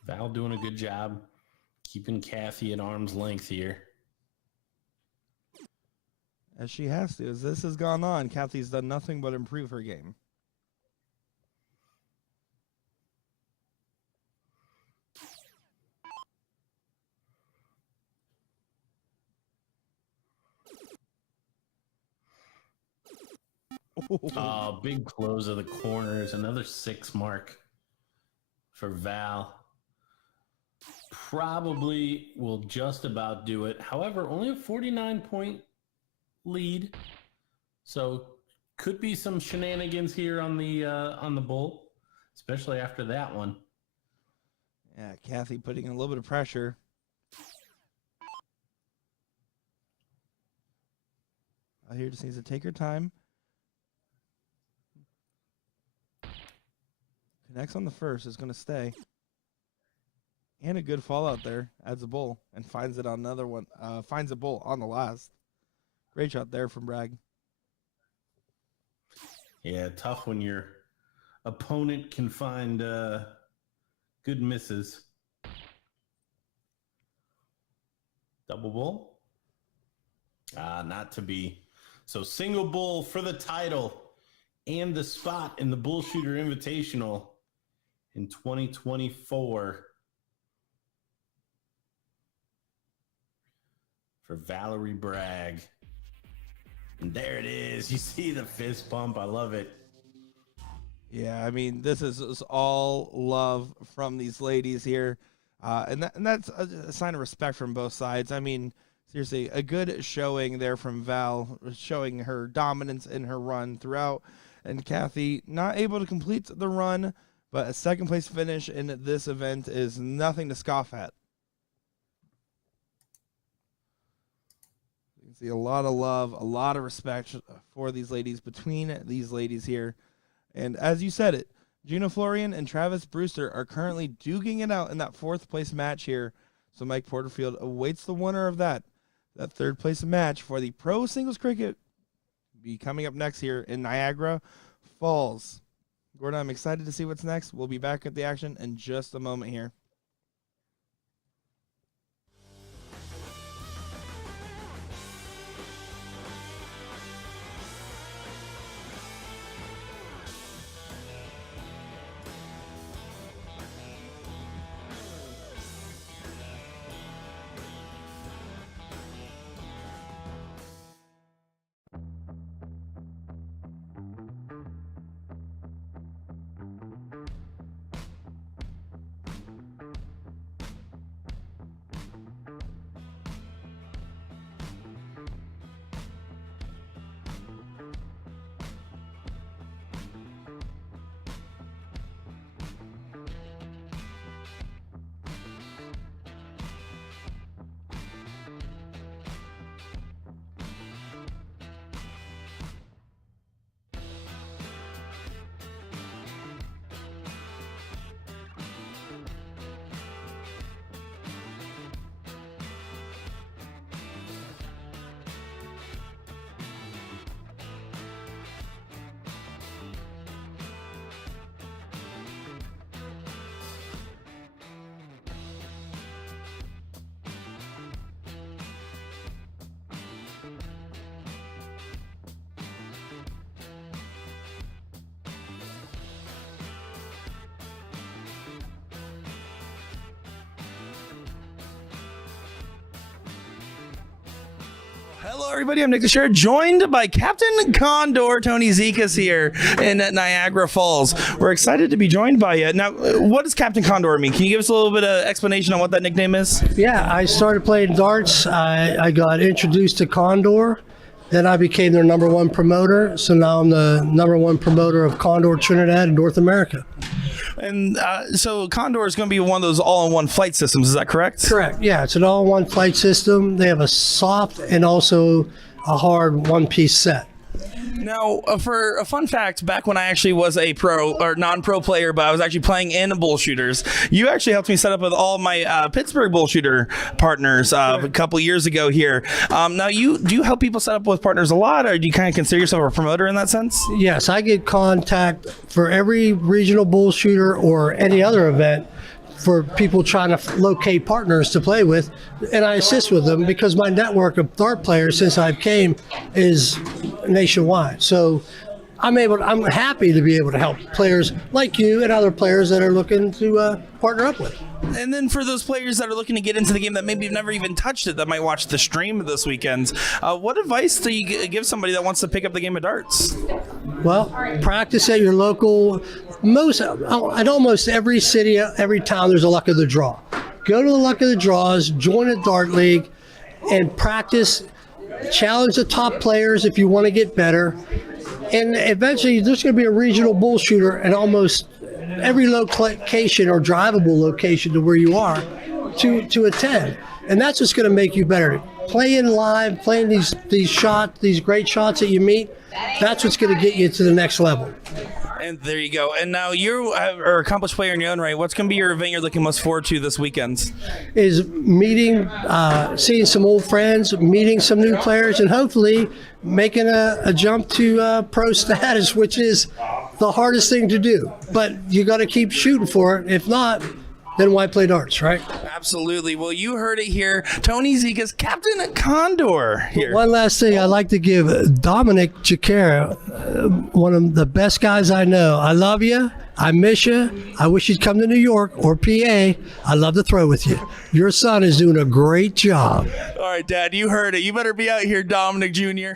Val doing a good job keeping Kathy at arm's length here. As she has to. As this has gone on, Kathy's done nothing but improve her game. Oh, big close of the corners. Another 6 mark for Val. Probably will just about do it. However, only a 49-point lead. So could be some shenanigans here on the bull, especially after that one. Yeah, Kathy putting a little bit of pressure. Out here just needs to take her time. Connects on the first, is going to stay. And a good fall out there. Adds a bull and finds it on another one. Finds a bull on the last. Great shot there from Bragg. Yeah, tough when your opponent can find good misses. Double bull? Not to be. So single bull for the title and the spot in the BullShooter Invitational in 2024 for Valerie Bragg. And there it is. You see the fist pump. I love it. Yeah, I mean, this is all love from these ladies here. And that's a sign of respect from both sides. I mean, seriously, a good showing there from Val, showing her dominance in her run throughout. And Kathy not able to complete the run, but a second place finish in this event is nothing to scoff at. You can see a lot of love, a lot of respect for these ladies, between these ladies here. And as you said it, Gino, Florian, and Travis Brewster are currently duking it out in that 4th place match here. So Mike Porterfield awaits the winner of that 3rd place match for the Pro Singles Cricket be coming up next here in Niagara Falls. Gordon, I'm excited to see what's next. We'll be back at the action in just a moment here. Hello, everybody. I'm Nick the Sheriff, joined by Captain Condor, Tony Zikas here in Niagara Falls. We're excited to be joined by you. Now, what does Captain Condor mean? Can you give us a little bit of explanation on what that nickname is? Yeah, I started playing darts. I got introduced to Condor. Then I became their #1 promoter. So now I'm the #1 promoter of Condor Trinidad in North America. And so Condor is going to be one of those all-in-one flight systems. Is that correct? Correct. Yeah, it's an all-in-one flight system. They have a soft and also a hard one-piece set. Now, for a fun fact, back when I actually was a pro or non-pro player, but I was actually playing in BullShooters, you actually helped me set up with all my Pittsburgh BullShooter partners a couple years ago here. Now, do you help people set up with partners a lot, or do you kind of consider yourself a promoter in that sense? Yes, I get contact for every regional BullShooter or any other event for people trying to locate partners to play with, and I assist with them because my network of dart players since I've came is nationwide. So I'm happy to be able to help players like you and other players that are looking to partner up with. And then for those players that are looking to get into the game that maybe have never even touched it, that might watch the stream this weekend, what advice do you give somebody that wants to pick up the game of darts? Well, practice at your local. At almost every city, every town, there's a luck of the draw. Go to the luck of the draws, join a dart league, and practice. Challenge the top players if you want to get better. And eventually, there's going to be a regional BullShooter in almost every location or drivable location to where you are to attend. And that's what's going to make you better. Playing live, playing these shots, these great shots that you meet, that's what's going to get you to the next level. And there you go. And now you are an accomplished player in your own right. What's going to be your event you're looking most forward to this weekend? Is meeting, seeing some old friends, meeting some new players, and hopefully making a jump to pro status, which is the hardest thing to do. But you got to keep shooting for it. If not, then why play darts, right? Absolutely. Well, you heard it here. Tony Zikas, Captain Condor here. One last thing I'd like to give Dominic Chikara, one of the best guys I know. I love you. I miss you. I wish you'd come to New York or PA. I'd love to throw with you. Your son is doing a great job. All right, Dad, you heard it. You better be out here, Dominic Jr.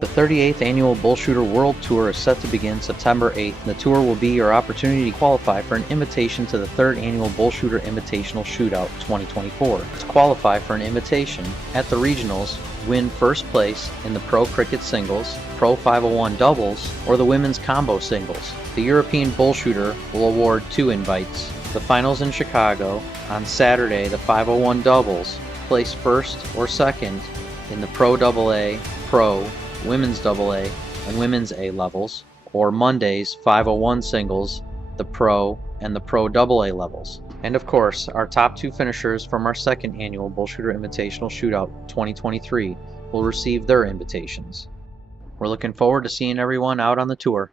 The 38th Annual BullShooter World Tour is set to begin September 8th. The tour will be your opportunity to qualify for an invitation to the 3rd Annual BullShooter Invitational Shootout 2024. To qualify for an invitation at the regionals, win first place in the Pro Cricket Singles, Pro 501 Doubles, or the Women's Combo Singles. The European BullShooter will award 2 invites. The finals in Chicago on Saturday, the 501 Doubles, place first or second in the Pro AA, Pro, Women's AA, and Women's A levels, or Monday's 501 singles, the Pro and the Pro AA levels. And of course, our top 2 finishers from our 2nd Annual BullShooter Invitational Shootout 2023 will receive their invitations. We're looking forward to seeing everyone out on the tour.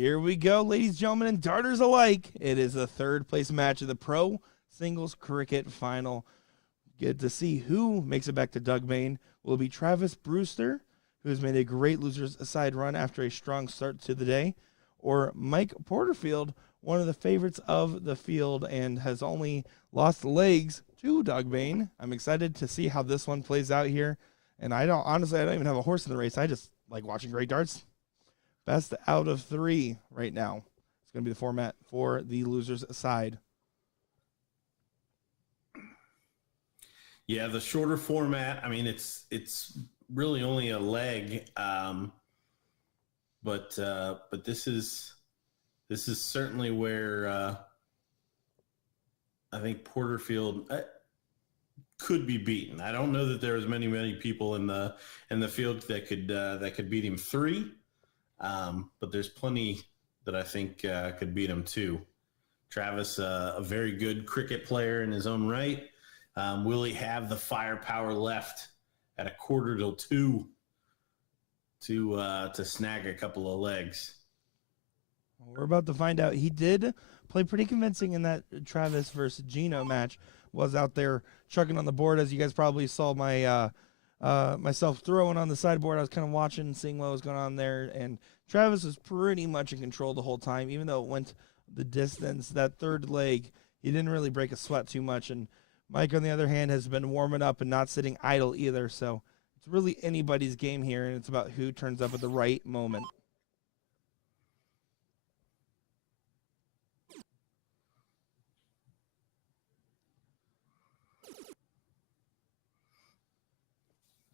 Here we go, ladies, gentlemen, and darters alike. It is the third place match of the Pro Singles Cricket Final. Get to see who makes it back to Doug Bane. Will it be Travis Brewster, who has made a great losers aside run after a strong start to the day, or Mike Porterfield, one of the favorites of the field and has only lost legs to Doug Bane? I'm excited to see how this one plays out here. And I don't even have a horse in the race. I just like watching great darts. Best out of 3 right now. It's going to be the format for the losers aside. Yeah, the shorter format. I mean, it's really only a leg, but this is certainly where I think Porterfield could be beaten. I don't know that there was many people in the field that could beat him 3. But there's plenty that I think could beat him too. Travis, a very good cricket player in his own right. Will he have the firepower left at 1:45 to snag a couple of legs? We're about to find out. He did play pretty convincing in that Travis versus Gino match. Was out there chucking on the board, as you guys probably saw my myself throwing on the sideboard. I was kind of watching, seeing what was going on there, and Travis was pretty much in control the whole time, even though it went the distance. That third leg, he didn't really break a sweat too much, and Mike, on the other hand, has been warming up and not sitting idle either, so it's really anybody's game here, and it's about who turns up at the right moment.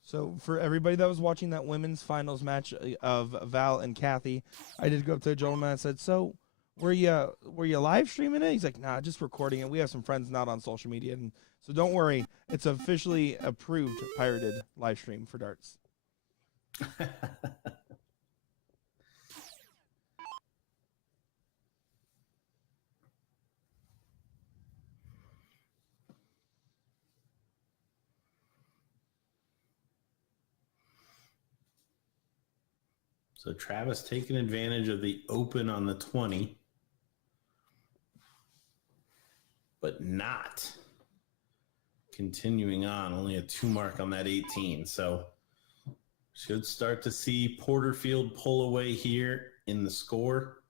So for everybody that was watching that women's finals match of Val and Kathy, I did go up to a gentleman and said, "So, were you live streaming it?" He's like, "Nah, just recording it. We have some friends not on social media, and so don't worry, it's officially approved pirated live stream for darts." So Travis taking advantage of the open on the 20, but not continuing on. Only a 2 mark on that 18. So should start to see Porterfield pull away here in the score.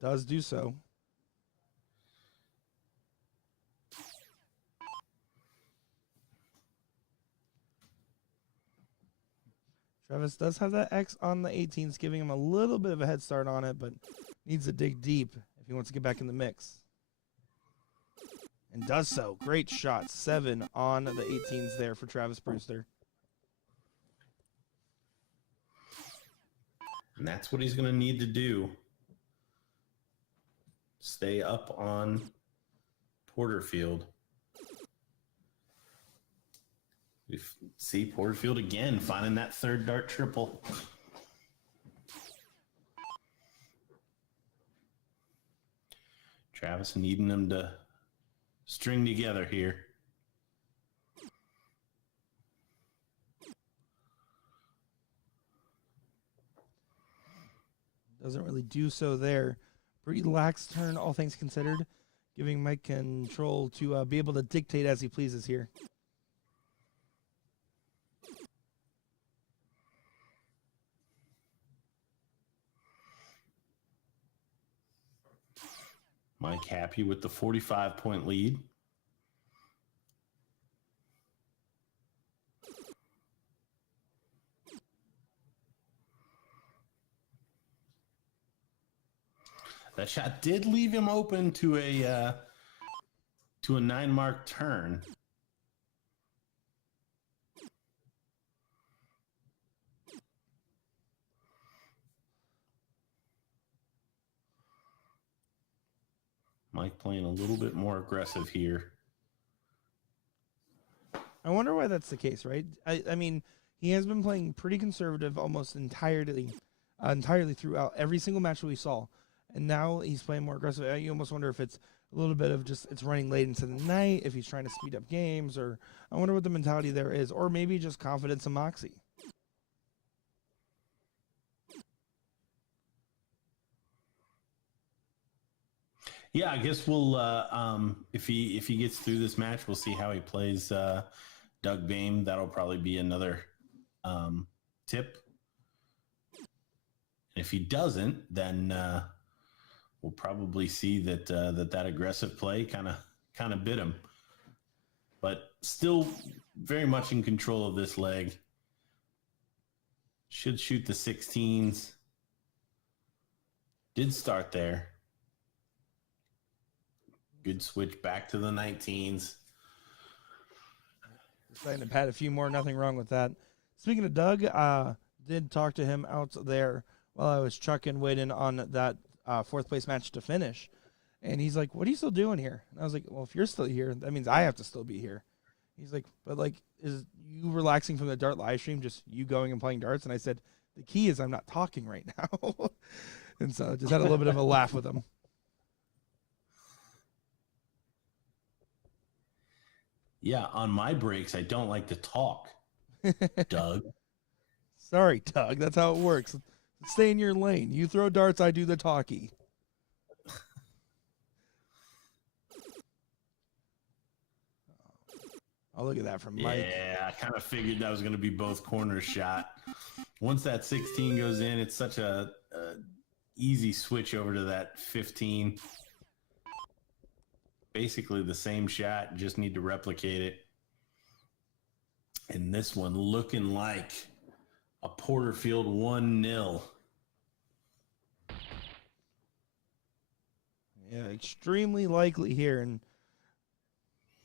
Does do so. Travis does have that X on the 18s, giving him a little bit of a head start on it, but needs to dig deep if he wants to get back in the mix. And does so. Great shot. 7 on the 18s there for Travis Brewster. And that's what he's going to need to do. Stay up on Porterfield. We see Porterfield again finding that third dart triple. Travis needing them to string together here. Doesn't really do so there. Pretty lax turn, all things considered, giving Mike control to be able to dictate as he pleases here. Mike happy with the 45-point lead. That shot did leave him open to a 9-mark turn. Mike playing a little bit more aggressive here. I wonder why that's the case, right? I mean, he has been playing pretty conservative almost entirely throughout every single match that we saw. And now he's playing more aggressive. You almost wonder if it's a little bit of just it's running late into the night, if he's trying to speed up games, or I wonder what the mentality there is. Or maybe just confidence and moxie. Yeah, I guess we'll if he gets through this match, we'll see how he plays Doug Bane. That'll probably be another tip. If he doesn't, then we'll probably see that that aggressive play kind of bit him. But still very much in control of this leg. Should shoot the 16s. Did start there. Good switch back to the 19s. Deciding to pat a few more, nothing wrong with that. Speaking of Doug, did talk to him out there while I was chucking, waiting on that fourth place match to finish. And he's like, "What are you still doing here?" And I was like, "Well, if you're still here, that means I have to still be here." He's like, "But like, is you relaxing from the dart live stream just you going and playing darts?" And I said, "The key is I'm not talking right now." And so just had a little bit of a laugh with him. Yeah, on my breaks, I don't like to talk, Doug. Sorry, Doug. That's how it works. Stay in your lane. You throw darts, I do the talkie. Oh, look at that from Mike. Yeah, I kind of figured that was going to be both corners shot. Once that 16 goes in, it's such a easy switch over to that 15. Basically the same shot, just need to replicate it. And this one looking like a Porterfield 1-0. Yeah, extremely likely here, and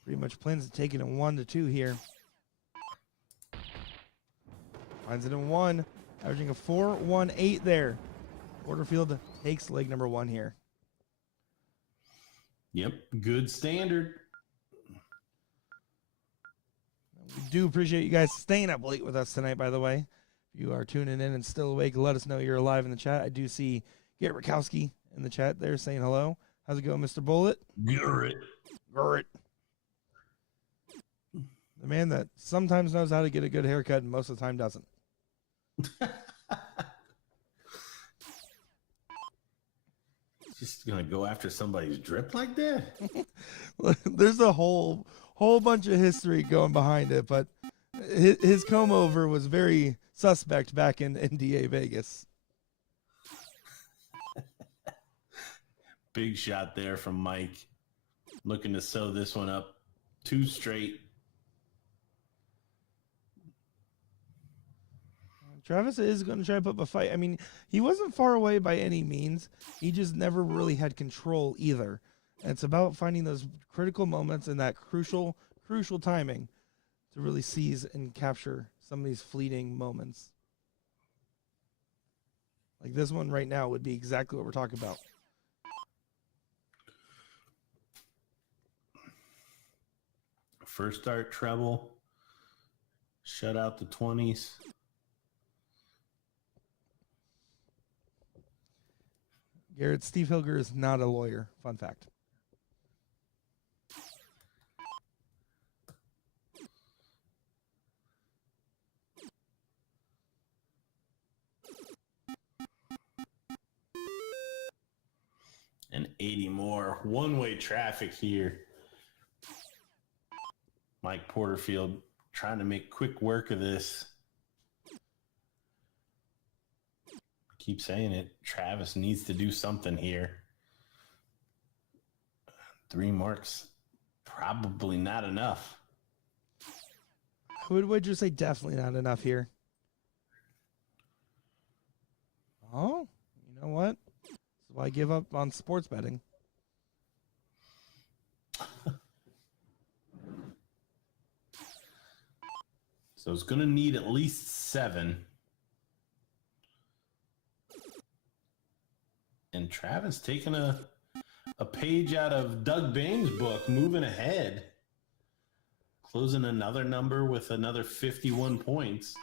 pretty much plans to take it in 1-2 here. Finds it in 1, averaging a 4.18 there. Porterfield takes leg number 1 here. Yep, good standard. We do appreciate you guys staying up late with us tonight, by the way. If you are tuning in and still awake, let us know you're alive in the chat. I do see Garrett Rakowski in the chat there saying hello. How's it going, Mr. Bullet? Garrett. Garrett. The man that sometimes knows how to get a good haircut and most of the time doesn't. Just gonna go after somebody's drip like that? There's a whole bunch of history going behind it, but his comb over was very suspect back in NDA Vegas. Big shot there from Mike. Looking to sew this one up 2 straight. Travis is going to try to put up a fight. I mean, he wasn't far away by any means. He just never really had control either. And it's about finding those critical moments and that crucial timing to really seize and capture some of these fleeting moments. Like this one right now would be exactly what we're talking about. First start treble. Shut out the 20s. Garrett, Steve Hilger is not a lawyer. Fun fact. And 80 more. One-way traffic here. Mike Porterfield trying to make quick work of this. Keep saying it. Travis needs to do something here. 3 marks, probably not enough. I would just say definitely not enough here. Oh, you know what? That's why I give up on sports betting. So it's going to need at least 7. And Travis taking a page out of Doug Bane's book, moving ahead. Closing another number with another 51 points.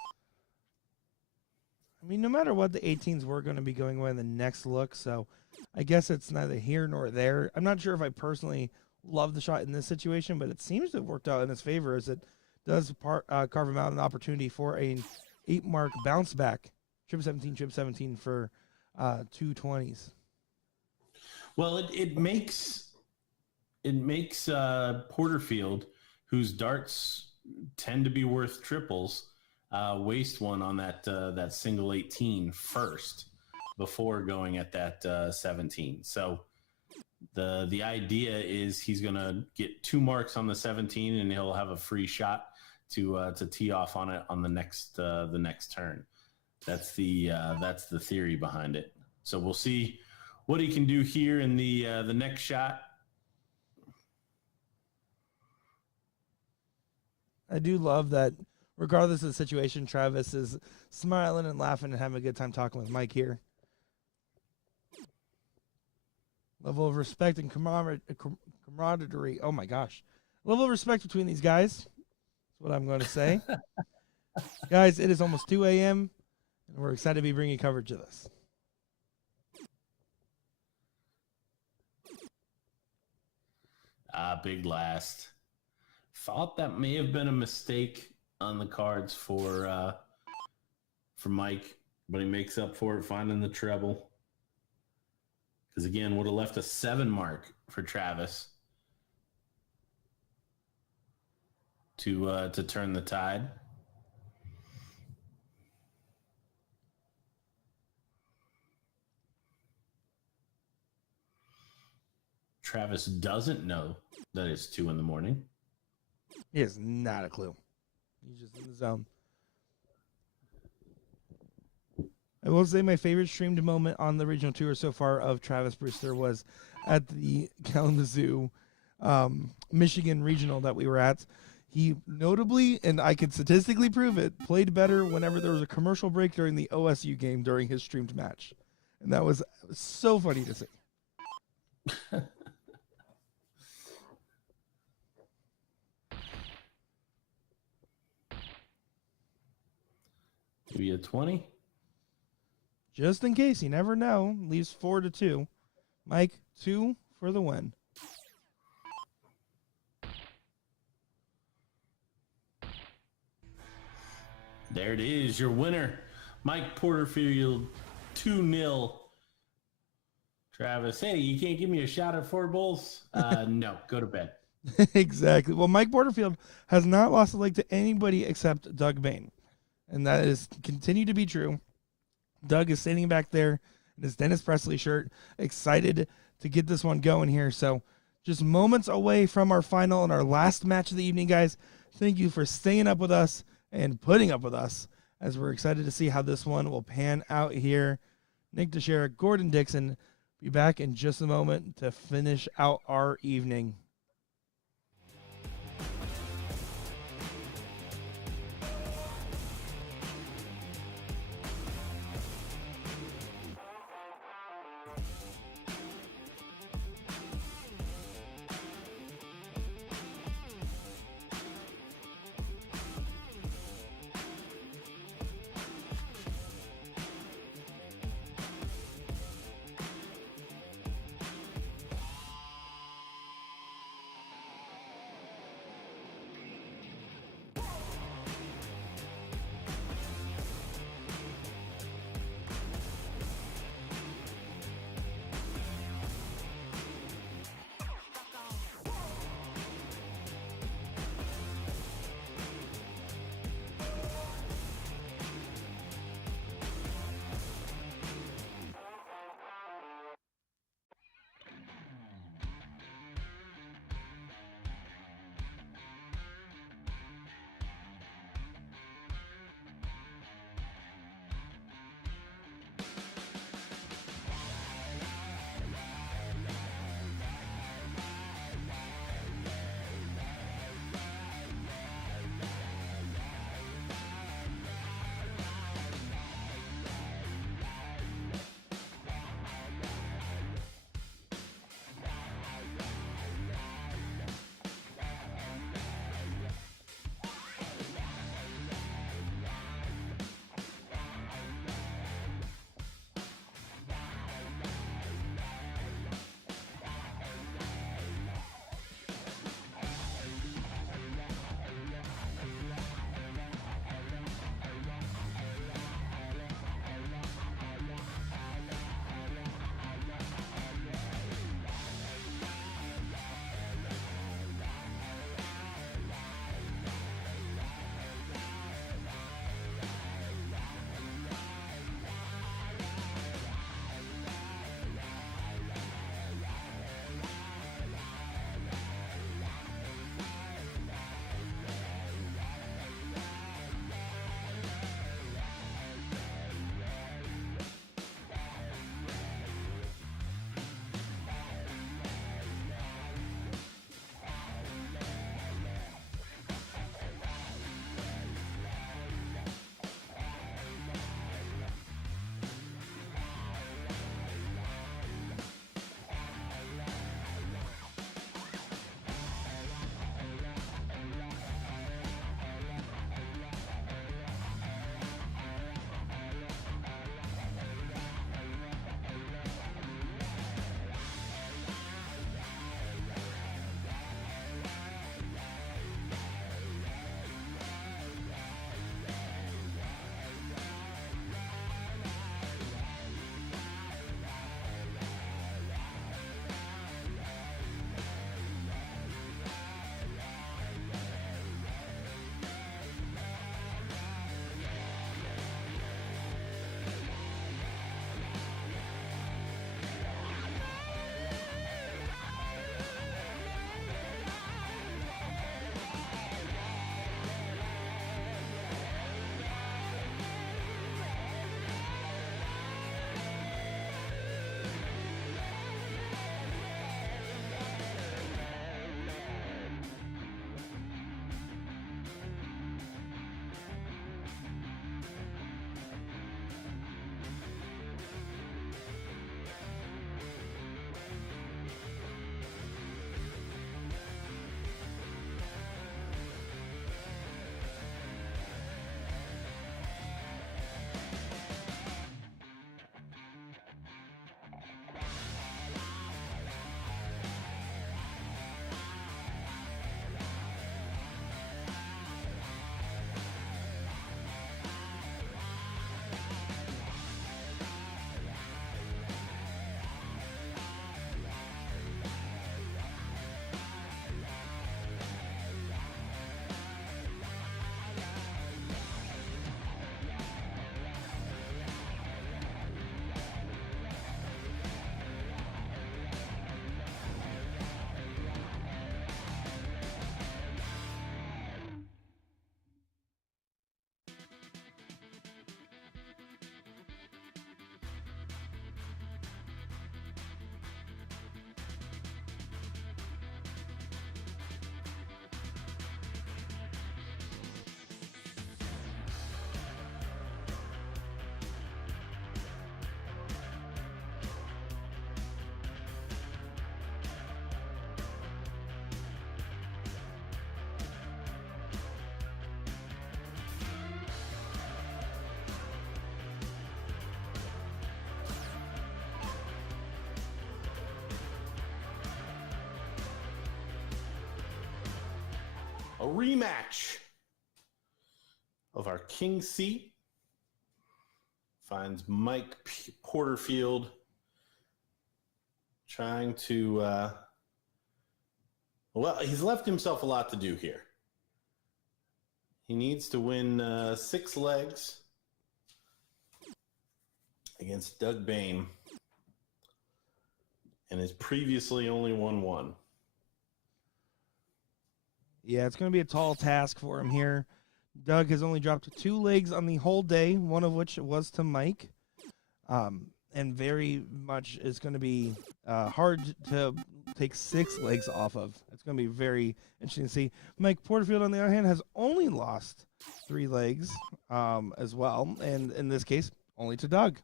I mean, no matter what, the 18s were going to be going away in the next look, so I guess it's neither here nor there. I'm not sure if I personally love the shot in this situation, but it seems to have worked out in his favor as it does carve him out an opportunity for an 8-mark bounce back. Trip 17 for 2 20s. Well, it makes Porterfield, whose darts tend to be worth triples, waste one on that single 18 first before going at that 17. So the idea is he's gonna get 2 marks on the 17, and he'll have a free shot to tee off on it on the next turn. That's the theory behind it. So we'll see what he can do here in the next shot. I do love that regardless of the situation, Travis is smiling and laughing and having a good time talking with Mike here. Level of respect and camaraderie. Oh my gosh. Level of respect between these guys is what I'm going to say. Guys, it is almost 2 a.m. and we're excited to be bringing coverage of this. Big last. Thought that may have been a mistake on the cards for Mike, but he makes up for it finding the treble. Because again, would have left a 7 mark for Travis to turn the tide. Travis doesn't know that it's 2 a.m. He has not a clue. He's just in the zone. I will say my favorite streamed moment on the regional tour so far of Travis Brewster was at the Kalamazoo, Michigan regional that we were at. He notably, and I can statistically prove it, played better whenever there was a commercial break during the OSU game during his streamed match. And that was so funny to see. Maybe a 20? Just in case, you never know. Leaves 4-2. Mike, 2 for the win. There it is, your winner, Mike Porterfield, 2-0. Travis, hey, you can't give me a shot at 4 bowls? No, go to bed. Exactly. Well, Mike Porterfield has not lost a leg to anybody except Doug Bane. And that is continued to be true. Doug is standing back there in his Dennis Presley shirt, excited to get this one going here. So just moments away from our final and our last match of the evening, guys. Thank you for staying up with us and putting up with us as we're excited to see how this one will pan out here. Nick Teixeira, Gordon Dixon, be back in just a moment to finish out our evening. rematch of our king seat. Finds Mike Porterfield trying to, well, he's left himself a lot to do here. He needs to win 6 legs against Doug Bane, and has previously only won 1. Yeah, it's going to be a tall task for him here. Doug has only dropped 2 legs on the whole day, one of which was to Mike. And very much is going to be hard to take 6 legs off of. It's going to be very interesting to see. Mike Porterfield, on the other hand, has only lost 3 legs as well. And in this case, only to Doug.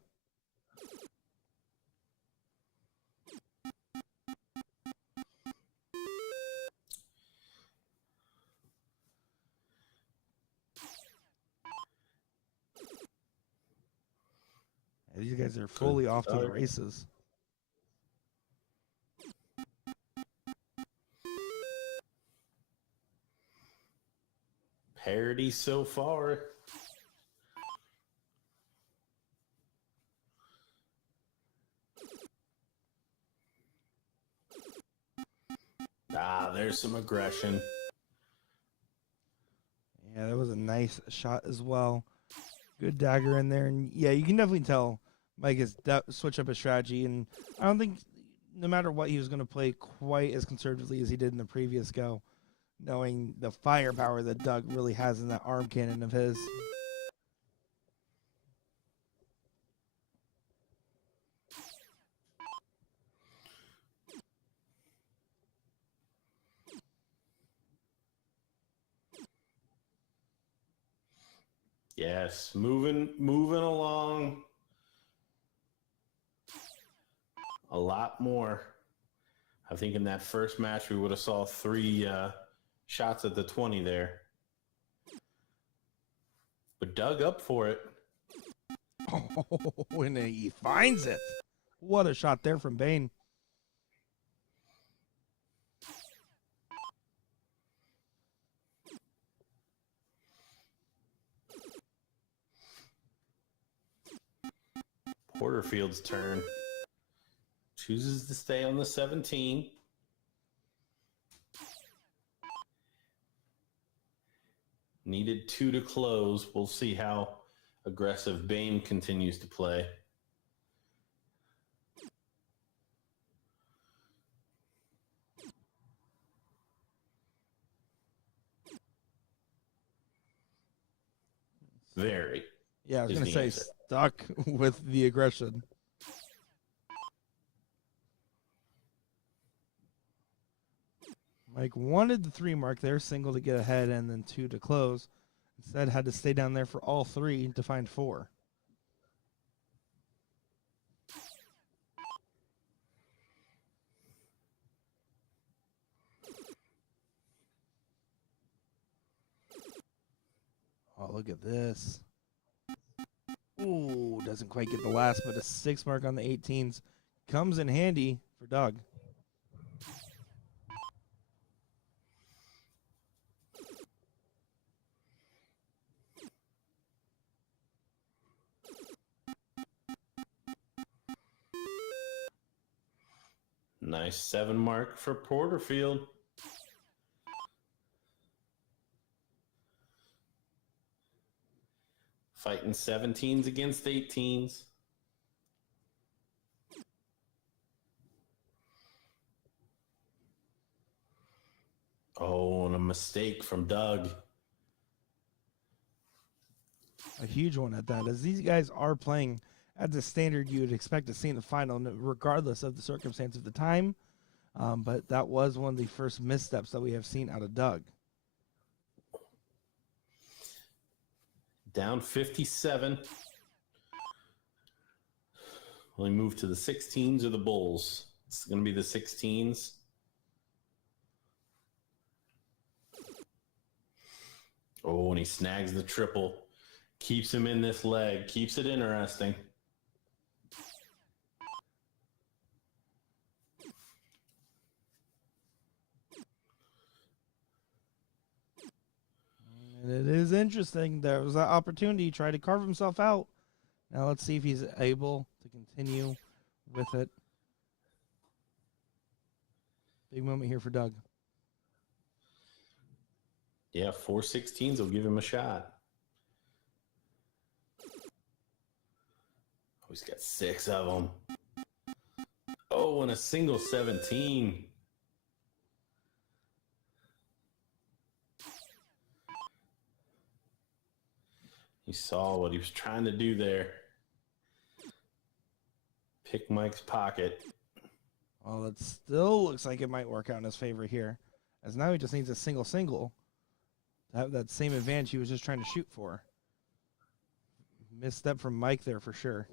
These guys are fully off to the races. Parity so far. There's some aggression. Yeah, that was a nice shot as well. Good dagger in there. And yeah, you can definitely tell Mike has switched up his strategy. And I don't think, no matter what, he was going to play quite as conservatively as he did in the previous go, knowing the firepower that Doug really has in that arm cannon of his. Yes, moving along a lot more. I think in that first match we would have saw 3 shots at the 20 there. But Doug up for it. Oh, and he finds it. What a shot there from Bane. Porterfield's turn. Chooses to stay on the 17. Needed 2 to close. We'll see how aggressive Bane continues to play. Very. Yeah, I was is going to the say answer. stuck with the aggression. Mike wanted the 3 mark there, single to get ahead and then 2 to close. Instead, had to stay down there for all 3 to find 4. Oh, look at this. Ooh, doesn't quite get the last, but a 6 mark on the 18s comes in handy for Doug. Nice 7 mark for Porterfield. Fighting 17s against 18s. Oh, and a mistake from Doug. A huge one at that, as these guys are playing at the standard you would expect to see in the final, regardless of the circumstance of the time. But that was one of the first missteps that we have seen out of Doug. Down 57. We move to the 16s or the Bulls. It's going to be the 16s. Oh, and he snags the triple. Keeps him in this leg. Keeps it interesting. is interesting. There was that opportunity. He tried to carve himself out. Now let's see if he's able to continue with it. Big moment here for Doug. Yeah, 416s will give him a shot. Oh, he's got 6 of them. Oh, and a single 17. He saw what he was trying to do there. Pick Mike's pocket. Well, it still looks like it might work out in his favor here, as now he just needs a single to have that same advantage he was just trying to shoot for. Misstep from Mike there for sure.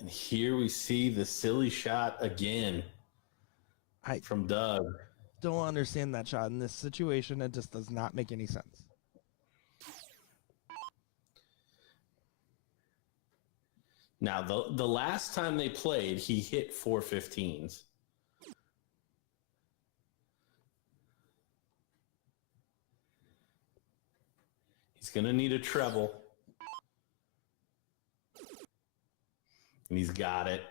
And here we see the silly shot again from Doug. Don't understand that shot in this situation. It just does not make any sense. Now, the last time they played, he hit 415s. He's going to need a treble. And he's got it.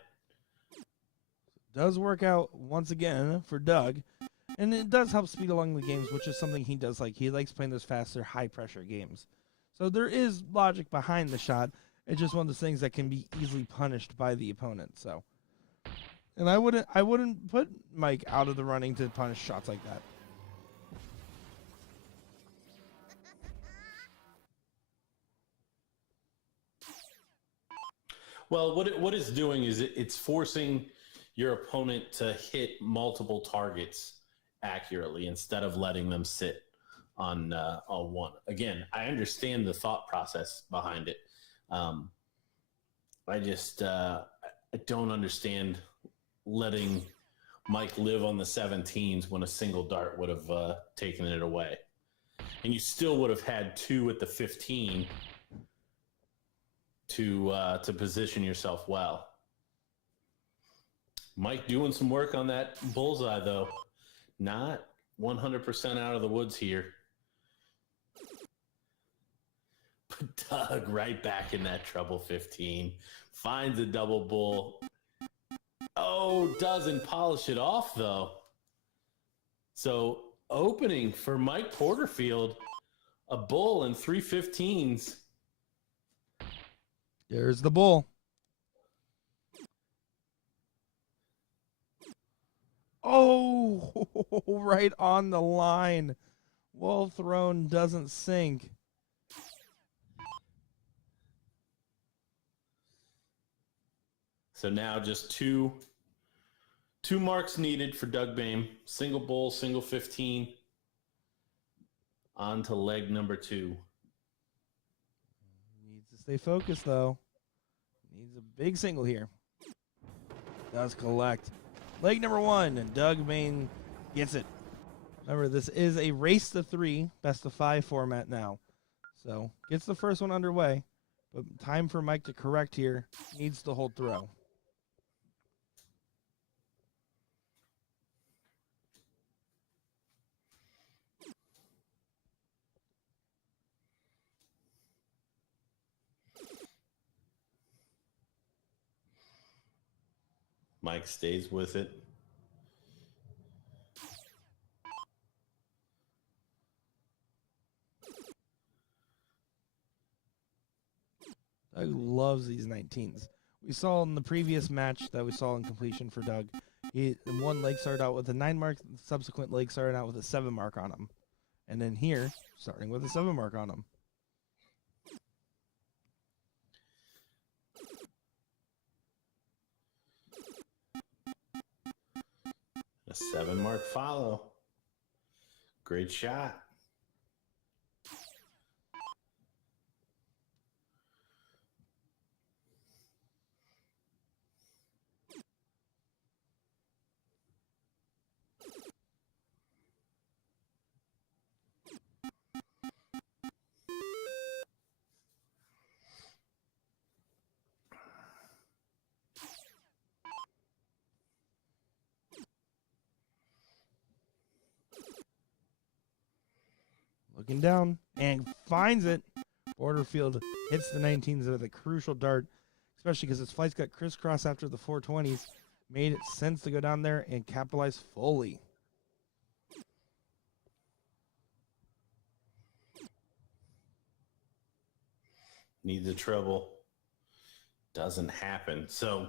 Does work out once again for Doug. And it does help speed along the games, which is something he does like. He likes playing those faster, high-pressure games. So there is logic behind the shot. It's just one of those things that can be easily punished by the opponent. So, and I wouldn't put Mike out of the running to punish shots like that. Well, what it's doing is it's forcing your opponent to hit multiple targets accurately instead of letting them sit on one. Again, I understand the thought process behind it. I just I don't understand letting Mike live on the 17s when a single dart would have taken it away. And you still would have had 2 at the 15 to position yourself well. Mike doing some work on that bullseye, though. Not 100% out of the woods here. But Doug right back in that treble 15. Finds a double bull. Oh, doesn't polish it off, though. So opening for Mike Porterfield, a bull and 3 15s. There's the bull. Oh, right on the line. Well thrown, doesn't sink. So now just two marks needed for Doug Bane. Single bull, single 15. On to leg number 2. Needs to stay focused, though. Needs a big single here. Does collect. Leg number 1, and Doug Bane gets it. Remember, this is a race to 3, best of 5 format now. So, gets the first one underway. But time for Mike to correct here. Needs to hold throw. Mike stays with it. Doug loves these 19s. We saw in the previous match that we saw in completion for Doug, one leg started out with a 9 mark, the subsequent leg started out with a 7 mark on him. And then here, starting with a 7 mark on him. A 7 mark follow. Great shot. Looking down and finds it. Porterfield hits the 19s with a crucial dart, especially because his flights got crisscrossed after the 420s. Made sense to go down there and capitalize fully. Needs a treble. Doesn't happen. So,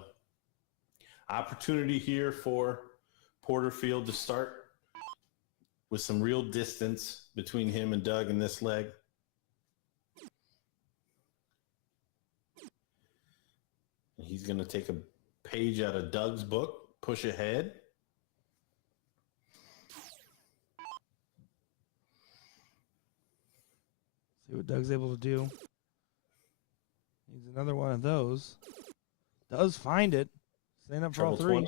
opportunity here for Porterfield to start with some real distance between him and Doug in this leg. He's going to take a page out of Doug's book, push ahead. See what Doug's able to do. Needs another one of those. Does find it. Staying up for all three.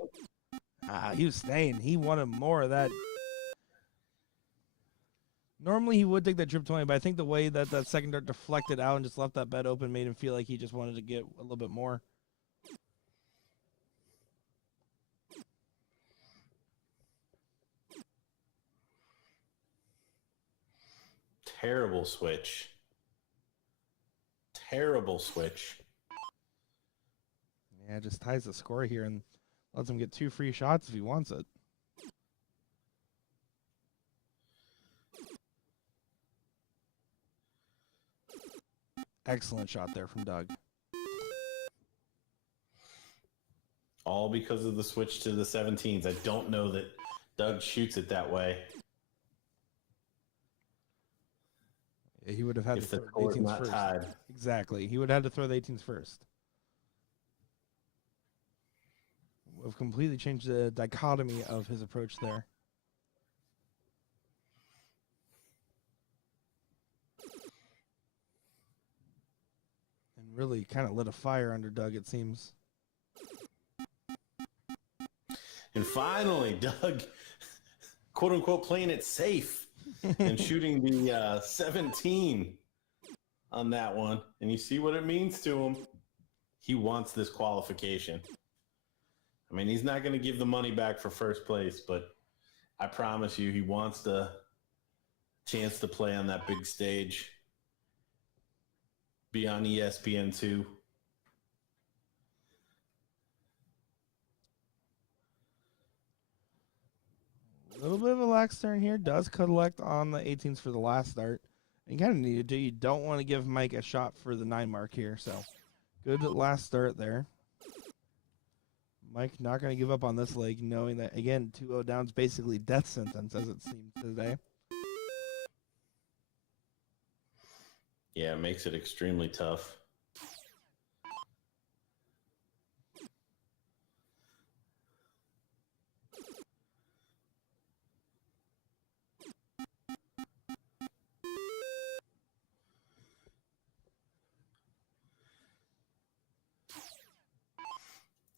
20. He was staying. He wanted more of that. Normally he would take that trip 20, but I think the way that that second dart deflected out and just left that bed open made him feel like he just wanted to get a little bit more. Terrible switch. Terrible switch. Yeah, just ties the score here and lets him get 2 free shots if he wants it. Excellent shot there from Doug. All because of the switch to the 17s. I don't know that Doug shoots it that way. Yeah, he would have had If to the throw the score's 18s not first. tied. Exactly. He would have had to throw the 18s first. We've completely changed the dichotomy of his approach there. And really kind of lit a fire under Doug, it seems. And finally, Doug, quote unquote, playing it safe and shooting the 17 on that one. And you see what it means to him. He wants this qualification. I mean, he's not going to give the money back for first place, but I promise you he wants the chance to play on that big stage. Be on ESPN2. A little bit of a lax turn here. Does collect on the 18s for the last start. And you kind of need to do. You don't want to give Mike a shot for the 9 mark here. So good last start there. Mike not going to give up on this leg, knowing that, again, 2-0 down is basically death sentence, as it seems today. Yeah, it makes it extremely tough.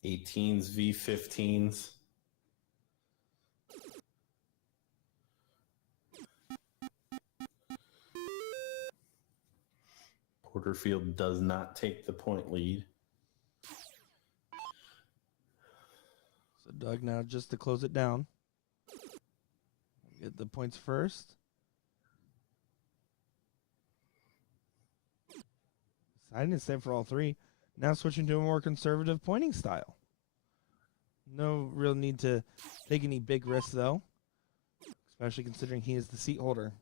'18s v 15s. Porterfield does not take the point lead. So Doug now just to close it down. Get the points first. Deciding to stay for all 3. Now switching to a more conservative pointing style. No real need to take any big risks, though, especially considering he is the seat holder.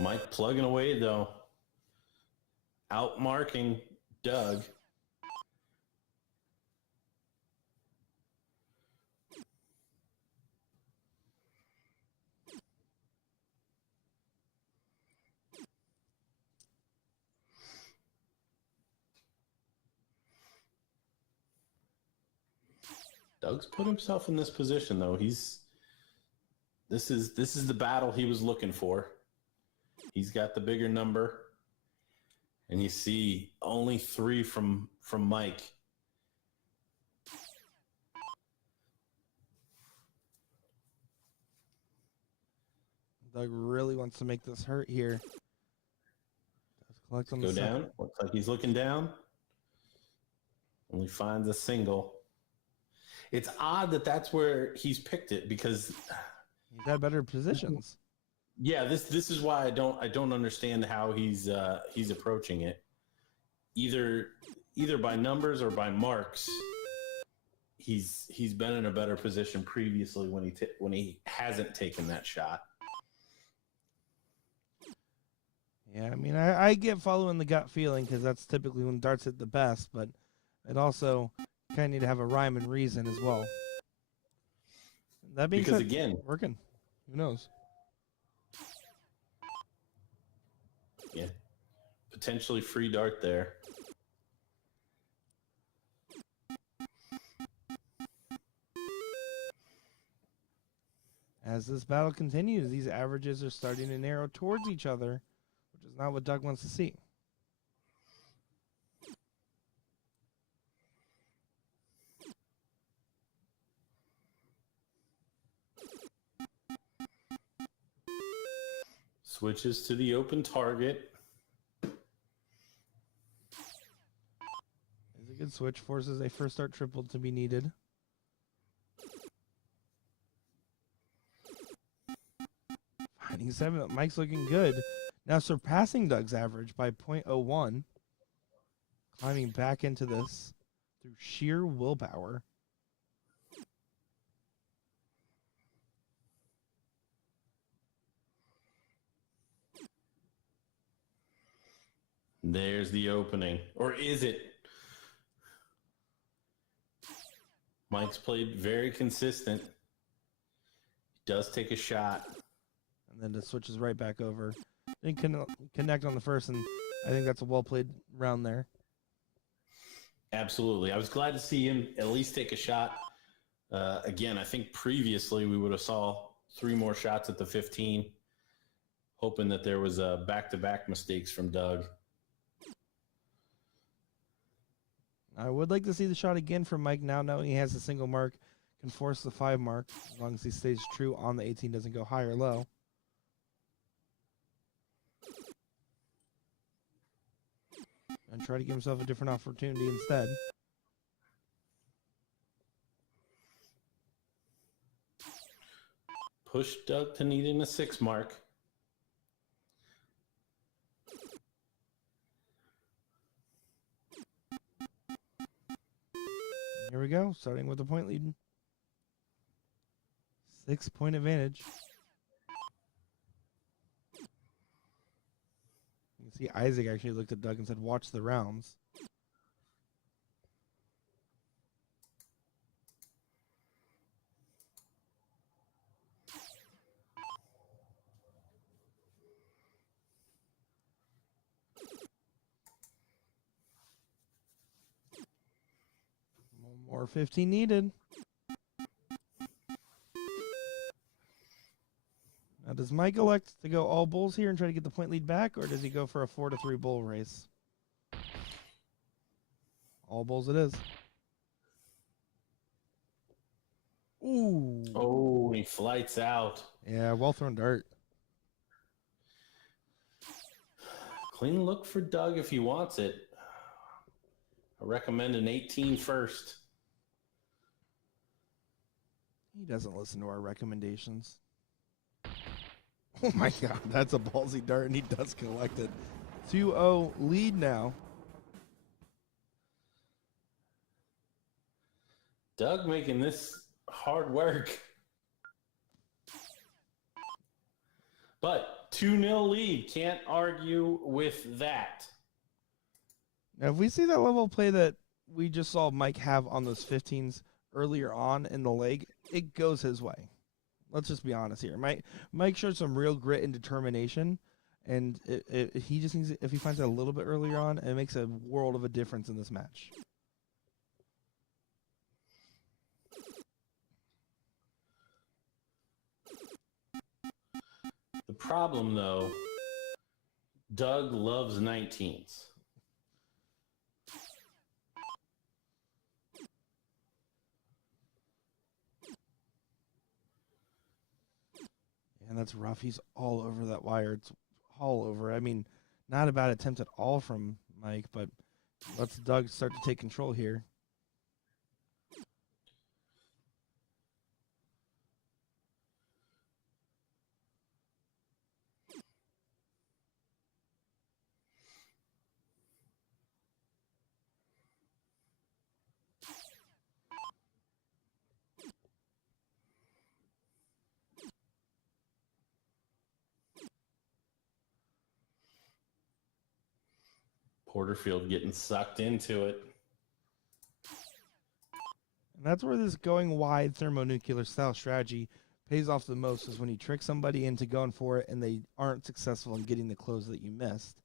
Mike plugging away, though. Outmarking Doug. Doug's put himself in this position, though. This is the battle he was looking for. He's got the bigger number, and you see only 3 from Mike. Doug really wants to make this hurt here. Does collect on Go the down. second. Looks like he's looking down. Only finds a single. It's odd that that's where he's picked it because He's had better positions. yeah, this is why I don't understand how he's approaching it. Either by numbers or by marks. He's been in a better position previously when he hasn't taken that shot. Yeah, I mean, I get following the gut feeling because that's typically when darts hit the best, but it also kind of need to have a rhyme and reason as well. That being Because said, again, working. Who knows? yeah, potentially free dart there. As this battle continues, these averages are starting to narrow towards each other, which is not what Doug wants to see. Switches to the open target. Is a good switch, forces a first start triple to be needed. Finding 7, Mike's looking good. Now surpassing Doug's average by 0.01. Climbing back into this through sheer willpower. There's the opening. Or is it? Mike's played very consistent. He does take a shot. And then it switches right back over. Didn't connect on the first, and I think that's a well-played round there. Absolutely. I was glad to see him at least take a shot. Again, I think previously we would have saw 3 more shots at the 15, hoping that there was back-to-back mistakes from Doug. I would like to see the shot again from Mike now, knowing he has a single mark, can force the 5 mark, as long as he stays true on the 18, doesn't go high or low. And try to give himself a different opportunity instead. Push Doug to needing a 6 mark. Here we go, starting with the point lead. 6-point advantage. You can see Isaac actually looked at Doug and said, watch the rounds. One more 15 needed. Now, does Mike elect to go all bulls here and try to get the point lead back, or does he go for a 4-3 bull race? All bulls it is. Ooh. Oh, he flights out. Yeah, well thrown dart. Clean look for Doug if he wants it. I recommend an 18 first. He doesn't listen to our recommendations. Oh my god, that's a ballsy dart, and he does collect it. 2-0 lead now. Doug making this hard work. But 2-0 lead. Can't argue with that. Now, if we see that level of play that we just saw Mike have on those 15s earlier on in the leg, it goes his way. Let's just be honest here. Mike showed some real grit and determination, and he just needs, if he finds it a little bit earlier on, it makes a world of a difference in this match. The problem, though, Doug loves 19s. And that's rough. He's all over that wire. It's all over. I mean, not a bad attempt at all from Mike, but let's Doug start to take control here. Porterfield getting sucked into it. And that's where this going wide thermonuclear style strategy pays off the most, is when you trick somebody into going for it and they aren't successful in getting the close that you missed.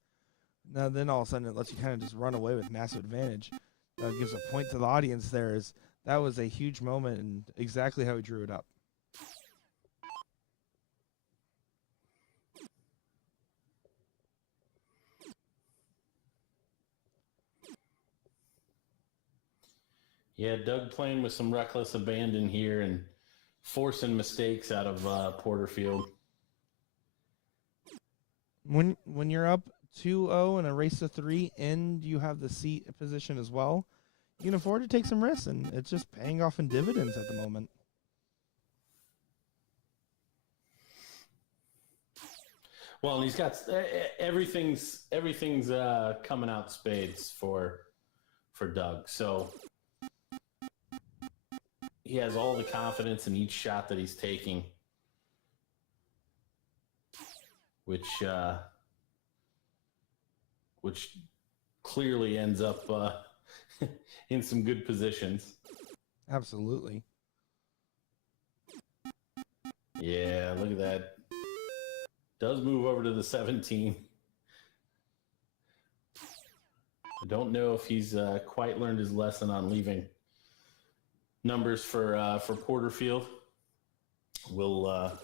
Now then all of a sudden it lets you kind of just run away with massive advantage. Gives a point to the audience there. Is that was a huge moment and exactly how he drew it up. Yeah, Doug playing with some reckless abandon here and forcing mistakes out of Porterfield. When you're up 2-0 in a race to 3 and you have the seat position as well, you can afford to take some risks, and it's just paying off in dividends at the moment. Well, and he's got everything's coming out spades for Doug. So he has all the confidence in each shot that he's taking, which clearly ends up in some good positions. Absolutely. Yeah, look at that. Does move over to the 17. I don't know if he's quite learned his lesson on leaving numbers for Porterfield. Will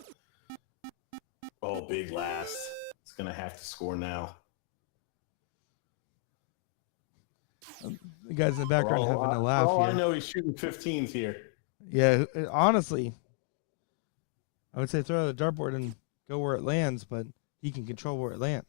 big last. It's gonna have to score now. The guys in the background having a laugh here. here. I know he's shooting 15s here. Yeah, honestly, I would say throw the dartboard and go where it lands, but he can control where it lands.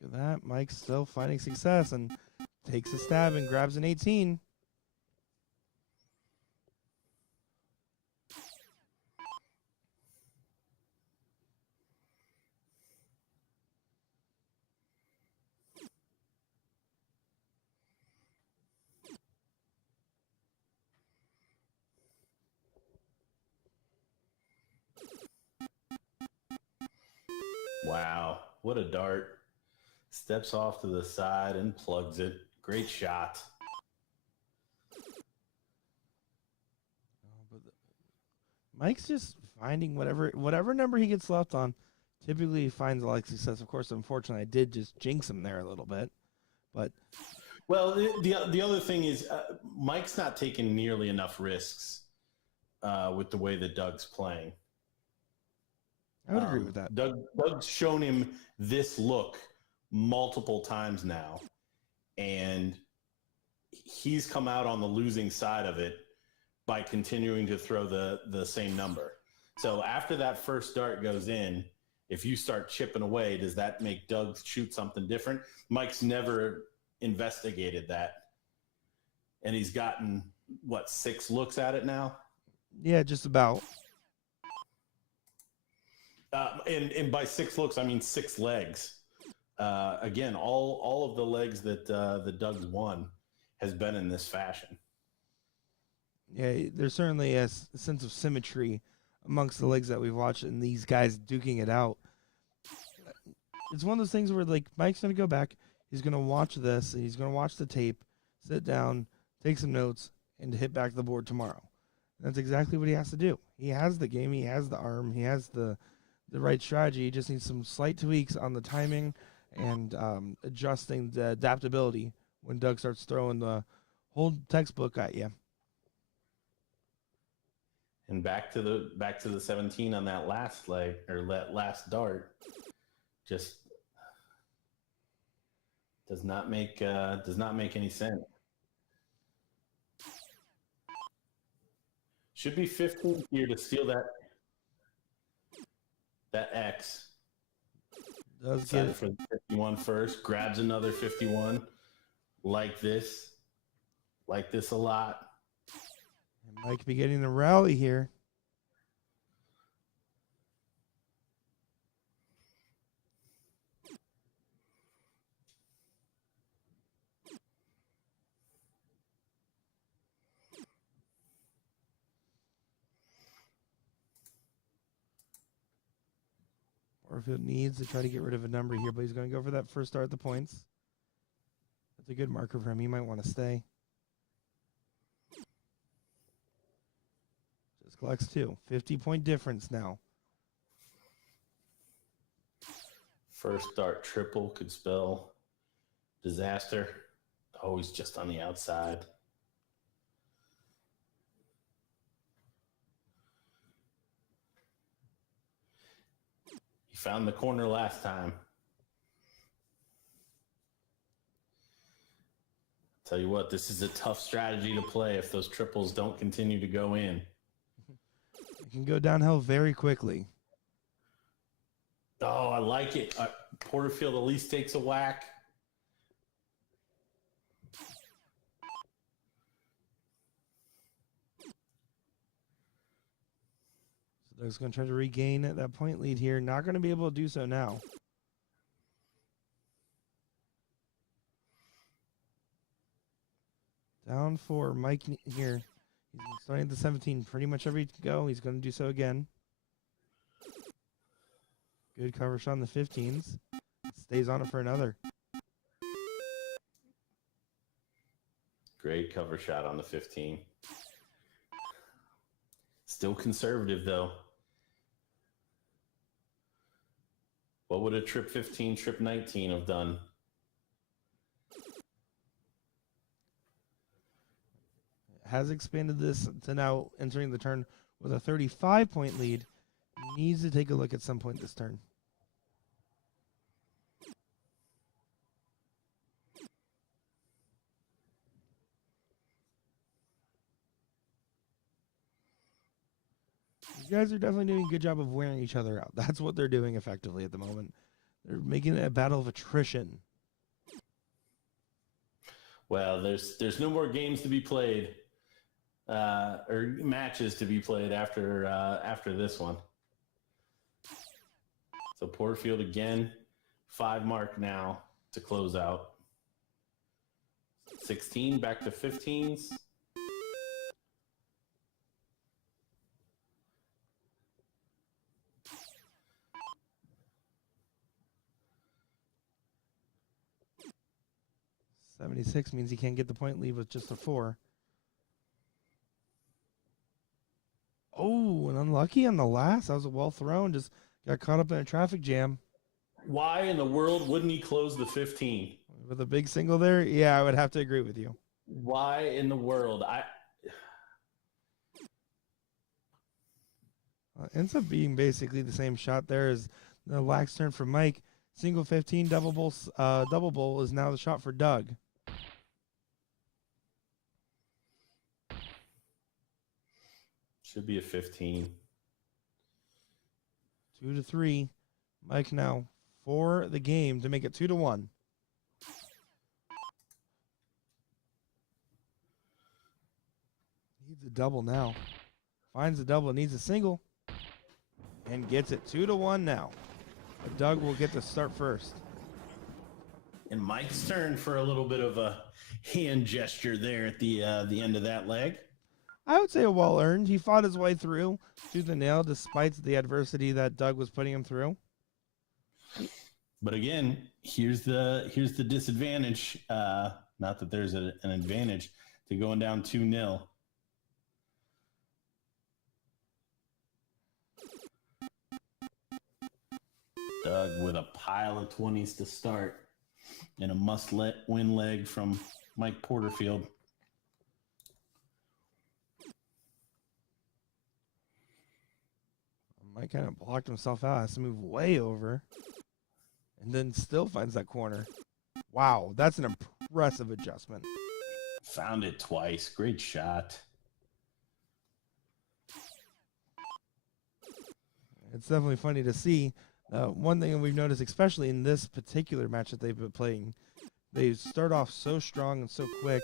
Look at that. Mike's still finding success and takes a stab and grabs an 18. Wow, what a dart. Steps off to the side and plugs it. Great shot. Mike's just finding whatever number he gets left on. Typically he finds a lot of success. Of course, unfortunately, I did just jinx him there a little bit. But well, the other thing is Mike's not taking nearly enough risks with the way that Doug's playing. I would agree with that. Doug's shown him this look multiple times now, and he's come out on the losing side of it by continuing to throw the same number. So after that first dart goes in, if you start chipping away, does that make Doug shoot something different? Mike's never investigated that, and he's gotten, 6 looks at it now? Yeah, just about. And by 6 looks, I mean 6 legs. Again, all of the legs that Doug's won has been in this fashion. Yeah, there's certainly a sense of symmetry amongst the legs that we've watched and these guys duking it out. It's one of those things where, Mike's going to go back, he's going to watch this, and he's going to watch the tape, sit down, take some notes, and hit back the board tomorrow. That's exactly what he has to do. He has the game, he has the arm, he has the right strategy. He just needs some slight tweaks on the timing and adjusting the adaptability when Doug starts throwing the whole textbook at you. And back to the 17 on that last leg, or that last dart, just does not make any sense. Should be 15 here to steal that X. Does get it for the 51 first, grabs another 51 like this a lot. And Mike be getting a rally here. Porterfield needs to try to get rid of a number here, but he's going to go for that first start at the points. That's a good marker for him. He might want to stay. Just collects 2. 50-point difference now. First start triple could spell disaster. Always just on the outside. He found the corner last time. Tell you what, this is a tough strategy to play if those triples don't continue to go in. It can go downhill very quickly. Oh, I like it. Porterfield at least takes a whack. So Doug's going to try to regain that point lead here. Not going to be able to do so now. Down for Mike here. He's starting at the 17 pretty much every go. He's going to do so again. Good cover shot on the 15s. Stays on it for another. Great cover shot on the 15. Still conservative, though. What would a trip 15, trip 19 have done? Has expanded this to now entering the turn with a 35-point lead. Needs to take a look at some point this turn. You guys are definitely doing a good job of wearing each other out. That's what they're doing effectively at the moment. They're making it a battle of attrition. Well, there's no more games to be played, or matches to be played after this one. So Porterfield again, 5 mark now to close out. 16 back to 15s. $76 means he can't get the point lead with just a 4. Oh, and unlucky on the last. That was a well thrown. Just got caught up in a traffic jam. Why in the world wouldn't he close the 15? With a big single there? Yeah, I would have to agree with you. Why in the world? Ends up being basically the same shot there as the lax turn for Mike. Single 15, double bowl is now the shot for Doug. Should be a 15. 2-3. Mike now for the game to make it 2-1. Needs a double now. Finds a double, needs a single. And gets it 2-1 now. But Doug will get to start first. And Mike's turn for a little bit of a hand gesture there at the end of that leg. I would say a well earned. He fought his way through tooth and nail despite the adversity that Doug was putting him through. But again, here's the disadvantage. Not that there's an advantage to going down 2-0. Doug with a pile of 20s to start and a must-win leg from Mike Porterfield. Mike kind of blocked himself out, has to move way over, and then still finds that corner. Wow, that's an impressive adjustment. Found it twice. Great shot. It's definitely funny to see. One thing we've noticed, especially in this particular match that they've been playing, they start off so strong and so quick,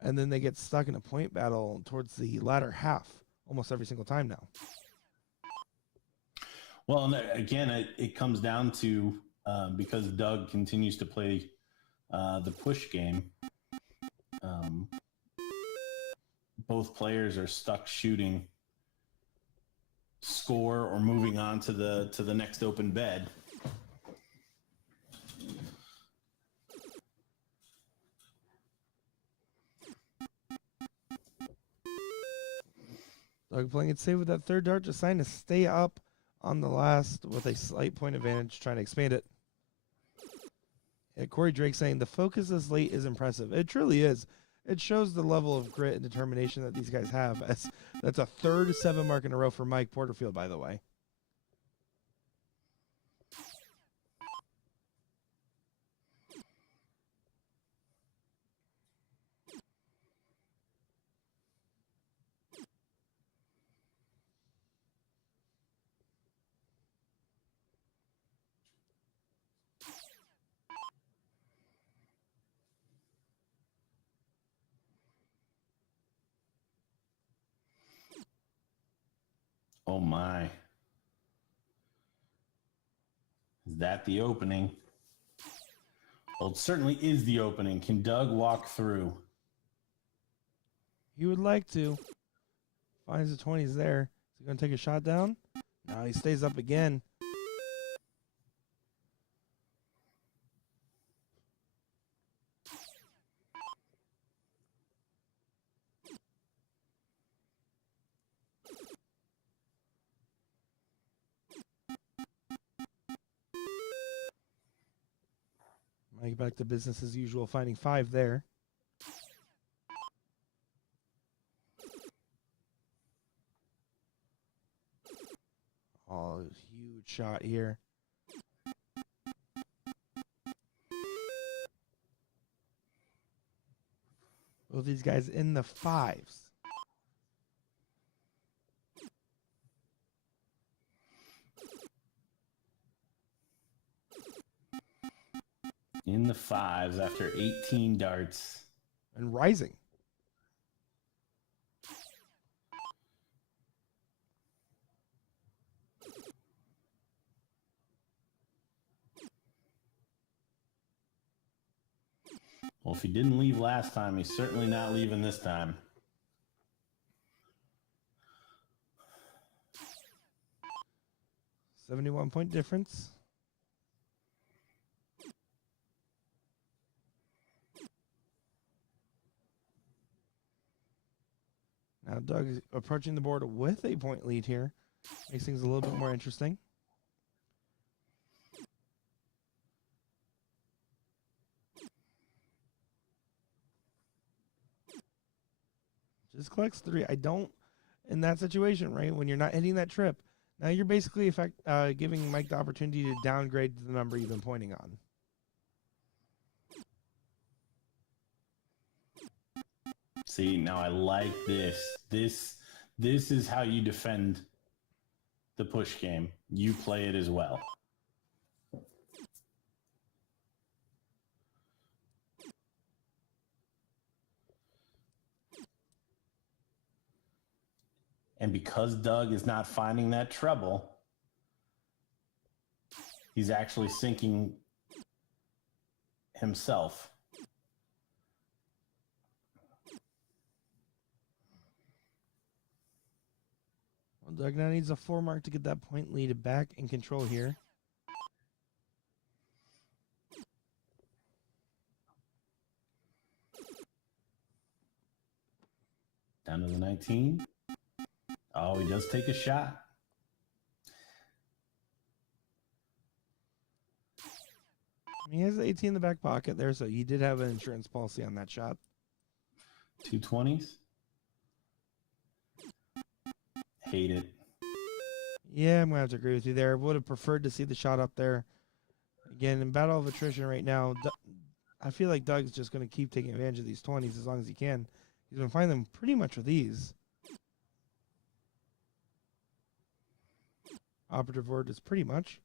and then they get stuck in a point battle towards the latter half almost every single time now. Well, and again, it comes down to because Doug continues to play the push game. Both players are stuck shooting score or moving on to the next open bed. Doug playing it safe with that third dart, just trying to stay up on the last with a slight point advantage, trying to expand it. Yeah, Corey Drake saying the focus this late is impressive. It truly is. It shows the level of grit and determination that these guys have. That's a third 7 mark in a row for Mike Porterfield, by the way. Oh my. Is that the opening? Well, it certainly is the opening. Can Doug walk through? He would like to. Finds the 20s there. Is he going to take a shot down? No, he stays up again. Mike back to business as usual, finding 5 there. Oh, huge shot here. Both these guys in the 5s. In the 5s after 18 darts. And rising. Well, if he didn't leave last time, he's certainly not leaving this time. .71 difference. Now Doug is approaching the board with a point lead here. Makes things a little bit more interesting. Just collects 3. I don't, in that situation, right, when you're not hitting that trip, now you're basically giving Mike the opportunity to downgrade the number you've been pointing on. See, now I like this. This is how you defend the push game. You play it as well. And because Doug is not finding that trouble, he's actually sinking himself. Well, Doug now needs a 4 mark to get that point lead back in control here. Down to the 19. Oh, he does take a shot. He has the 18 in the back pocket there, so he did have an insurance policy on that shot. 2 20s. Hate it. Yeah, I'm going to have to agree with you there. Would have preferred to see the shot up there. Again, in battle of attrition right now, I feel like Doug's just going to keep taking advantage of these 20s as long as he can. He's going to find them pretty much with ease. Operative word is pretty much.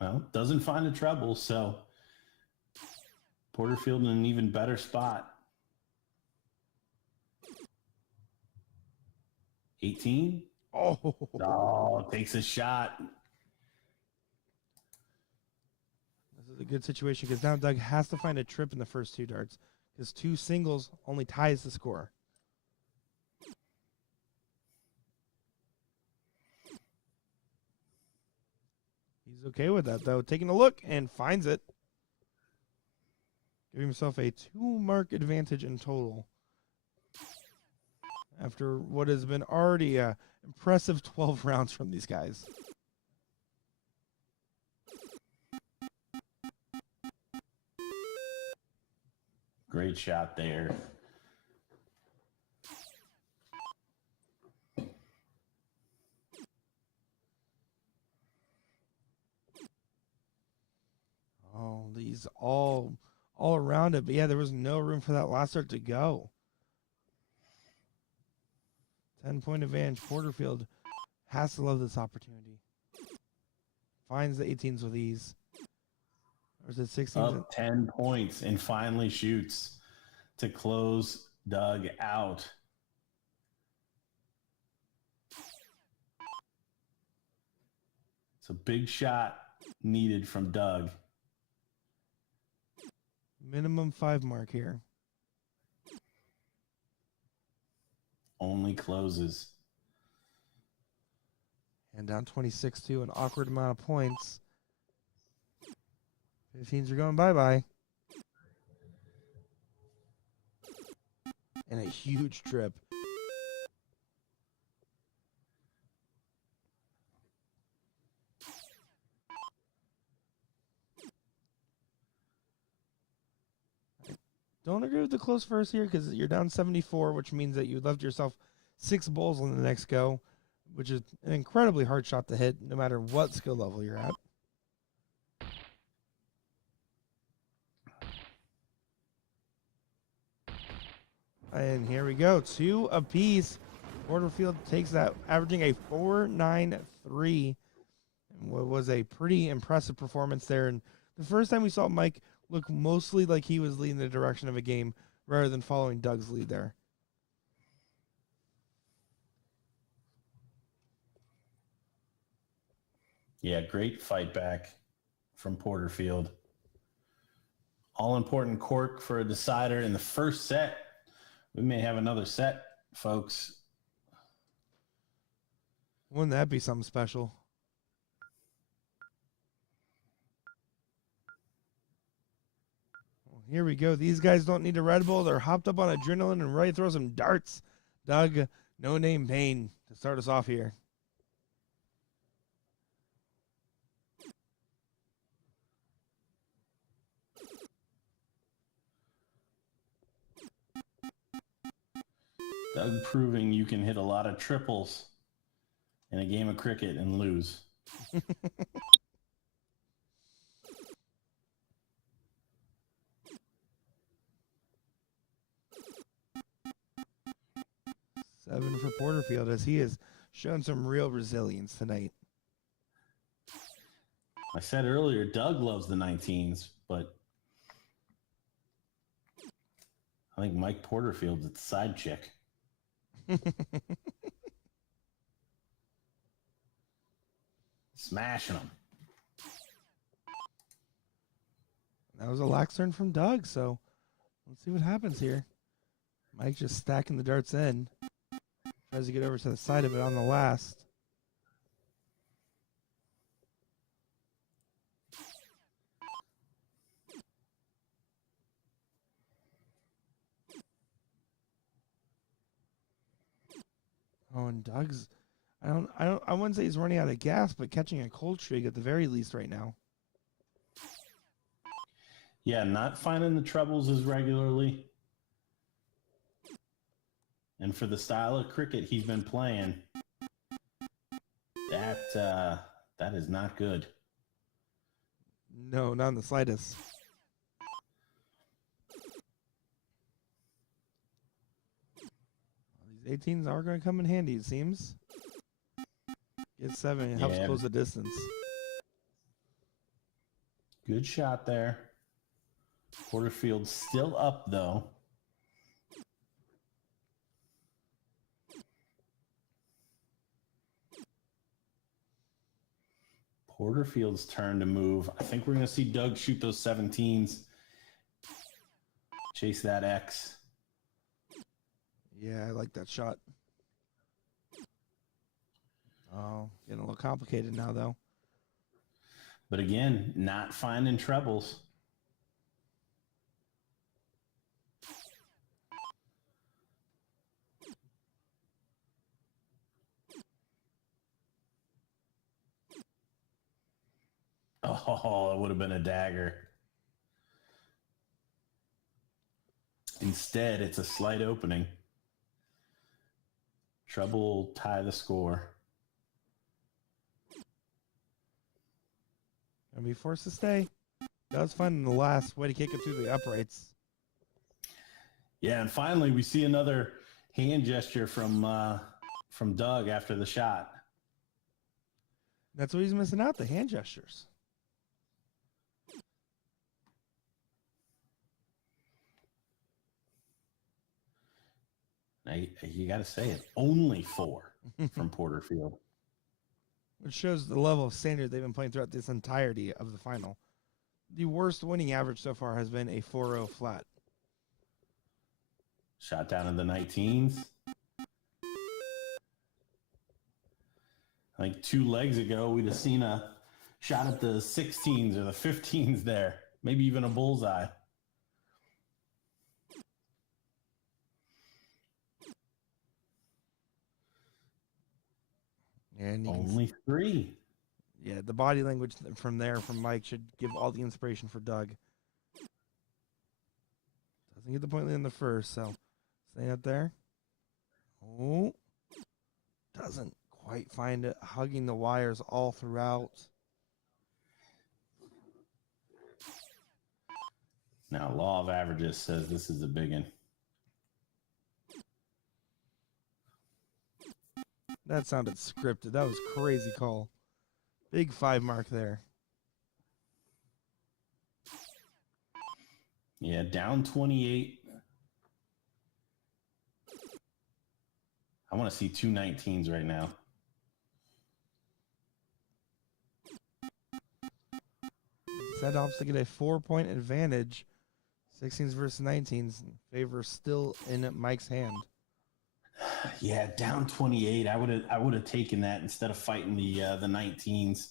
Well, doesn't find the trouble, so Porterfield in an even better spot. 18. Oh, takes a shot. This is a good situation because now Doug has to find a trip in the first 2 darts because 2 singles only ties the score. He's okay with that, though. Taking a look and finds it. Giving himself a 2 mark advantage in total. after what has been already a impressive 12 rounds from these guys. Great shot there. Oh, these all around it. But yeah, there was no room for that last start to go. 10-point advantage. Porterfield has to love this opportunity. Finds the 18s with ease. Or is it 16s? Up 10 points and finally shoots to close Doug out. It's a big shot needed from Doug. Minimum 5 mark here. Only closes. And down 26-2, an awkward amount of points. 15s are going bye-bye. And a huge trip. Don't agree with the close first here because you're down 74, which means that you left yourself 6 bowls on the next go, which is an incredibly hard shot to hit no matter what skill level you're at. And here we go, 2 apiece. Porterfield takes that, averaging a 4.93. What was a pretty impressive performance there. And the first time we saw Mike look mostly like he was leading the direction of a game rather than following Doug's lead there. Yeah, great fight back from Porterfield. All important cork for a decider in the first set. We may have another set, folks. Wouldn't that be something special? Well, here we go. These guys don't need a Red Bull. They're hopped up on adrenaline and ready to throw some darts. Doug, no name Bane to start us off here. Doug proving you can hit a lot of triples in a game of cricket and lose. Seven for Porterfield as he has shown some real resilience tonight. I said earlier, Doug loves the 19s, but I think Mike Porterfield's a side chick. Smashing them. That was a lax turn from Doug, so let's see what happens here. Mike just stacking the darts in. Tries to get over to the side of it on the last. Oh, and Doug's, I wouldn't say he's running out of gas, but catching a cold streak at the very least right now. Yeah, not finding the trebles as regularly. And for the style of cricket he's been playing, that is not good. No, not in the slightest. These 18s are going to come in handy, it seems. Get 7, it helps close the distance. Good shot there. Porterfield still up, though. Porterfield's turn to move. I think we're going to see Doug shoot those 17s. Chase that X. Yeah, I like that shot. Oh, getting a little complicated now, though. But again, not finding trebles. Oh, it would have been a dagger. Instead, it's a slight opening. Trouble will tie the score. Gonna be forced to stay. That was fun in the last way to kick it through the uprights. Yeah, and finally we see another hand gesture from Doug after the shot. That's what he's missing out, the hand gestures. Now, you got to say it. Only 4 from Porterfield. Which shows the level of standard they've been playing throughout this entirety of the final. The worst winning average so far has been a 4-0 flat. Shot down in the 19s. I think 2 legs ago, we'd have seen a shot at the 16s or the 15s there. Maybe even a bullseye. And only 3. Yeah, the body language from Mike should give all the inspiration for Doug. Doesn't get the point in the first, so stay out there. Oh, doesn't quite find it, hugging the wires all throughout. Now, law of averages says this is a big one. That sounded scripted. That was crazy call. Big 5 mark there. Yeah, down 28. I want to see 2 19s right now. Set offs to get a 4-point advantage. 16s versus 19s. Favor still in Mike's hand. Yeah, down 28. I would have taken that instead of fighting the 19s.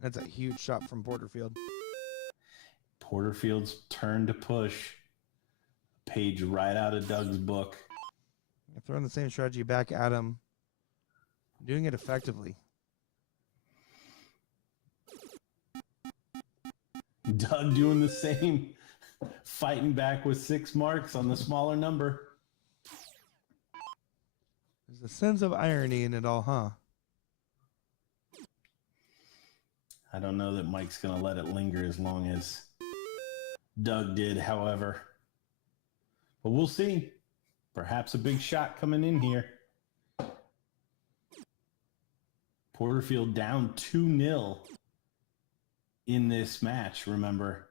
That's a huge shot from Porterfield. Porterfield's turn to push. Page right out of Doug's book. Throwing the same strategy back at him. Doing it effectively. Doug doing the same. Fighting back with 6 marks on the smaller number. There's a sense of irony in it all, huh? I don't know that Mike's going to let it linger as long as Doug did, however. But we'll see. Perhaps a big shot coming in here. Porterfield down 2-0 in this match, remember.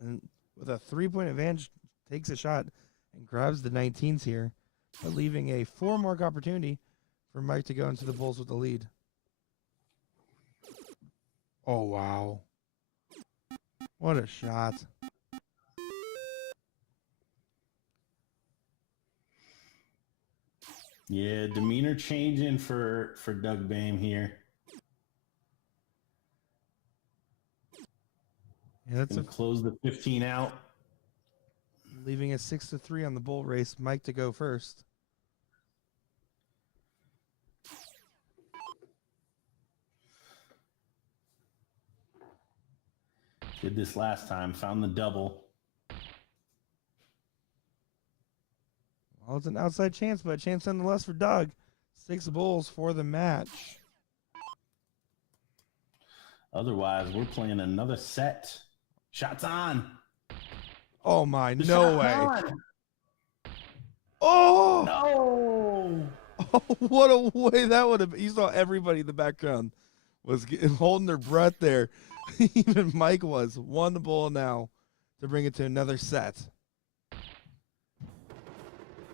And with a 3-point advantage, takes a shot and grabs the 19s here, but leaving a 4-mark opportunity for Mike to go into the Bulls with the lead. Oh, wow. What a shot. Yeah, demeanor changing for Doug Bane here. Yeah, that's a Close the 15 out. leaving a 6-3 on the bull race. Mike to go first. Did this last time. Found the double. Well, it's an outside chance, but a chance nonetheless for Doug. 6 bulls for the match. Otherwise, we're playing another set. Shots on. Oh my, The no shot way. on. Oh! No. Oh, what a way that would have. You saw everybody in the background was holding their breath there. Even Mike was. 1 bull now to bring it to another set.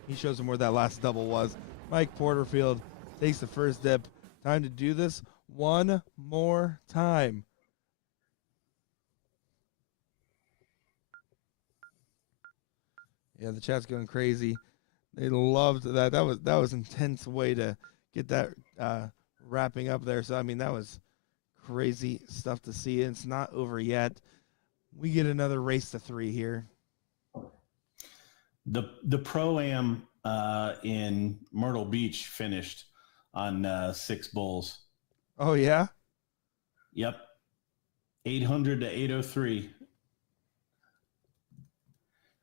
He shows them where that last double was. Mike Porterfield takes the first dip. Time to do this one more time. Yeah, the chat's going crazy. They loved that. That was intense way to get that wrapping up there. So I mean, that was crazy stuff to see. It's not over yet. We get another race to 3 here. The Pro-Am in Myrtle Beach finished on 6 bulls. Oh, yeah? Yep. 800 to 803.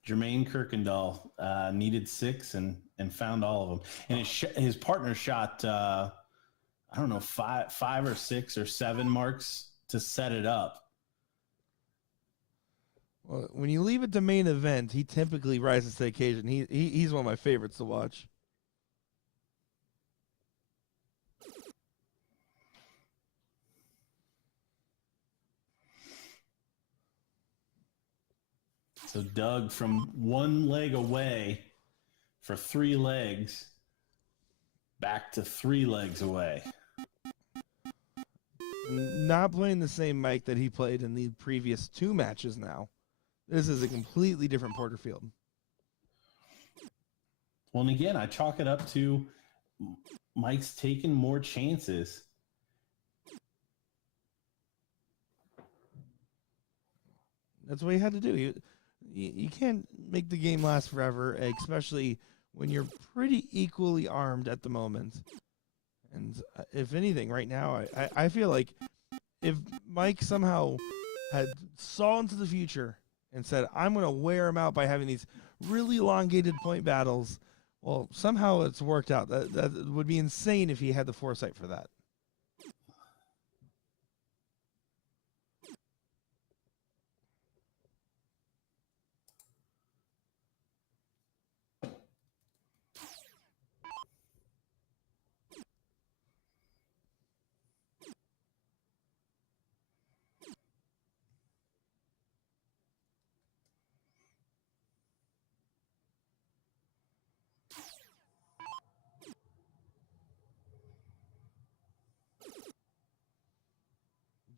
Jermaine Kirkendall needed 6 and found all of them. And his partner shot, I don't know, five or 6 or 7 marks to set it up. Well, when you leave it to main event, he typically rises to the occasion. He's one of my favorites to watch. So Doug from 1 leg away for 3 legs, back to 3 legs away. Not playing the same Mike that he played in the previous 2 matches now. This is a completely different Porterfield. Well, and again, I chalk it up to Mike's taking more chances. That's what he had to do. You can't make the game last forever, especially when you're pretty equally armed at the moment. And if anything, right now, I feel like if Mike somehow had saw into the future and said, I'm going to wear him out by having these really elongated point battles, well, somehow it's worked out. That would be insane if he had the foresight for that.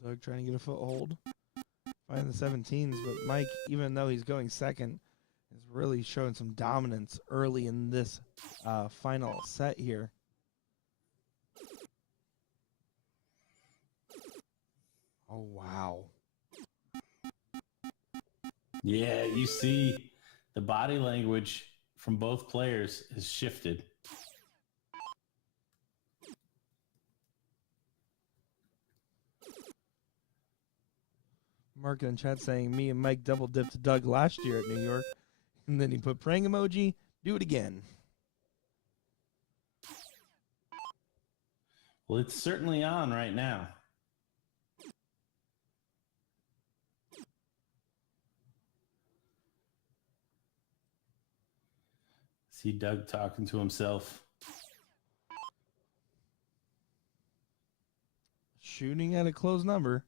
Doug trying to get a foothold, find the 17s, but Mike, even though he's going second, is really showing some dominance early in this final set here. Oh, wow. Yeah, you see the body language from both players has shifted. Mark in chat saying, me and Mike double dipped Doug last year at New York. And then he put praying emoji, do it again. Well, it's certainly on right now. See Doug talking to himself. Shooting at a close number.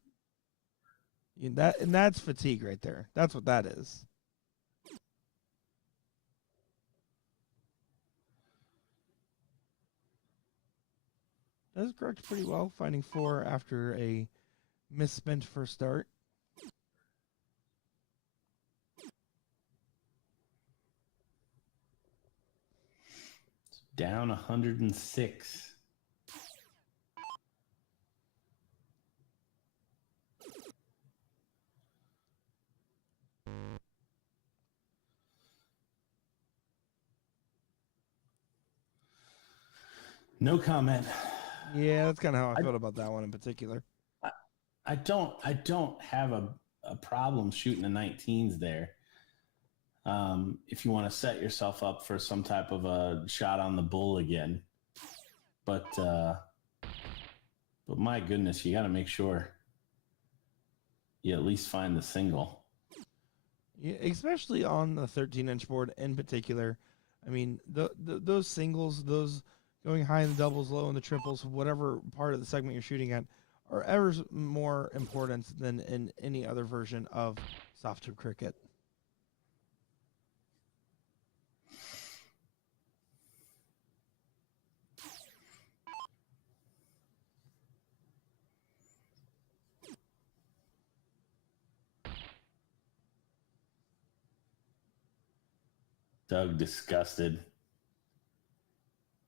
And that's fatigue right there. That's what that is. Does correct pretty well, finding 4 after a misspent first start. Down 106. No comment. Yeah, that's kind of how I felt about that one in particular. I don't have a problem shooting the 19s there. If you want to set yourself up for some type of a shot on the bull again. But my goodness, you got to make sure you at least find the single. Yeah, especially on the 13-inch board in particular. I mean, those singles, those going high in the doubles, low in the triples, whatever part of the segment you're shooting at, are ever more important than in any other version of soft tip cricket. Doug disgusted.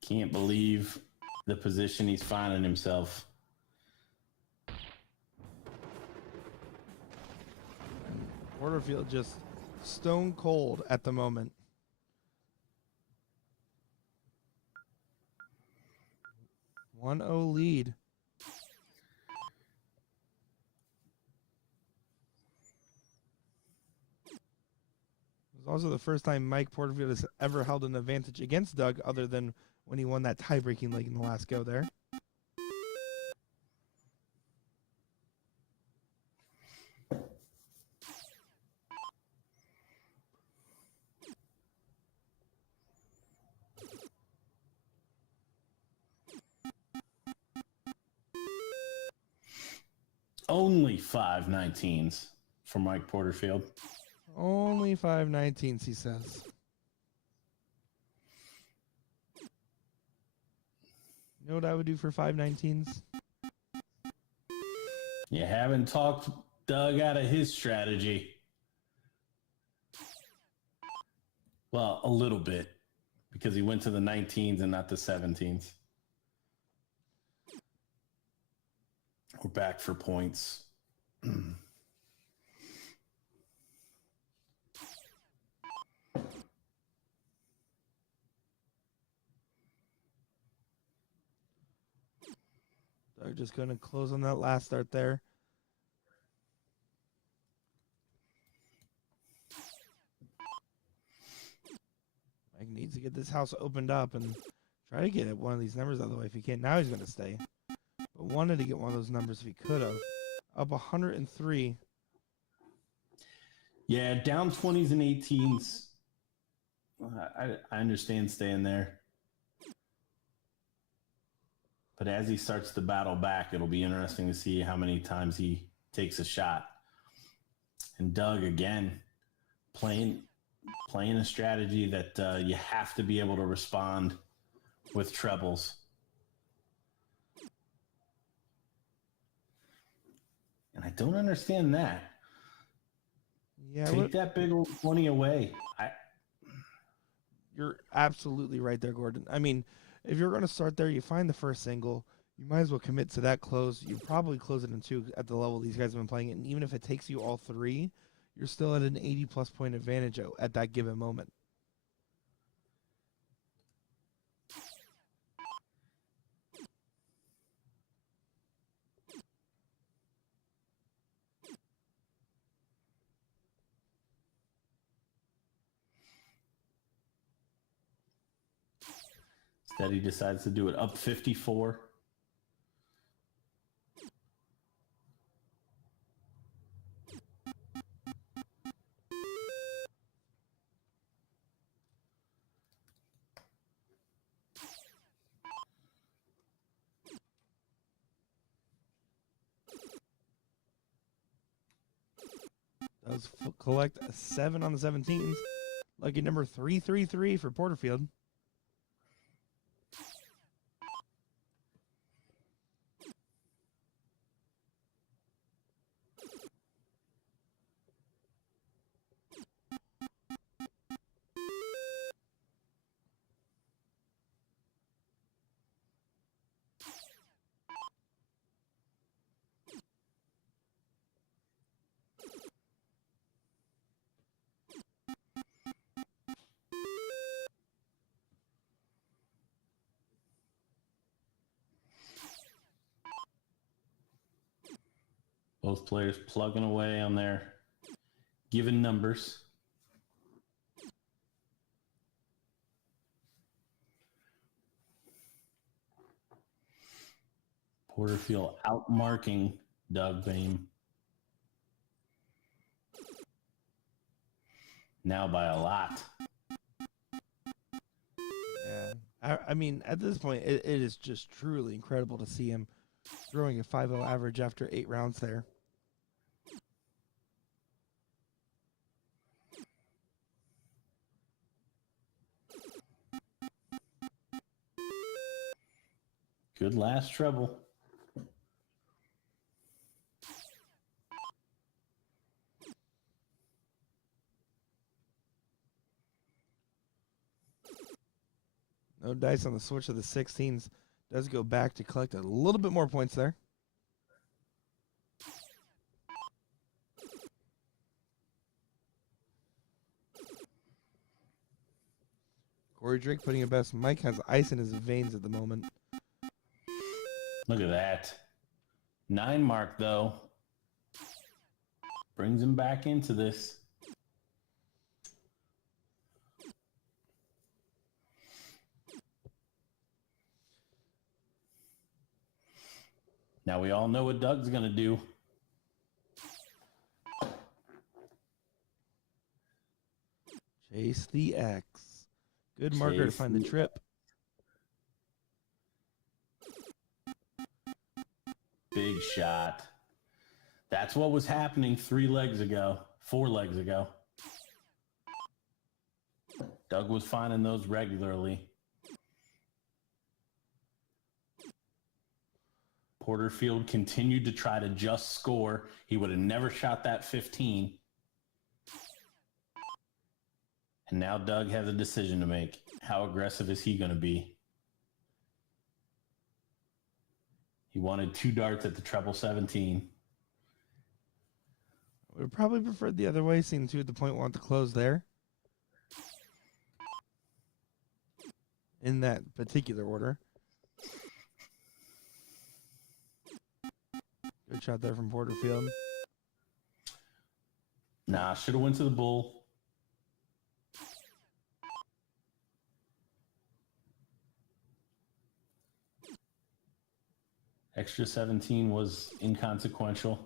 Can't believe the position he's finding himself. Porterfield just stone cold at the moment. One 1-0 lead. Also the first time Mike Porterfield has ever held an advantage against Doug other than when he won that tie-breaking leg in the last go there. Only 5 19s for Mike Porterfield. Only 5 19s, he says. You know what I would do for 5 19s? You haven't talked Doug out of his strategy. Well, a little bit, because he went to the 19s and not the 17s. We're back for points. They're just going to close on that last start there. Mike needs to get this house opened up and try to get one of these numbers out of the way if he can. Now he's going to stay. But wanted to get one of those numbers if he could have. Up 103. Yeah, down 20s and 18s. I understand staying there. But as he starts to battle back, it'll be interesting to see how many times he takes a shot. And Doug, again, playing a strategy that you have to be able to respond with trebles. And I don't understand that. Yeah, Take that big old 20 away. You're absolutely right there, Gordon. I mean, if you're going to start there, you find the first single. You might as well commit to that close. You probably close it in 2 at the level these guys have been playing it. And even if it takes you all 3, you're still at an 80-plus point advantage at that given moment. Instead, he decides to do it up 54. Does collect a 7 on the 17s. Lucky number 333 for Porterfield. Both players plugging away on their given numbers. Porterfield outmarking Doug Bane. Now by a lot. Yeah. I mean, at this point, it is just truly incredible to see him throwing a 5.0 average after 8 rounds there. Good last treble. No dice on the switch of the 16s. Does go back to collect a little bit more points there. Corey Drake putting it best. Mike has ice in his veins at the moment. Look at that. 9 mark, though. Brings him back into this. Now we all know what Doug's going to do. Chase the X. Good marker to Chase find the the trip. Big shot. That's what was happening 4 legs ago. Doug was finding those regularly. Porterfield continued to try to just score. He would have never shot that 15. And now Doug has a decision to make. How aggressive is he going to be? He wanted 2 darts at the treble 17. I would have probably preferred the other way, seeing 2 at the point want to close there. In that particular order. Good shot there from Porterfield. Nah, should have went to the bull. Extra 17 was inconsequential.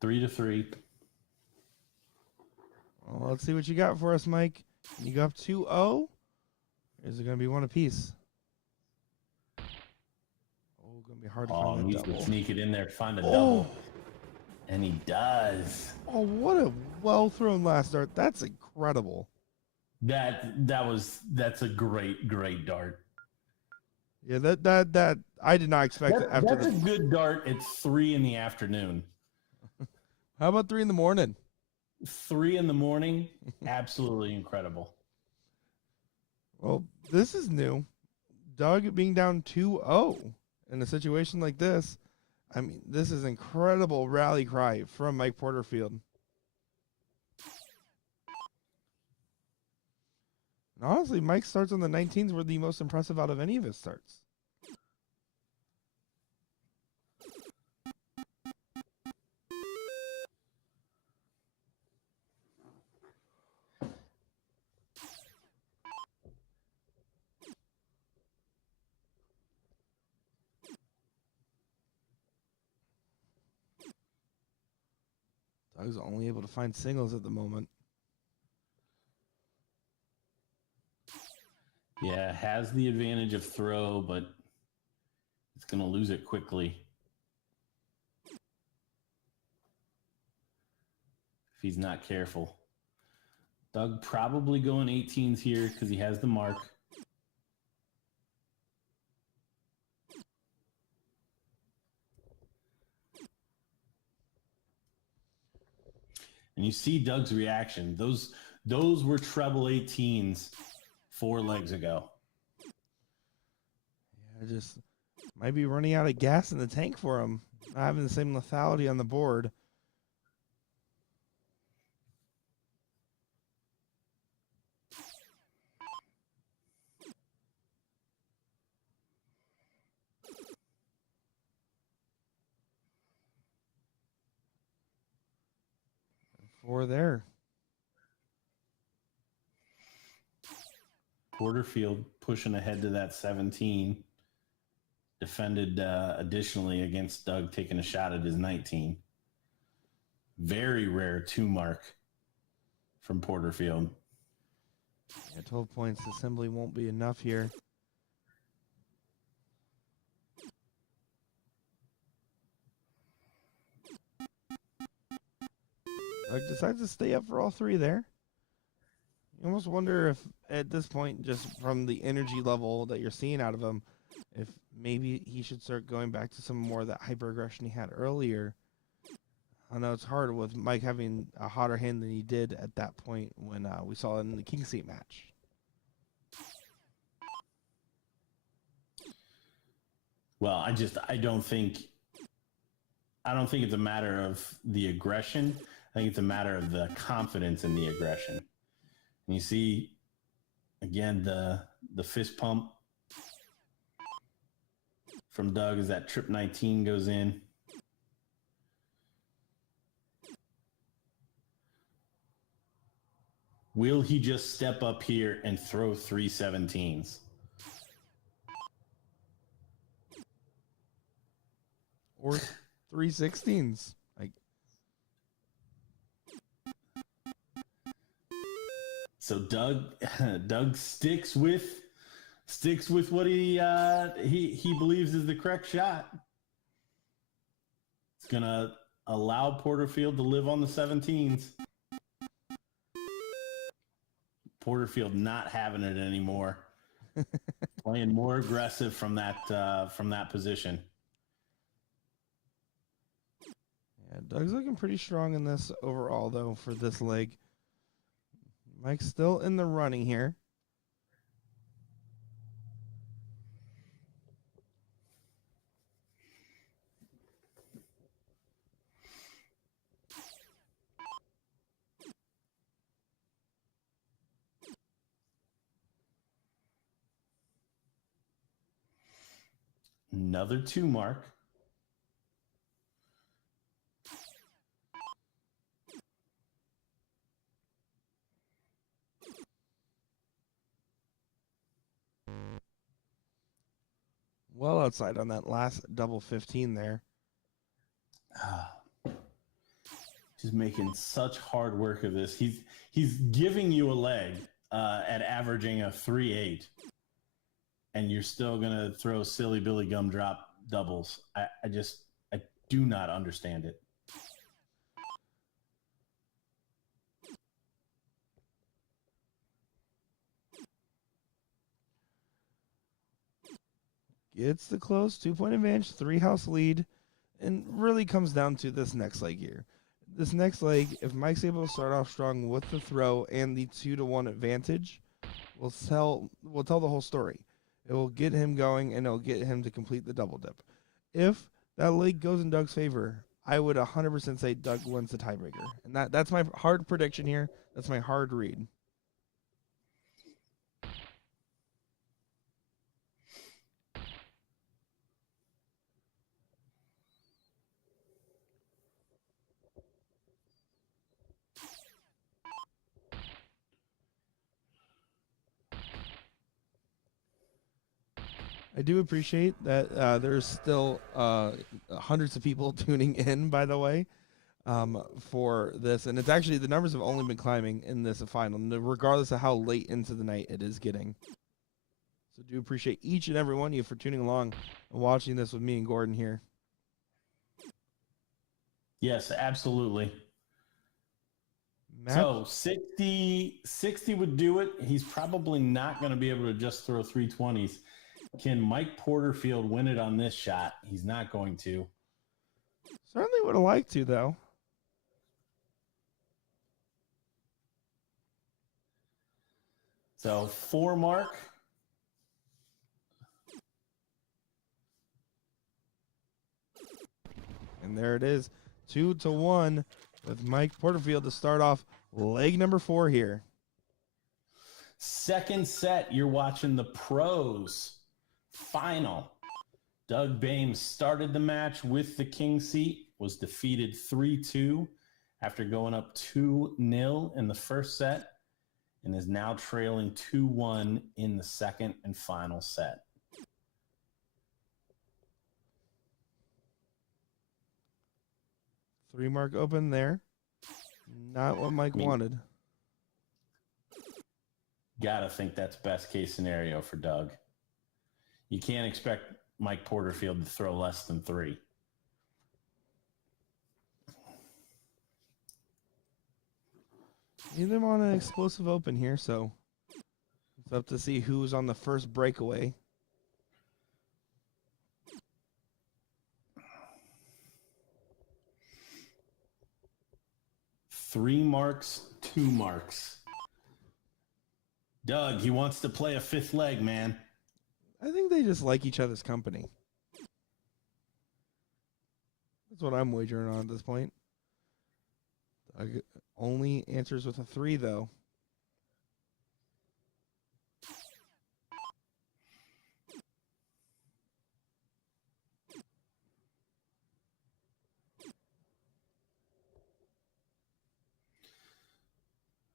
3-3. Well, let's see what you got for us, Mike. You go up 2-0. Or is it going to be one apiece? Oh, going to be hard to find that Needs double. to sneak it in there to find a double. And he does. Oh, what a well-thrown last dart. That's incredible. That's a great dart. Yeah, that I did not expect that after that's a good dart at 3 in the afternoon. How about 3 in the morning? 3 in the morning, absolutely incredible. Well, this is new. Doug being down 2-0 in a situation like this. I mean, this is incredible rally cry from Mike Porterfield. And honestly, Mike's starts on the 19s were the most impressive out of any of his starts. Doug's only able to find singles at the moment. Yeah, has the advantage of throw, but it's going to lose it quickly. If he's not careful. Doug probably going 18s here because he has the mark. And you see Doug's reaction. Those were treble 18s 4 legs ago. Yeah, just might be running out of gas in the tank for him. Not having the same lethality on the board. Four there. Porterfield pushing ahead to that 17. Defended additionally against Doug taking a shot at his 19. Very rare 2 mark from Porterfield. Yeah, 12 points simply won't be enough here. Doug decides to stay up for all 3 there. You almost wonder if at this point, just from the energy level that you're seeing out of him, if maybe he should start going back to some more of that hyper aggression he had earlier. I know it's hard with Mike having a hotter hand than he did at that point when we saw it in the King Seat match. Well, I don't think it's a matter of the aggression. I think it's a matter of the confidence in the aggression. And you see, again, the fist pump from Doug as that trip 19 goes in. Will he just step up here and throw 3 17s? Or 3/16s. Like, so Doug sticks with what he believes is the correct shot. It's gonna allow Porterfield to live on the 17s. Porterfield not having it anymore. Playing more aggressive from that position. yeah, Doug's looking pretty strong in this overall, though, for this leg. Mike's still in the running here. Another 2 mark. Well outside on that last double 15 there. Just making such hard work of this. He's giving you a leg at averaging a 3.8, and you're still gonna throw silly Billy gumdrop doubles. I do not understand it. Gets the close 2-point advantage, 3-house lead, and really comes down to this next leg here. This next leg, if Mike's able to start off strong with the throw and the 2-1 advantage, will tell the whole story. It will get him going, and it'll get him to complete the double dip. If that leg goes in Doug's favor, I would 100% say Doug wins the tiebreaker. And that's my hard prediction here. That's my hard read. I do appreciate that there's still hundreds of people tuning in, by the way, for this. And it's actually, the numbers have only been climbing in this final, regardless of how late into the night it is getting. So do appreciate each and every one of you for tuning along and watching this with me and Gordon here. Yes, absolutely. Match. So 60 would do it. He's probably not going to be able to just throw 320s. Can Mike Porterfield win it on this shot? He's not going to. Certainly would have liked to, though. So 4 mark. And there it is, 2-1 with Mike Porterfield to start off leg number 4 here. Second set, you're watching the pros final. Doug Bane started the match with the king seat, was defeated 3-2 after going up 2-0 in the first set, and is now trailing 2-1 in the second and final set. Three mark open there. Not what Mike wanted. Gotta think that's best case scenario for Doug. You can't expect Mike Porterfield to throw less than 3. Neither on an explosive open here, so it's up to see who's on the first breakaway. Three marks, 2 marks. Doug, he wants to play a 5th leg, man. I think they just like each other's company. That's what I'm wagering on at this point. Doug only answers with a 3, though.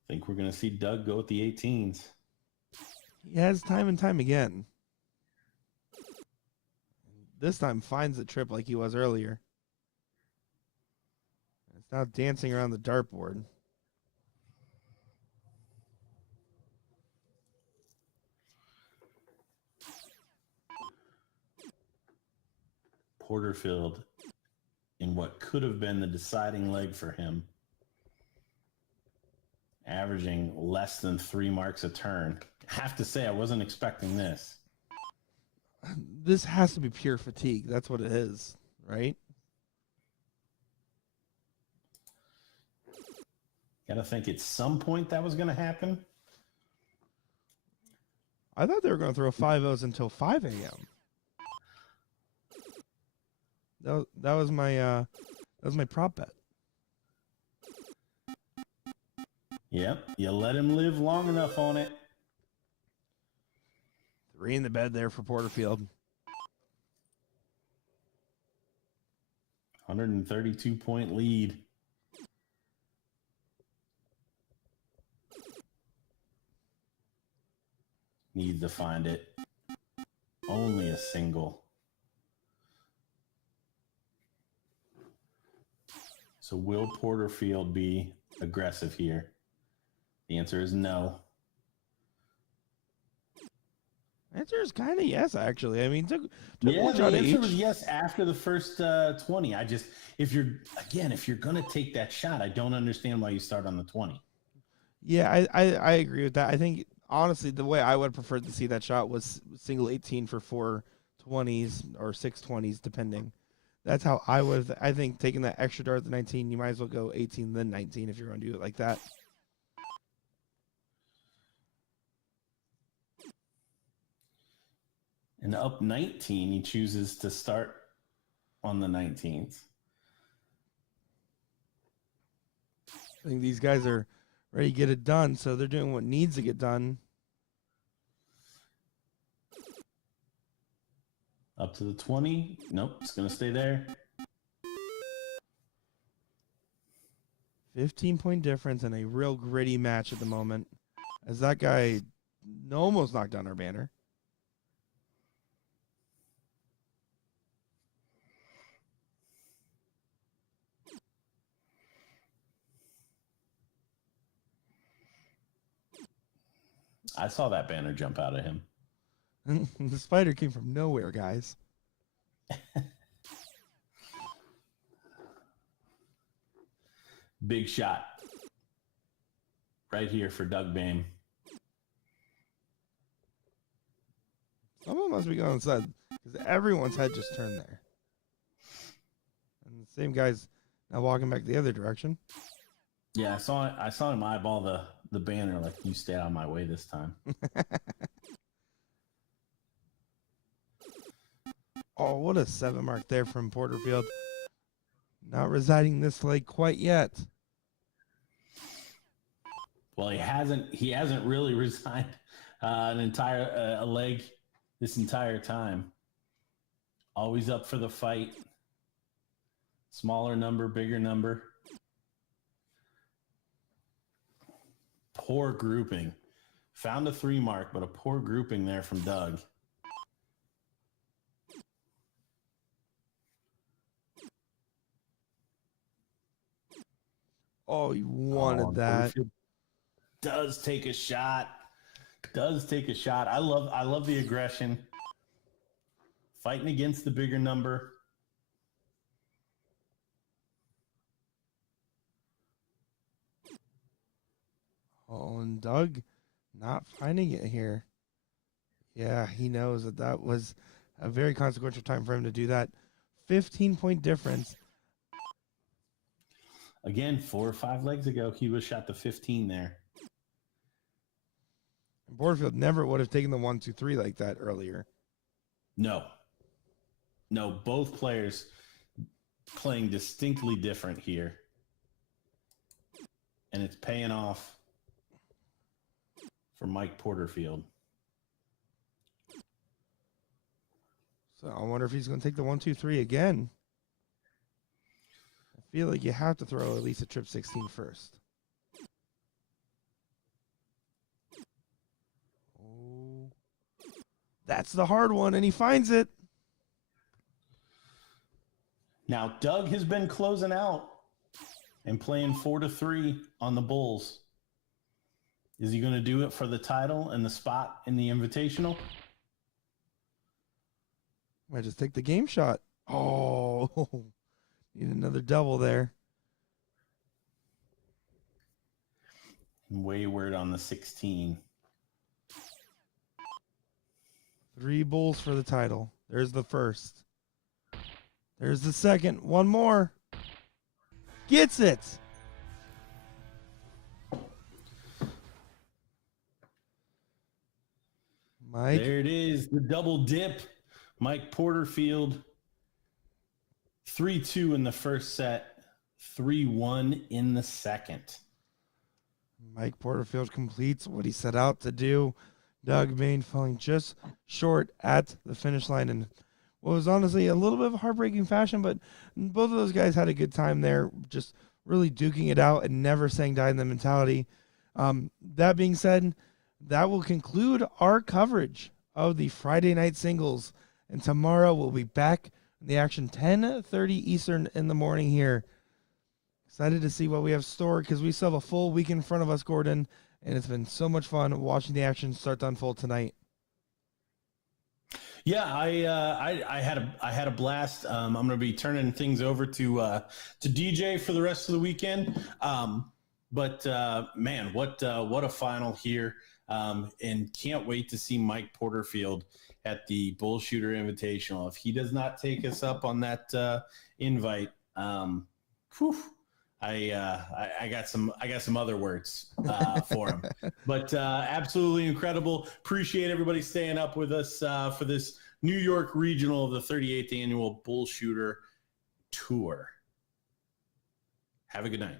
I think we're going to see Doug go with the 18s. He has time and time again. this time finds the trip like he was earlier. It's now dancing around the dartboard. Porterfield in what could have been the deciding leg for him, averaging less than 3 marks a turn. I have to say, I wasn't expecting this. This has to be pure fatigue. That's what it is, right? Gotta think at some point that was going to happen. I thought they were going to throw 5-0s until 5 a.m. That was my prop bet. Yep, you let him live long enough on it. 3 in the bed there for Porterfield. 132-point lead. Needs to find it. Only a single. So will Porterfield be aggressive here? The answer is no. Answer is kind of yes, actually. I mean, took Yeah, one the shot answer each. was yes after the first 20. If you're gonna take that shot, I don't understand why you start on the 20. Yeah, I agree with that. I think honestly, the way I would prefer to see that shot was single 18 for 4 20s or 6 20s, depending. That's how I would. I think taking that extra dart at the 19, you might as well go 18 then 19 if you're going to do it like that. And up 19, he chooses to start on the 19th. I think these guys are ready to get it done, so they're doing what needs to get done. Up to the 20. Nope, it's going to stay there. 15-point difference and a real gritty match at the moment, as that guy almost knocked down our banner. I saw that banner jump out at him. The spider came from nowhere, guys. Big shot. Right here for Doug Bane. Someone must be going inside because everyone's head just turned there. And the same guy's now walking back the other direction. Yeah, I saw him eyeball the banner like, you stay out of my way this time. Oh, what a 7 mark there from Porterfield. Not residing this leg quite yet. Well, he hasn't really resigned an entire a leg this entire time. Always up for the fight. Smaller number, bigger number. Poor grouping. Found a 3 mark, but a poor grouping there from Doug. Oh, he wanted that. Does take a shot. I love the aggression. Fighting against the bigger number. Oh, and Doug not finding it here. Yeah, he knows that was a very consequential time for him to do that. 15-point difference. Again, 4 or 5 legs ago, he was shot to 15 there. Porterfield never would have taken the 1-2-3 like that earlier. No, both players playing distinctly different here. And it's paying off for Mike Porterfield. So I wonder if he's going to take the 1-2-3 again. I feel like you have to throw at least a trip 16 first. Oh, that's the hard one, and he finds it. Now, Doug has been closing out and playing 4-3 on the Bulls. Is he going to do it for the title and the spot in the Invitational? Might just take the game shot. Oh, need another double there. Wayward on the 16. 3 Bulls for the title. There's the first. There's the second. One more. Gets it. Mike. There it is, the double dip. Mike Porterfield, 3-2 in the first set, 3-1 in the second. Mike Porterfield completes what he set out to do. Doug Bane falling just short at the finish line in what was honestly a little bit of a heartbreaking fashion, but both of those guys had a good time there, just really duking it out and never saying die in the mentality. That being said, that will conclude our coverage of the Friday night singles. And tomorrow we'll be back in the action 10:30 Eastern in the morning here. Excited to see what we have stored because we still have a full week in front of us, Gordon. And it's been so much fun watching the action start to unfold tonight. Yeah, I had a blast. I'm going to be turning things over to DJ for the rest of the weekend. But man, what a final here. And can't wait to see Mike Porterfield at the BullShooter Invitational. If he does not take us up on that invite, I got some other words for him. But absolutely incredible. Appreciate everybody staying up with us for this New York regional of the 38th annual BullShooter Tour. Have a good night.